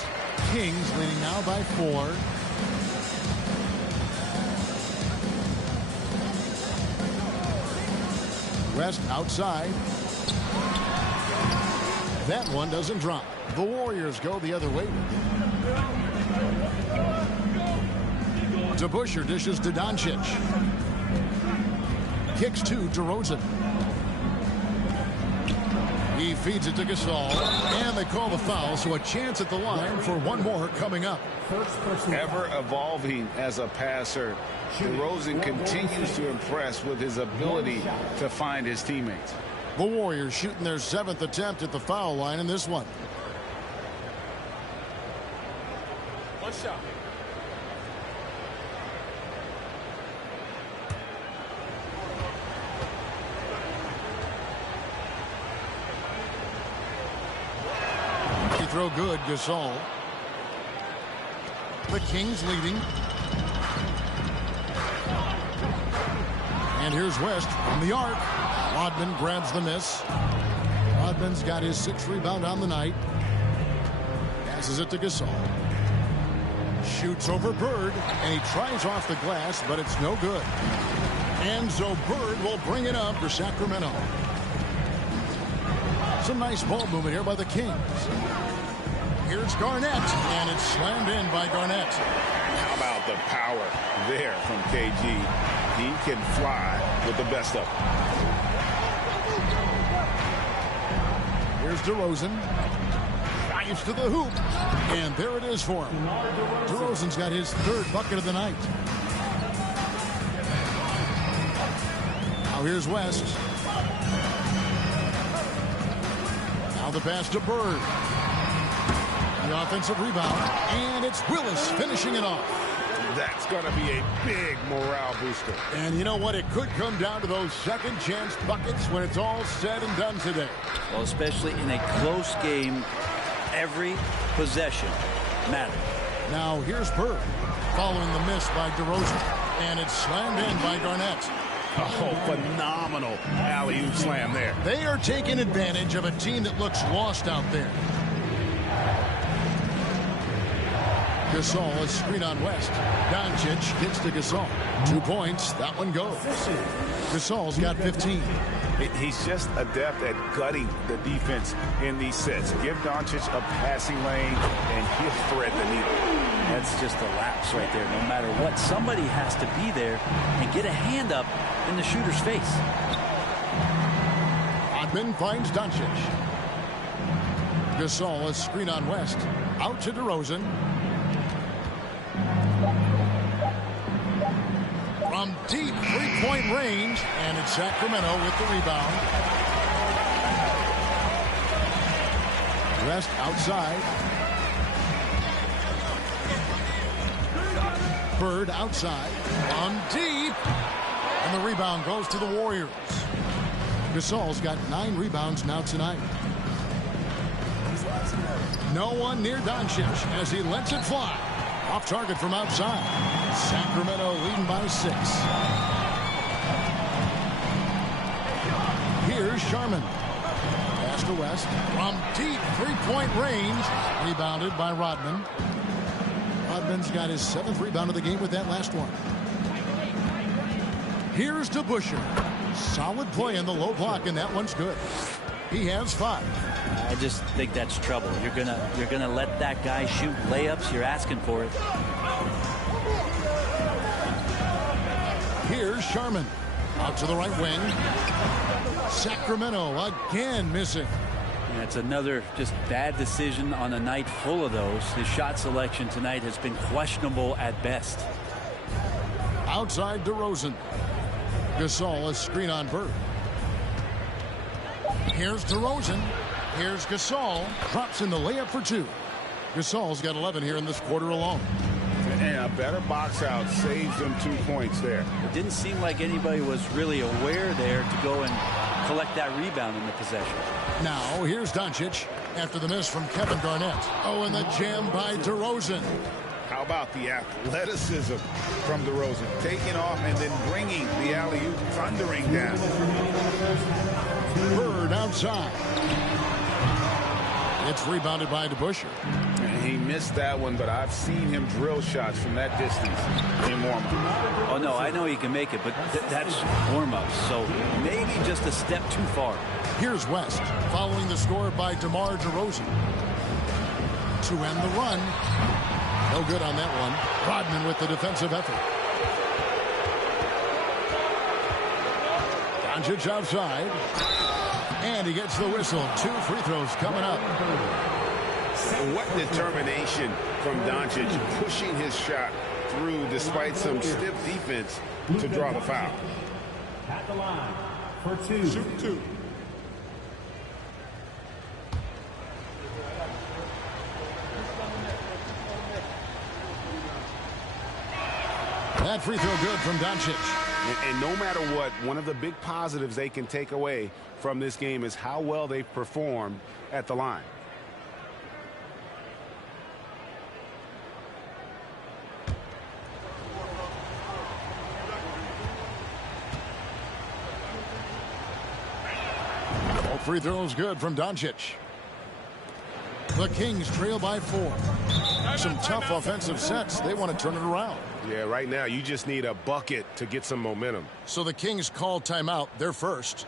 Kings leading now by 4. West outside. That one doesn't drop. The Warriors go the other way. To Busher, dishes to Doncic. Kicks to DeRozan. He feeds it to Gasol, and they call the foul, so a chance at the line for one more coming up. Ever evolving as a passer, DeRozan continues to impress with his ability to find his teammates. The Warriors shooting their 7th attempt at the foul line in this one. One shot. He throw good, Gasol. The Kings leading. And here's West from the arc. Rodman grabs the miss. Rodman's got his 6th rebound on the night. Passes it to Gasol. Shoots over Bird, and he tries off the glass, but it's no good. And so Bird will bring it up for Sacramento. Some nice ball movement here by the Kings. Here's Garnett, and it's slammed in by Garnett. How about the power there from KG? He can fly with the best of them. Here's DeRozan. Drives to the hoop. And there it is for him. DeRozan's got his 3rd bucket of the night. Now here's West. Now the pass to Bird. The offensive rebound. And it's Willis finishing it off. That's going to be a big morale booster. And you know what? It could come down to those second chance buckets when it's all said and done today. Well, especially in a close game, every possession matters. Now here's Bird following the miss by DeRozan. And it's slammed in by Garnett. Oh, phenomenal alley-oop slam there. They are taking advantage of a team that looks lost out there. Gasol, a screen on West. Doncic kicks to Gasol. 2 points. That one goes. Gasol's got 15. He's just adept at gutting the defense in these sets. Give Doncic a passing lane, and he'll thread the needle. That's just a lapse right there. No matter what, somebody has to be there and get a hand up in the shooter's face. Rodman finds Doncic. Gasol, a screen on West. Out to DeRozan. From deep 3-point range, and it's Sacramento with the rebound. West outside. Bird outside. From deep. And the rebound goes to the Warriors. Gasol's got 9 rebounds now tonight. No one near Doncic as he lets it fly. Off target from outside. Sacramento leading by 6. Here's Sharman. Pass to West. From deep 3-point range. Rebounded by Rodman. Rodman's got his 7th rebound of the game with that last one. Here's to Busher. Solid play in the low block, and that one's good. He has 5. I just think that's trouble. You're gonna let that guy shoot layups. You're asking for it. Here's Sharman. Out to the right wing. Sacramento again missing. Yeah, it's another just bad decision on a night full of those. His shot selection tonight has been questionable at best. Outside DeRozan. Gasol, a screen on Bird. Here's DeRozan. Here's Gasol. Drops in the layup for 2. Gasol's got 11 here in this quarter alone. And a better box out saves them 2 points there. It didn't seem like anybody was really aware there to go and collect that rebound in the possession. Now, here's Doncic after the miss from Kevin Garnett. Oh, and the jam by DeRozan. How about the athleticism from DeRozan? Taking off and then bringing the alley-oop thundering down. Bird outside. It's rebounded by DeBusschere. And he missed that one, but I've seen him drill shots from that distance in warm-up. Oh, no, I know he can make it, but that's warm-up, so maybe just a step too far. Here's West, following the score by DeMar DeRozan. To end the run. No good on that one. Rodman with the defensive effort. Doncic outside. And he gets the whistle. 2 free throws coming up. What determination from Doncic, pushing his shot through despite some stiff defense to draw the foul. At the line for 2. Shoot 2. That free throw good from Doncic. And no matter what, one of the big positives they can take away from this game is how well they've performed at the line. All free throws good from Doncic. The Kings trail by 4. Some tough offensive sets. They want to turn it around. Yeah, right now you just need a bucket to get some momentum. So the Kings call timeout. They're first.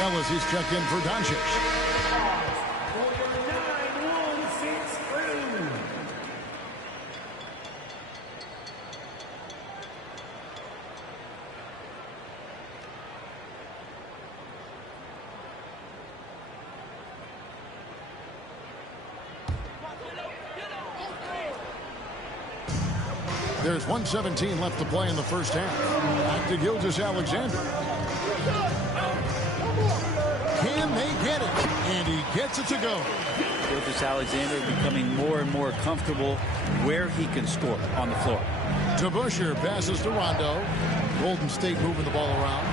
Ellis, he's checked in for Doncic. There's 1:17 left to play in the first half. Back to Gilgeous-Alexander. Can they get it? And he gets it to go. Gilgeous-Alexander becoming more and more comfortable where he can score on the floor. DeBusschere passes to Rondo. Golden State moving the ball around.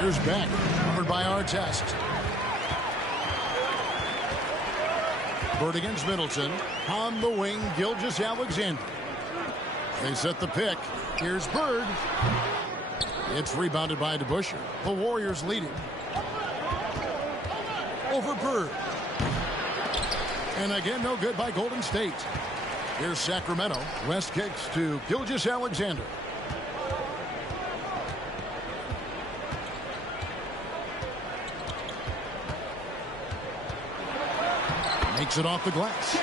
Here's Beck, covered by Artest. Bird against Middleton. On the wing, Gilgeous-Alexander. They set the pick. Here's Bird. It's rebounded by DeBusschere. The Warriors leading. Over Bird. And again, no good by Golden State. Here's Sacramento. West kicks to Gilgeous-Alexander. Makes it off the glass.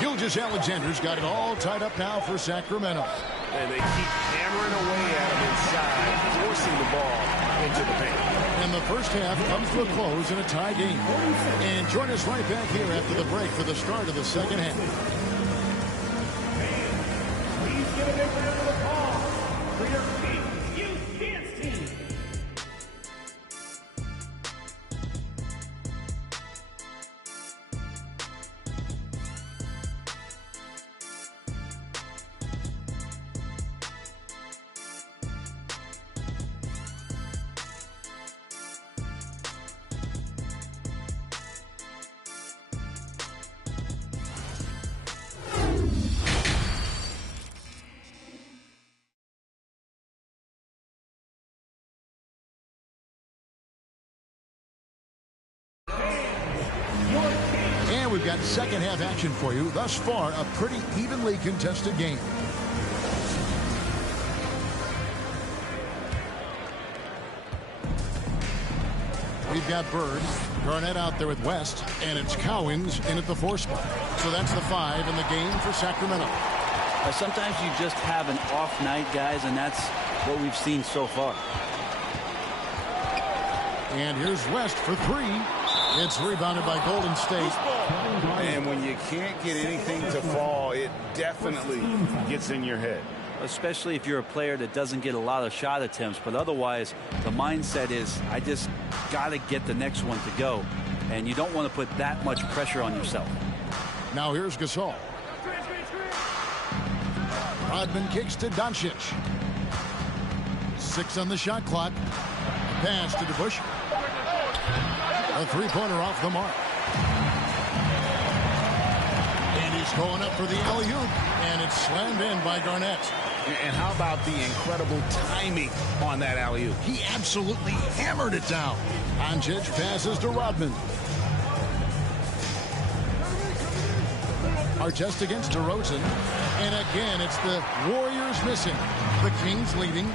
Gilgeous-Alexander's got it all tied up now for Sacramento. And they keep hammering away at him inside, forcing the ball into the paint. And the first half comes to a close in a tie game. And join us right back here after the break for the start of the second half. Please give a big round of applause for your Kings Youth Dance Team. got second half action for you. Thus far, a pretty evenly contested game. We've got Bird, Garnett out there with West, and it's Cowens in at the 4 spot. So that's the 5 in the game for Sacramento. Sometimes you just have an off night, guys, and that's what we've seen so far. And here's West for 3. It's rebounded by Golden State. And when you can't get anything to fall, it definitely gets in your head. Especially if you're a player that doesn't get a lot of shot attempts, but otherwise the mindset is I just got to get the next one to go, and you don't want to put that much pressure on yourself. Now here's Gasol. Rodman kicks to Doncic. 6 on the shot clock. Pass to DeBusch. A 3-pointer off the mark. And he's going up for the alley-oop, and it's slammed in by Garnett. And how about the incredible timing on that alley-oop? He absolutely hammered it down. Doncic passes to Rodman. Artest against DeRozan. And again, it's the Warriors missing. The Kings leading.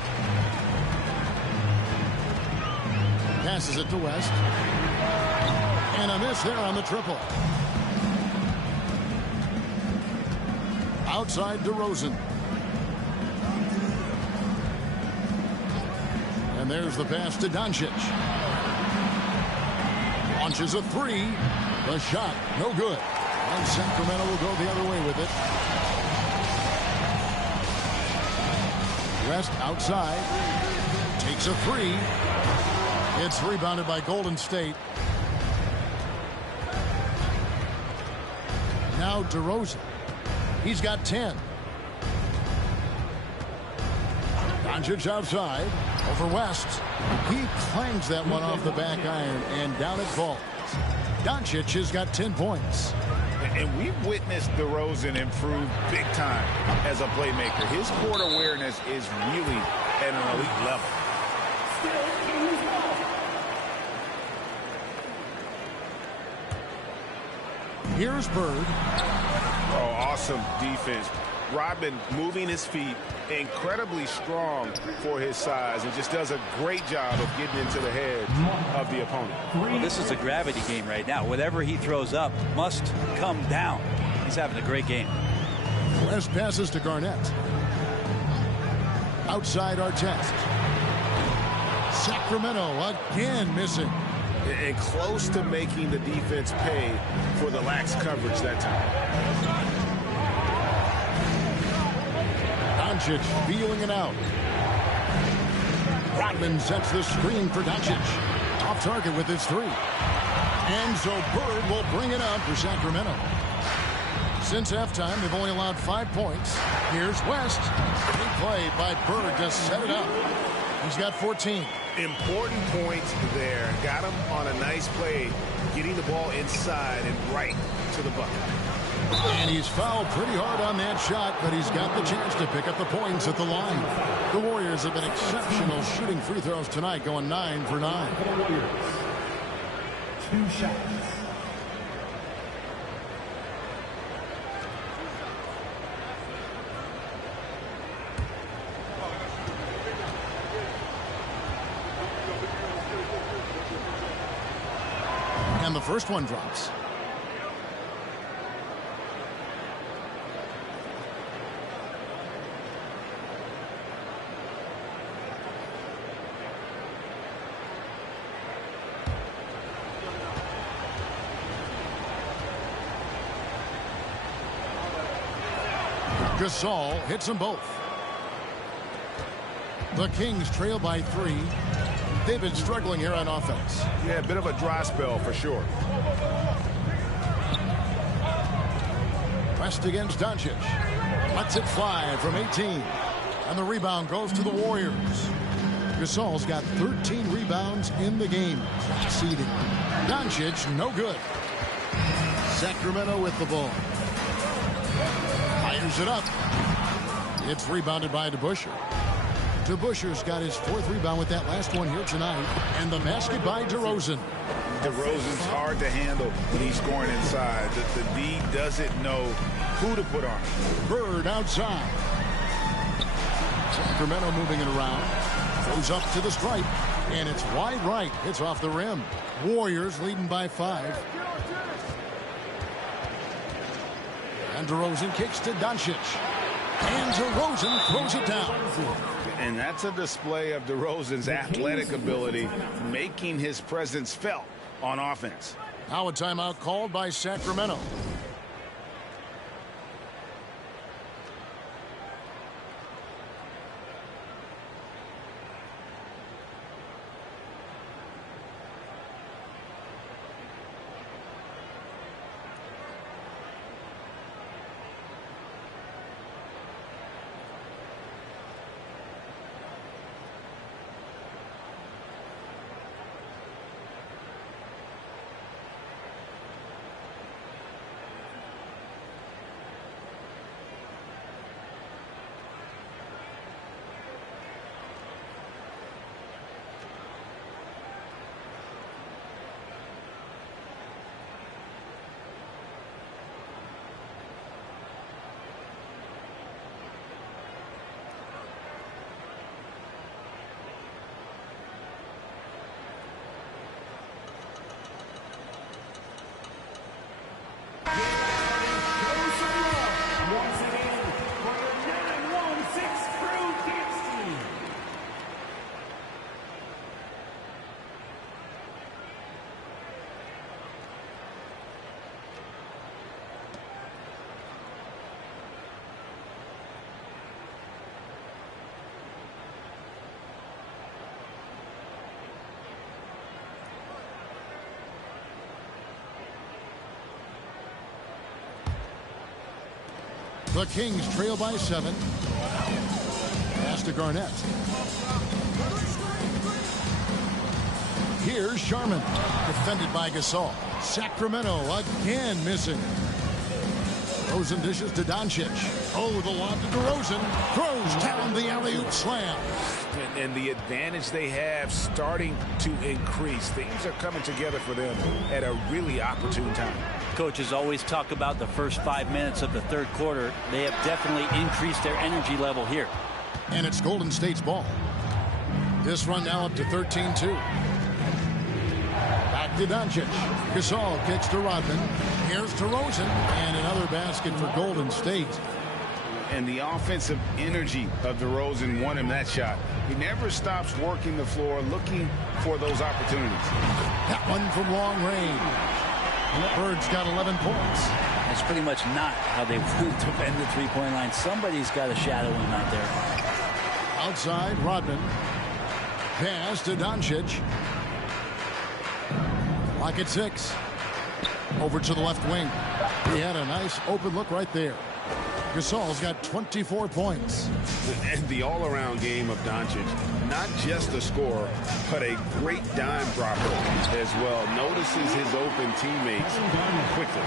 Passes it to West. And a miss there on the triple. Outside DeRozan. And there's the pass to Doncic. Launches a 3. The shot, no good. And Sacramento will go the other way with it. West outside. Takes a 3. It's rebounded by Golden State. Now DeRozan. He's got 10. Doncic outside. Over West. He clangs that one off the back iron, and down it falls. Doncic has got 10 points. And we've witnessed DeRozan improve big time as a playmaker. His court awareness is really at an elite level. Here's Bird. Oh, awesome defense. Rodman moving his feet, incredibly strong for his size, and just does a great job of getting into the head of the opponent. Well, this is a gravity game right now. Whatever he throws up must come down. He's having a great game. West passes to Garnett. Outside Artest. Sacramento again missing. And close to making the defense pay for the lax coverage that time. Doncic feeling it out. Rodman sets the screen for Doncic. Off target with his 3. And so Bird will bring it up for Sacramento. Since halftime, they've only allowed 5 points. Here's West. Big play by Bird to set it up. He's got 14. Important points there. Got him on a nice play, getting the ball inside and right to the bucket. And he's fouled pretty hard on that shot, but he's got the chance to pick up the points at the line. The Warriors have been exceptional shooting free throws tonight, going 9 for 9. 2 shots. And the first one drops. Gasol hits them both. The Kings trail by 3. They've been struggling here on offense. Yeah, a bit of a dry spell for sure. West against Doncic. Lets it fly from 18. And the rebound goes to the Warriors. Gasol's got 13 rebounds in the game. Seeding. Doncic, no good. Sacramento with the ball. Fires it up. It's rebounded by DeBusschere. DeBusschere's got his 4th rebound with that last one here tonight. And the basket by DeRozan. DeRozan's hard to handle when he's scoring inside. The D doesn't know who to put on. Bird outside. Sacramento moving it around. Goes up to the stripe. And it's wide right. Hits off the rim. Warriors leading by 5. And DeRozan kicks to Doncic. And DeRozan throws it down. And that's a display of DeRozan's athletic ability, making his presence felt on offense. Now a timeout called by Sacramento. The Kings trail by 7. Pass to Garnett. Here's Sharman. Defended by Gasol. Sacramento again missing. DeRozan dishes to Doncic. Oh, the lob to DeRozan. Throws down the alley-oop slam. And the advantage they have starting to increase. Things are coming together for them at a really opportune time. Coaches always talk about the first 5 minutes of the third quarter. They have definitely increased their energy level here. And it's Golden State's ball. This run now up to 13-2. Back to Doncic. Gasol kicks to Rodman. Here's DeRozan. And another basket for Golden State. And the offensive energy of DeRozan won him that shot. He never stops working the floor, looking for those opportunities. That one from long range. Bird's got 11 points. That's pretty much not how they want to defend the three-point line. Somebody's got to shadow him out there. Outside, Rodman. Pass to Doncic. Lock at 6. Over to the left wing. He had a nice open look right there. Gasol's got 24 points. And the all-around game of Doncic, not just a scorer, but a great dime dropper as well. Notices his open teammates quickly.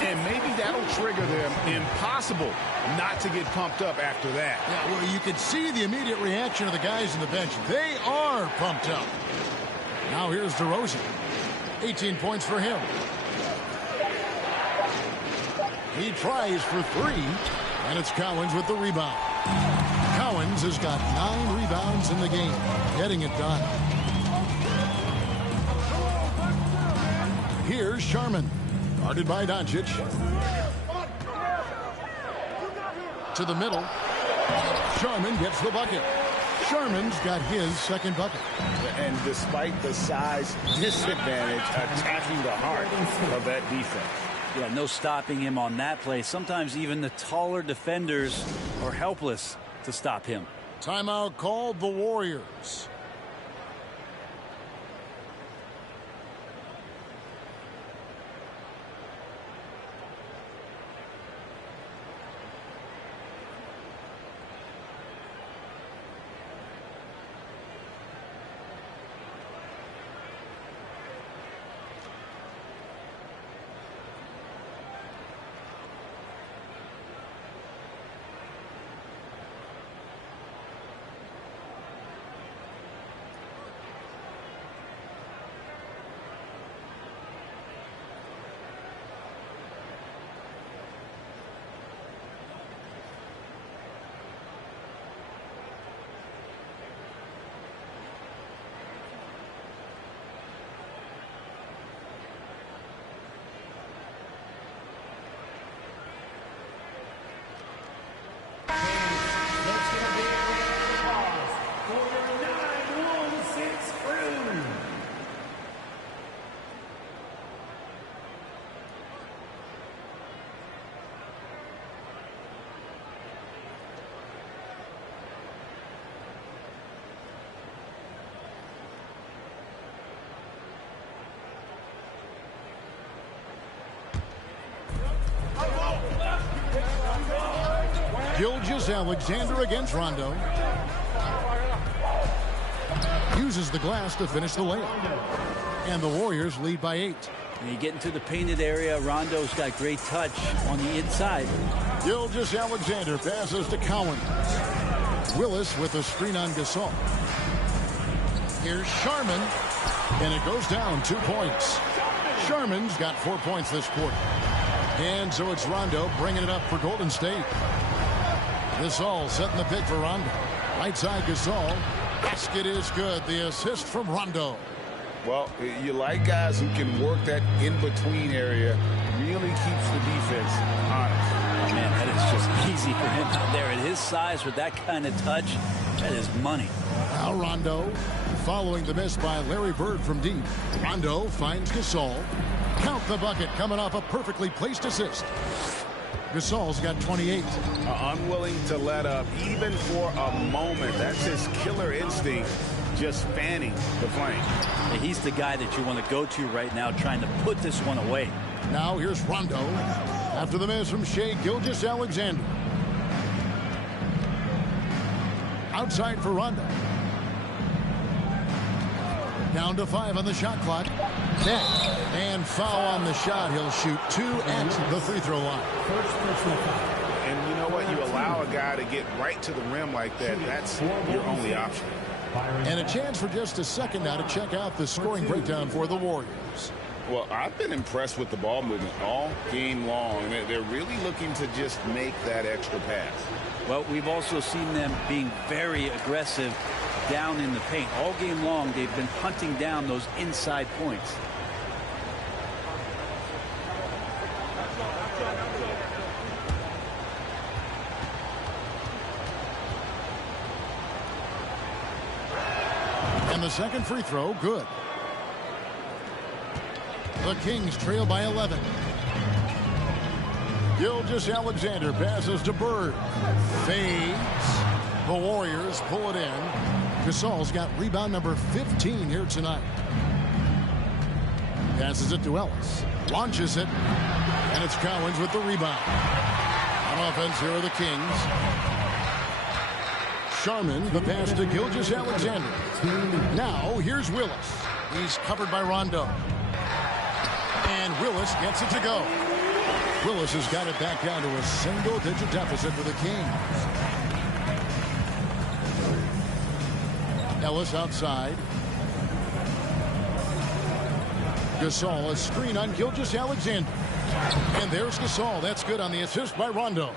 And maybe that'll trigger them. Impossible not to get pumped up after that. Yeah, well, you can see the immediate reaction of the guys on the bench. They are pumped up. Now here's DeRozan. 18 points for him. He tries for 3, and it's Cowens with the rebound. Cowens has got 9 rebounds in the game, getting it done. Here's Sharman, guarded by Doncic. To the middle. Sharman gets the bucket. Sharman's got his second bucket. And despite the size disadvantage, attacking the heart of that defense. Yeah, no stopping him on that play. Sometimes even the taller defenders are helpless to stop him. Timeout called the Warriors. Gilgeous-Alexander against Rondo. Uses the glass to finish the layup. And the Warriors lead by 8. When you get into the painted area, Rondo's got great touch on the inside. Gilgeous-Alexander passes to Cowan. Willis with a screen on Gasol. Here's Sharman, and it goes down 2 points. Sharman's got 4 points this quarter. And so it's Rondo bringing it up for Golden State. Gasol setting the pick for Rondo. Right side Gasol. Basket is good. The assist from Rondo. Well, you like guys who can work that in-between area. Really keeps the defense honest. Oh, man, that is just easy for him out there. At his size with that kind of touch, that is money. Now Rondo following the miss by Larry Bird from deep. Rondo finds Gasol. Count the bucket coming off a perfectly placed assist. Gasol's got 28. Unwilling to let up even for a moment. That's his killer instinct, just fanning the flame. Yeah, he's the guy that you want to go to right now, trying to put this one away. Now here's Rondo after the miss from Shai Gilgeous-Alexander. Outside for Rondo. Down to 5 on the shot clock. Net. And foul on the shot. He'll shoot 2 at the free throw line. First personal foul. And you know what? You allow a guy to get right to the rim like that. That's your only option. And a chance for just a second now to check out the scoring breakdown for the Warriors. Well, I've been impressed with the ball movement all game long. They're really looking to just make that extra pass. Well, we've also seen them being very aggressive down in the paint. All game long, they've been hunting down those inside points. And the second free throw, good. The Kings trail by 11. Gilgeous-Alexander passes to Bird. Fades. The Warriors pull it in. Gasol's got rebound number 15 here tonight. Passes it to Ellis. Launches it. And it's Cowens with the rebound. On offense, here are the Kings. Sharman, the pass to Gilgeous-Alexander. Now, here's Willis. He's covered by Rondo. And Willis gets it to go. Willis has got it back down to a single-digit deficit for the Kings. Ellis outside. Gasol, a screen on Gilgeous-Alexander. And there's Gasol. That's good on the assist by Rondo.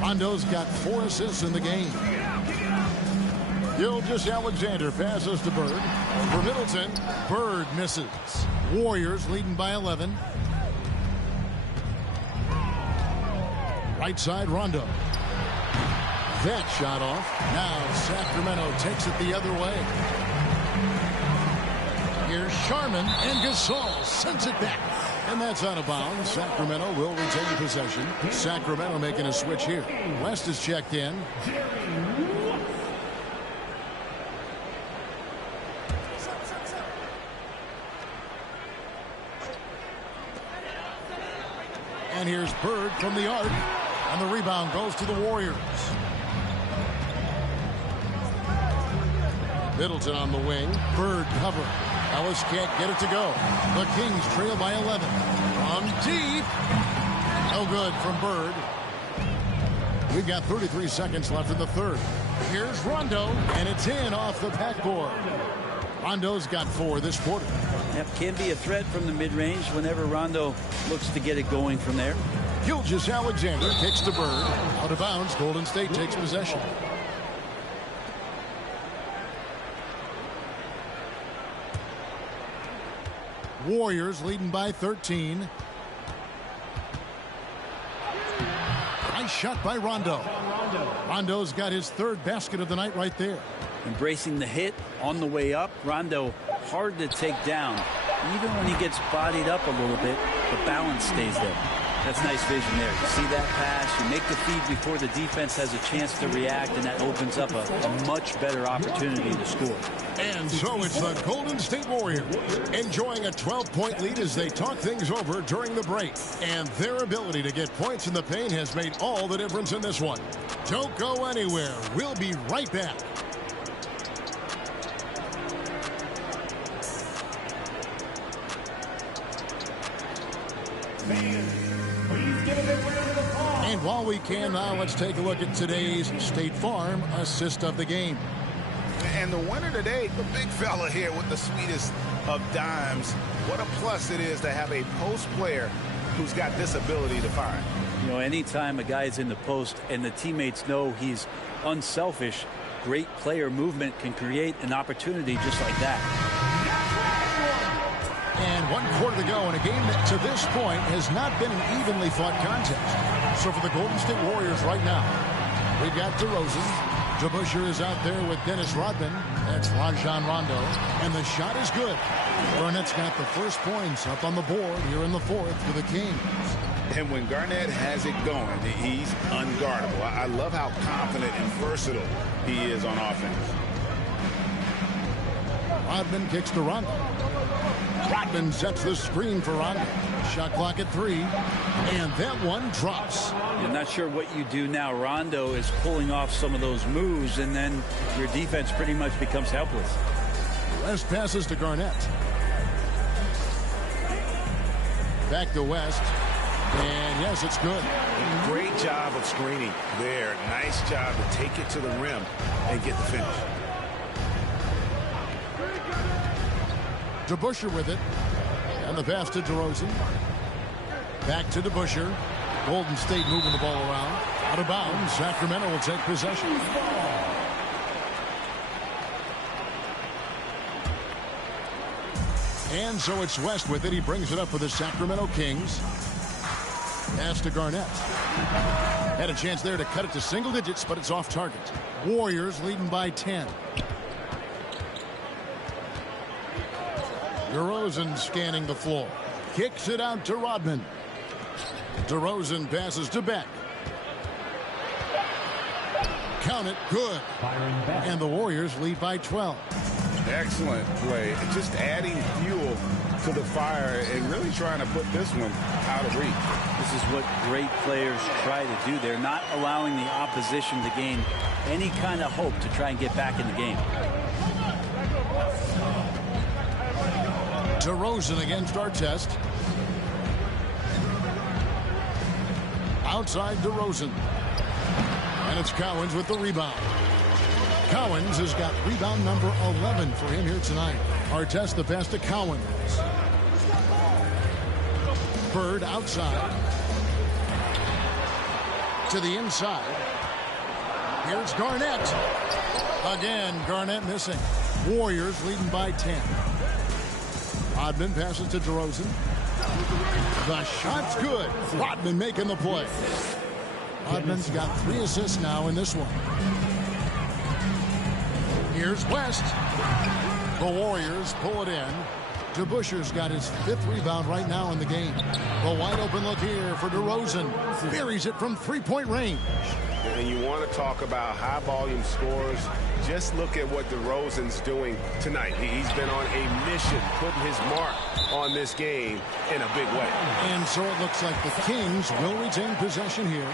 Rondo's got 4 assists in the game. Gilgeous-Alexander passes to Bird. For Middleton, Bird misses. Warriors leading by 11. Right side, Rondo. That shot off. Now Sacramento takes it the other way. Here's Sharman, and Gasol sends it back. And that's out of bounds. Sacramento will retain possession. Sacramento making a switch here. West is checked in. And here's Bird from the arc. And the rebound goes to the Warriors. Middleton on the wing. Bird cover. Ellis can't get it to go. The Kings trail by 11. From deep. No good from Bird. We've got 33 seconds left in the third. Here's Rondo, and it's in off the backboard. Rondo's got 4 this quarter. Yep, can be a threat from the mid-range whenever Rondo looks to get it going from there. Gilgeous-Alexander kicks to Bird. Out of bounds, Golden State takes possession. Warriors leading by 13. Nice shot by Rondo. Rondo's got his 3rd basket of the night right there. Embracing the hit on the way up. Rondo hard to take down. Even when he gets bodied up a little bit, the balance stays there. That's nice vision there. You see that pass, you make the feed before the defense has a chance to react, and that opens up a much better opportunity to score. And so it's the Golden State Warriors enjoying a 12-point lead as they talk things over during the break. And their ability to get points in the paint has made all the difference in this one. Don't go anywhere. We'll be right back. And while we can now, let's take a look at today's State Farm assist of the game. And the winner today, the big fella here with the sweetest of dimes. What a plus it is to have a post player who's got this ability to find. You know, anytime a guy's in the post and the teammates know he's unselfish, great player movement can create an opportunity just like that. And 1 quarter to go in a game that to this point has not been an evenly fought contest. So for the Golden State Warriors right now, we've got DeRozan. DeBusschere is out there with Dennis Rodman. That's Rajon Rondo. And the shot is good. Garnett's got the first points up on the board here in the fourth for the Kings. And when Garnett has it going, he's unguardable. I love how confident and versatile he is on offense. Rodman kicks to Rondo. Rodman sets the screen for Rondo. Shot clock at 3. And that one drops. I'm not sure what you do now. Rondo is pulling off some of those moves, and then your defense pretty much becomes helpless. West passes to Garnett. Back to West. And yes, it's good. Great job of screening there. Nice job to take it to the rim and get the finish. DeBusschere with it. And the pass to DeRozan. Back to DeBusschere. Golden State moving the ball around. Out of bounds. Sacramento will take possession. And so it's West with it. He brings it up for the Sacramento Kings. Pass to Garnett. Had a chance there to cut it to single digits, but it's off target. Warriors leading by 10. DeRozan scanning the floor. Kicks it out to Rodman. DeRozan passes to Beck. Count it. Good. And the Warriors lead by 12. Excellent play. Just adding fuel to the fire and really trying to put this one out of reach. This is what great players try to do. They're not allowing the opposition to gain any kind of hope to try and get back in the game. DeRozan against Artest. Outside DeRozan. And it's Cowens with the rebound. Cowens has got rebound number 11 for him here tonight. Artest the pass to Cowens. Bird outside. To the inside. Here's Garnett. Again, Garnett missing. Warriors leading by 10. Rodman passes to DeRozan. The shot's good. Rodman making the play. Rodman's got 3 assists now in this one. Here's West. The Warriors pull it in. DeBusschere's got his 5th rebound right now in the game. The wide open look here for DeRozan. Buries it from 3-point range. And you want to talk about high volume scores. Just look at what DeRozan's doing tonight. He's been on a mission, putting his mark on this game in a big way. And so it looks like the Kings will retain possession here.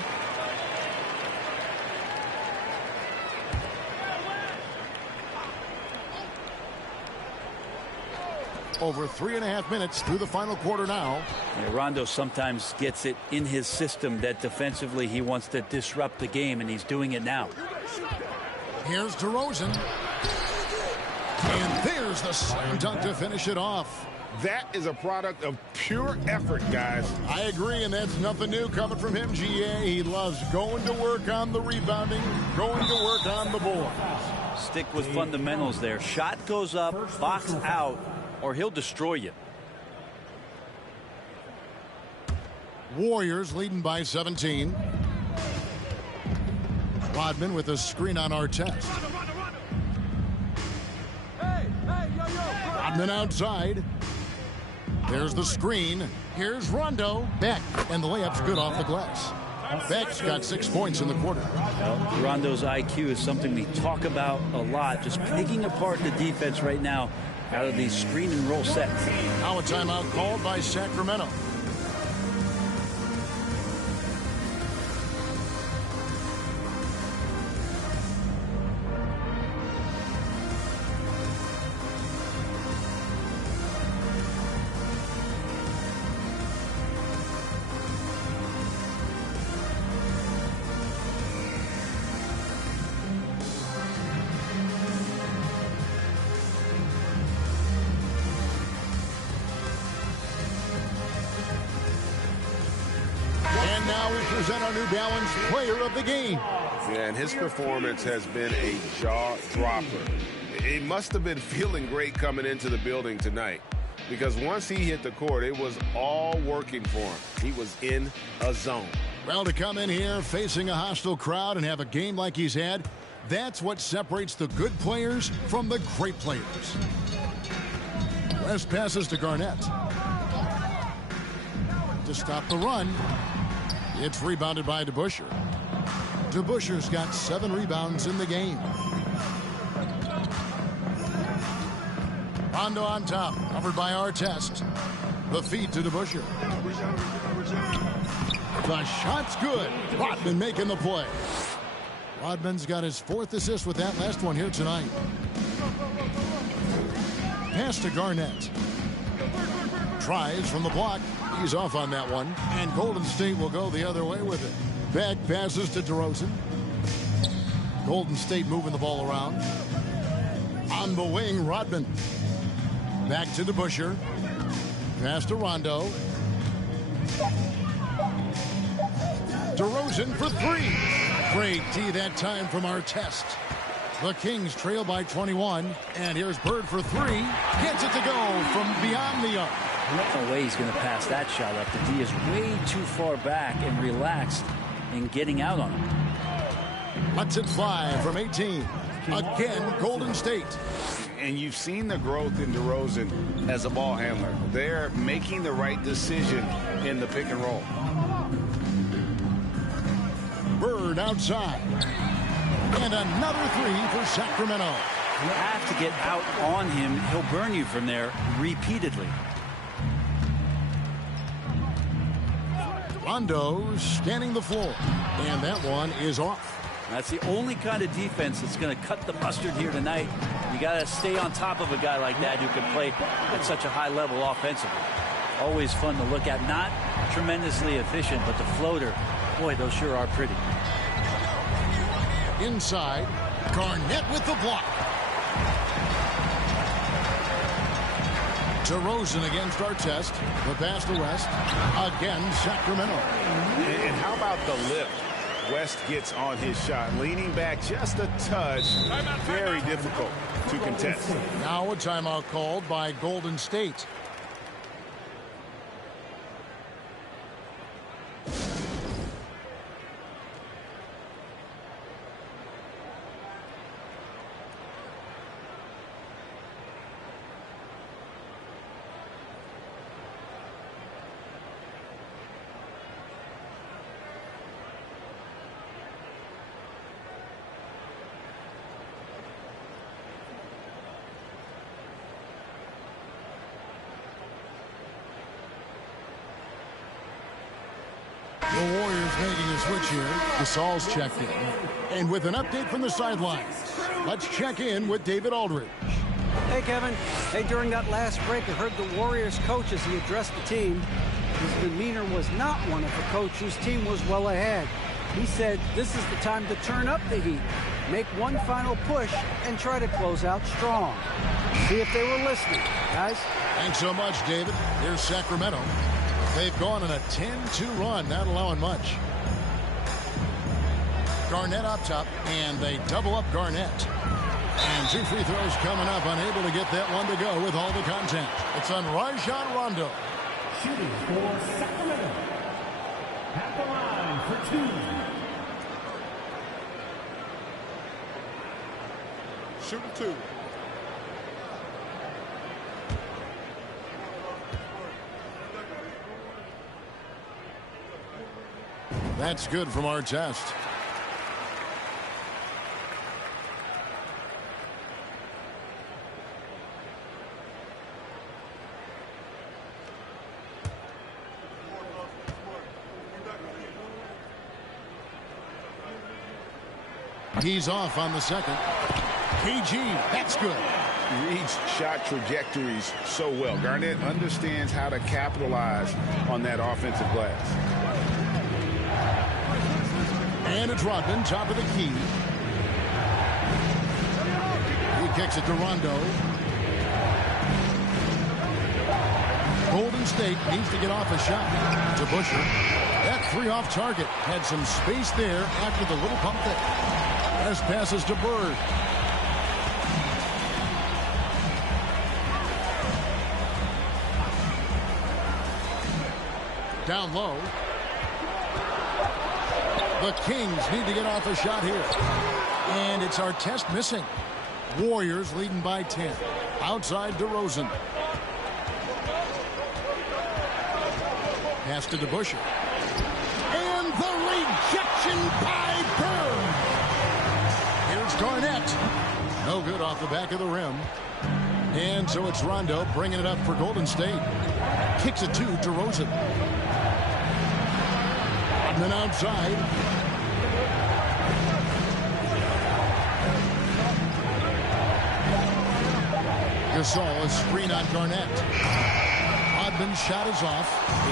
Over 3.5 minutes through the final quarter now. Yeah, Rondo sometimes gets it in his system that defensively he wants to disrupt the game, and he's doing it now. Here's DeRozan. And there's the slam dunk to finish it off. That is a product of pure effort, guys. I agree, and that's nothing new coming from him, GA. He loves going to work on the rebounding, going to work on the board. Stick with fundamentals there. Shot goes up, box out, or he'll destroy you. Warriors leading by 17. Rodman with a screen on Artest. Rodman outside. There's the screen. Here's Rondo. Beck. And the layup's good off the glass. Beck's got 6 points in the quarter. Well, Rondo's IQ is something we talk about a lot. Just picking apart the defense right now out of these screen and roll sets. Now a timeout called by Sacramento. Now we present our New Balance Player of the Game. Yeah, and his performance has been a jaw-dropper. He must have been feeling great coming into the building tonight, because once he hit the court, it was all working for him. He was in a zone. Well, to come in here facing a hostile crowd and have a game like he's had, that's what separates the good players from the great players. West passes to Garnett. To stop the run. It's rebounded by DeBusschere. DeBusschere's got 7 rebounds in the game. Rondo on top, covered by Artest. The feed to DeBusschere. The shot's good. Rodman making the play. Rodman's got his 4th assist with that last one here tonight. Pass to Garnett. Tries from the block. He's off on that one. And Golden State will go the other way with it. Beck passes to DeRozan. Golden State moving the ball around. On the wing, Rodman. Back to DeBusschere. Pass to Rondo. DeRozan for 3. Great D that time from Artest. The Kings trail by 21. And here's Bird for 3. Gets it to go from beyond the arc. No way he's going to pass that shot up. The D is way too far back and relaxed in getting out on him. Lets it fly from 18. Again, Golden State. And you've seen the growth in DeRozan as a ball handler. They're making the right decision in the pick and roll. Bird outside. And another 3 for Sacramento. You have to get out on him. He'll burn you from there repeatedly. Rondo scanning the floor. And that one is off. That's the only kind of defense that's going to cut the mustard here tonight. You got to stay on top of a guy like that who can play at such a high level offensively. Always fun to look at. Not tremendously efficient, but the floater, boy, those sure are pretty. Inside, Garnett with the block. DeRozan against Artest. The pass to West. Again, Sacramento. And how about the lift? West gets on his shot, leaning back just a touch. Very difficult to contest. Now a timeout called by Golden State. The Warriors making a switch here. Gasol's checked in. And with an update from the sidelines, let's check in with David Aldridge. Hey, Kevin. Hey, during that last break, I heard the Warriors coach as he addressed the team. His demeanor was not one of a coach whose team was well ahead. He said this is the time to turn up the heat, make one final push, and try to close out strong. See if they were listening, guys. Thanks so much, David. Here's Sacramento. They've gone on a 10-2 run, not allowing much. Garnett up top, and they double up Garnett. And 2 free throws coming up, unable to get that one to go with all the contact. It's on Rajon Rondo. Shooting for Sacramento. At the line for 2. Shooting 2. That's good from Artest. He's off on the second. KG, that's good. Reads shot trajectories so well. Garnett understands how to capitalize on that offensive glass. And it's Rodman, top of the key. He kicks it to Rondo. Golden State needs to get off a shot. To Busher. That three off target. Had some space there after the little pump fake. As passes to Bird. Down low. The Kings need to get off a shot here. And it's Artest missing. Warriors leading by 10. Outside DeRozan. Pass to DeBusschere. And the rejection by Bird. Here's Garnett. No good off the back of the rim. And so it's Rondo bringing it up for Golden State. Kicks it to DeRozan. And then outside. Gasol, a screen on Garnett. Rodman's shot is off.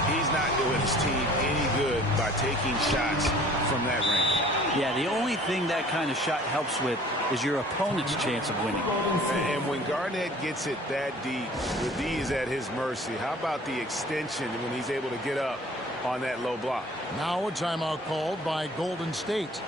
He's not doing his team any good by taking shots from that range. Yeah, the only thing that kind of shot helps with is your opponent's chance of winning. And when Garnett gets it that deep, the D is at his mercy. How about the extension when he's able to get up on that low block? Now a timeout called by Golden State.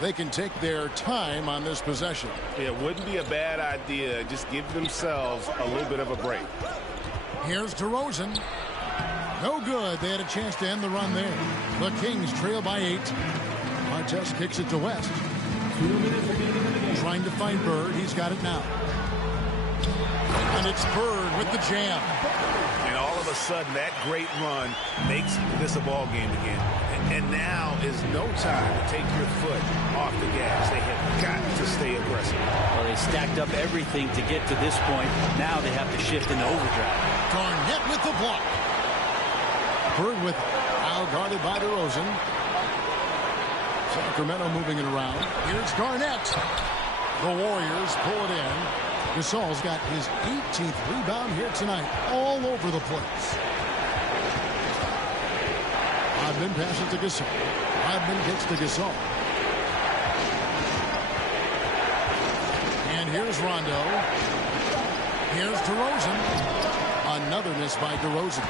They can take their time on this possession. It wouldn't be a bad idea. Just give themselves a little bit of a break. Here's DeRozan. No good. They had a chance to end the run there. The Kings trail by 8. Artest kicks it to West. Trying to find Bird. He's got it now. And it's Bird with the jam. And all of a sudden, that great run makes this a ball game again. And now is no time to take your foot off the gas. They have got to stay aggressive. Well, they stacked up everything to get to this point. Now they have to shift into overdrive. Garnett with the block. Bird with now guarded by DeRozan. Sacramento moving it around. Here's Garnett. The Warriors pull it in. Gasol's got his 18th rebound here tonight. All over the place. Rodman passes to Gasol. Rodman gets to Gasol. And here's Rondo. Here's DeRozan. Another miss by DeRozan.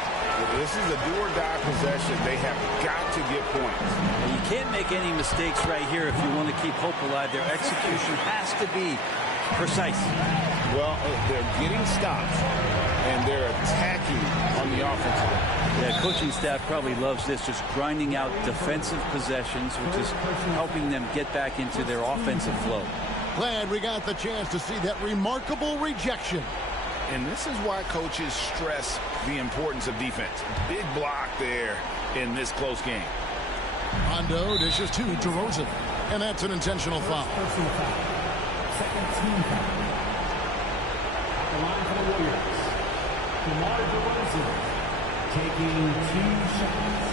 This is a do-or-die possession. They have got to get points. Well, you can't make any mistakes right here if you want to keep hope alive. Their execution has to be precise. Well, they're getting stops, and they're attacking on the offensive end. Yeah, coaching staff probably loves this, just grinding out defensive possessions, which is helping them get back into their offensive flow. Glad we got the chance to see that remarkable rejection. And this is why coaches stress the importance of defense. Big block there in this close game. Rondo dishes to DeRozan, and that's an intentional foul. Personal foul. Second team foul. At the line for the Warriors, DeMar DeRozan taking 2 shots.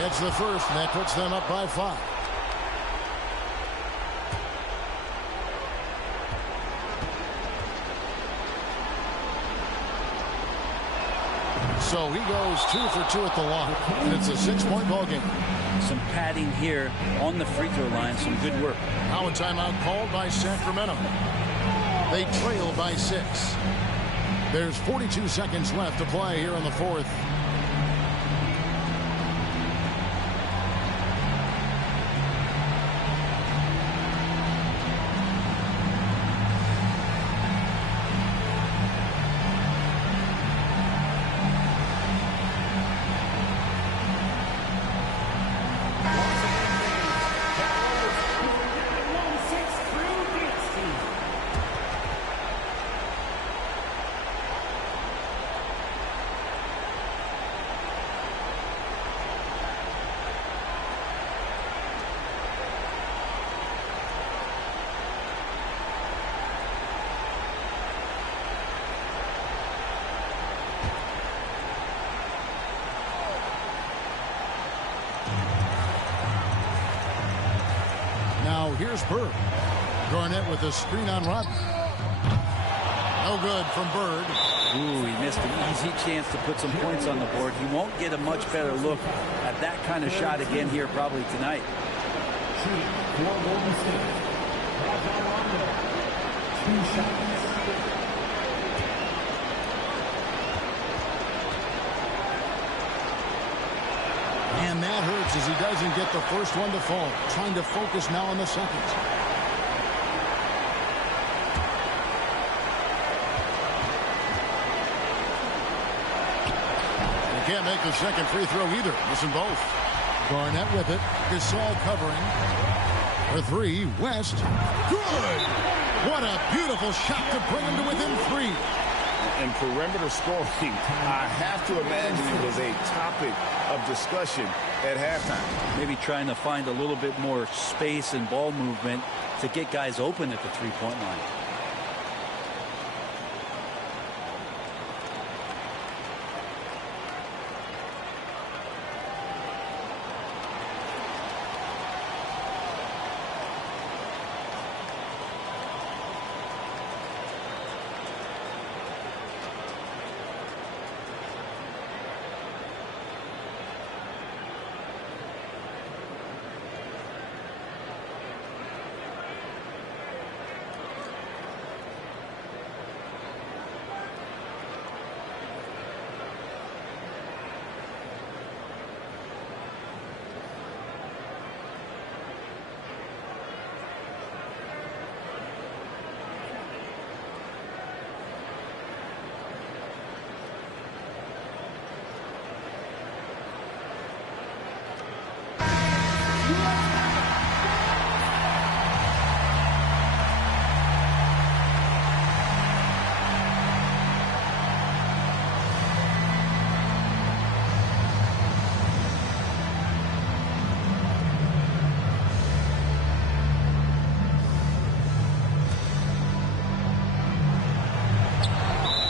It's the first, and that puts them up by 5. So he goes 2 for 2 at the line, and it's a 6-point ball game. Some padding here on the free throw line, some good work. Now a timeout called by Sacramento. They trail by 6. There's 42 seconds left to play here in the fourth. Here's Bird. Garnett with a screen on Rodman. No good from Bird. Ooh, he missed an easy chance to put some points on the board. He won't get a much better look at that kind of shot again here probably tonight. Shooting for Golden State. Rajon Rondo. 2 shots. And that hurts as he doesn't get the first one to fall. Trying to focus now on the second. He can't make the second free throw either. Missing both. Garnett with it. Gasol covering. For 3, West. Good! What a beautiful shot to bring him to within 3. And perimeter scoring, I have to imagine it was a topic of discussion at halftime. Maybe trying to find a little bit more space and ball movement to get guys open at the three-point line.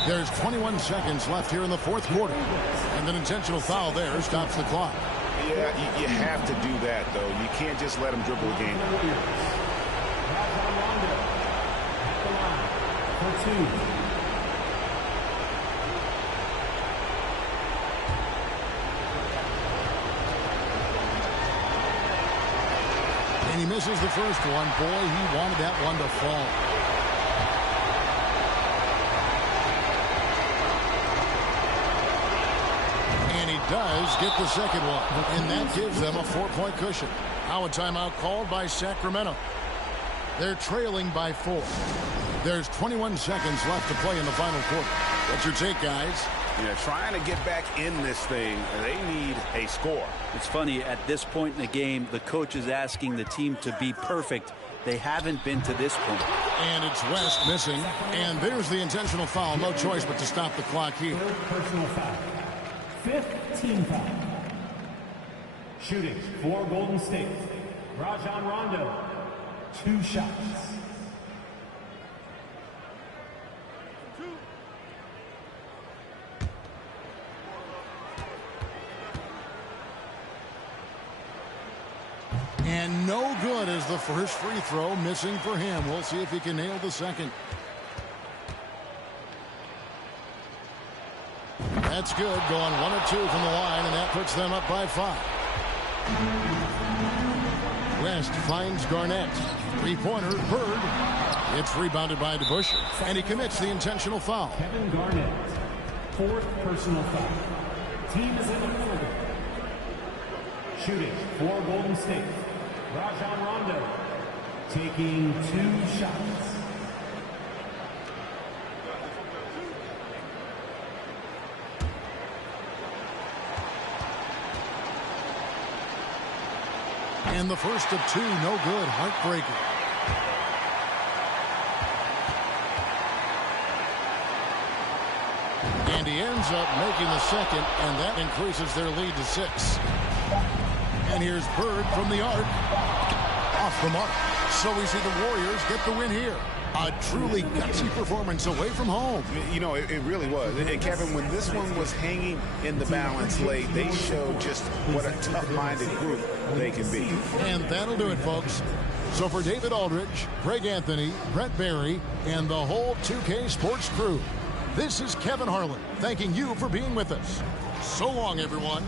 There's 21 seconds left here in the fourth quarter. And an intentional foul there stops the clock. Yeah, you have to do that, though. You can't just let him dribble the game. And he misses the first one. Boy, he wanted that one to fall. Does get the second one, and that gives them a 4-point cushion. Now a timeout called by Sacramento. They're trailing by 4. There's 21 seconds left to play in the final quarter. What's your take, guys? Yeah, trying to get back in this thing, they need a score. It's funny, at this point in the game, the coach is asking the team to be perfect. They haven't been to this point. And it's West missing, and there's the intentional foul. No choice but to stop the clock here. Personal foul. 5th team foul. Shooting for Golden State. Rajon Rondo. 2 shots. And no good as the first free throw missing for him. We'll see if he can nail the second. That's good, going 1 of 2 from the line, and that puts them up by 5. West finds Garnett. Three-pointer, Bird. It's rebounded by DeBusschere, and he commits the intentional foul. Kevin Garnett, 4th personal foul. Team is in the quarter. Shooting for Golden State, Rajon Rondo, taking 2 shots. And the first of 2, no good, heartbreaker. And he ends up making the second, and that increases their lead to 6. And here's Bird from the arc. Off the mark. So we see the Warriors get the win here. A truly gutsy performance away from home. You know, it really was. And Kevin, when this one was hanging in the balance late, they showed just what a tough-minded group they can be. And that'll do it, folks. So for David Aldridge, Greg Anthony, Brett Barry, and the whole 2K Sports crew, this is Kevin Harlan thanking you for being with us. So long, everyone.